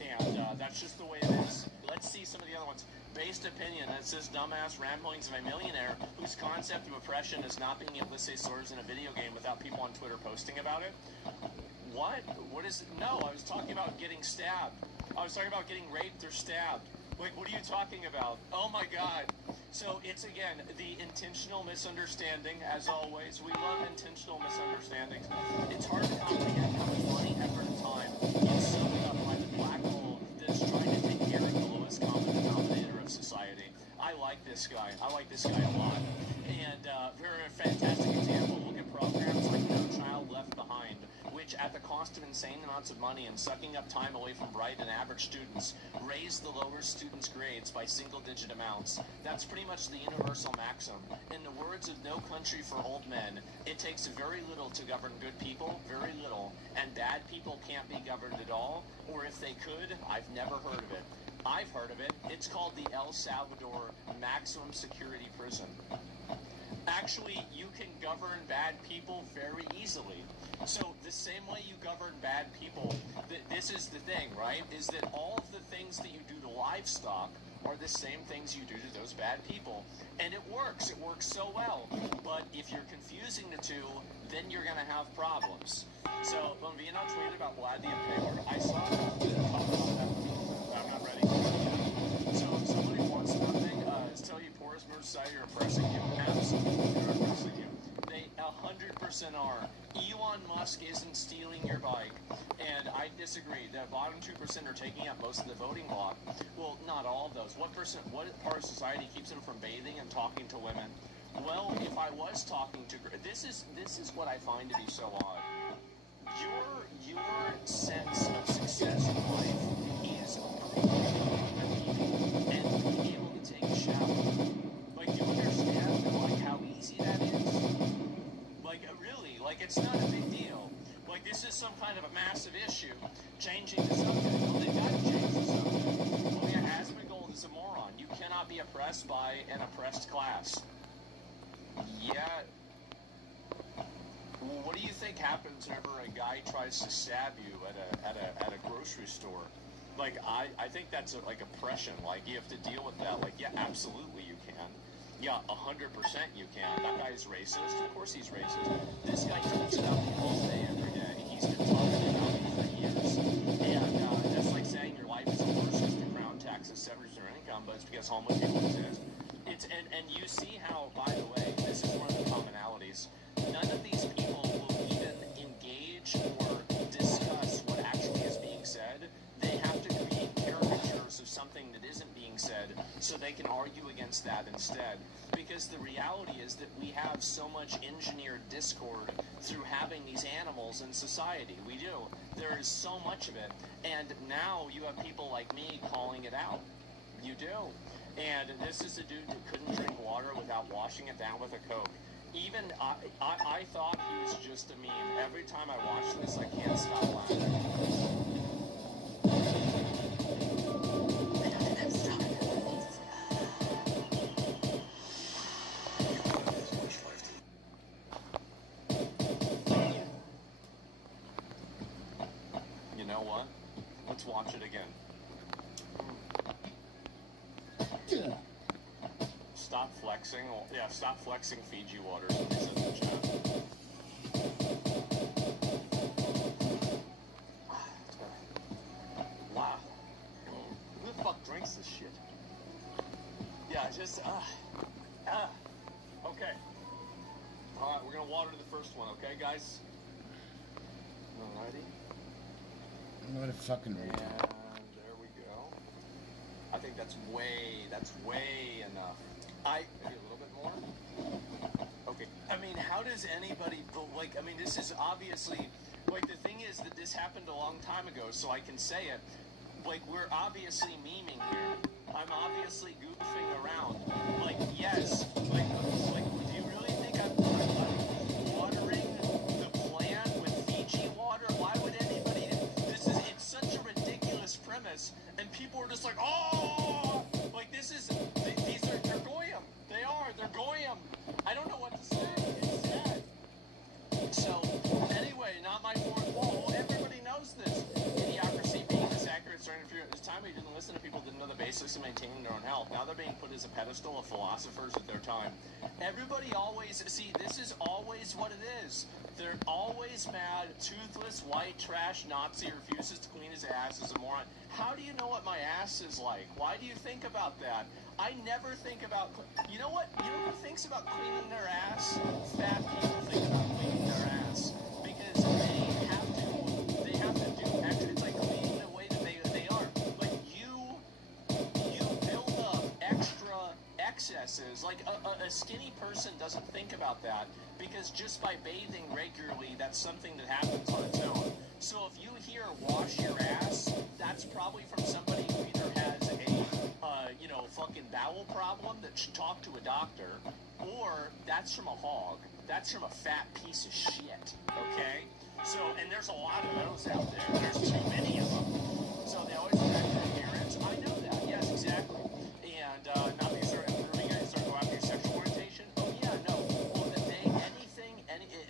and that's just the way it is. Let's see some of the other ones. Based opinion, that says dumbass ramblings of a millionaire whose concept of oppression is not being able to say slurs in a video game without people on Twitter posting about it. What? What is it? No, I was talking about getting stabbed. I was talking about getting raped or stabbed. Like, what are you talking about? Oh my God. So it's, again, the intentional misunderstanding, as always. We love intentional misunderstandings. It's hard to comprehend how much money, effort, and time is summed up by the black hole that's trying to take care of the lowest common denominator of society. I like this guy. I like this guy a lot. And very fantastic example. Look at programs like No Child Left Behind, which at the cost of insane amounts of money and sucking up time away from bright and average students, raise the lower students' grades by single-digit amounts. That's pretty much the universal maxim. In the words of No Country for Old Men, it takes very little to govern good people, very little, and bad people can't be governed at all, or if they could, I've never heard of it. I've heard of it. It's called the El Salvador Maximum Security Prison. Actually, you can govern bad people very easily. So the same way you govern bad people, this is the thing, right? Is that all of the things that you do to livestock are the same things you do to those bad people. And it works. It works so well. But if you're confusing the two, then you're going to have problems. So when Vino tweeted about Vlad the Impaler, I saw talk about that. I'm not ready. So if somebody wants nothing, tell you poor as society are oppressing you. Absolutely, they're oppressing you. They 100% are. Elon Musk isn't stealing your bike, and I disagree. The bottom 2% are taking up most of the voting bloc. Well, not all of those. What part of society keeps them from bathing and talking to women? Well, if I was talking to, this is what I find to be so odd. Your sense of success in life is and being able to take a shower. Like, do you understand how easy that is? Like, really, it's not a big deal. Like, this is some kind of a massive issue. Changing the subject. Well, they've got to change the subject. Oh yeah, Asmongold is a moron. You cannot be oppressed by an oppressed class. Yeah. What do you think happens whenever a guy tries to stab you at a grocery store? Like, I think that's like oppression. Like, you have to deal with that. Like, yeah, absolutely you can. Yeah, 100% you can. That guy's racist. Of course he's racist. This guy talks about me all day, every day. He's been talking about me for years. And that's like saying your life is a worse because the crown taxes 7% of income, but it's because homeless people exist. And you see how, by the way, this is one of the commonalities. None of these people will even engage or discuss what actually is being said. They have to create caricatures of something that isn't being said so they can argue against that instead. Because the reality is that we have so much engineered discord through having these animals in society. We do. There is so much of it. And now you have people like me calling it out. You do. And this is a dude that couldn't drink water without washing it down with a Coke. Even I thought he was just a meme. Every time I watch this, I can't stop laughing. You know what? Let's watch it again. Stop flexing. Yeah, stop flexing Fiji water. Somebody said in the chat. Wow. drinks this shit? Yeah, just, okay. All right, we're going to water the first one, okay, guys? Alrighty. What a fucking And retard. there we go. I think that's way enough. Maybe a little bit more? Okay. I mean, how does anybody, like, I mean, this is obviously, like, the thing is that this happened a long time ago, so I can say it. Like, we're obviously memeing here. I'm obviously goofing around. Like, yes, like, do you really think I'm watering the plant with Fiji water? Why would anybody? It's such a ridiculous premise, and people are just like, oh, like they're goyim. They're goyim. I don't know what to say. It's sad. So, anyway, not my fourth wall. Everybody knows this. Idiocracy being this accurate, starting to figure out this time we didn't listen to people, didn't know the basics of maintaining their own health. Now they're being put as a pedestal of philosophers at their time. Everybody always, see, this is always what it is. They're always mad, toothless, white trash Nazi refuses to clean his ass as a moron. How do you know what my ass is like? Why do you think about that? I never think about, you know what? You know who thinks about cleaning their ass? Fat people think about cleaning their ass. Because they have to do extra, it's like cleaning the way that they are. Like you build up extra excesses. Like a skinny person doesn't think about that, because just by bathing regularly, that's something that happens on its own. So if you hear wash your ass, that's probably from somebody who either has a fucking bowel problem that should talk to a doctor, or that's from a hog. That's from a fat piece of shit, okay? So, and there's a lot of those out there. There's too many of them. So they always affect their appearance. I know that, yes, exactly. And not because they're improving it, start going after your sexual orientation. Oh yeah, no. Well,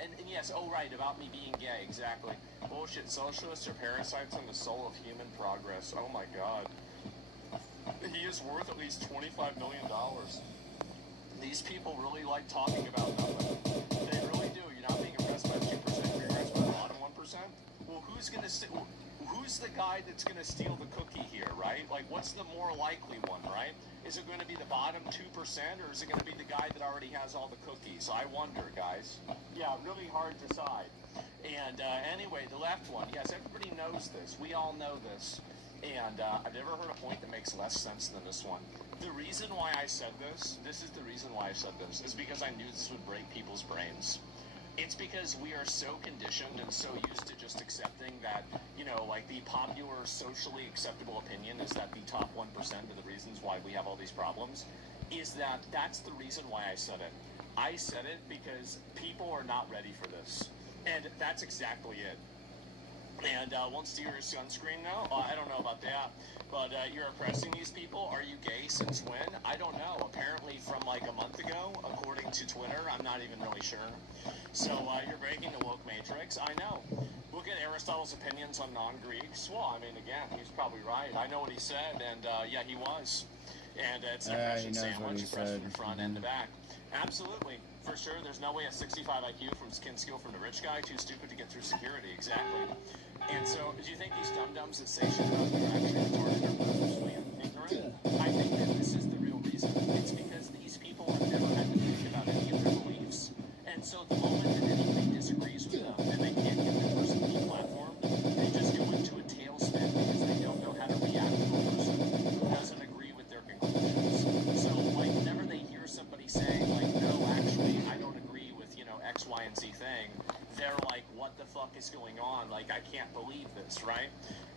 and yes, oh right, about me being gay, exactly. Bullshit, socialists are parasites on the soul of human progress. Oh my god. He is worth at least $25 million. These people really like talking about nothing. They really do. You're not being impressed by 2%, you're impressed by the bottom 1%? Well, who's the guy that's going to steal the cookie here, right? Like, what's the more likely one, right? Is it going to be the bottom 2%, or is it going to be the guy that already has all the cookies? I wonder, guys. Yeah, really hard to decide. And anyway, the left one. Yes, everybody knows this. We all know this. And I've never heard a point that makes less sense than this one. The reason why I said this is the reason why I said this, is because I knew this would break people's brains. It's because we are so conditioned and so used to just accepting that, like the popular, socially acceptable opinion is that the top 1% of the reasons why we have all these problems is that's the reason why I said it. I said it because people are not ready for this. And that's exactly it. And won't steal your sunscreen now? I don't know about that. But you're oppressing these people? Are you gay since when? I don't know. Apparently from like a month ago, according to Twitter. I'm not even really sure. So you're breaking the woke matrix? I know. Look at Aristotle's opinions on non-Greeks. Well, I mean, again, he's probably right. I know what he said, and yeah, he was. And it's an oppression sandwich, oppression from front end to back. Absolutely. For sure, there's no way a 65 IQ from skin skill from the rich guy, too stupid to get through security. Exactly. And so, do you think these dum-dums that say shit about you are actually retarded or purposely ignorant? I think that this is the real reason. It's because these people have never had to think about any of their beliefs. And so the moment that anybody disagrees with them and they can't get their person deplatformed, they just go into a tailspin because they don't know how to react to a person who doesn't agree with their conclusions. So, like, whenever they hear somebody saying, like, no, actually, I don't agree with, X, Y, and Z thing, they're like, what the fuck is going on? Like, I can't believe this, right?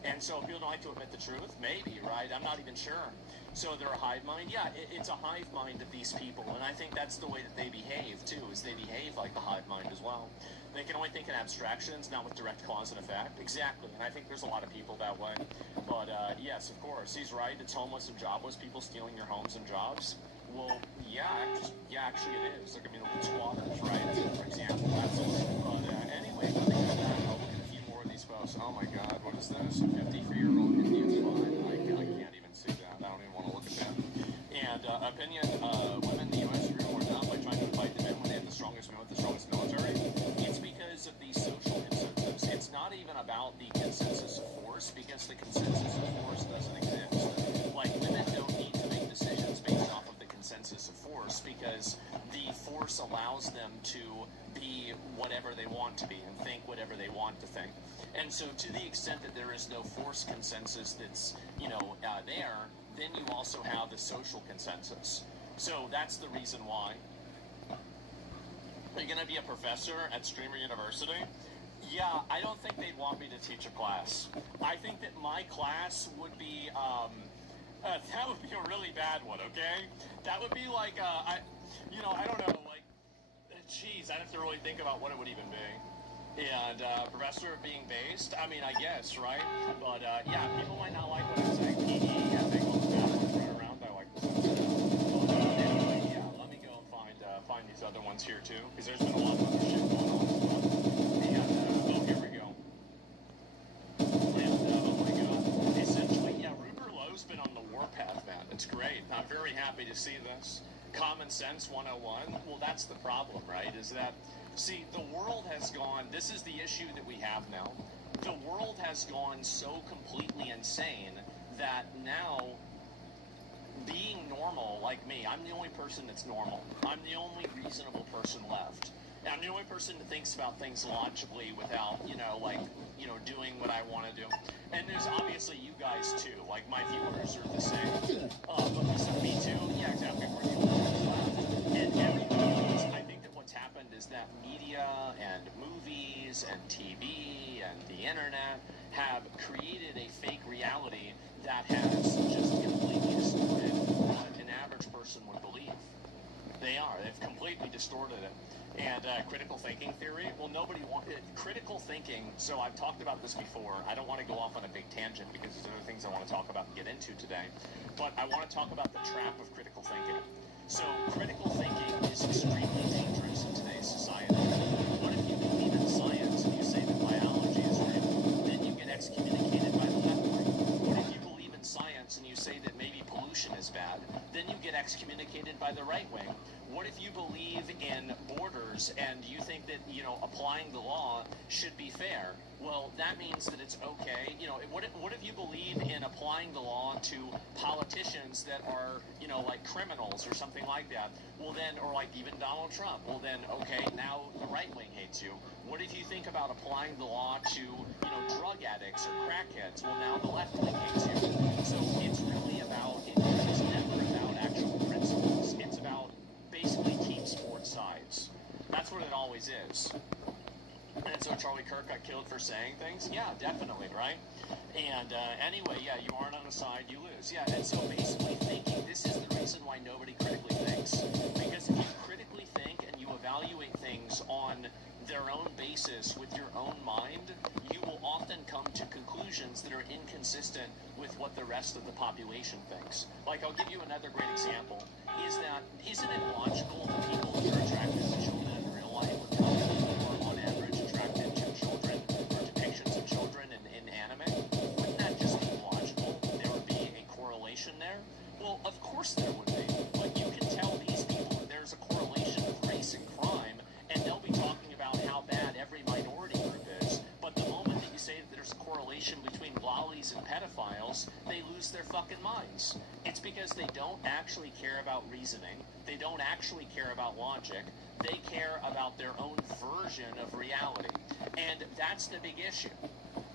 And so people don't like to admit the truth? Maybe, right? I'm not even sure. So they're a hive mind? Yeah, it's a hive mind of these people, and I think that's the way that they behave, too, is they behave like a hive mind as well. They can only think in abstractions, not with direct cause and effect. Exactly, and I think there's a lot of people that way. But, yes, of course, he's right. It's homeless and jobless people stealing your homes and jobs. Well, yeah, actually it is. Like, I mean, look at squatters, right? For example, absolutely. But anyway, let me go back. I'll look at a few more of these posts. Oh my God, what is this? A 53-year-old Indian fine. I can't even see that. I don't even want to look at that. And opinion, women in the U.S. are more dumb by trying to fight the men when they have the strongest men with the strongest military. It's because of the social consensus. It's not even about the consensus of force, because the consensus of force doesn't exist. like women don't need to make decisions based off of the consensus of force because the force allows them to be whatever they want to be and think whatever they want to think. And so to the extent that there is no force consensus that's, there, then you also have the social consensus. So that's the reason why. Are you going to be a professor at Streamer University? Yeah, I don't think they'd want me to teach a class. I think that my class would be, that would be a really bad one, okay? That would be like, I don't know, like, geez, I'd have to really think about what it would even be. And professor of being based, I mean, I guess, right? But, yeah, people might not like what I'm saying. PD, I think all the bad ones run around, I like this. But, anyway, yeah, let me go and find these other ones here, too, because there's been a lot of other shit going on as well. And, here we go. And, oh my god. Essentially, yeah, Ruger Lowe's been on the warpath, man. It's great. I'm very happy to see this. Common Sense 101. Well, that's the problem, right? Is that, see, the world has gone, this is the issue that we have now. The world has gone so completely insane that now being normal, like me, I'm the only person that's normal. I'm the only reasonable person left. And I'm the only person that thinks about things logically without, doing what I want to do. And there's obviously you guys too. Like, my viewers are the same. But listen, me too. Yeah, exactly. We're the only ones left. And everybody else, I think that what's happened is that media and movies and TV and the internet have created a fake reality that has just completely distorted what an average person would believe. They've completely distorted it. And critical thinking theory, well, nobody wants it. Critical thinking, so I've talked about this before. I don't want to go off on a big tangent because there's other things I want to talk about and get into today. But I want to talk about the trap of critical thinking. So critical thinking is extremely dangerous in today's society. What if you believe in science and you say that biology is real? Then you get excommunicated by the left wing. What if you believe in science and you say that maybe pollution is bad? Then you get excommunicated by the right wing. What if you believe in borders and you think that, applying the law should be fair? Well, that means that it's okay. What if you believe in applying the law to politicians that are, like criminals or something like that? Well then, or like even Donald Trump. Well then, okay, now the right wing hates you. What if you think about applying the law to, drug addicts or crackheads? Well now the left wing hates you. So it's really about, it's never about actual principles. It's about basically team sport sides. That's what it always is. And so Charlie Kirk got killed for saying things? Yeah, definitely, right? And anyway, yeah, you aren't on a side, you lose. Yeah, and so basically thinking, this is the reason why nobody critically thinks. Because if you critically think and you evaluate things on their own basis with your own mind, you will often come to conclusions that are inconsistent with what the rest of the population thinks. Like, I'll give you another great example, is that, isn't it logical that people who are attracted to children in real life would tell people who are on average attracted to children or depictions of children in anime? Wouldn't that just be logical? There would be a correlation there? Well, of course there would be. But you can tell these people that there's a correlation of race and crime, and they'll be talking about how bad every minority group is. But the moment that you say that there's a correlation between lollies and pedophiles, they lose their fucking minds. It's because they don't actually care about reasoning. They don't actually care about logic. They care about their own version of reality. And that's the big issue.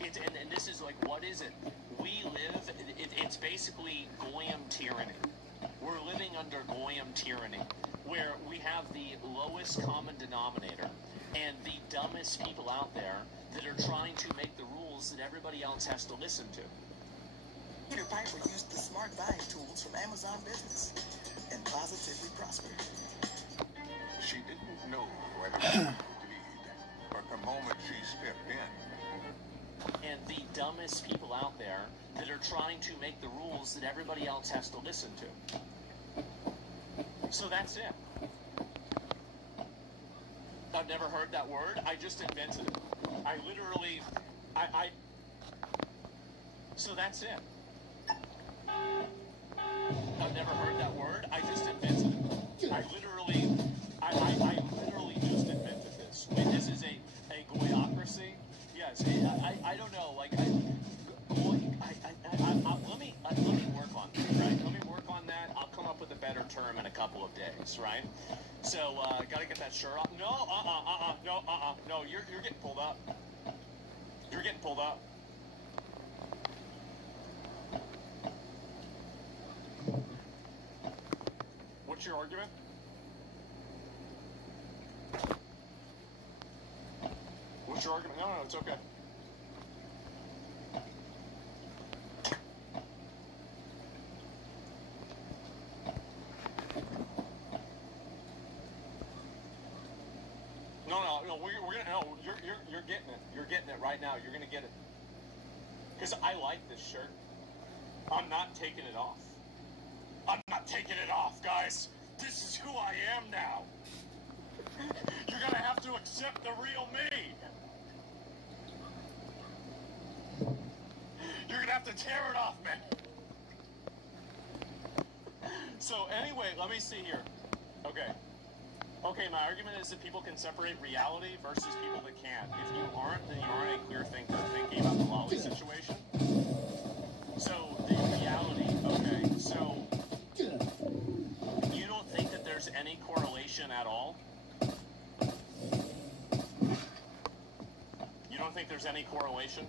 And this is like, what is it? We live, it's basically Goyim tyranny. We're living under Goyim tyranny, where we have the lowest common denominator and the dumbest people out there that are trying to make the rules that everybody else has to listen to. Peter Piper used the smart buying tools from Amazon Business and positively prospered. She didn't know whether she would lead, but the moment she stepped in. And the dumbest people out there that are trying to make the rules that everybody else has to listen to. So that's it. I've never heard that word. I just invented it. I literally, so that's it. I've never heard that word. I just invented it. I literally just invented this. Wait, this is a goyocracy? Yes. I don't know. Like, let me work on this. in a couple of days, right? So, gotta get that shirt off. No, no, you're getting pulled up. You're getting pulled up. What's your argument? What's your argument? No, it's okay. No, we're gonna, no, you're getting it. You're getting it right now. You're gonna get it. Because I like this shirt. I'm not taking it off. I'm not taking it off, guys. This is who I am now. You're gonna have to accept the real me. You're gonna have to tear it off, man. So anyway, let me see here. Okay, my argument is that people can separate reality versus people that can't. If you aren't, then you aren't a clear thinker thinking about the Lolly situation. So, the reality, okay, so you don't think that there's any correlation at all? You don't think there's any correlation?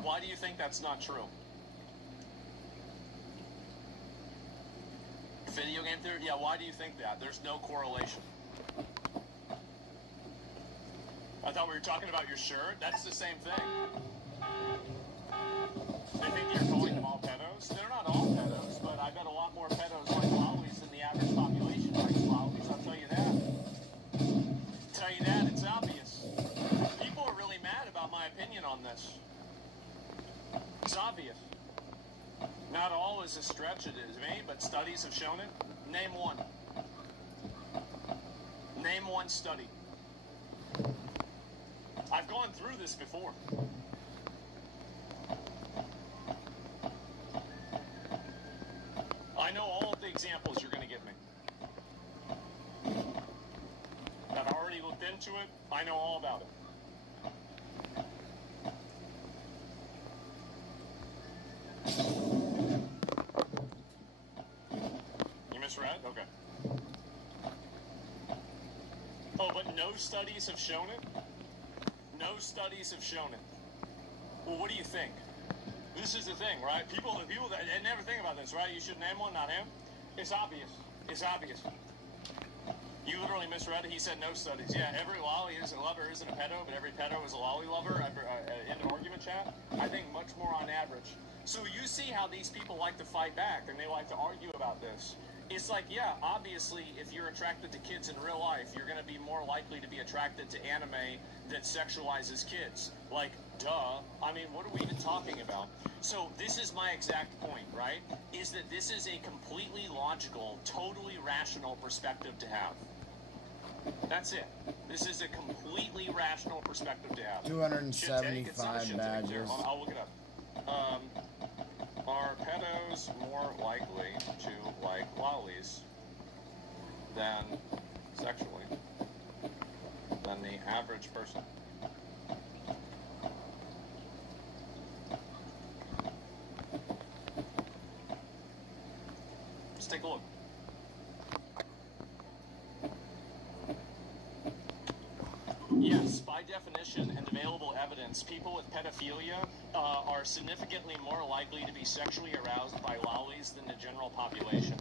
Why do you think that's not true? Video game theory? Yeah, why do you think that? There's no correlation. I thought we were talking about your shirt. That's the same thing. They think you're calling them all pedos. They're not all pedos, but I bet a lot more pedos like lollies than the average population likes lollies. I'll tell you that. Tell you that, it's obvious. People are really mad about my opinion on this. It's obvious. Not all is a stretch, it is me, but studies have shown it. Name one. Name one study. I've gone through this before. I know all of the examples you're going to give me. I've already looked into it. I know all about it. You misread? Okay. Oh, but no studies have shown it? No studies have shown it. Well, what do you think? This is the thing, right? People that never think about this, right? You should name one, not him. It's obvious. It's obvious. You literally misread it. He said no studies. Yeah, every lolly lover isn't a pedo, but every pedo is a lolly lover. In an argument chat, I think much more on average. So you see how these people like to fight back and they like to argue about this. It's like, yeah, obviously, if you're attracted to kids in real life, you're going to be more likely to be attracted to anime that sexualizes kids. Like, duh. I mean, what are we even talking about? So this is my exact point, right? Is that this is a completely logical, totally rational perspective to have. That's it. This is a completely rational perspective to have. 275 badges. I'll look it up. Are pedos more likely to like lollies than sexually than the average person? Let's take a look. Yes, by definition and available evidence, people with pedophilia are significantly more likely to be sexually aroused by lollies than the general population.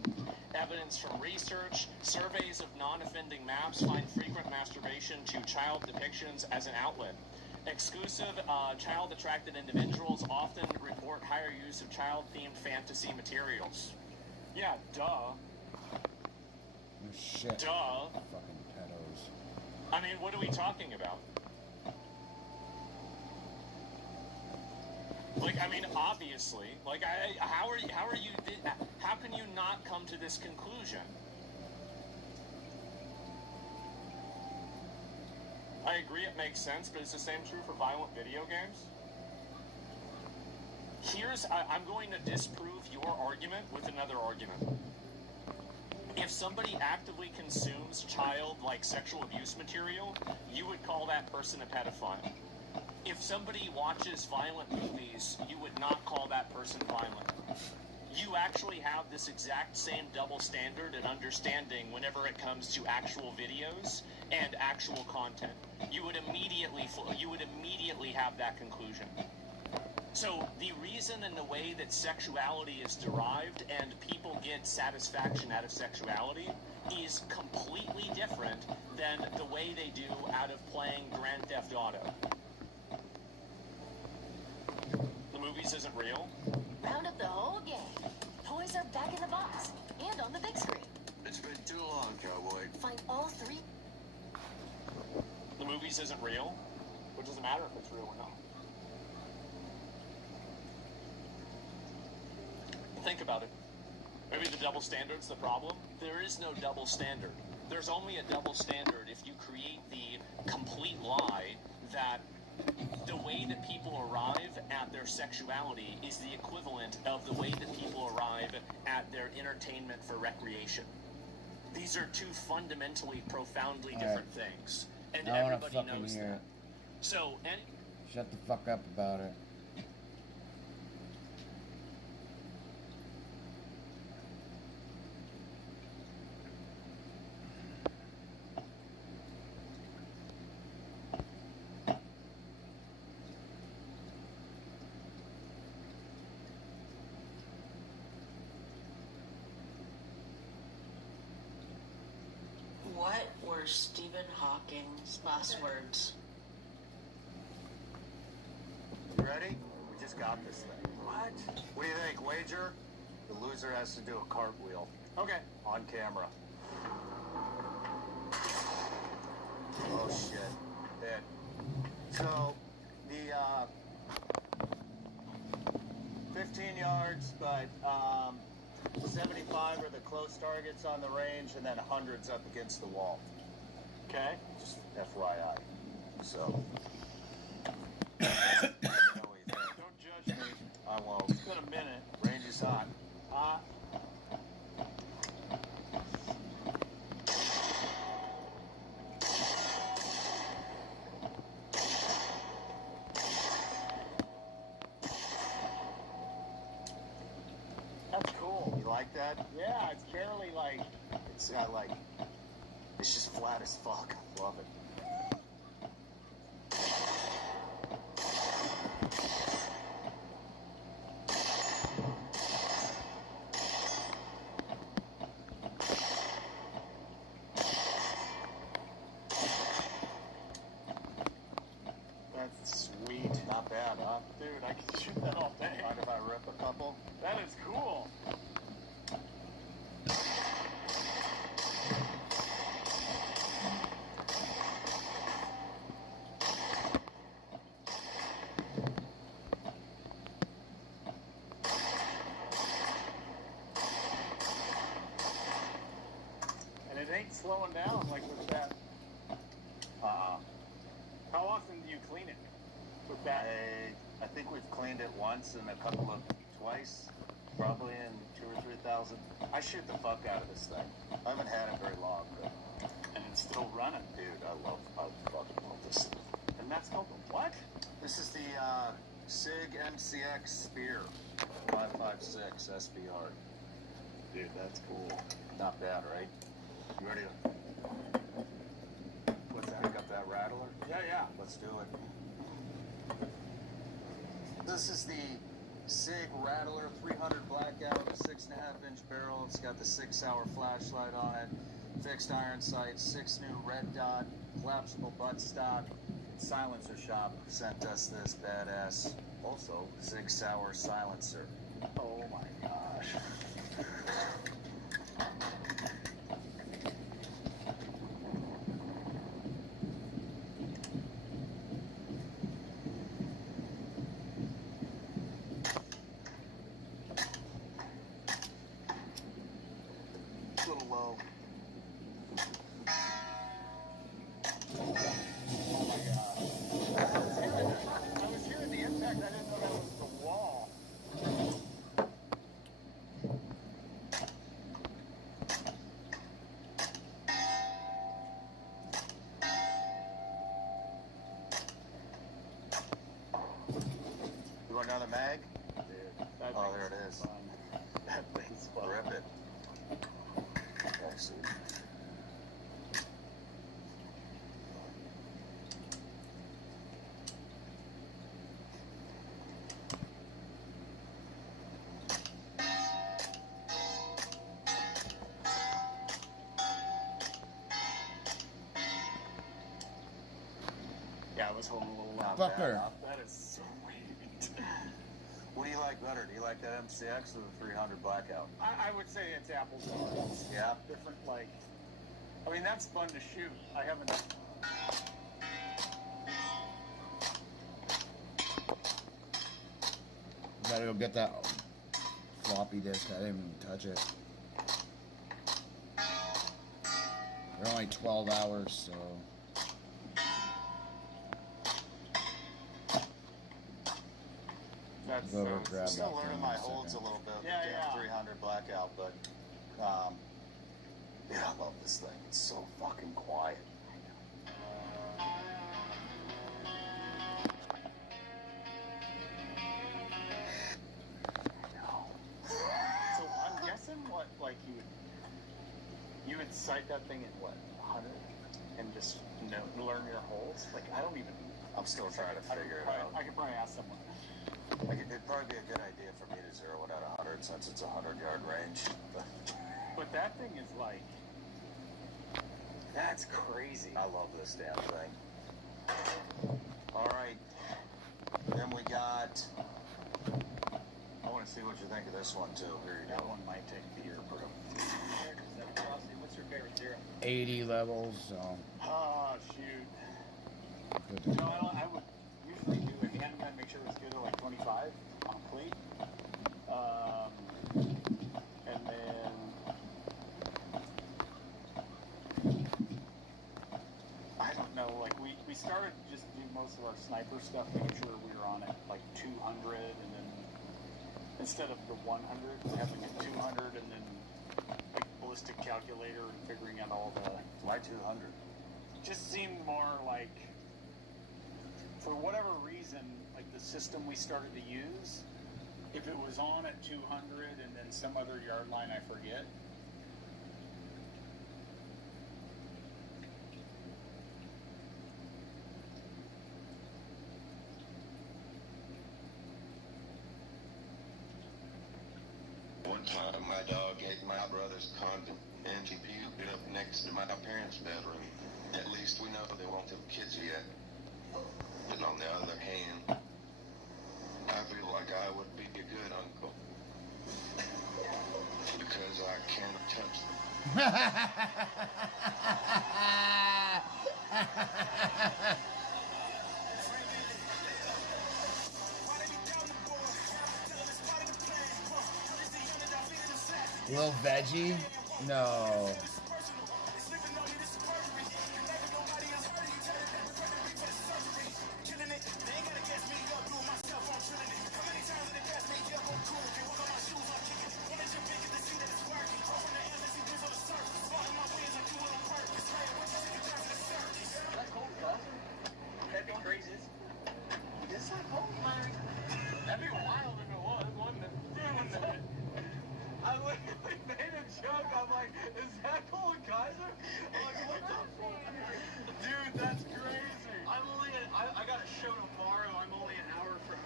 Evidence from research, surveys of non-offending maps find frequent masturbation to child depictions as an outlet. Exclusive child-attracted individuals often report higher use of child-themed fantasy materials. Yeah, duh. Oh, shit. Duh. Fucking pedos. I mean, what are we talking about? Like, I mean, obviously, like, how can you not come to this conclusion? I agree it makes sense, but is the same true for violent video games? I'm going to disprove your argument with another argument. If somebody actively consumes child-like sexual abuse material, you would call that person a pedophile. If somebody watches violent movies, you would not call that person violent. You actually have this exact same double standard and understanding whenever it comes to actual videos and actual content. You would immediately have that conclusion. So the reason and the way that sexuality is derived and people get satisfaction out of sexuality is completely different than the way they do out of playing Grand Theft Auto. The movies isn't real. Round up the whole gang. Toys are back in the box and on the big screen. It's been too long, cowboy. Find all three. The movies isn't real. It doesn't matter if it's real or not. Think about it. Maybe the double standard's the problem. There is no double standard. There's only a double standard if you create the complete lie that the way that people arrive at their sexuality is the equivalent of the way that people arrive at their entertainment for recreation. These are two fundamentally, profoundly different things. And I wanna everybody fucking knows hear that. it. So, Shut the fuck up about it. What were Stephen Hawking's last words? You ready? We just got this thing. What? What do you think? Wager? The loser has to do a cartwheel. Okay. On camera. Oh shit. Hit. So, the 15 yards, but 75 are the close targets on the range, and then 100's up against the wall. Okay? Just FYI. So. Don't judge me. I won't. It's been a minute. Range is hot. Hot. That's cool. You like that? Yeah, it's barely like. It's got like. It's just flat as fuck. I love it. That's sweet. Not bad, huh? Dude, I can shoot that all day. Mind if I rip a couple? That is cool. And it ain't slowing down like with that. How often do you clean it with that? I think we've cleaned it once and twice, probably in 2,000 or 3,000. I shoot the fuck out of this thing. I haven't had it very long, but And it's still running. dude, I fucking love this. And that's called the what? This is the SIG MCX Spear 556 SBR. Dude, that's cool. Not bad, right? You ready to? What's that? Pick up that rattler? Yeah. Let's do it. This is the SIG Rattler 300 blackout, a 6.5-inch barrel. It's got the 6-hour flashlight on it, fixed iron sights, 6 new red dot, collapsible buttstock. Silencer Shop sent us this badass, also Sig Sauer silencer. Oh my gosh. A little low. I was hearing the impact. I didn't know that was the wall. another mag? That Oh, there it is. fun. That thing's fun. Rip it. Excellent. Yeah, I was holding a little loud. Fucker. That is so weird. What do you like better? Do you like that MCX or the 300 Blackout? I would say it's apples and oranges. Yeah. Different, like, I mean, that's fun to shoot. I haven't. Gotta go get that floppy disk. I didn't even touch it. They're only 12 hours, so. That's Go over and grab Still that learning thing my in a holds a second. little bit. Yeah, with the yeah. 300 Blackout, but yeah, I love this thing. It's so fucking quiet. So I'm guessing what, like, you would sight that thing in what, 100, and just learn your holes. Like, I don't even. I'm still trying to figure it out. I could probably ask someone. It'd probably be a good idea for me to zero it at 100 since it's a 100-yard range. But that thing is like, that's crazy. I love this damn thing. All right. Then we got. I want to see what you think of this one too. Here you That go. one might take beer, bro. What's your favorite zero? 80 levels, so. Oh, shoot. Good to No, I would usually do a handgun, make sure it's good at like 25 on cleat. And then I don't know, like we started just to do most of our sniper stuff, making sure we were on at like 200, and then instead of the 100, having a 200, and then like ballistic calculator and figuring out all the. Why 200? Just seemed more like, for whatever reason, like the system we started to use, if it was on at 200 and then some other yard line I forget. One time my dog ate my brother's condom and he puked it up next to my parents' bedroom. At least we know they won't have kids yet. But on the other hand, I feel like I would be a good uncle. Because I can't touch Little veggie? No. That'd be crazy. It's like, oh my. That'd be wild if it was, wouldn't it? I literally made a joke. I'm like, is that Colin Kaiser? I'm like, what the fuck? Dude, that's crazy. I got a show tomorrow. I'm only an hour from.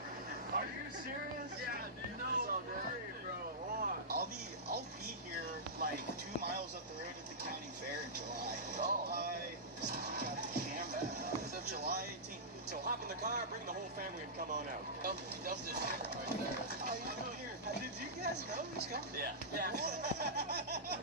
Are you serious? Yeah, dude. No way, bro. What? I'll be here like 2 miles up the road at the county fair in July. July 18th. So hop in the car, bring the whole family, and come on out. That's the right there. How you doing here? Did you guys know this guy? Yeah.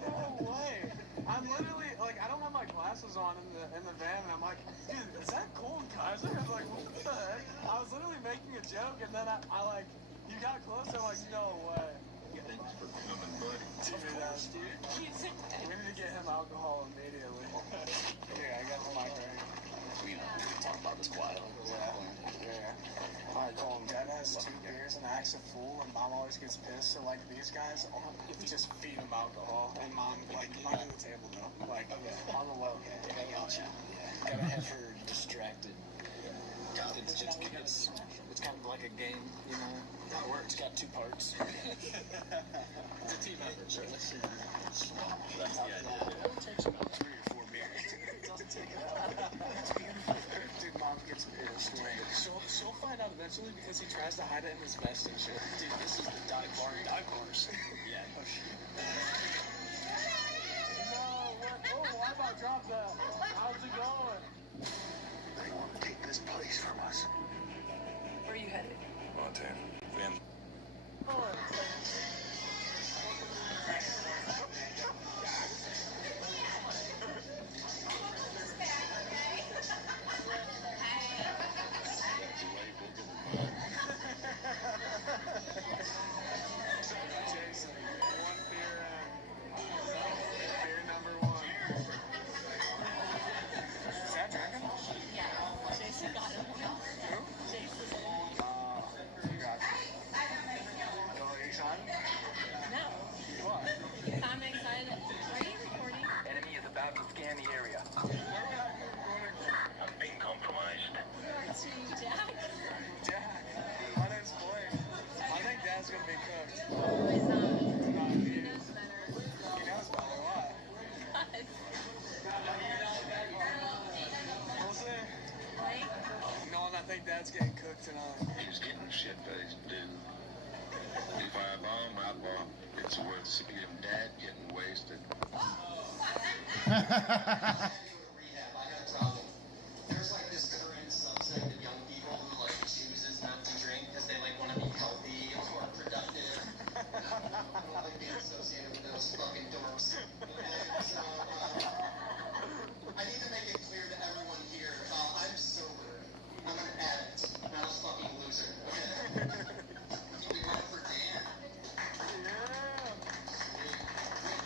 No way. I'm literally like, I don't have my glasses on in the van, and I'm like, dude, is that Colin Kaiser? I was like, what the heck? I was literally making a joke, and then I like, you got close, I'm like, no way. Thanks for coming, buddy. Dude. We need to get him alcohol immediately. Here, I got the mic right here. We talk about this quietly. Yeah. Alright, Colin, Dad has 2 beers and acts a fool, and Mom always gets pissed. So, like, these guys, just feed them alcohol. And Mom, like, under the table, though. Like, on the low. Yeah, I got you. Gotta have her distracted. It's It's kind of like a game, you know. That works. Got two parts. It's a team effort, sure. That's the idea. It takes about 3 or 4 beers. It doesn't take it out. It's beautiful. Dude, Mom gets pissed when she'll find out eventually because he tries to hide it in his vest and shit. Dude, this is the dive bar and dive bars. Yeah. No shit. No, oh, why about drop that? How's it going? They want to take this place from us. Where are you headed? Montana. Van. Jason, one beer, beer number 1. Is that drinking? Yeah. Jason got him. Who? Jason. You got it. Oh, are you excited? No. What? I'm excited. Are you recording? Enemy is about to scan the area. I'm being compromised. Jack. Jack. My name's Blake. I think Dad's gonna be cooked. Oh, he's not. He knows better. He knows better. Why? We'll see. Blake? No, I think Dad's getting cooked tonight. He's getting shit-faced, dude. If I bomb, I bomb. It's worth seeing Dad getting wasted. There's like this current subset of young people who like chooses not to drink because they like want to be healthy or productive. I don't like being associated with those fucking dorks. And so I need to make it clear to everyone here, I'm sober. I'm an addict, not a fucking loser. Okay? We went for Dan.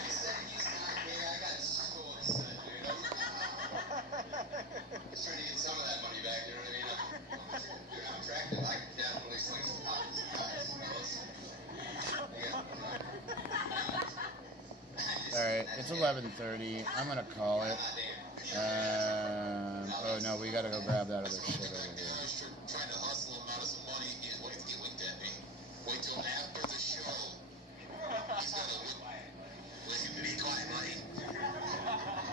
He said he's not gay. I got so upset, dude. He's trying to get some of that money back, you know what I mean? Dude, I'm attractive. I can definitely sling some pockets of guys. Alright, it's 11:30. I'm gonna call it. Oh no, we gotta go grab that other shit over here. Trying to hustle him out of some money. What if he looked at me? Wait till after the show. He's gonna listen, be quiet, buddy.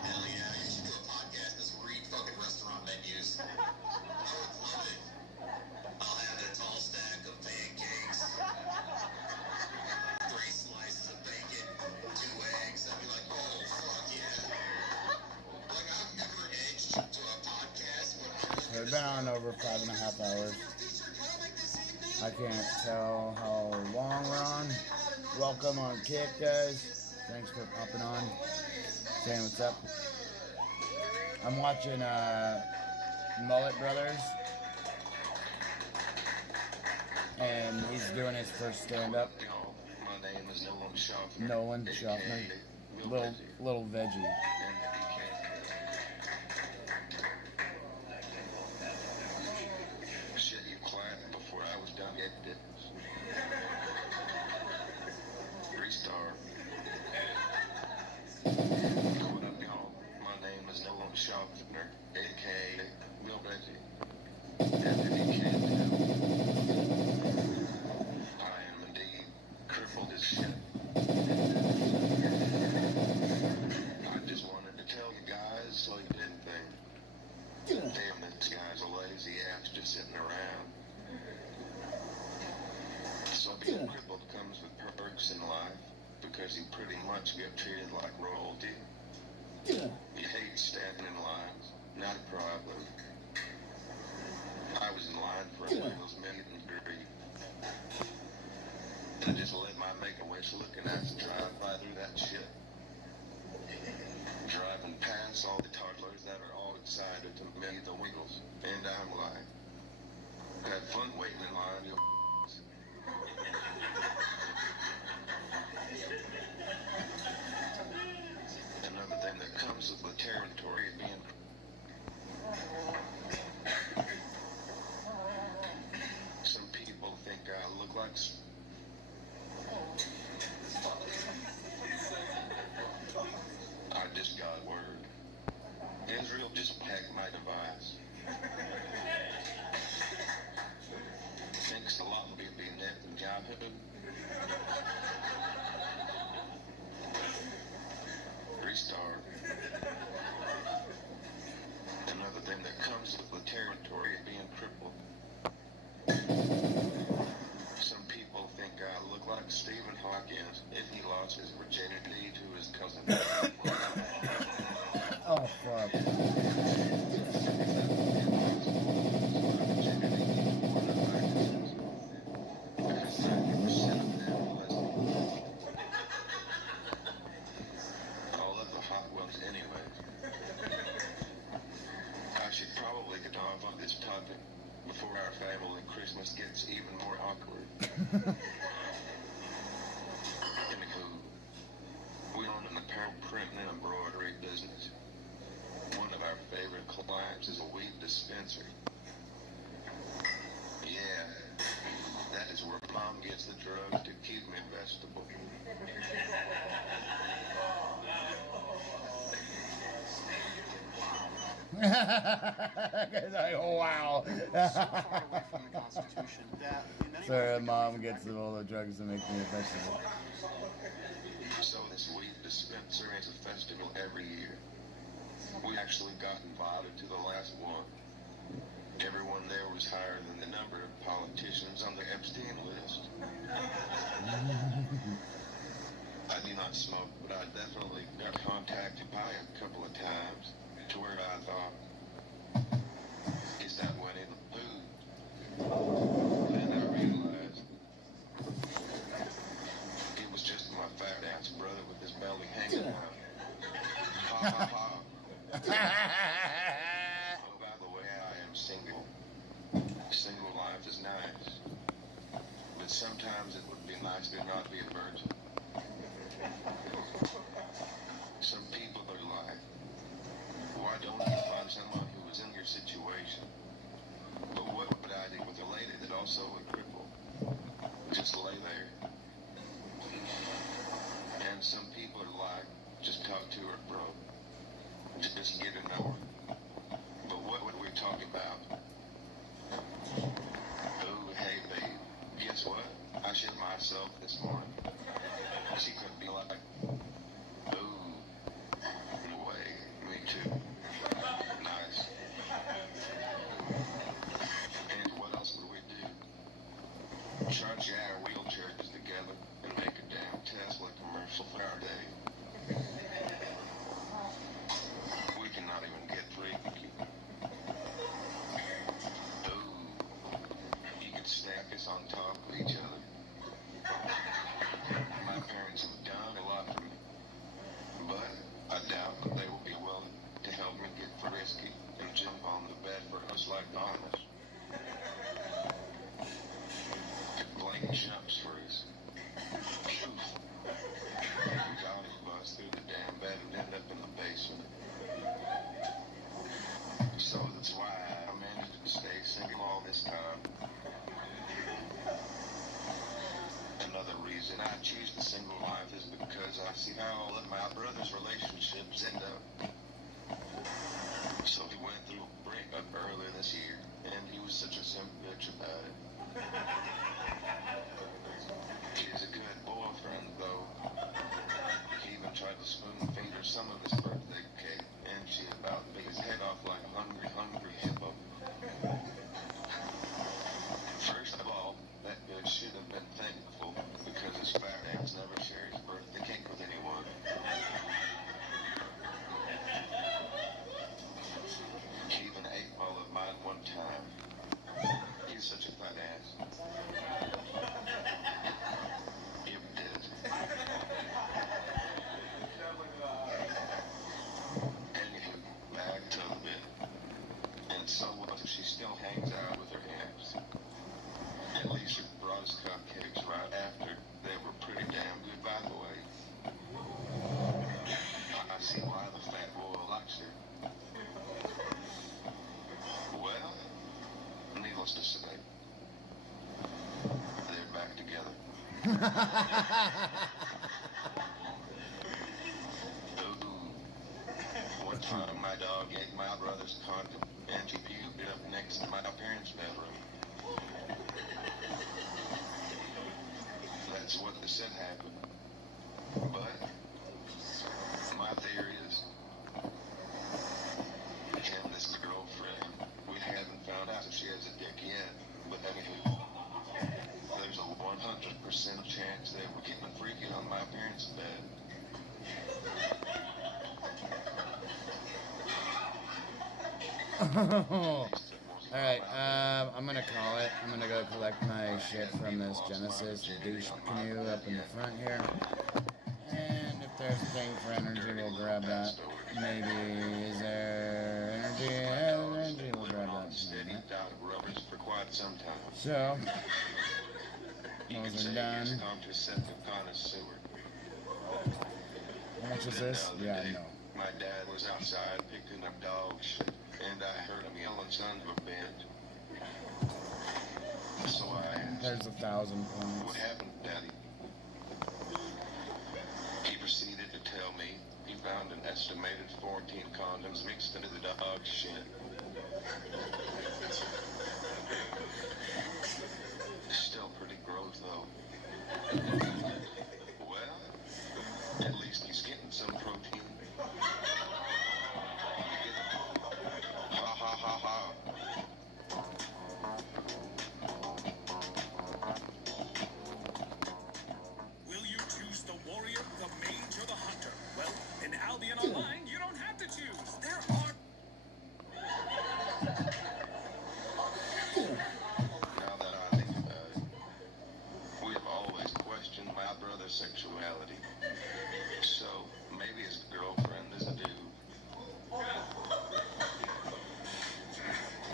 Hell yeah, you should do a podcast that's read fucking restaurant menus. I would love it. I'll have a tall stack of pancakes, 3 slices of bacon, 2 eggs. I'd be like, oh, fuck yeah. Like, I've never edged to a podcast where We've been on over 5.5 hours. I can't tell how long we're on. Welcome on Kick, guys. Thanks for popping on. Saying what's up. I'm watching Mullet Brothers. And he's doing his first stand-up. My name is Nolan Schaffner. Nolan Schaffner. Little veggie. Shit, you clapped before I was done. It did. 3-star. What up, y'all? My name is Nolan Schaffner, a.k.a. Bill Veggie. And if you can't tell, I am indeed crippled as shit. I just wanted to tell you guys so you didn't think, damn, this guy's a lazy ass just sitting around. So being crippled comes with perks in life because you pretty much get treated like royalty. You hate standing in lines, not a problem. I was in line for a Will's meet and greet. I just let my Make-A-Wish looking ass drive by through that shit. Driving past all the toddlers that are all excited to meet the Wiggles. And I'm like, have fun waiting in line, you Another thing that comes with the territory of being some people think I look like I just got word. Israel just hacked my device. before our family Christmas gets even more awkward. Anywho, we own an apparel print and embroidery business. One of our favorite clients is a weed dispensary. Yeah, that is where Mom gets the drugs to keep me vegetable. Wow. From the Constitution that in many Sorry, ways Mom gets all the drugs to make me a vegetable. So this weed dispensary has a festival every year. We actually got invited to the last one. Everyone there was higher than the number of politicians on the Epstein list. I do not smoke, but I definitely got contacted by a couple of times to where I thought, is that Winnie the Pooh? Then I realized it was just my fat ass brother with his belly hanging out. Ha ha ha. Oh, by the way, I am single. Single life is nice. But sometimes it would be nice to not be a virgin. Some people are like, why don't you find someone who is in your situation? But what would I do with a lady that also would cripple? Just lay there. And some people are like, just talk to her, bro. Just get to know her. But what would we talk about? Oh, hey, babe. Guess what? I shit myself this morning. She could be like, oh, no way. Me too. Nice. And what else would we do? Charge our wheelchairs together and make a damn Tesla commercial for our day. We cannot even get freaky. Ooh, you could stack us on top of each other. My parents have done a lot for me, but I doubt that they will be willing to help me get frisky and jump on the bed for us like Thomas. Blake jumps for us. We got him bust through the damn bed and ended up in the basement. So that's why I managed to stay single all this time. Another reason I choose the single life is because I see how all of my brother's relationships end up. So he went through a breakup earlier this year, and he was such a simp bitch about it. He's a good boyfriend, though. He even tried to spoon feed her some of his birthday cake, and she about bit his head off like a hungry, hungry hippo. First of all, that bitch should have been thankful because his fat ass never shared his birthday cake with anyone. He even ate all of mine one time. He's such a fat ass. It did. Anywho, back to the bit. And so what? She still hangs out with her amps. At least she brought us cupcakes right after. They were pretty damn good, by the way. I see why the fat boy likes her. Well, needless to say, they're back together. Ooh. One time my dog ate my brother's condom and she puked it up next to my parents' bedroom. That's what they said happened. But my theory is him and this girlfriend, we haven't found out if she has a dick yet. But anywho, there's a 100% chance they were getting freaky on my parents' bed. Alright, I'm gonna call it. I'm gonna go collect my shit from this Genesis douche canoe up in the front here. And if there's a thing for energy, we'll grab that. Maybe, is there energy? Yeah, energy, we'll grab that. sometimes. So, You can those say are he done. is a contraceptive connoisseur. How much is Then this? the other Yeah, day, no. My dad was outside picking up dog shit, and I heard him yelling, "Son of a bitch." So I asked, There's 1,000 "What points. happened, Daddy?" He proceeded to tell me he found an estimated 14 condoms mixed into the dog shit. Still pretty gross, though. Well, at least he's getting some protein. Ha ha ha ha. Will you choose the warrior, the mage, or the hunter? Well, in Albion Online, you don't have to choose. There are... Now that I think about it, we have always questioned my brother's sexuality. So, maybe his girlfriend is a dude.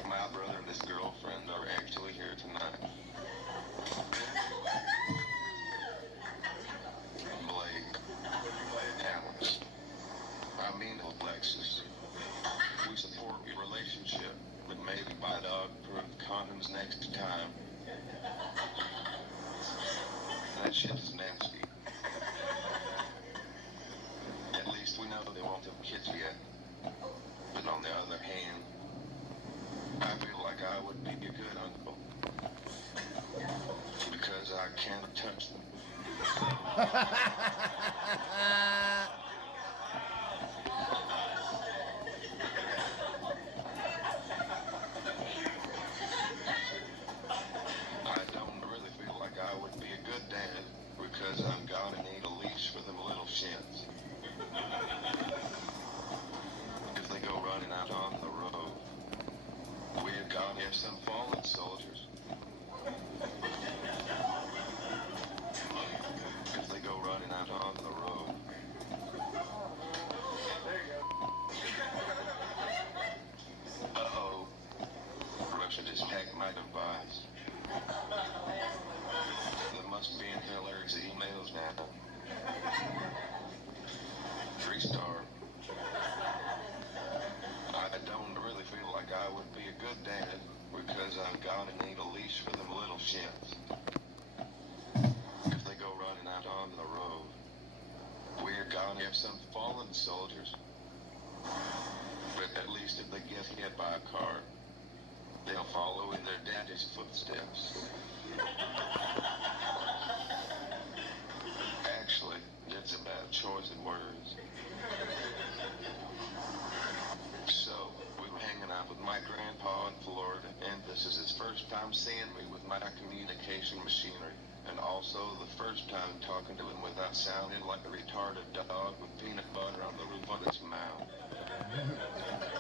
My brother and his girlfriend are actually here tonight. Blake, Alex, I mean Alexis. We support your relationship, but maybe buy dog-proof condoms next time. That shit is nasty. At least we know they won't have kids yet. But on the other hand, I feel like I would be a good uncle. Because I can't touch them. I don't really feel like I would be a good dad because I'm gonna need a leash for them little shits. If they go running out on the road, we're gonna have some fallen soldiers. If they go running out on the road. Uh-oh. Russia just hacked my device. There must be in Hillary's emails now. 3-star. I don't really feel like I would be a good dad because I'm gonna need a leash for them little shits. If they go running out on the road, we're gonna have some fallen soldiers. But at least if they get hit by a car, they'll follow in their daddy's footsteps. Actually, it's about choice of words. So, we were hanging out with my grandpa in Florida, and this is his first time seeing me with my communication machinery, and also the first time talking to him without sounding like a retarded dog with peanut butter on the roof of its mouth.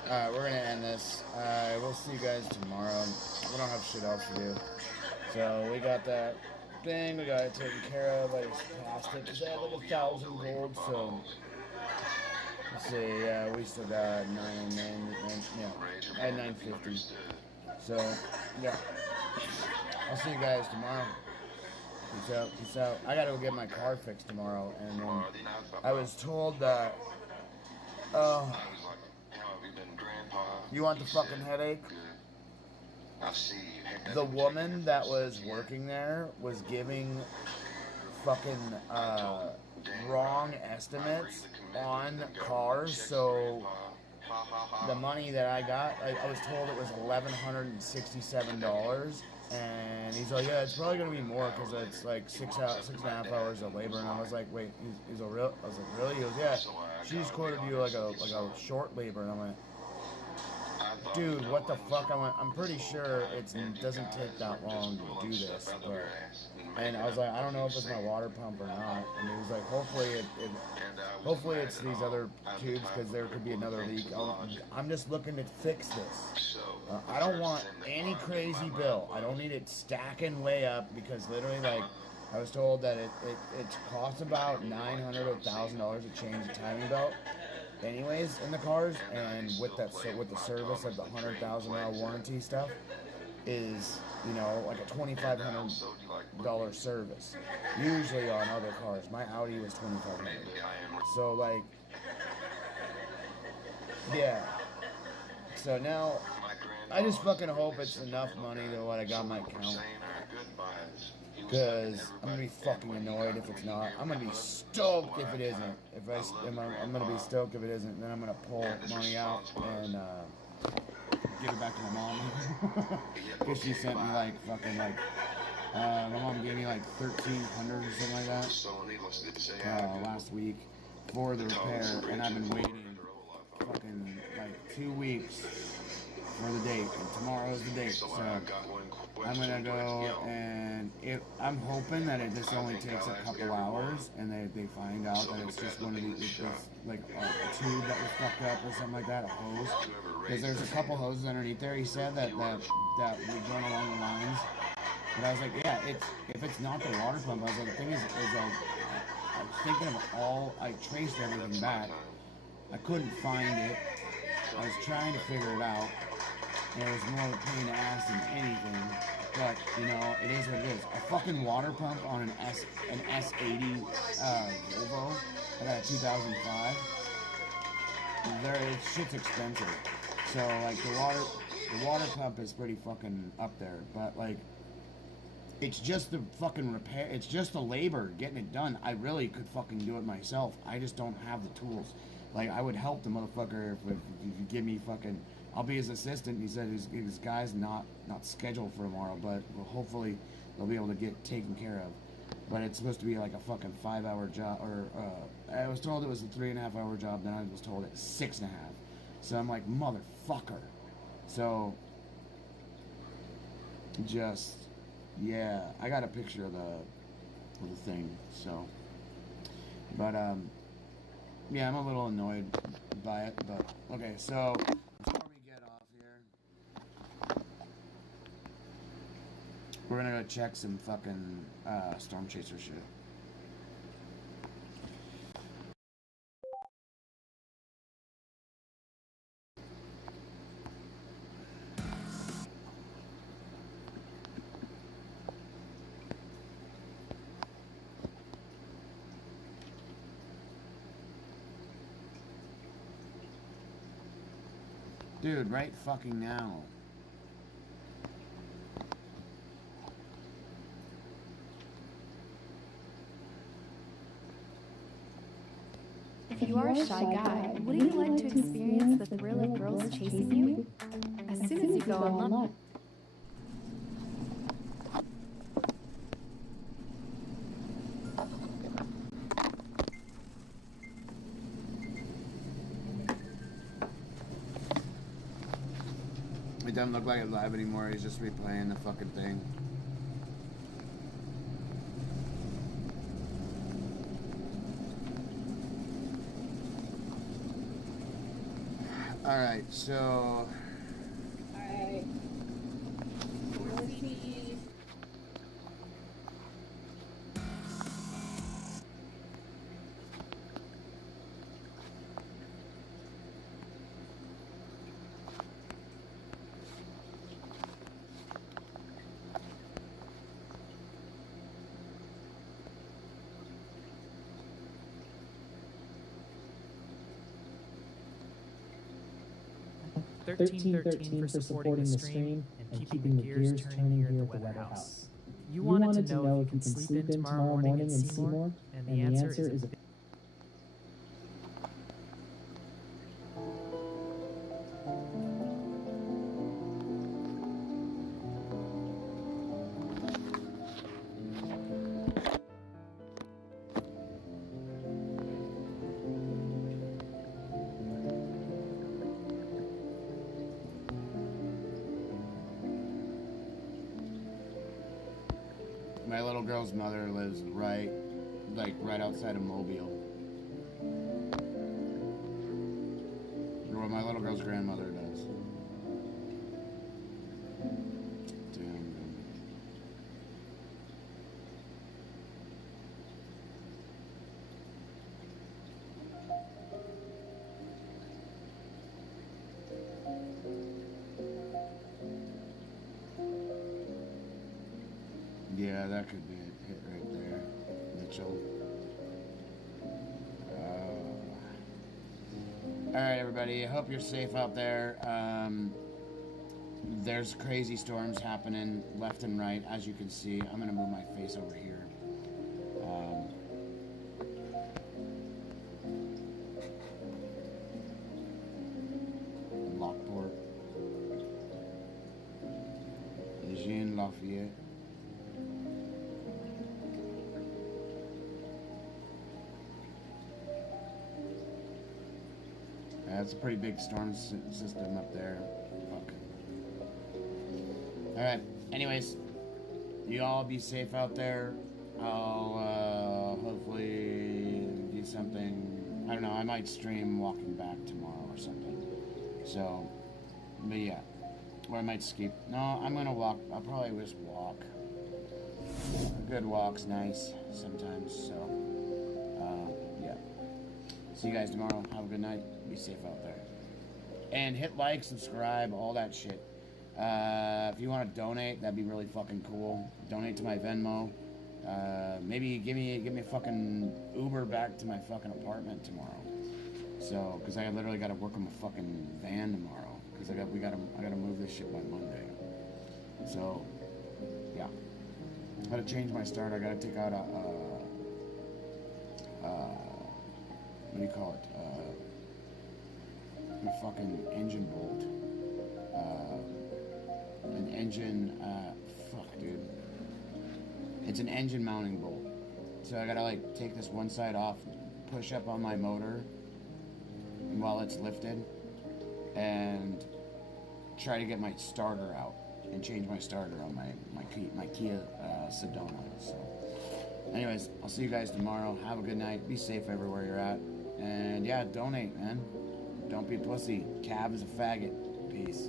Alright, we're gonna end this. We'll see you guys tomorrow. We don't have shit else to do. So, we got that thing, we got it taken care of. I just passed it because I had like 1,000 gold, so. Let's see, we still got 9, yeah, I had 950. So, yeah. I'll see you guys tomorrow. Peace out, peace out. I gotta go get my car fixed tomorrow, and then I was told that, you want the fucking headache? The woman that was working there was giving fucking wrong estimates on cars, so the money that I got, I was told it was $1,167, and he's like, yeah, it's probably gonna be more because it's like 6.5 hours of labor, and I was like, wait, he's a real? I was like, really? He goes, yeah, she's quoted you like a short labor, and I went, dude, what the fuck? I'm pretty sure it doesn't take that long to do this, but, and I was like, I don't know if it's my water pump or not, and he was like, hopefully it's these other tubes because there could be another leak. I'm just looking to fix this. I don't want any crazy bill. I don't need it stacking way up because literally, like, I was told that it costs about $900 to $1,000 to change the timing belt. Anyways, in the cars, and with the service of the $100,000 warranty stuff, is, you know, like a $2,500 service. Usually on other cars. My Audi was $2,500. So like, yeah. So now, I just fucking hope it's enough money to what I got in my account. Because I'm gonna be fucking annoyed if it's not. I'm gonna be stoked if it isn't. I'm gonna be stoked if it isn't. Then I'm gonna pull money out and give it back to my mom. Because she sent me like fucking like, my mom gave me like $1,300 or something like that last week for the repair, and I've been waiting fucking like 2 weeks for the date, and tomorrow's the date. So I'm gonna go, and I'm hoping that this only takes a couple hours, and they find out that it's just one of these, like a tube that was fucked up or something like that, a hose. Because there's a couple hoses underneath there. He said that we run along the lines. But I was like, yeah, if it's not the water pump. I was like, the thing is I was thinking of I traced everything back. I couldn't find it. I was trying to figure it out. And it was more of a pain in the ass than anything. But, you know, it is what it is. A fucking water pump on an S80 Volvo. I got a 2005. Shit's expensive. So, like, the water pump is pretty fucking up there. But, like, it's just the fucking repair. It's just the labor getting it done. I really could fucking do it myself. I just don't have the tools. Like, I would help the motherfucker if you give me fucking... I'll be his assistant. He said his guy's not scheduled for tomorrow, but hopefully they'll be able to get taken care of. But it's supposed to be like a fucking 5-hour job, or I was told it was a 3.5-hour job. Then I was told it's 6.5. So I'm like, motherfucker. So just yeah, I got a picture of the thing. So, but yeah, I'm a little annoyed by it. But okay, so. We're gonna go check some fucking Storm Chaser shit. Dude, right fucking now. If you are a shy guy, wouldn't you like to experience the thrill of girls chasing you? As soon as you go online. It doesn't look like it's live anymore. He's just replaying the fucking thing. Alright, so... Alright. $13.13 for supporting the stream and keeping the gears turning here at the Weather House. You wanted to know if you can sleep in tomorrow morning in Seymour, and the answer is a My little girl's mother lives right outside of Mobile. Or my little girl's grandmother does. Damn. Yeah, that could be a hit right there, Mitchell. Alright, everybody. I hope you're safe out there. There's crazy storms happening left and right, as you can see. I'm going to move my face over here. Lockport. Eugene Lafayette. That's a pretty big storm system up there. Fuck. Alright, anyways, you all be safe out there. I'll hopefully do something. I don't know, I might stream walking back tomorrow or something. So, but yeah. Or I might skip. No, I'm gonna walk. I'll probably just walk. A good walk's nice sometimes, so yeah. See you guys tomorrow. Have a good night. Be safe out there. And hit like, subscribe, all that shit. If you want to donate, that'd be really fucking cool. Donate to my Venmo. Maybe give me a fucking Uber back to my fucking apartment tomorrow. So, because I literally got to work on my fucking van tomorrow. Because I gotta move this shit by Monday. So, yeah. I gotta change my starter. I gotta take out what do you call it? A fucking engine bolt. An engine, fuck, dude. It's an engine mounting bolt. So I gotta, like, take this one side off, push up on my motor while it's lifted, and try to get my starter out and change my starter on my Kia Sedona. So, anyways, I'll see you guys tomorrow. Have a good night. Be safe everywhere you're at. And yeah, donate, man. Don't be a pussy. Cab is a faggot. Peace.